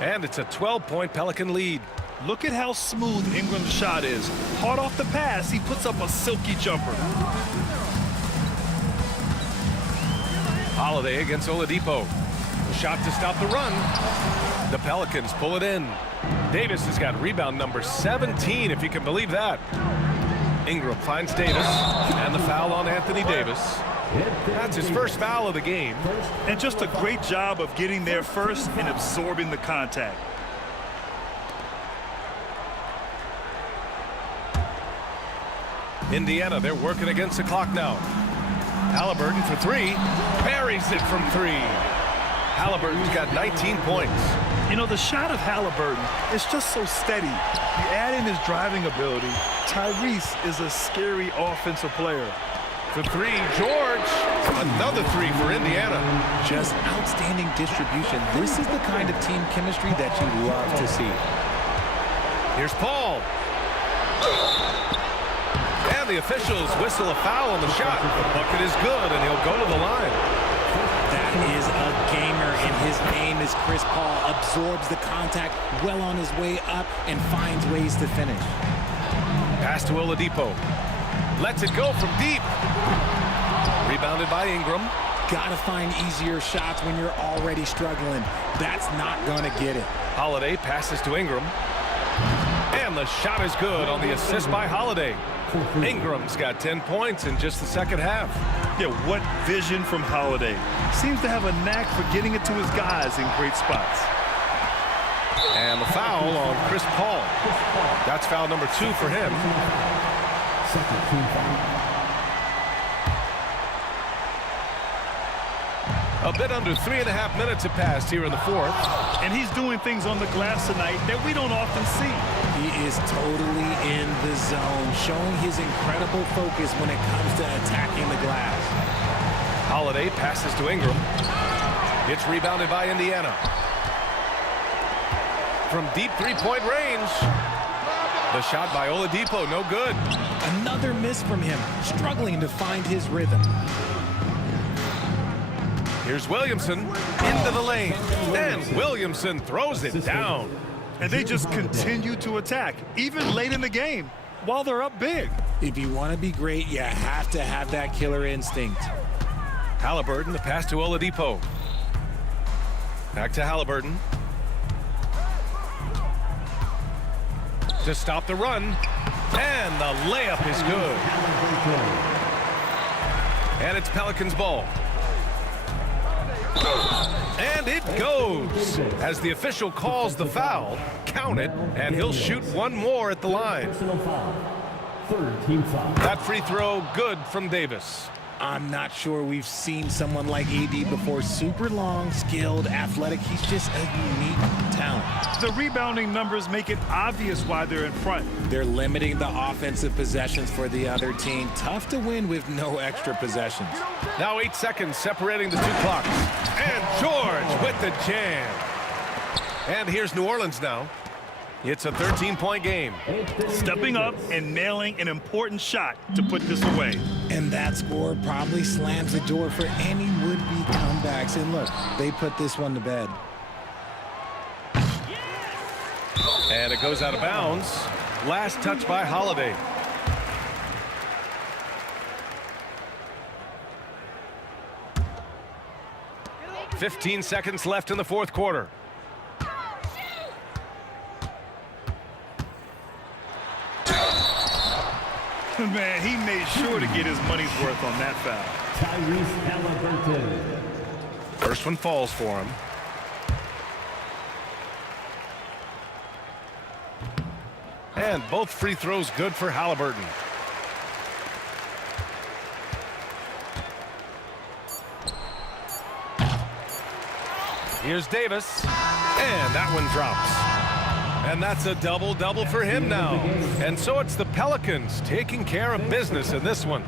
And it's a 12-point Pelican lead. Look at how smooth Ingram's shot is. Hard off the pass, he puts up a silky jumper. Holiday against Oladipo. The shot to stop the run. The Pelicans pull it in. Davis has got rebound number 17, if you can believe that. Ingram finds Davis, and the foul on Anthony Davis. That's his first foul of the game. And just a great job of getting there first and absorbing the contact. Indiana, they're working against the clock now. Halliburton for 3. Parries it from 3. Halliburton's got 19 points. You know, the shot of Halliburton is just so steady. You add in his driving ability. Tyrese is a scary offensive player. For 3, George. Another 3 for Indiana. Just outstanding distribution. This is the kind of team chemistry that you love to see. Here's Paul. And the officials whistle a foul on the shot. The bucket is good, and he'll go to the line. That is a gamer, and his name is Chris Paul. Absorbs the contact well on his way up and finds ways to finish. Pass to Oladipo. Lets it go from deep. Rebounded by Ingram. Gotta find easier shots when you're already struggling. That's not gonna get it. Holiday passes to Ingram. And the shot is good on the assist by Holiday. Ingram's got 10 points in just the second half. Yeah, what vision from Holiday. Seems to have a knack for getting it to his guys in great spots. And the foul on Chris Paul. That's foul number 2 for him. Second team foul. A bit under 3.5 minutes have passed here in the fourth. And he's doing things on the glass tonight that we don't often see. He is totally in the zone, showing his incredible focus when it comes to attacking the glass. Holiday passes to Ingram. It's rebounded by Indiana. From deep three-point range. The shot by Oladipo, no good. Another miss from him, struggling to find his rhythm. Here's Williamson into the lane. And Williamson throws it down. And they just continue to attack, even late in the game, while they're up big. If you want to be great, you have to have that killer instinct. Halliburton, the pass to Oladipo. Back to Halliburton. To stop the run. And the layup is good. And it's Pelicans ball. And it goes. As the official calls the foul, count it, and he'll shoot one more at the line. Third team foul. That free throw good from Davis. I'm not sure we've seen someone like AD before. Super long, skilled, athletic. He's just a unique talent. The rebounding numbers make it obvious why they're in front. They're limiting the offensive possessions for the other team. Tough to win with no extra possessions. Now 8 seconds separating the two clocks. And George with the jam. And here's New Orleans now. It's a 13-point game. Stepping up and nailing an important shot to put this away. And that score probably slams the door for any would-be comebacks. And look, they put this one to bed. And it goes out of bounds. Last touch by Holiday. "15 seconds left in the fourth quarter. Man, he made sure to get his money's worth on that foul. Tyrese Halliburton. First one falls for him. And both free throws good for Halliburton. Here's Davis. And that one drops. And that's a double-double for him now. And so it's the Pelicans taking care of business in this one.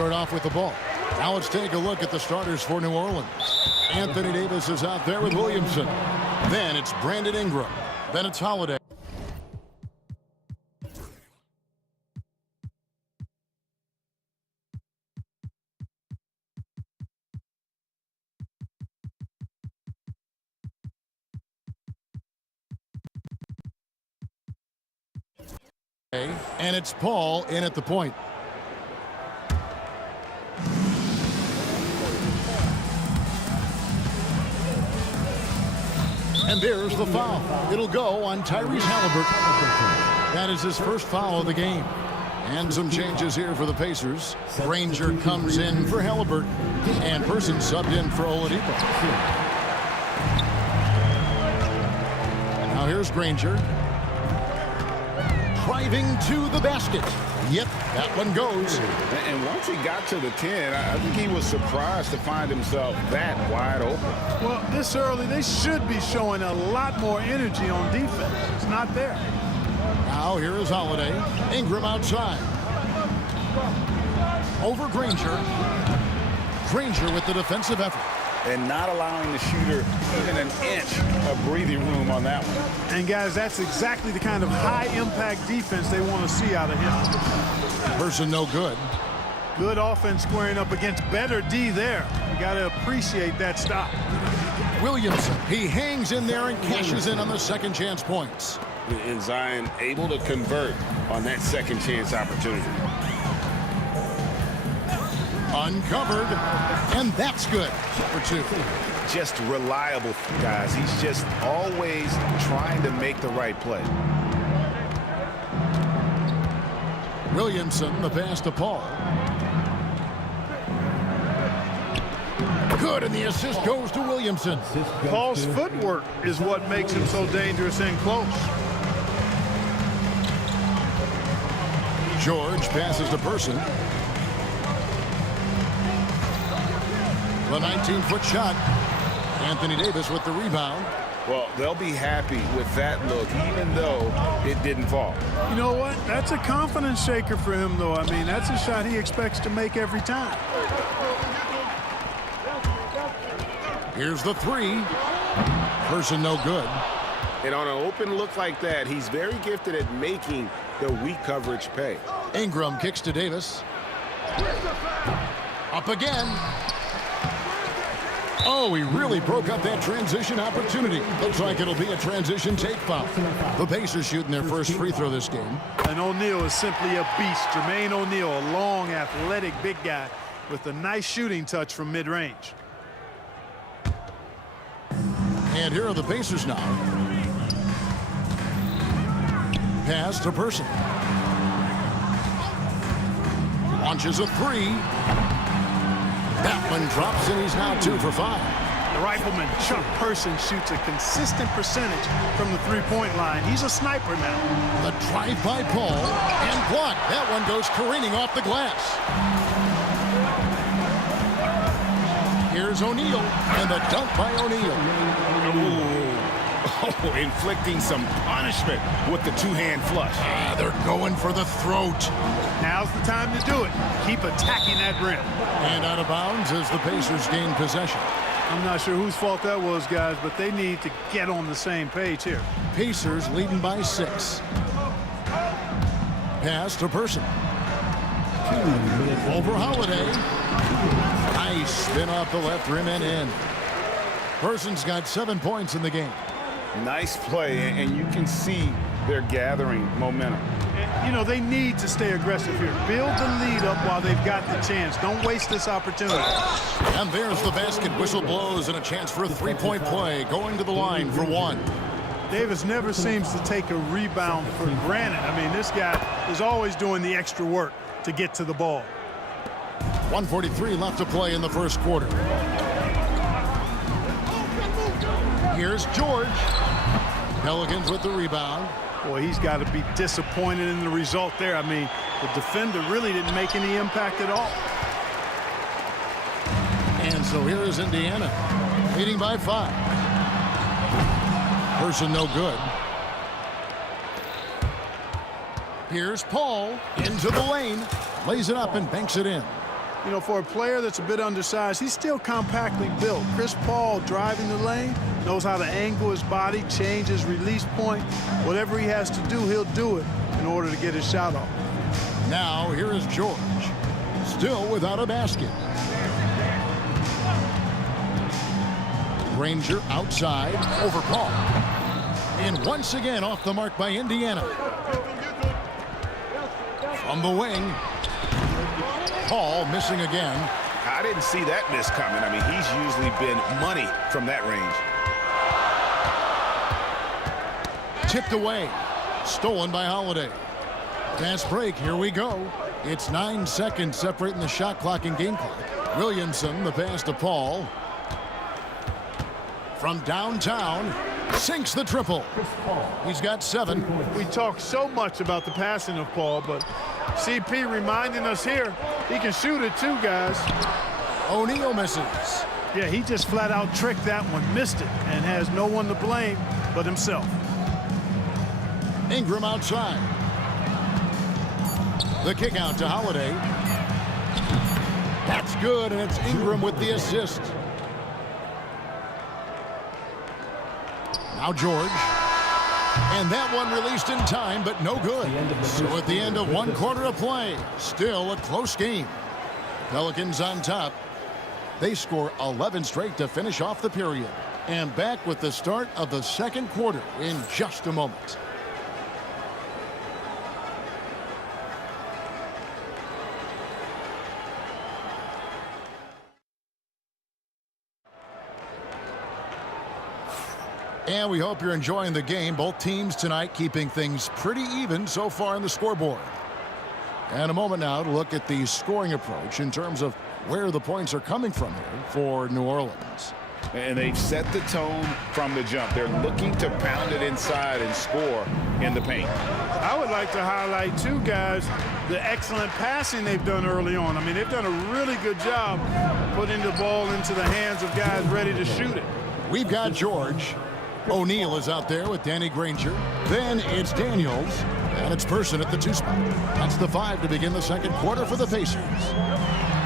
start off with the ball. Now let's take a look at the starters for New Orleans. Anthony Davis is out there with Williamson. Then it's Brandon Ingram. Then it's Holiday. And it's Paul in at the point. And there's the foul. It'll go on Tyrese Halliburton. That is his first foul of the game. And some changes here for the Pacers. Granger comes in for Halliburton. And Person subbed in for Oladipo. Now here's Granger. Driving to the basket. Yep, that one goes. And once he got to the 10, I think he was surprised to find himself that wide open. Well, this early, they should be showing a lot more energy on defense. It's not there. Now here is Holiday. Ingram outside. Over Granger. Granger with the defensive effort. And not allowing the shooter even an inch of breathing room on that one. And guys, that's exactly the kind of high-impact defense they want to see out of him. Person no good. Good offense squaring up against better D there. You got to appreciate that stop. Williamson, he hangs in there and cashes in on the second chance points. And Zion able to convert on that second chance opportunity. Uncovered, and that's good for two. Just reliable, guys. He's just always trying to make the right play. Williamson, the pass to Paul. Good, and the assist goes to Williamson. Paul's footwork is what makes him so dangerous and close. George passes to Person. The 19-foot shot. Anthony Davis with the rebound. Well, they'll be happy with that look, even though it didn't fall. You know what? That's a confidence shaker for him, though. I mean, that's a shot he expects to make every time. Here's the three. Person no good. And on an open look like that, he's very gifted at making the weak coverage pay. Ingram kicks to Davis. Up again. Oh, he really broke up that transition opportunity. Looks like it'll be a transition take foul. The Pacers shooting their first free throw this game. And O'Neal is simply a beast. Jermaine O'Neal, a long, athletic, big guy with a nice shooting touch from mid-range. And here are the Pacers now. Pass to Person. Launches a three. That one drops, and he's now 2 for 5. The rifleman, Chuck Person, shoots a consistent percentage from the three-point line. He's a sniper now. The drive by Paul, and blocked. That one goes careening off the glass. Here's O'Neal, and the dunk by O'Neal. Oh, inflicting some punishment with the two-hand flush. They're going for the throat. Now's the time to do it. Keep attacking that rim. And out of bounds as the Pacers gain possession. I'm not sure whose fault that was, guys, but they need to get on the same page here. Pacers leading by 6. Pass to Person. Over Holiday. Nice spin off the left rim and in. Person's got 7 points in the game. Nice play, and you can see they're gathering momentum. You know, they need to stay aggressive here. Build the lead up while they've got the chance. Don't waste this opportunity. And there's the basket. Whistle blows and a chance for a three-point play. Going to the line for one. Davis never seems to take a rebound for granted. I mean, this guy is always doing the extra work to get to the ball. 1:43 left to play in the first quarter. Here's George. Pelicans with the rebound. Boy, he's got to be disappointed in the result there. I mean, the defender really didn't make any impact at all. And so here is Indiana, leading by 5. Person no good. Here's Paul into the lane, lays it up and banks it in. You know, for a player that's a bit undersized, he's still compactly built. Chris Paul driving the lane, knows how to angle his body, change his release point. Whatever he has to do, he'll do it in order to get his shot off. Now here is George, still without a basket. Granger outside over Paul. And once again off the mark by Indiana. From the wing, Paul missing again. I didn't see that miss coming. I mean, he's usually been money from that range. Tipped away. Stolen by Holiday. Fast break. Here we go. It's 9 seconds separating the shot clock and game clock. Williamson, the pass to Paul. From downtown, sinks the triple. He's got 7. We talk so much about the passing of Paul, but CP reminding us here, he can shoot it too, guys. O'Neal misses. Yeah, he just flat out tricked that one, missed it, and has no one to blame but himself. Ingram outside. The kick out to Holiday. That's good, and it's Ingram with the assist. Now George. And that one released in time, but no good. So at the end of 1 quarter of play, still a close game. Pelicans on top. They score 11 straight to finish off the period. And back with the start of the second quarter in just a moment. And we hope you're enjoying the game. Both teams tonight keeping things pretty even so far on the scoreboard. And a moment now to look at the scoring approach in terms of where the points are coming from here for New Orleans. And they've set the tone from the jump. They're looking to pound it inside and score in the paint. I would like to highlight, too, guys, the excellent passing they've done early on. I mean, they've done a really good job putting the ball into the hands of guys ready to shoot it. We've got George. O'Neal is out there with Danny Granger. Then it's Daniels. And it's Person at the 2 spot. That's the 5 to begin the second quarter for the Pacers.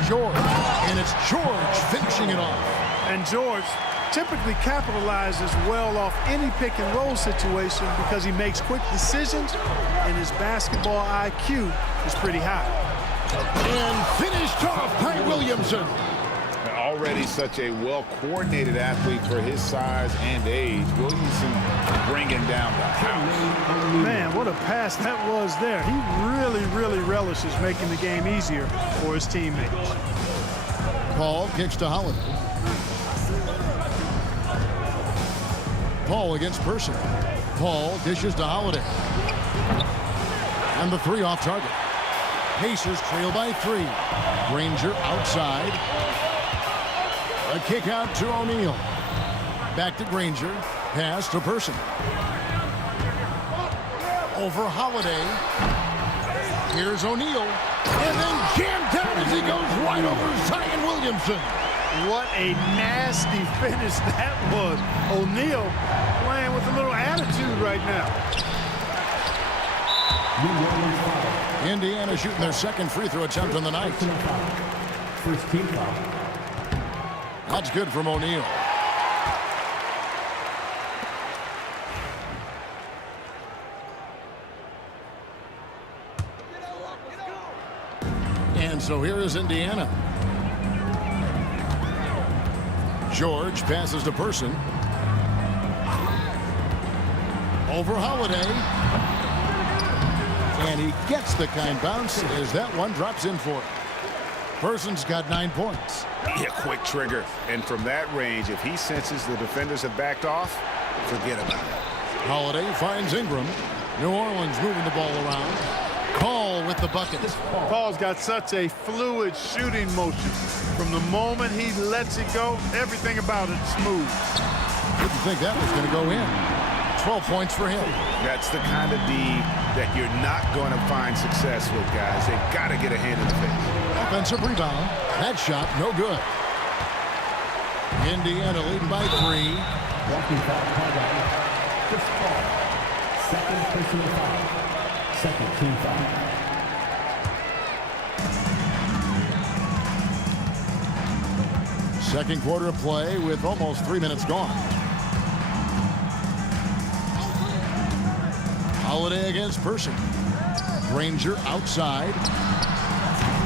George. And it's George finishing it off. And George typically capitalizes well off any pick and roll situation because he makes quick decisions and his basketball IQ is pretty high. And finished off by Williamson. Already such a well-coordinated athlete for his size and age. Williamson bringing down the house. Man, what a pass that was there. He really relishes making the game easier for his teammates. Paul kicks to Holiday. Paul against Person. Paul dishes to Holiday. And the 3 off target. Pacers trail by 3. Granger outside. A kick out to O'Neal. Back to Granger. Pass to Person. Over Holiday. Here's O'Neal. And then jammed down as he goes right over Zion Williamson. What a nasty finish that was. O'Neal playing with a little attitude right now. Indiana shooting their second free throw attempt on the night. First team foul. That's good from O'Neal. And so here is Indiana. George passes to Person. Over Holiday. And he gets the kind bounce as that one drops in for him. Person's got 9 points. Yeah, quick trigger. And from that range, if he senses the defenders have backed off, forget about it. Holiday finds Ingram. New Orleans moving the ball around. Paul with the bucket. Paul's got such a fluid shooting motion. From the moment he lets it go, everything about it smooth. Didn't think that was going to go in. 12 points for him. That's the kind of D that you're not going to find success with, guys. They've got to get a hand in the face. Offensive rebound. That shot, no good. Indiana leading by 3. Walking foul called out. Chris Paul. Second personal foul. Second team foul. Second quarter of play with almost 3 minutes gone. Holiday against Person. Granger outside.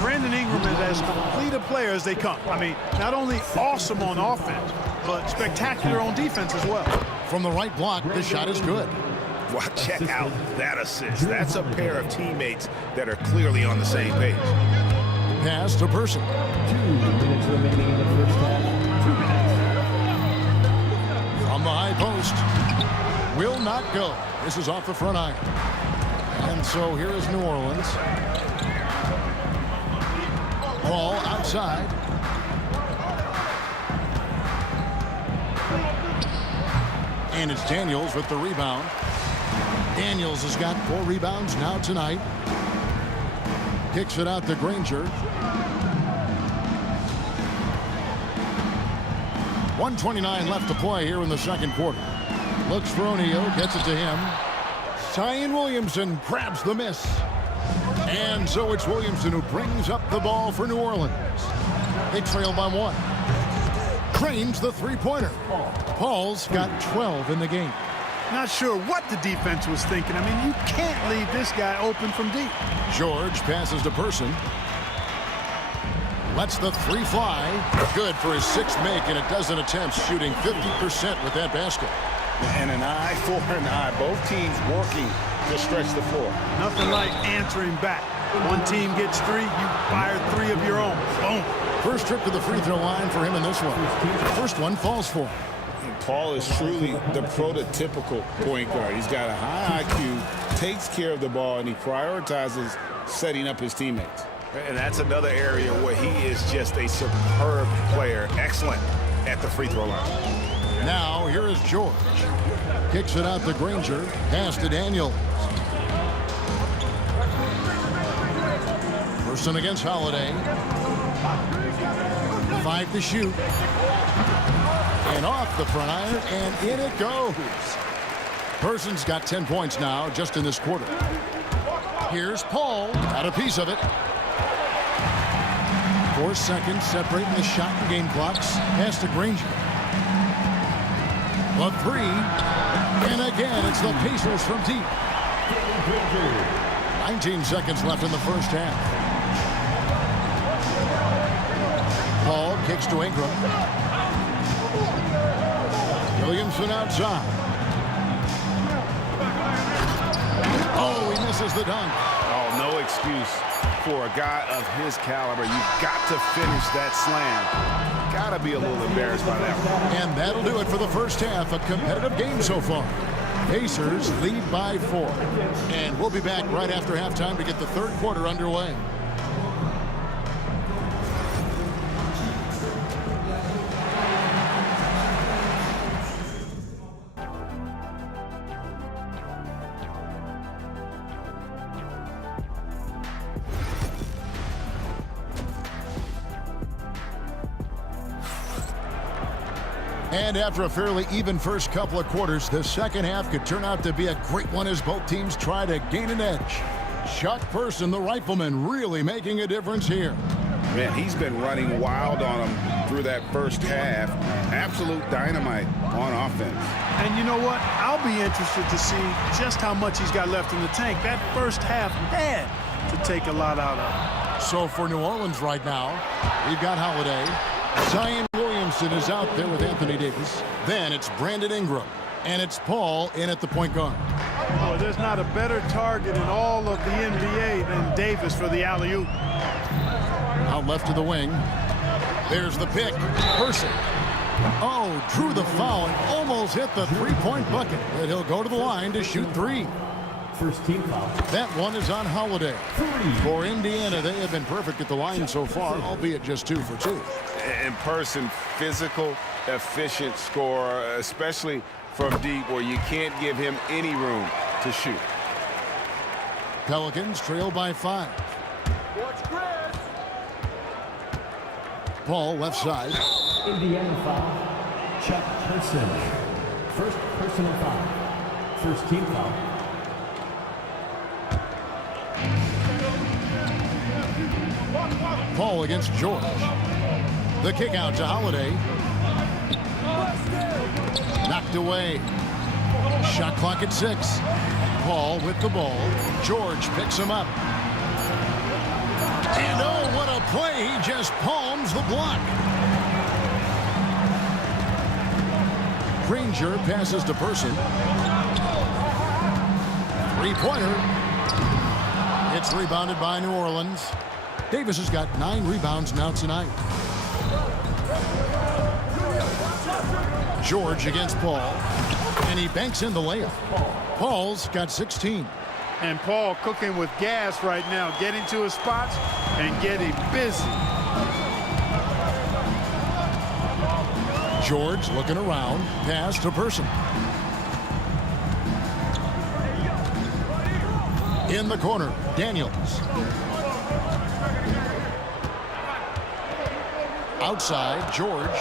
Brandon Ingram is as complete a player as they come. I mean, not only awesome on offense, but spectacular on defense as well. From the right block, the shot is good. Well, check out that assist. That's a pair of teammates that are clearly on the same page. Pass to Person. 2 minutes remaining in the first half. 2 minutes. From the high post. Will not go. This is off the front iron. And so here is New Orleans. Ball outside. And it's Daniels with the rebound. Daniels has got 4 rebounds now tonight. Kicks it out to Granger. 1:29 left to play here in the second quarter. Looks for O'Neal, gets it to him. Zion Williamson grabs the miss. And so it's Williamson who brings up the ball for New Orleans. They trail by 1. Cranes the three-pointer. Paul's got 12 in the game. Not sure what the defense was thinking. I mean, you can't leave this guy open from deep. George passes to Person. Lets the 3 fly. Good for his 6th make and a dozen attempts, shooting 50% with that basket. And an eye for an eye. Both teams working to stretch the floor. Nothing like answering back. One team gets 3, you fire 3 of your own. Boom. First trip to the free throw line for him in this one. First one falls for him. Paul is truly the prototypical point guard. He's got a high IQ, takes care of the ball, and he prioritizes setting up his teammates. And that's another area where he is just a superb player, excellent at the free throw line. Now here is George. Kicks it out to Granger. Pass to Daniels. Person against Holiday. 5 to shoot. And off the front iron, and in it goes. Person's got 10 points now just in this quarter. Here's Paul. Got a piece of it. 4 seconds separating the shot and game clocks. Pass to Granger. A 3. And again, it's the Pacers from deep. 19 seconds left in the first half. Paul kicks to Ingram. Williamson outside. Oh, he misses the dunk. Oh, no excuse for a guy of his caliber. You've got to finish that slam. Got to be a little embarrassed by that one. And that'll do it for the first half. A competitive game so far. Pacers lead by 4. And we'll be back right after halftime to get the third quarter underway. And after a fairly even first couple of quarters, the second half could turn out to be a great one as both teams try to gain an edge. Chuck Person, the rifleman, really making a difference here. Man, he's been running wild on him through that first half. Absolute dynamite on offense. And you know what? I'll be interested to see just how much he's got left in the tank. That first half had to take a lot out of him. So for New Orleans right now, we've got Holiday. Zion Williamson is out there with Anthony Davis. Then it's Brandon Ingram. And it's Paul in at the point guard. Boy, there's not a better target in all of the NBA than Davis for the alley-oop. Out left to the wing. There's the pick. Person. Oh, drew the foul and almost hit the three-point bucket. But he'll go to the line to shoot 3. First team foul. That one is on Holiday. 3. For Indiana, they have been perfect at the line so far, albeit just 2 for 2. In Person, physical, efficient scorer, especially from deep where you can't give him any room to shoot. Pelicans trail by 5. Paul left side. Indiana foul. Chuck Person. First personal foul. First team foul. Paul against George. The kick out to Holiday. Knocked away. Shot clock at 6. Paul with the ball. George picks him up. And oh, what a play. He just palms the block. Granger passes to Person. Three-pointer. It's rebounded by New Orleans. Davis has got 9 rebounds now tonight. George against Paul. And he banks in the layup. Paul's got 16. And Paul cooking with gas right now, getting to his spots and getting busy. George looking around. Pass to Person. In the corner, Daniels. Outside, George.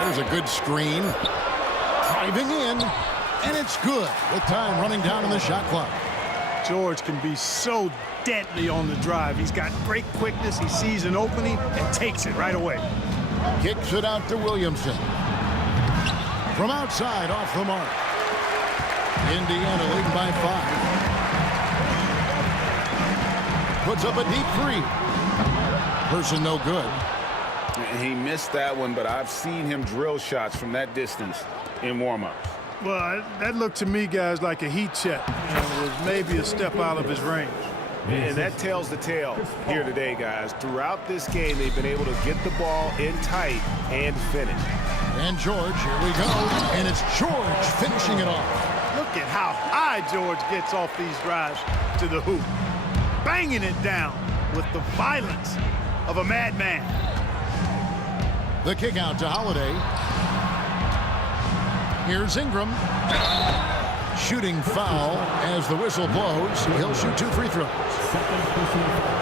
There's a good screen. Driving in, and it's good with time running down on the shot clock. George can be so deadly on the drive. He's got great quickness. He sees an opening and takes it right away. Kicks it out to Williamson. From outside, off the mark. Indiana leading by 5. Puts up a deep 3. Person no good. He missed that one, but I've seen him drill shots from that distance in warm-ups. Well, that looked to me, guys, like a heat check. It was maybe a step out of his range. And that tells the tale here today, guys. Throughout this game, they've been able to get the ball in tight and finish. And George, here we go. And it's George finishing it off. Look at how high George gets off these drives to the hoop. Banging it down with the violence of a madman. The kick out to Holiday. Here's Ingram. Shooting foul as the whistle blows. He'll shoot 2 free throws.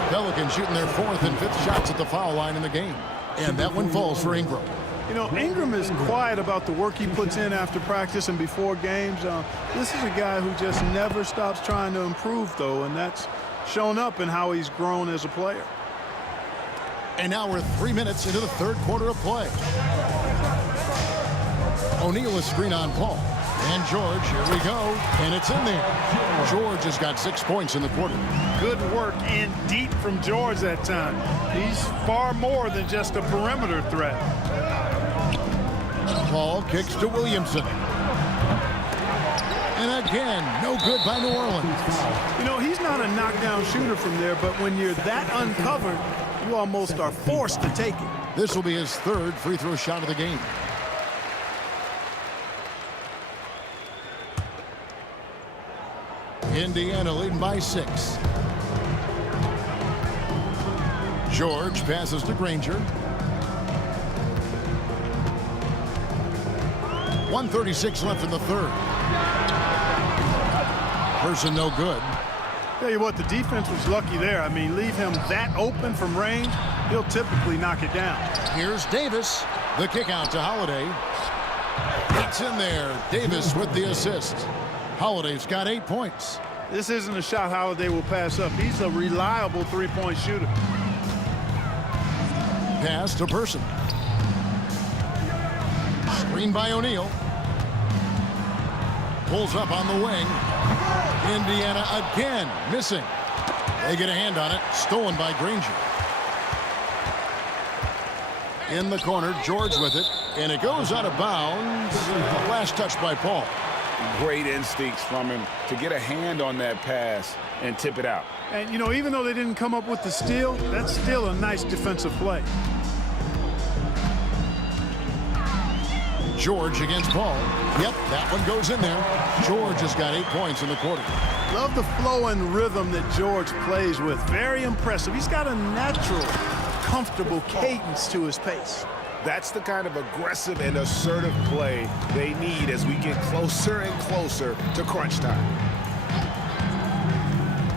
Pelicans shooting their 4th and 5th shots at the foul line in the game. And that one falls for Ingram. You know, Ingram is quiet about the work he puts in after practice and before games. This is a guy who just never stops trying to improve, though, and that's shown up in how he's grown as a player. And now we're 3 minutes into the 3rd quarter of play. O'Neal is screen on Paul. And George, here we go. And it's in there. George has got 6 points in the quarter. Good work in deep from George that time. He's far more than just a perimeter threat. Paul kicks to Williamson. And again, no good by New Orleans. You know, he's not a knockdown shooter from there, but when you're that uncovered, you almost are forced to take it. This will be his 3rd free throw shot of the game. Indiana leading by 6. George passes to Granger. 1:36 left in the 3rd. Person no good. Tell you what, the defense was lucky there. I mean, leave him that open from range, he'll typically knock it down. Here's Davis. The kick out to Holiday. It's in there. Davis with the assist. Holiday's got 8 points. This isn't a shot Holiday will pass up. He's a reliable three-point shooter. Pass to Person. Screen by O'Neal. Pulls up on the wing. Indiana again missing. They get a hand on it. Stolen by Granger. In the corner, George with it. And it goes out of bounds. Last touch by Paul. Great instincts from him to get a hand on that pass and tip it out. And, you know, even though they didn't come up with the steal, that's still a nice defensive play. George against Paul. Yep, that one goes in there. George has got 8 points in the quarter. Love the flow and rhythm that George plays with. Very impressive. He's got a natural, comfortable cadence to his pace. That's the kind of aggressive and assertive play they need as we get closer and closer to crunch time.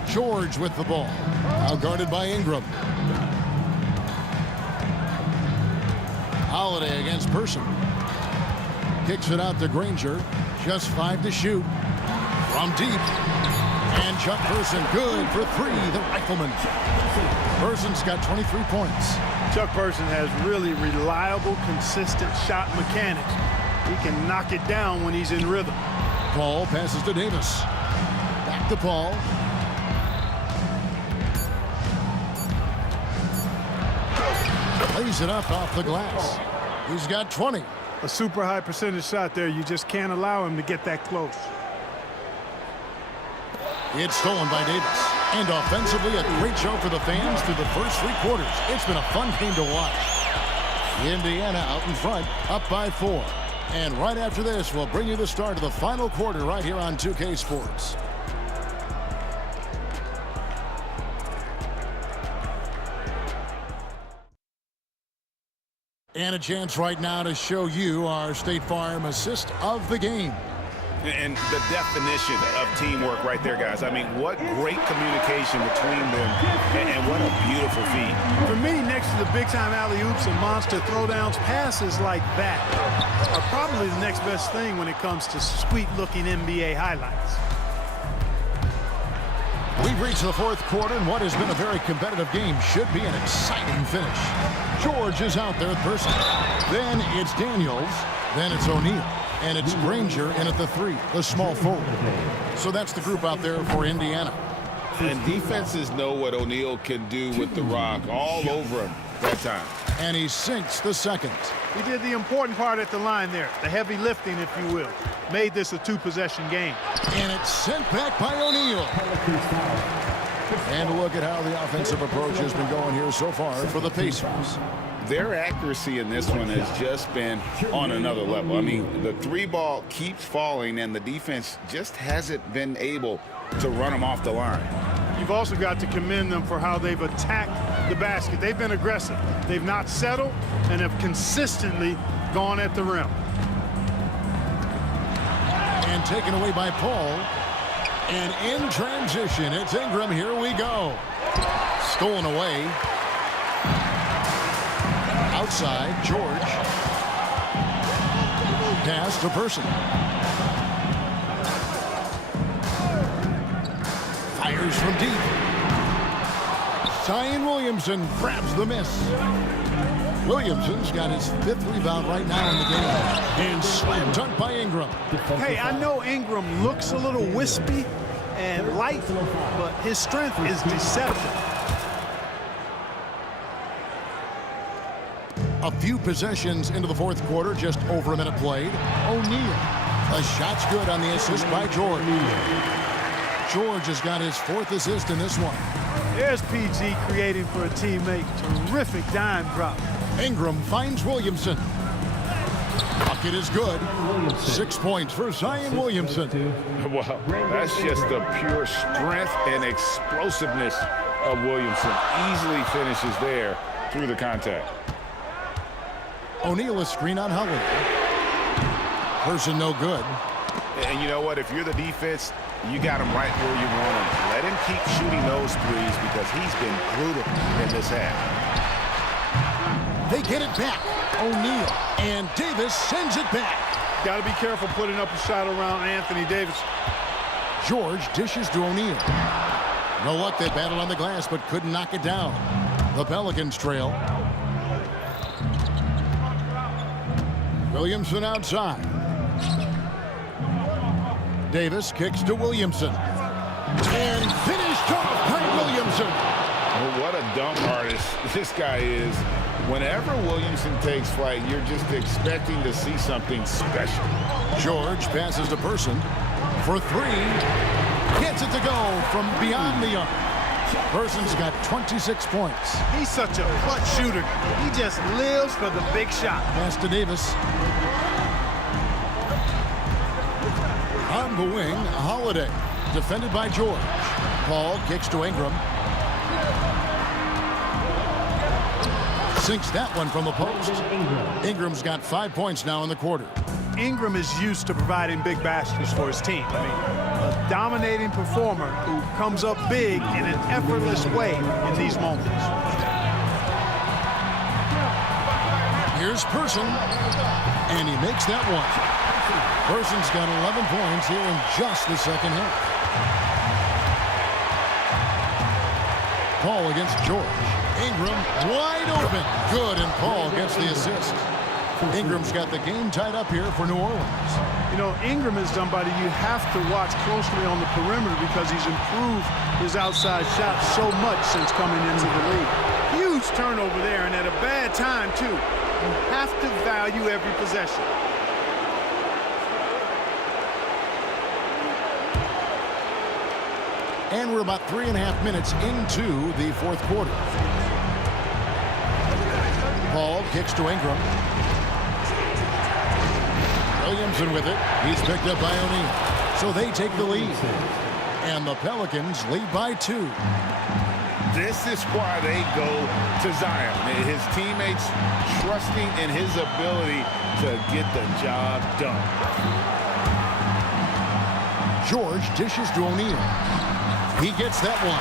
George with the ball. Now guarded by Ingram. Holiday against Person. Kicks it out to Granger. Just 5 to shoot. From deep. And Chuck Person good for 3, the Rifleman. Person's got 23 points. Chuck Person has really reliable, consistent shot mechanics. He can knock it down when he's in rhythm. Paul passes to Davis. Back to Paul. Lays it up off the glass. He's got 20. A super high percentage shot there. You just can't allow him to get that close. It's stolen by Davis. And offensively, a great show for the fans through the first 3 quarters. It's been a fun game to watch. Indiana out in front, up by 4. And right after this, we'll bring you the start of the final quarter right here on 2K Sports. And a chance right now to show you our State Farm assist of the game. And the definition of teamwork right there, guys. I mean, what great communication between them, and what a beautiful feat. For me, next to the big-time alley-oops and monster throwdowns, passes like that are probably the next best thing when it comes to sweet-looking NBA highlights. We've reached the 4th quarter, and what has been a very competitive game should be an exciting finish. George is out there at person. Then it's Daniels. Then it's O'Neal. And it's Granger in at the 3, the small forward. So that's the group out there for Indiana. And defenses know what O'Neal can do with the rock all over him that time. And he sinks the second. He did the important part at the line there, the heavy lifting, if you will. Made this a 2-possession game. And it's sent back by O'Neal. And look at how the offensive approach has been going here so far for the Pacers. Their accuracy in this one has just been on another level. I mean, the 3 ball keeps falling, and the defense just hasn't been able to run them off the line. You've also got to commend them for how they've attacked the basket. They've been aggressive. They've not settled and have consistently gone at the rim. And taken away by Paul. And in transition, it's Ingram. Here we go. Stolen away. Outside, George. Pass to Person. Fires from deep. Zion Williamson grabs the miss. Williamson's got his 5th rebound right now in the game. And slam dunk by Ingram. Hey, I know Ingram looks a little wispy and light, but his strength is deceptive. A few possessions into the 4th quarter, just over a minute played. O'Neal. The shot's good on the assist by George. George has got his 4th assist in this one. There's PG creating for a teammate. Terrific dime drop. Ingram finds Williamson. Bucket is good. 6 points for Zion Williamson. Wow, that's just the pure strength and explosiveness of Williamson. Easily finishes there through the contact. O'Neal a screen on Howard. Person no good. And you know what? If you're the defense, you got him right where you want him. Let him keep shooting those threes because he's been brutal in this half. They get it back. O'Neal. And Davis sends it back. Got to be careful putting up a shot around Anthony Davis. George dishes to O'Neal. No luck. They battled on the glass but couldn't knock it down. The Pelicans trail. Williamson outside. Davis kicks to Williamson. And finished off by Williamson. Well, what a dunk artist this guy is. Whenever Williamson takes flight, you're just expecting to see something special. George passes to Person for 3. Gets it to go from beyond the arc. Person's got 26 points. He's such a clutch shooter. He just lives for the big shot. Pass to Davis. On the wing, Holiday. Defended by George. Paul kicks to Ingram. Sinks that one from the post. Ingram's got 5 points now in the quarter. Ingram is used to providing big baskets for his team. I mean, a dominating performer who comes up big in an effortless way in these moments. Here's Person, and he makes that one. Person's got 11 points here in just the second half. Paul against George. Ingram wide open. Good, and Paul gets the assist. Ingram's got the game tied up here for New Orleans. You know, Ingram is somebody you have to watch closely on the perimeter because he's improved his outside shot so much since coming into the league. Huge turnover there, and at a bad time, too. You have to value every possession. And we're about 3.5 minutes into the fourth quarter. Paul kicks to Ingram. Williamson with it. He's picked up by O'Neal. So they take the lead. And the Pelicans lead by 2. This is why they go to Zion. His teammates trusting in his ability to get the job done. George dishes to O'Neal. He gets that one.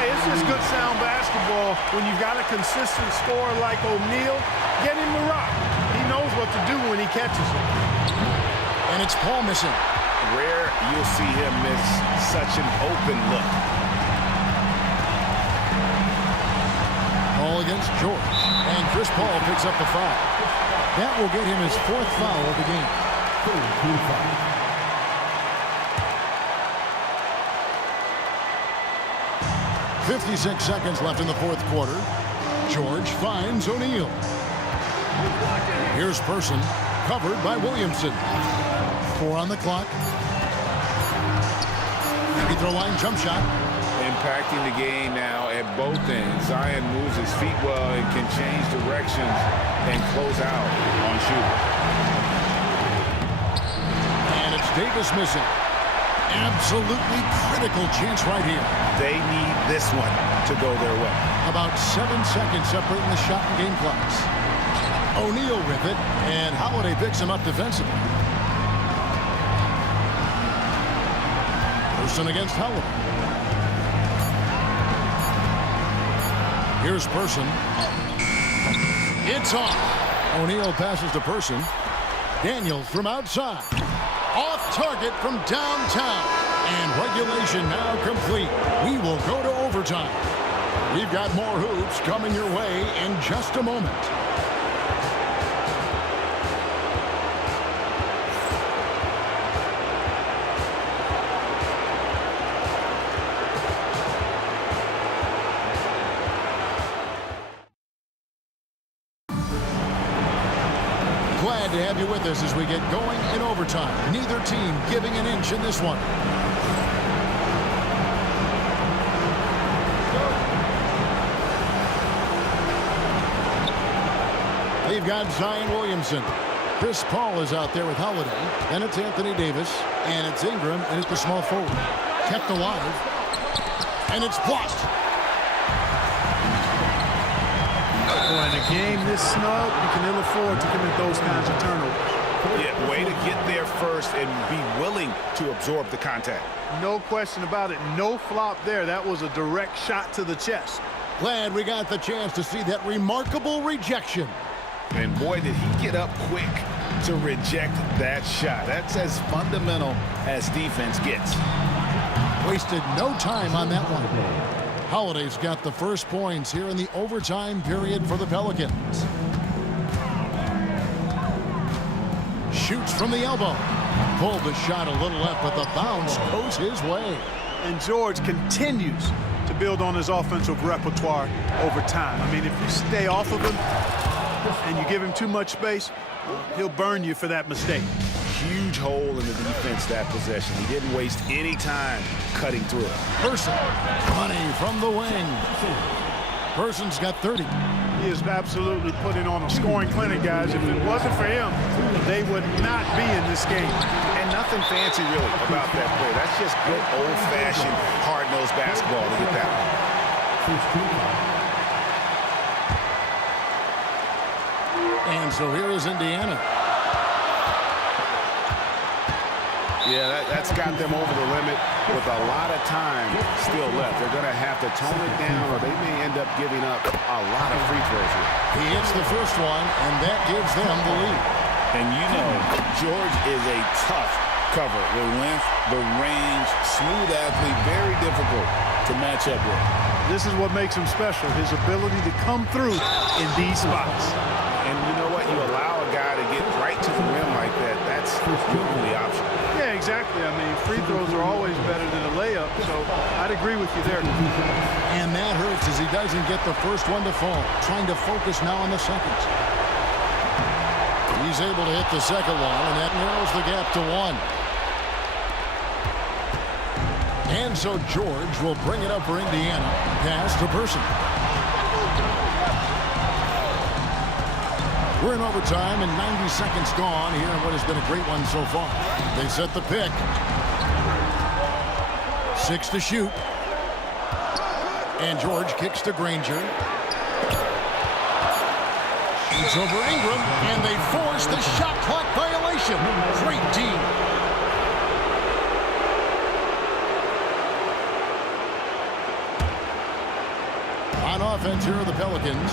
Hey, it's just good sound basketball when you've got a consistent scorer like O'Neal. Get him the rock. He knows what to do when he catches it. And it's Paul missing. Rare you'll see him miss such an open look. Paul against George. And Chris Paul picks up the foul. That will get him his 4th foul of the game. 56 seconds left in the fourth quarter. George finds O'Neal. Here's Person, covered by Williamson. 4 on the clock. Free throw line jump shot. Impacting the game now at both ends. Zion moves his feet well and can change directions and close out on shooter. And it's Davis missing. Absolutely critical chance right here. They need this one to go their way. About 7 seconds separating the shot and game clocks. O'Neal with it, and Holiday picks him up defensively. Person against Holiday. Here's Person. It's off. O'Neal passes to Person. Daniels from outside. Off target from downtown. And regulation now complete. We will go to overtime. We've got more hoops coming your way in just a moment. Glad to have you with us as we get going in overtime. Neither team giving an inch in this one. They've got Zion Williamson. Chris Paul is out there with Holiday. Then it's Anthony Davis. And it's Ingram. And it's the small forward. Kept alive. And it's blocked. Boy, in a game this snug, you can ill afford to commit those kinds of turnovers. Yeah, way to get there first and be willing to absorb the contact. No question about it. No flop there. That was a direct shot to the chest. Glad we got the chance to see that remarkable rejection. And boy, did he get up quick to reject that shot. That's as fundamental as defense gets. Wasted no time on that one. Holiday's got the first points here in the overtime period for the Pelicans. Shoots from the elbow. Pulled the shot a little left, but the bounce goes his way. And George continues to build on his offensive repertoire over time. I mean, if you stay off of him and you give him too much space, he'll burn you for that mistake. Huge hole in the defense that possession. He didn't waste any time cutting through it. Person, money from the wing. Person's got 30. He is absolutely putting on a scoring clinic, guys. If it wasn't for him, they would not be in this game. And nothing fancy really about that play. That's just good old-fashioned, hard-nosed basketball to get that one. And so here is Indiana. Yeah, that's got them over the limit with a lot of time still left. They're going to have to tone it down or they may end up giving up a lot of free throws here. He hits the first one, and that gives them the lead. And you know, George is a tough cover. The length, the range, smooth athlete, very difficult to match up with. This is what makes him special, his ability to come through in these spots. And you know what? You allow a guy to get right to the rim like that. That's your only option. Yeah, exactly. I mean, free throws are always better than a layup, so I'd agree with you there. And that hurts as he doesn't get the first one to fall. Trying to focus now on the seconds. He's able to hit the second one, and that narrows the gap to 1. And so George will bring it up for Indiana. Pass to Person. We're in overtime and 90 seconds gone here in what has been a great one so far. They set the pick. 6 to shoot. And George kicks to Granger. Shoots over Ingram, and they force the shot clock violation. Great team. On offense here are the Pelicans.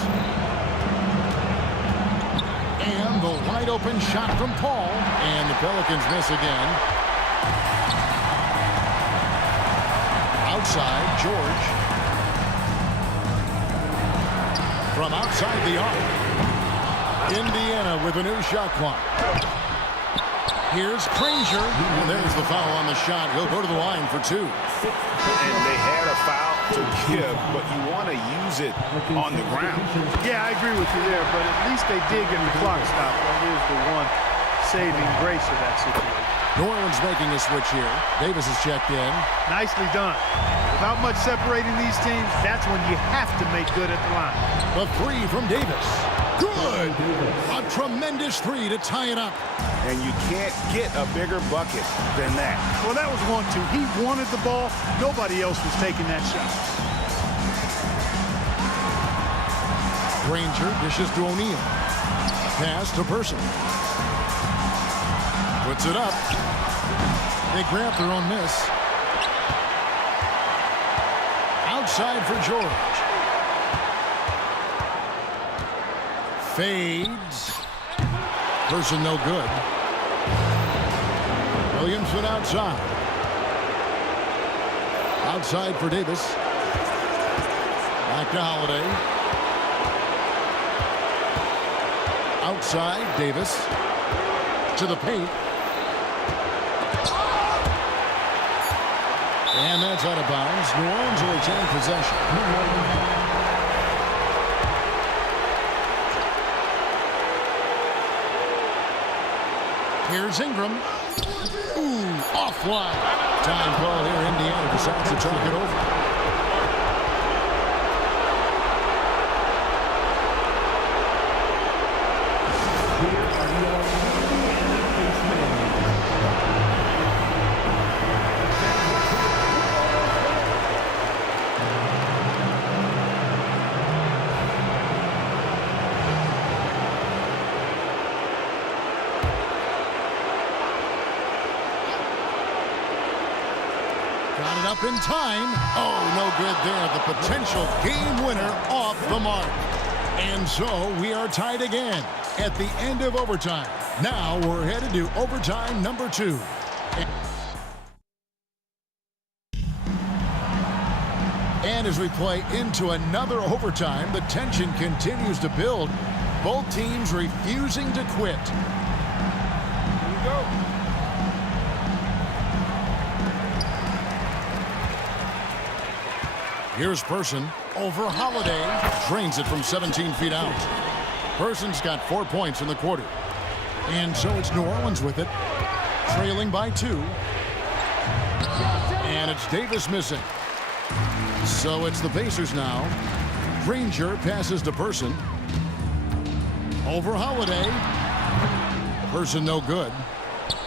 And the wide open shot from Paul. And the Pelicans miss again. Outside, George. From outside the arc. Indiana with a new shot clock. Here's Granger. And there's the foul on the shot. He'll go to the line for 2. And they had a foul to give, but you want to use it on the ground. Yeah, I agree with you there, but at least they did get the clock stopped. That is the one saving grace of that situation. New Orleans making a switch here. Davis is checked in. Nicely done. Without much separating these teams, that's when you have to make good at the line. The 3 from Davis. Good. A tremendous 3 to tie it up. And you can't get a bigger bucket than that. Well, that was 1-2. He wanted the ball. Nobody else was taking that shot. Granger dishes to O'Neal. Pass to Person. Puts it up. They grab their own miss. Outside for George. Fades. Person no good. Williamson outside. Outside for Davis. Back to Holiday. Outside, Davis. To the paint. And that's out of bounds. New Orleans will retain possession. Here's Ingram. Ooh, offline. Time call here. Indiana decides to talk it over. Got it up in time. Oh, no good there. The potential game winner off the mark. And so we are tied again at the end of overtime. Now we're headed to overtime number 2. And as we play into another overtime, the tension continues to build. Both teams refusing to quit. Here we go. Here's Person over Holiday. Drains it from 17 feet out. Person's got 4 points in the quarter. And so it's New Orleans with it. Trailing by 2. And it's Davis missing. So it's the Pacers now. Granger passes to Person. Over Holiday. Person no good.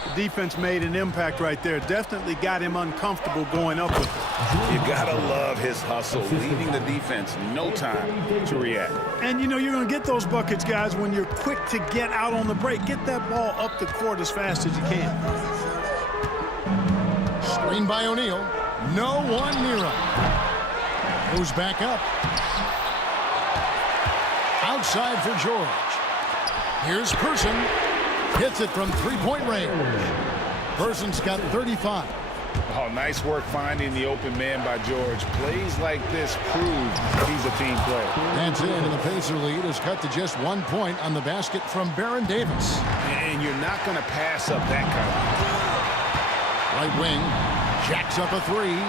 The defense made an impact right there. Definitely got him uncomfortable going up with it. You gotta love his hustle, leaving the defense no time to react. And you know you're going to get those buckets, guys, when you're quick to get out on the break. Get that ball up the court as fast as you can. Screen by O'Neal. No one near him. Goes back up. Outside for George. Here's Person. Hits it from 3-point range. Person's got 35. Oh, nice work finding the open man by George. Plays like this prove he's a team player. That's it, and the Pacer lead is cut to just 1 point on the basket from Baron Davis. And you're not going to pass up that kind of. Right wing, jacks up a three.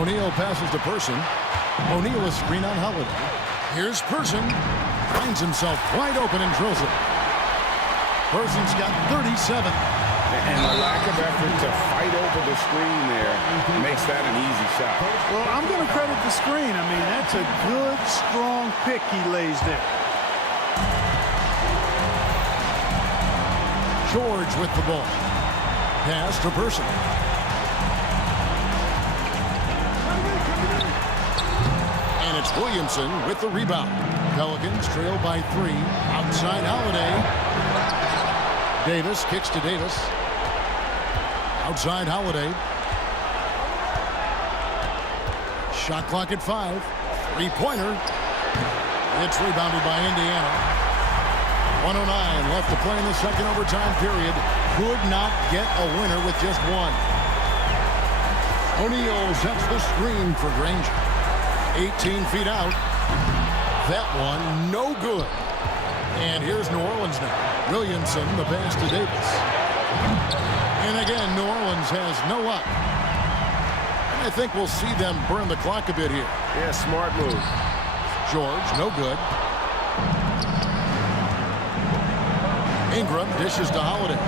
O'Neal passes to Person. O'Neal is screen on Holiday. Here's Person. Finds himself wide open and drills it. Person's got 37. And the lack of effort to fight over the screen there makes that an easy shot. Well, I'm going to credit the screen. I mean, that's a good, strong pick he lays there. George with the ball. Pass to Person. And it's Williamson with the rebound. Pelicans trail by 3. Outside Holiday. Davis kicks to Davis. Outside Holiday. Shot clock at 5. Three-pointer. It's rebounded by Indiana. 1:09 left to play in the second overtime period. Could not get a winner with just one. O'Neal sets the screen for Granger. 18 feet out. That one no good. And here's New Orleans now. Williamson, the pass to Davis. And again, New Orleans has no up. And I think we'll see them burn the clock a bit here. Yeah, smart move. George, no good. Ingram dishes to Holiday.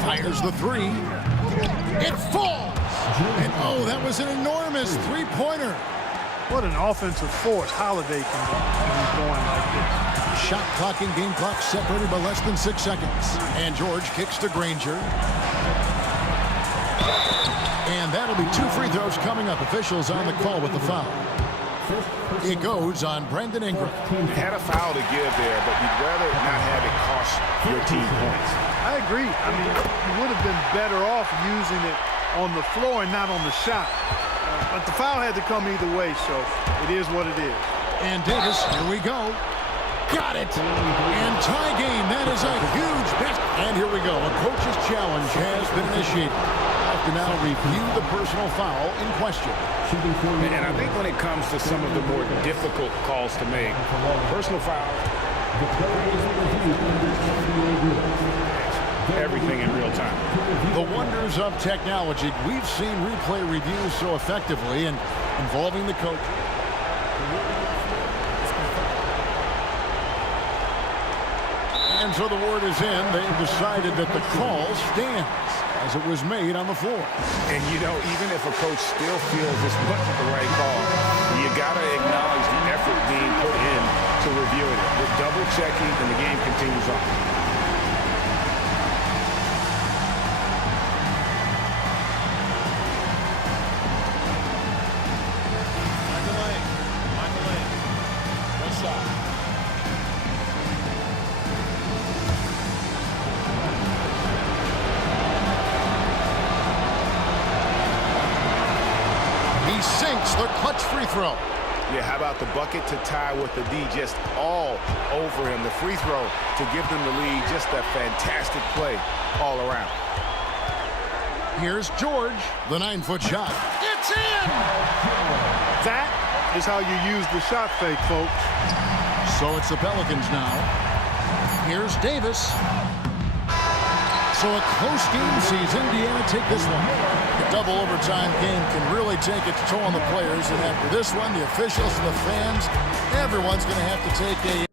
Fires the three. It falls! And oh, that was an enormous three-pointer. What an offensive force Holiday can be when he's going like this. Shot clock and game clock separated by less than 6 seconds. And George kicks to Granger. And that'll be 2 free throws coming up. Officials on the call with the foul. It goes on Brandon Ingram. You had a foul to give there, but you'd rather not have it cost your team points. I agree. I mean, you would have been better off using it on the floor and not on the shot. But the foul had to come either way, so it is what it is. And Davis, here we go. Got it. And tie game. That is a huge bet. And here we go. A coach's challenge has been initiated. I have to now review the personal foul in question. And I think when it comes to some of the more difficult calls to make, personal foul, everything in real time. The wonders of technology. We've seen replay reviews so effectively and involving the coach. And so the word is in. They've decided that the call stands as it was made on the floor. And you know, even if a coach still feels this wasn't the right call, you got to acknowledge the effort being put in to reviewing it. With double checking, and the game continues on. The clutch free throw. Yeah, how about the bucket to tie with the D just all over him. The free throw to give them the lead. Just a fantastic play all around. Here's George, the 9-foot shot. It's in! That is how you use the shot fake, folks. So it's the Pelicans now. Here's Davis. So a close game sees Indiana take this one. The double overtime game can really take its toll on the players, and after this one, the officials and the fans, everyone's going to have to take a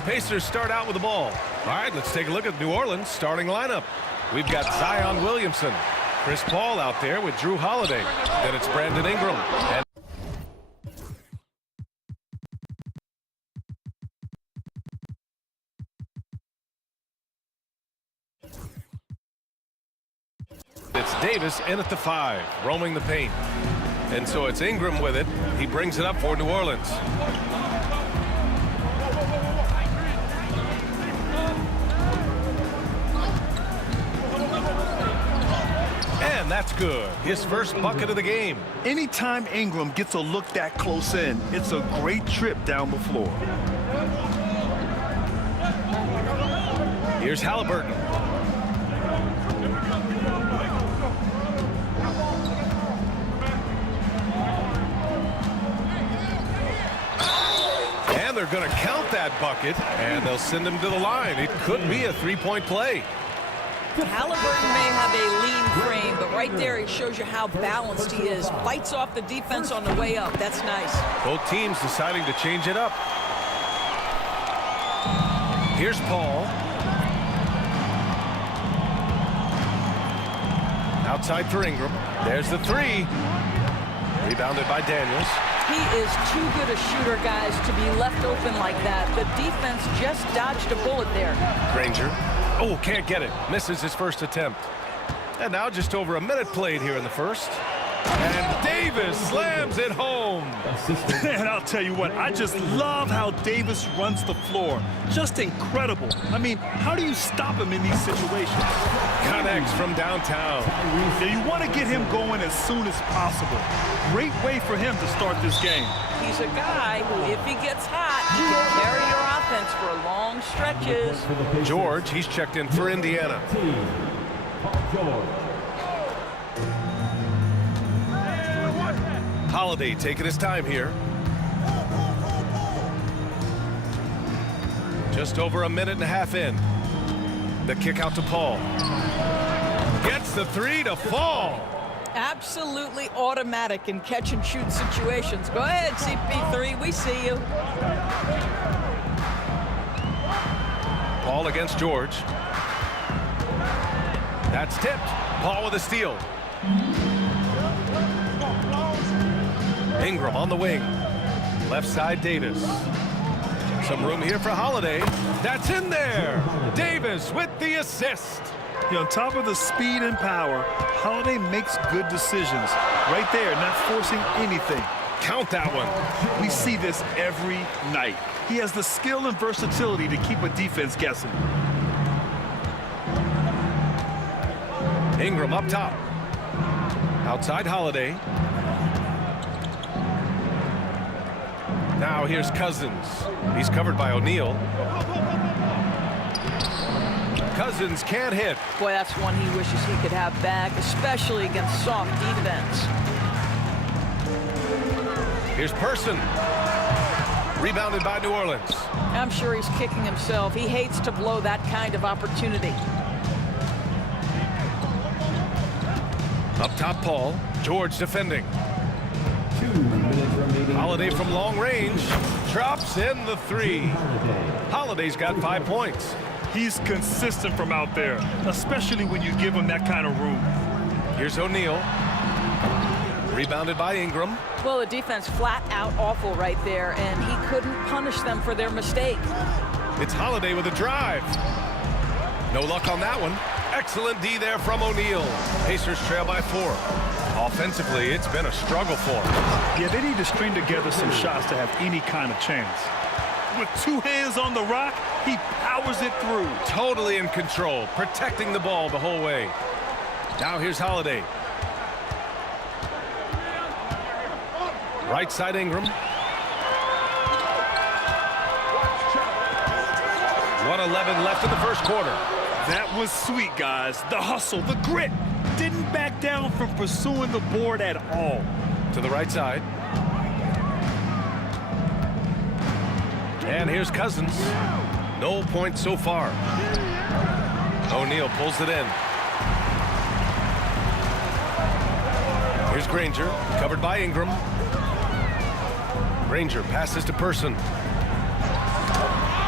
the Pacers start out with the ball. All right, let's take a look at New Orleans' starting lineup. We've got Zion Williamson, Chris Paul out there with Drew Holiday. Then it's Brandon Ingram. And it's Davis in at the 5, roaming the paint. And so it's Ingram with it. He brings it up for New Orleans. And that's good. His first bucket of the game. Anytime Ingram gets a look that close in, it's a great trip down the floor. Here's Halliburton. And they're going to count that bucket, and they'll send him to the line. It could be a three-point play. Halliburton may have a lean frame, but right there it shows you how balanced he is. Fights off the defense on the way up. That's nice. Both teams deciding to change it up. Here's Paul. Outside for Ingram. There's the 3. Rebounded by Daniels. He is too good a shooter, guys, to be left open like that. The defense just dodged a bullet there. Granger. Oh, can't get it. Misses his first attempt. And now just over a minute played here in the first. And Davis slams it home. And I'll tell you what, I just love how Davis runs the floor. Just incredible. I mean, how do you stop him in these situations? Connects from downtown. Yeah, you want to get him going as soon as possible. Great way for him to start this game. He's a guy who, if he gets hot, he can carry your offense for long stretches. George, he's checked in for Indiana. Holiday taking his time here. Just over a minute and a half in. The kick out to Paul. Gets the 3 to fall. Absolutely automatic in catch and shoot situations. Go ahead, CP3, we see you. Paul against George. That's tipped. Paul with a steal. Ingram on the wing. Left side, Davis. Some room here for Holiday. That's in there. Davis with the assist. On top of the speed and power, Holiday makes good decisions. Right there, not forcing anything. Count that one. We see this every night. He has the skill and versatility to keep a defense guessing. Ingram up top. Outside Holiday. Now here's Cousins. He's covered by O'Neal. Cousins can't hit. Boy, that's one he wishes he could have back, especially against soft defense. Here's Person. Rebounded by New Orleans. I'm sure he's kicking himself. He hates to blow that kind of opportunity. Up top, Paul. George defending. Holiday from long range. Drops in the 3. Holiday's got 5 points. He's consistent from out there, especially when you give him that kind of room. Here's O'Neal. Rebounded by Ingram. Well, the defense flat out awful right there, and he couldn't punish them for their mistake. It's Holiday with a drive. No luck on that one. Excellent D there from O'Neal. Pacers trail by 4. Offensively, it's been a struggle for them. Yeah, they need to string together some shots to have any kind of chance. With 2 hands on the rock, he powers it through. Totally in control, protecting the ball the whole way. Now here's Holiday. Right side Ingram. 1:11 left in the first quarter. That was sweet, guys. The hustle, the grit. Didn't back down from pursuing the board at all. To the right side. And here's Cousins. No points so far. O'Neal pulls it in. Here's Granger, covered by Ingram. Granger passes to Person.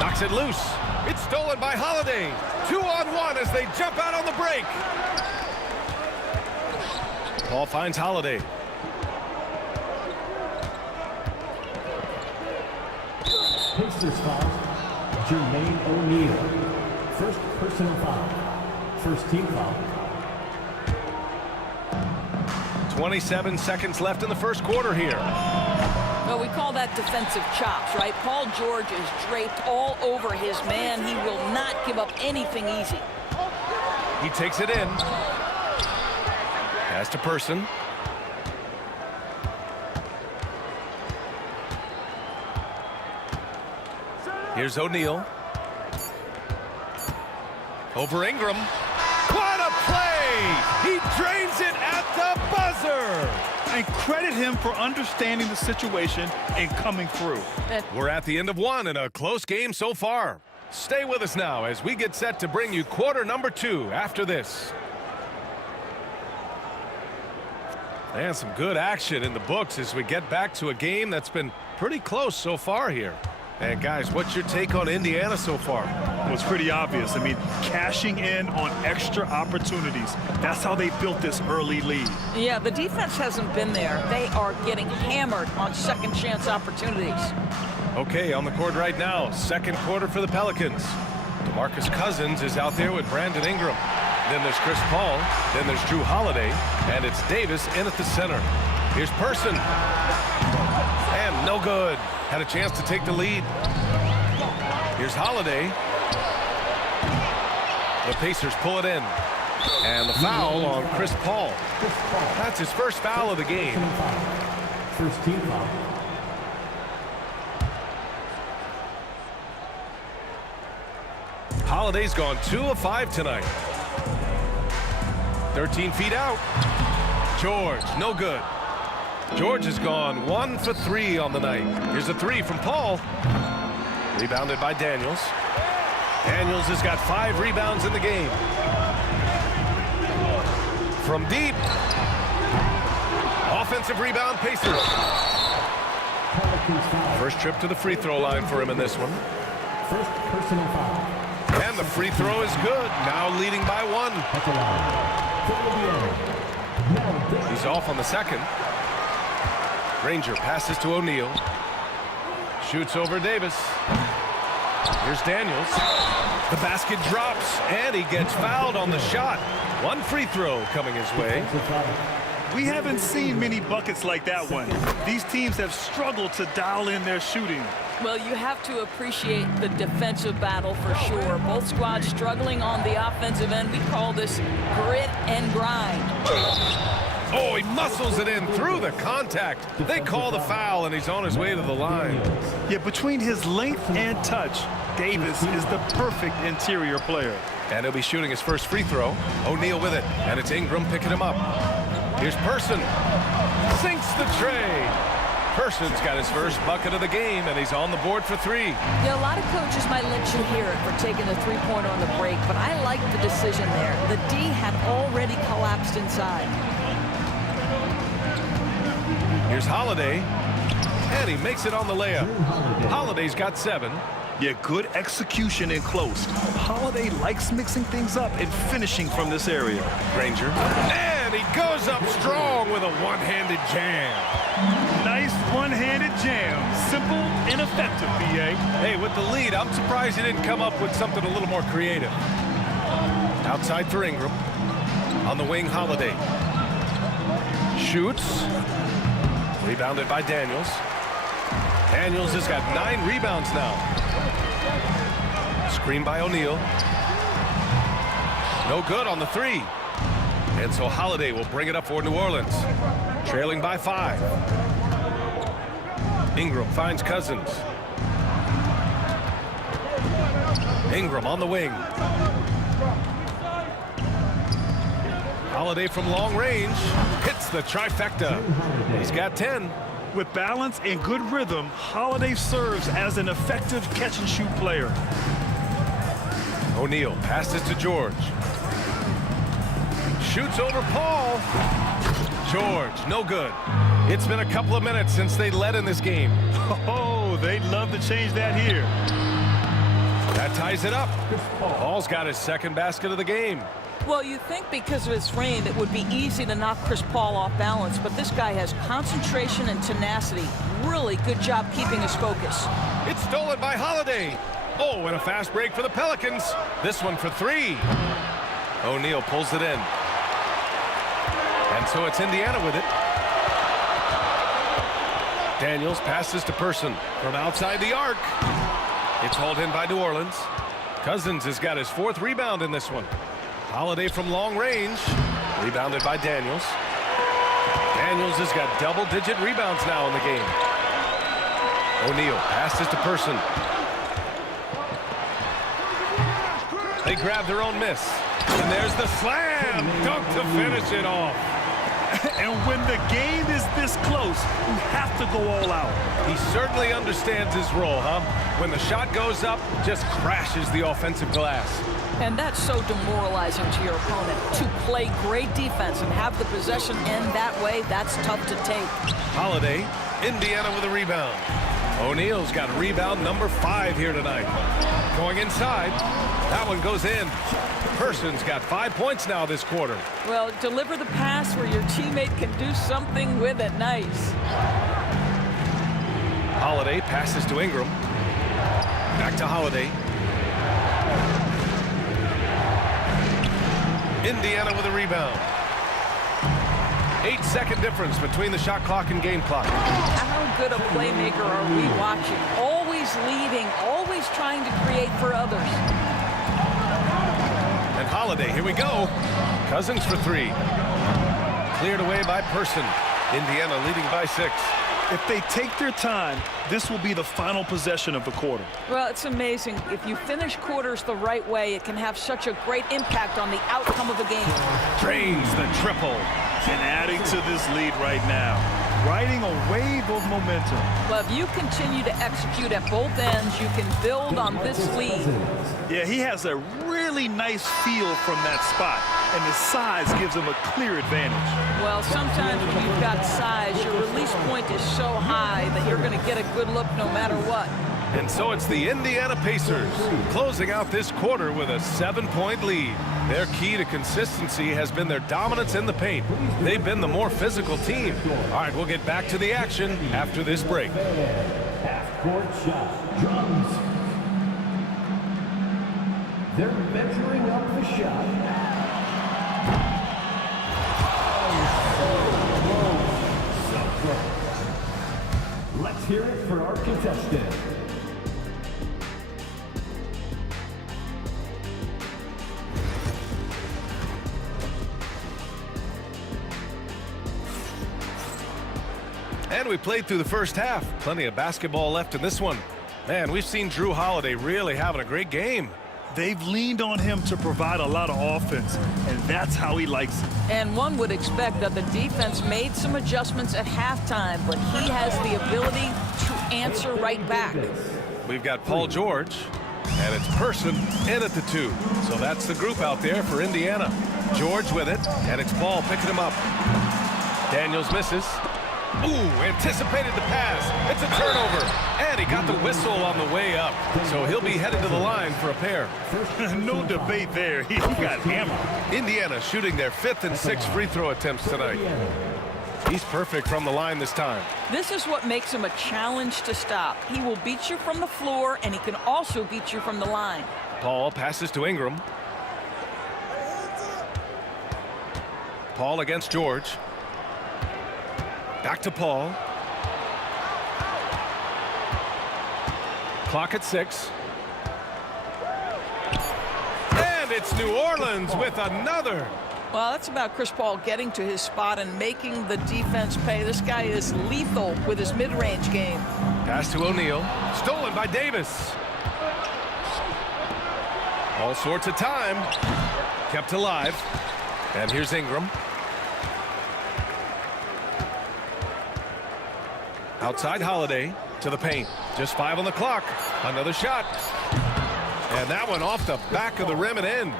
Knocks it loose. It's stolen by Holiday. 2-on-1 as they jump out on the break. Ball finds Holiday. Pacers foul. Jermaine O'Neal. First personal foul. First team foul. 27 seconds left in the first quarter here. Well, we call that defensive chops, right? Paul George is draped all over his man. He will not give up anything easy. He takes it in. Pass to Person. Here's O'Neal. Over Ingram. What a play! He drains it at the buzzer! And credit him for understanding the situation and coming through. We're at the end of one in a close game so far. Stay with us now as we get set to bring you quarter number 2 after this. And some good action in the books as we get back to a game that's been pretty close so far here. And guys, what's your take on Indiana so far? Well, it's pretty obvious. I mean, cashing in on extra opportunities. That's how they built this early lead. Yeah, the defense hasn't been there. They are getting hammered on second chance opportunities. Okay, on the court right now, second quarter for the Pelicans. DeMarcus Cousins is out there with Brandon Ingram. Then there's Chris Paul. Then there's Drew Holiday. And it's Davis in at the center. Here's Person. And no good. Had a chance to take the lead. Here's Holiday. The Pacers pull it in. And the foul on Chris Paul. That's his first foul of the game. First team foul. Holiday's gone 2 of 5 tonight. 13 feet out. George, no good. George has gone 1 for 3 on the night. Here's a 3 from Paul. Rebounded by Daniels. Daniels has got 5 rebounds in the game. From deep. Offensive rebound, Pacers. First trip to the free throw line for him in this one. First personal foul. And the free throw is good. Now leading by 1. He's off on the second. Granger passes to O'Neal. Shoots over Davis. Here's Daniels. The basket drops, and he gets fouled on the shot. 1 free throw coming his way. We haven't seen many buckets like that one. These teams have struggled to dial in their shooting. Well, you have to appreciate the defensive battle for sure. Both squads struggling on the offensive end. We call this grit and grind. Oh, he muscles it in through the contact. They call the foul, and he's on his way to the line. Yeah, between his length and touch, Davis is the perfect interior player. And he'll be shooting his first free throw. O'Neal with it, and it's Ingram picking him up. Here's Person. Sinks the tray. Person's got his first bucket of the game, and he's on the board for 3. Yeah, a lot of coaches might let you hear it for taking the three-pointer on the break, but I like the decision there. The D had already collapsed inside. Here's Holiday, and he makes it on the layup. Holiday's got 7. Yeah, good execution in close. Holiday likes mixing things up and finishing from this area. Granger, and he goes up strong with a one-handed jam. Nice one-handed jam. Simple and effective, B.A. Hey, with the lead, I'm surprised he didn't come up with something a little more creative. Outside for Ingram. On the wing, Holiday. Shoots. Rebounded by Daniels. Daniels has got 9 rebounds now. Screen by O'Neal. No good on the 3. And so Holiday will bring it up for New Orleans. Trailing by 5. Ingram finds Cousins. Ingram on the wing. Holiday from long range hits the trifecta. He's got 10. With balance and good rhythm, Holiday serves as an effective catch-and-shoot player. O'Neal passes to George. Shoots over Paul. George, no good. It's been a couple of minutes since they led in this game. Oh, they'd love to change that here. That ties it up. Paul's got his second basket of the game. Well, you think because of his frame it would be easy to knock Chris Paul off balance, but this guy has concentration and tenacity. Really good job keeping his focus. It's stolen by Holiday. Oh, and a fast break for the Pelicans. This one for three. O'Neal pulls it in. And so it's Indiana with it. Daniels passes to Person from outside the arc. It's hauled in by New Orleans. Cousins has got his fourth rebound in this one. Holiday from long range. Rebounded by Daniels. Daniels has got double-digit rebounds now in the game. O'Neal passes to Person. They grab their own miss. And there's the slam dunk to finish it off. And when the game is this close, you have to go all out. He certainly understands his role, huh? When the shot goes up, just crashes the offensive glass. And that's so demoralizing to your opponent. To play great defense and have the possession end that way, that's tough to take. Holiday, Indiana with a rebound. O'Neal's got rebound number 5 here tonight. Going inside. That one goes in. Person's got 5 points now this quarter. Well, deliver the pass where your teammate can do something with it. Nice. Holiday passes to Ingram. Back to Holiday. Indiana with a rebound. 8-second difference between the shot clock and game clock. How good a playmaker are we watching? Always leading, always trying to create for others. And Holiday, here we go. Cousins for 3. Cleared away by Person. Indiana leading by 6. If they take their time, this will be the final possession of the quarter. Well, it's amazing. If you finish quarters the right way, it can have such a great impact on the outcome of a game. Drains the triple. And adding to this lead right now. Riding a wave of momentum. Well, if you continue to execute at both ends, you can build on this lead. Yeah, he has a really nice feel from that spot, and his size gives him a clear advantage. Well, sometimes when you've got size, your release point is so high that you're going to get a good look no matter what. And so it's the Indiana Pacers closing out this quarter with a 7-point lead. Their key to consistency has been their dominance in the paint. They've been the more physical team. All right, we'll get back to the action after this break. Half-court shot. Drums. They're measuring up the shot. So close. Let's hear it for our contestant. And we played through the first half. Plenty of basketball left in this one. Man, we've seen Drew Holiday really having a great game. They've leaned on him to provide a lot of offense, and that's how he likes it. And one would expect that the defense made some adjustments at halftime, but he has the ability to answer right back. We've got Paul George, and it's Person in at the 2. So that's the group out there for Indiana. George with it, and it's Paul picking him up. Daniels misses. Ooh, anticipated the pass. It's a turnover. And he got the whistle on the way up. So he'll be headed to the line for a pair. No debate there. He got hammered. Indiana shooting their 5th and 6th free throw attempts tonight. He's perfect from the line this time. This is what makes him a challenge to stop. He will beat you from the floor, and he can also beat you from the line. Paul passes to Ingram. Paul against George. Back to Paul. Clock at 6. And it's New Orleans with another. Well, that's about Chris Paul getting to his spot and making the defense pay. This guy is lethal with his mid-range game. Pass to O'Neal. Stolen by Davis. All sorts of time. Kept alive. And here's Ingram. Outside Holiday to the paint. Just 5 on the clock. Another shot. And that one off the back of the rim and in.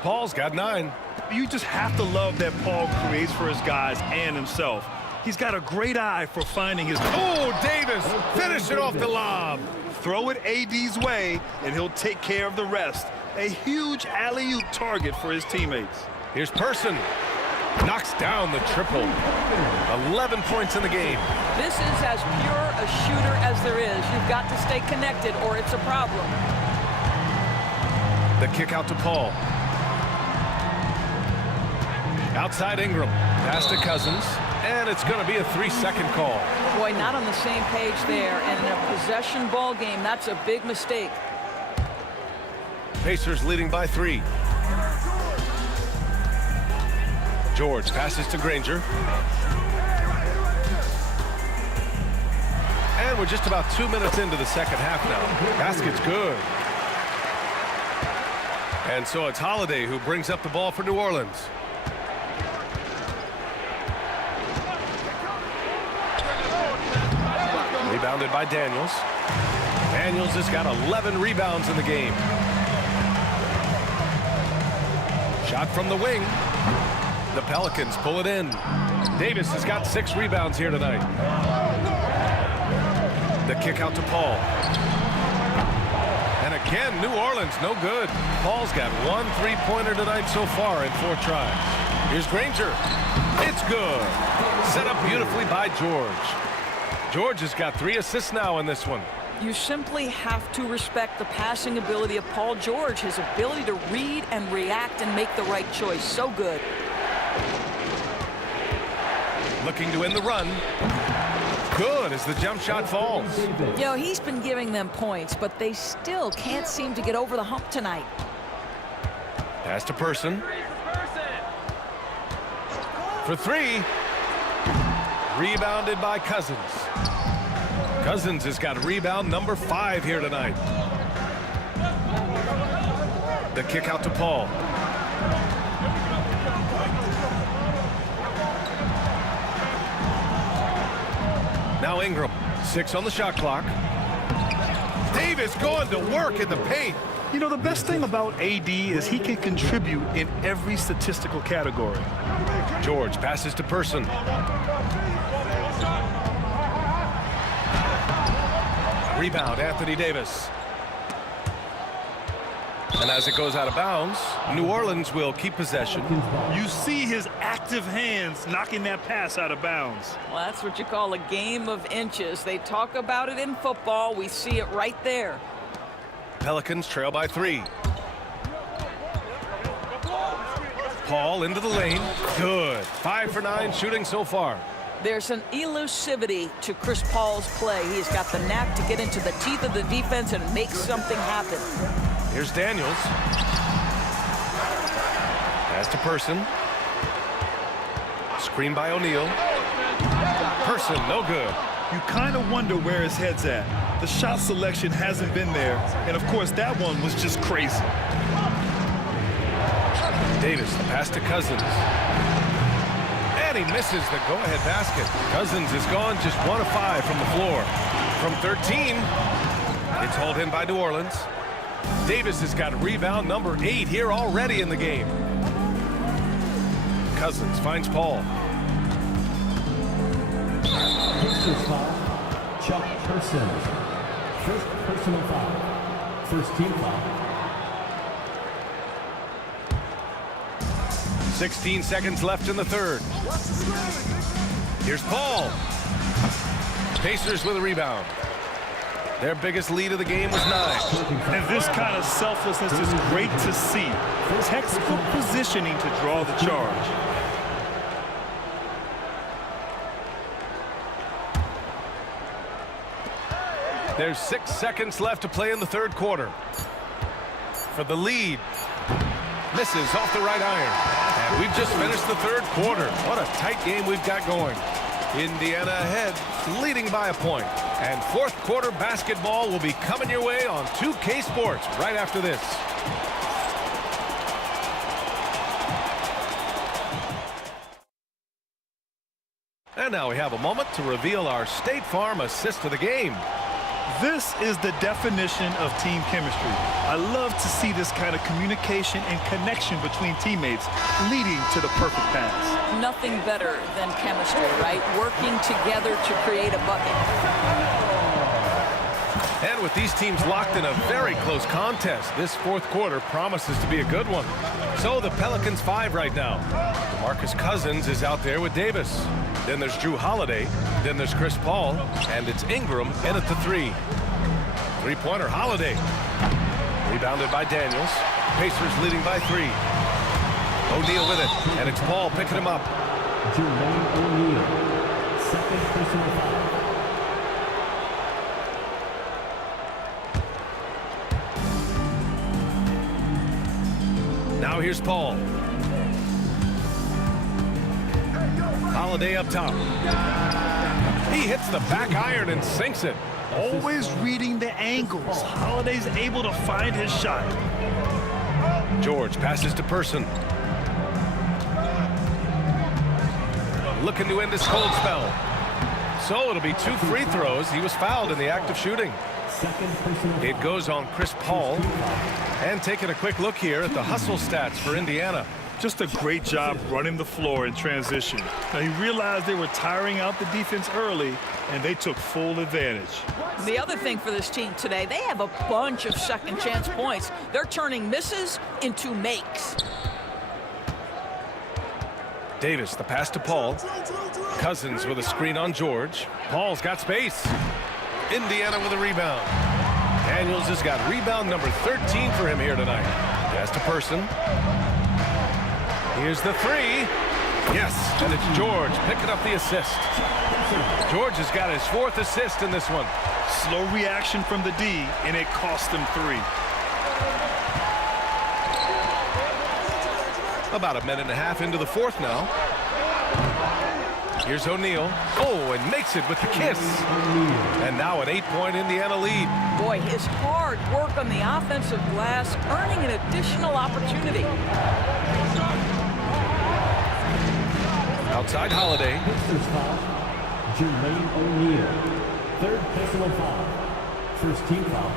Paul's got 9. You just have to love that Paul creates for his guys and himself. He's got a great eye for finding his... Oh, Davis, finish it off the lob. Throw it AD's way, and he'll take care of the rest. A huge alley-oop target for his teammates. Here's Person. Knocks down the triple. 11 points in the game. This is as pure a shooter as there is. You've got to stay connected or it's a problem. The kick out to Paul. Outside Ingram. Pass to Cousins. And it's going to be a 3-second call. Boy, not on the same page there. And in a possession ball game, that's a big mistake. Pacers leading by 3. George passes to Granger. And we're just about 2 minutes into the second half now. Basket's good. And so it's Holiday who brings up the ball for New Orleans. Rebounded by Daniels. Daniels has got 11 rebounds in the game. Shot from the wing. The Pelicans pull it in. Davis has got 6 rebounds here tonight. The kick out to Paul. And again, New Orleans, no good. Paul's got 1 3-pointer tonight so far in 4 tries. Here's Granger. It's good. Set up beautifully by George. George has got 3 assists now in this one. You simply have to respect the passing ability of Paul George, his ability to read and react and make the right choice. So good. Looking to win the run. Good as the jump shot falls. You know, he's been giving them points, but they still can't seem to get over the hump tonight. Pass to Person. For 3. Rebounded by Cousins. Cousins has got rebound number 5 here tonight. The kick out to Paul. Now Ingram. 6 on the shot clock. Davis going to work in the paint. You know, the best thing about AD is he can contribute in every statistical category. George passes to Person. Rebound, Anthony Davis. And as it goes out of bounds, New Orleans will keep possession. You see his active hands knocking that pass out of bounds. Well, that's what you call a game of inches. They talk about it in football. We see it right there. Pelicans trail by 3. Paul into the lane. Good. 5 for 9 shooting so far. There's an elusivity to Chris Paul's play. He's got the knack to get into the teeth of the defense and make something happen. Here's Daniels. Pass to Person. Screen by O'Neal. Person, no good. You kind of wonder where his head's at. The shot selection hasn't been there. And, of course, that one was just crazy. Davis, the pass to Cousins. And he misses the go-ahead basket. Cousins is gone just 1 of 5 from the floor. From 13, it's hauled in by New Orleans. Davis has got rebound number 8 here already in the game. Cousins finds Paul. Pacers foul. Chuck Person. First personal foul. First team foul. 16 seconds left in the third. Here's Paul. Pacers with a rebound. Their biggest lead of the game was 9. And this kind of selflessness is great to see. Textbook positioning to draw the charge. There's 6 seconds left to play in the third quarter. For the lead. Misses off the right iron. And we've just finished the third quarter. What a tight game we've got going. Indiana ahead, leading by a point. And fourth quarter basketball will be coming your way on 2K Sports right after this. And now we have a moment to reveal our State Farm assist of the game. This is the definition of team chemistry. I love to see this kind of communication and connection between teammates leading to the perfect pass. Nothing better than chemistry, right? Working together to create a bucket. And with these teams locked in a very close contest, this fourth quarter promises to be a good one. So the Pelicans 5 right now. DeMarcus Cousins is out there with Davis. Then there's Drew Holiday. Then there's Chris Paul. And it's Ingram in at the 3. Three-pointer Holiday. Rebounded by Daniels. Pacers leading by 3. O'Neal with it. And it's Paul picking him up. Jermaine O'Neal, second personal foul. Now here's Paul. Holiday up top. He hits the back iron and sinks it. Always reading the angles. Holiday's able to find his shot. George passes to Person. Looking to end this cold spell. So it'll be 2 free throws. He was fouled in the act of shooting. It goes on Chris Paul. And taking a quick look here at the hustle stats for Indiana. Just a great job running the floor in transition. Now, he realized they were tiring out the defense early, and they took full advantage. The other thing for this team today, they have a bunch of second chance points. They're turning misses into makes. Davis, the pass to Paul. Cousins with a screen on George. Paul's got space. Indiana with a rebound. Daniels has got rebound number 13 for him here tonight. Pass to Person. Here's the 3. Yes, and it's George picking up the assist. George has got his 4th assist in this one. Slow reaction from the D, and it cost him 3. About a minute and a half into the 4th now. Here's O'Neal. Oh, and makes it with the kiss. And now an 8-point Indiana lead. Boy, his hard work on the offensive glass, earning an additional opportunity. Outside Holiday. Jermaine O'Neal, 3rd personal foul. First team foul.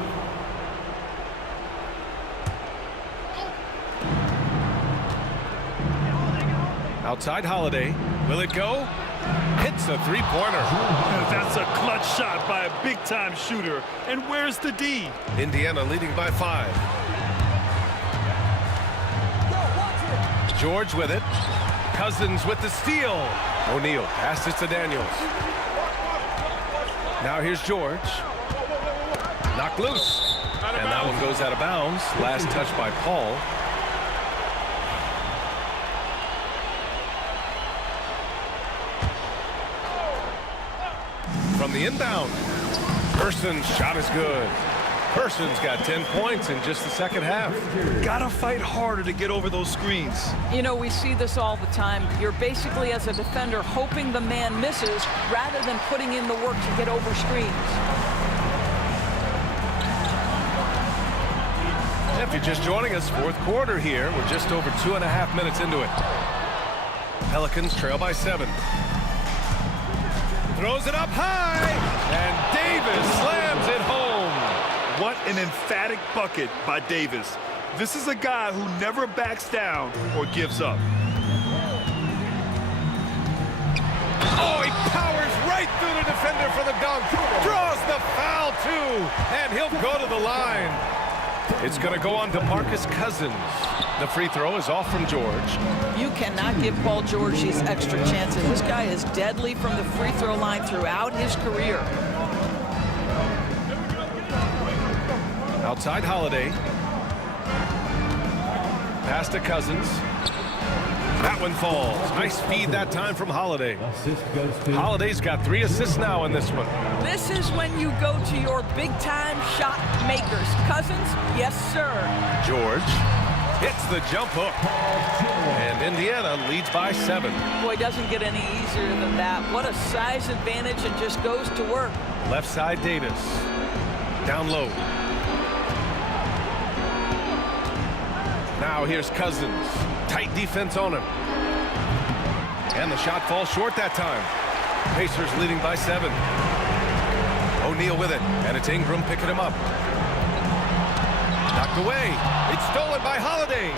Outside Holiday. Will it go? Hits a 3-pointer. That's a clutch shot by a big-time shooter. And where's the D? Indiana leading by 5. George with it. Cousins with the steal. O'Neal passes to Daniels. Now here's George. Knocked loose. And that one goes out of bounds. Last touch by Paul. From the inbound. Person's shot is good. Person's got 10 points in just the second half. Gotta fight harder to get over those screens. You know, we see this all the time. You're basically, as a defender, hoping the man misses rather than putting in the work to get over screens. If you're just joining us, 4th quarter here. We're just over 2.5 minutes into it. Pelicans trail by 7. Throws it up high, and Davis slams it home. What an emphatic bucket by Davis. This is a guy who never backs down or gives up. Oh, he powers right through the defender for the dunk. Draws the foul, too, and he'll go to the line. It's going to go on to DeMarcus Cousins. The free throw is off from George. You cannot give Paul George these extra chances. This guy is deadly from the free throw line throughout his career. Outside Holiday. Pass to Cousins. That one falls. Nice feed that time from Holiday. Holiday's got 3 assists now in this one. This is when you go to your big-time shot makers. Cousins, yes, sir. George hits the jump hook. And Indiana leads by 7. Boy, doesn't get any easier than that. What a size advantage, and just goes to work. Left side Davis. Down low. Now here's Cousins. Tight defense on him. And the shot falls short that time. Pacers leading by 7. O'Neal with it, and it's Ingram picking him up. Knocked away. It's stolen by Holiday.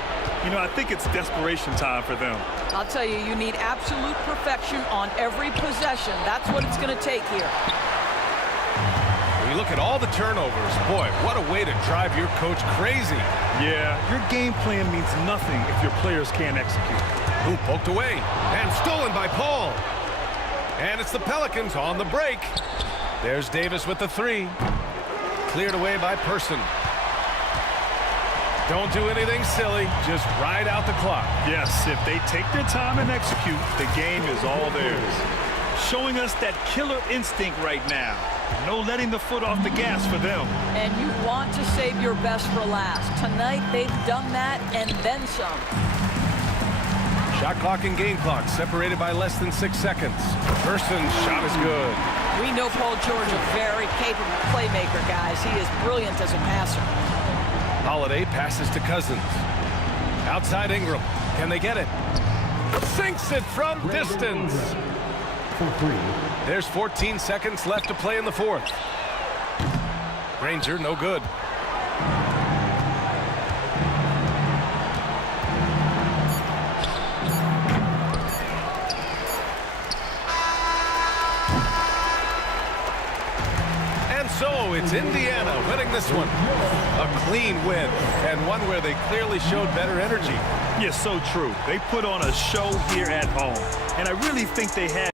You know, I think it's desperation time for them. I'll tell you, you need absolute perfection on every possession. That's what it's going to take here. When you look at all the turnovers, boy, what a way to drive your coach crazy. Yeah, your game plan means nothing if your players can't execute. Ooh, poked away and stolen by Paul. And it's the Pelicans on the break. There's Davis with the three. Cleared away by Person. Don't do anything silly. Just ride out the clock. Yes, if they take their time and execute, the game is all theirs. Showing us that killer instinct right now. No letting the foot off the gas for them. And you want to save your best for last. Tonight, they've done that and then some. Shot clock and game clock separated by less than 6 seconds. Person's shot is good. We know Paul George, a very capable playmaker, guys. He is brilliant as a passer. Holiday passes to Cousins. Outside Ingram. Can they get it? Sinks it from distance. There's 14 seconds left to play in the fourth. Granger, no good. So it's Indiana winning this one. A clean win, and one where they clearly showed better energy. Yes, so true. They put on a show here at home, and I really think they had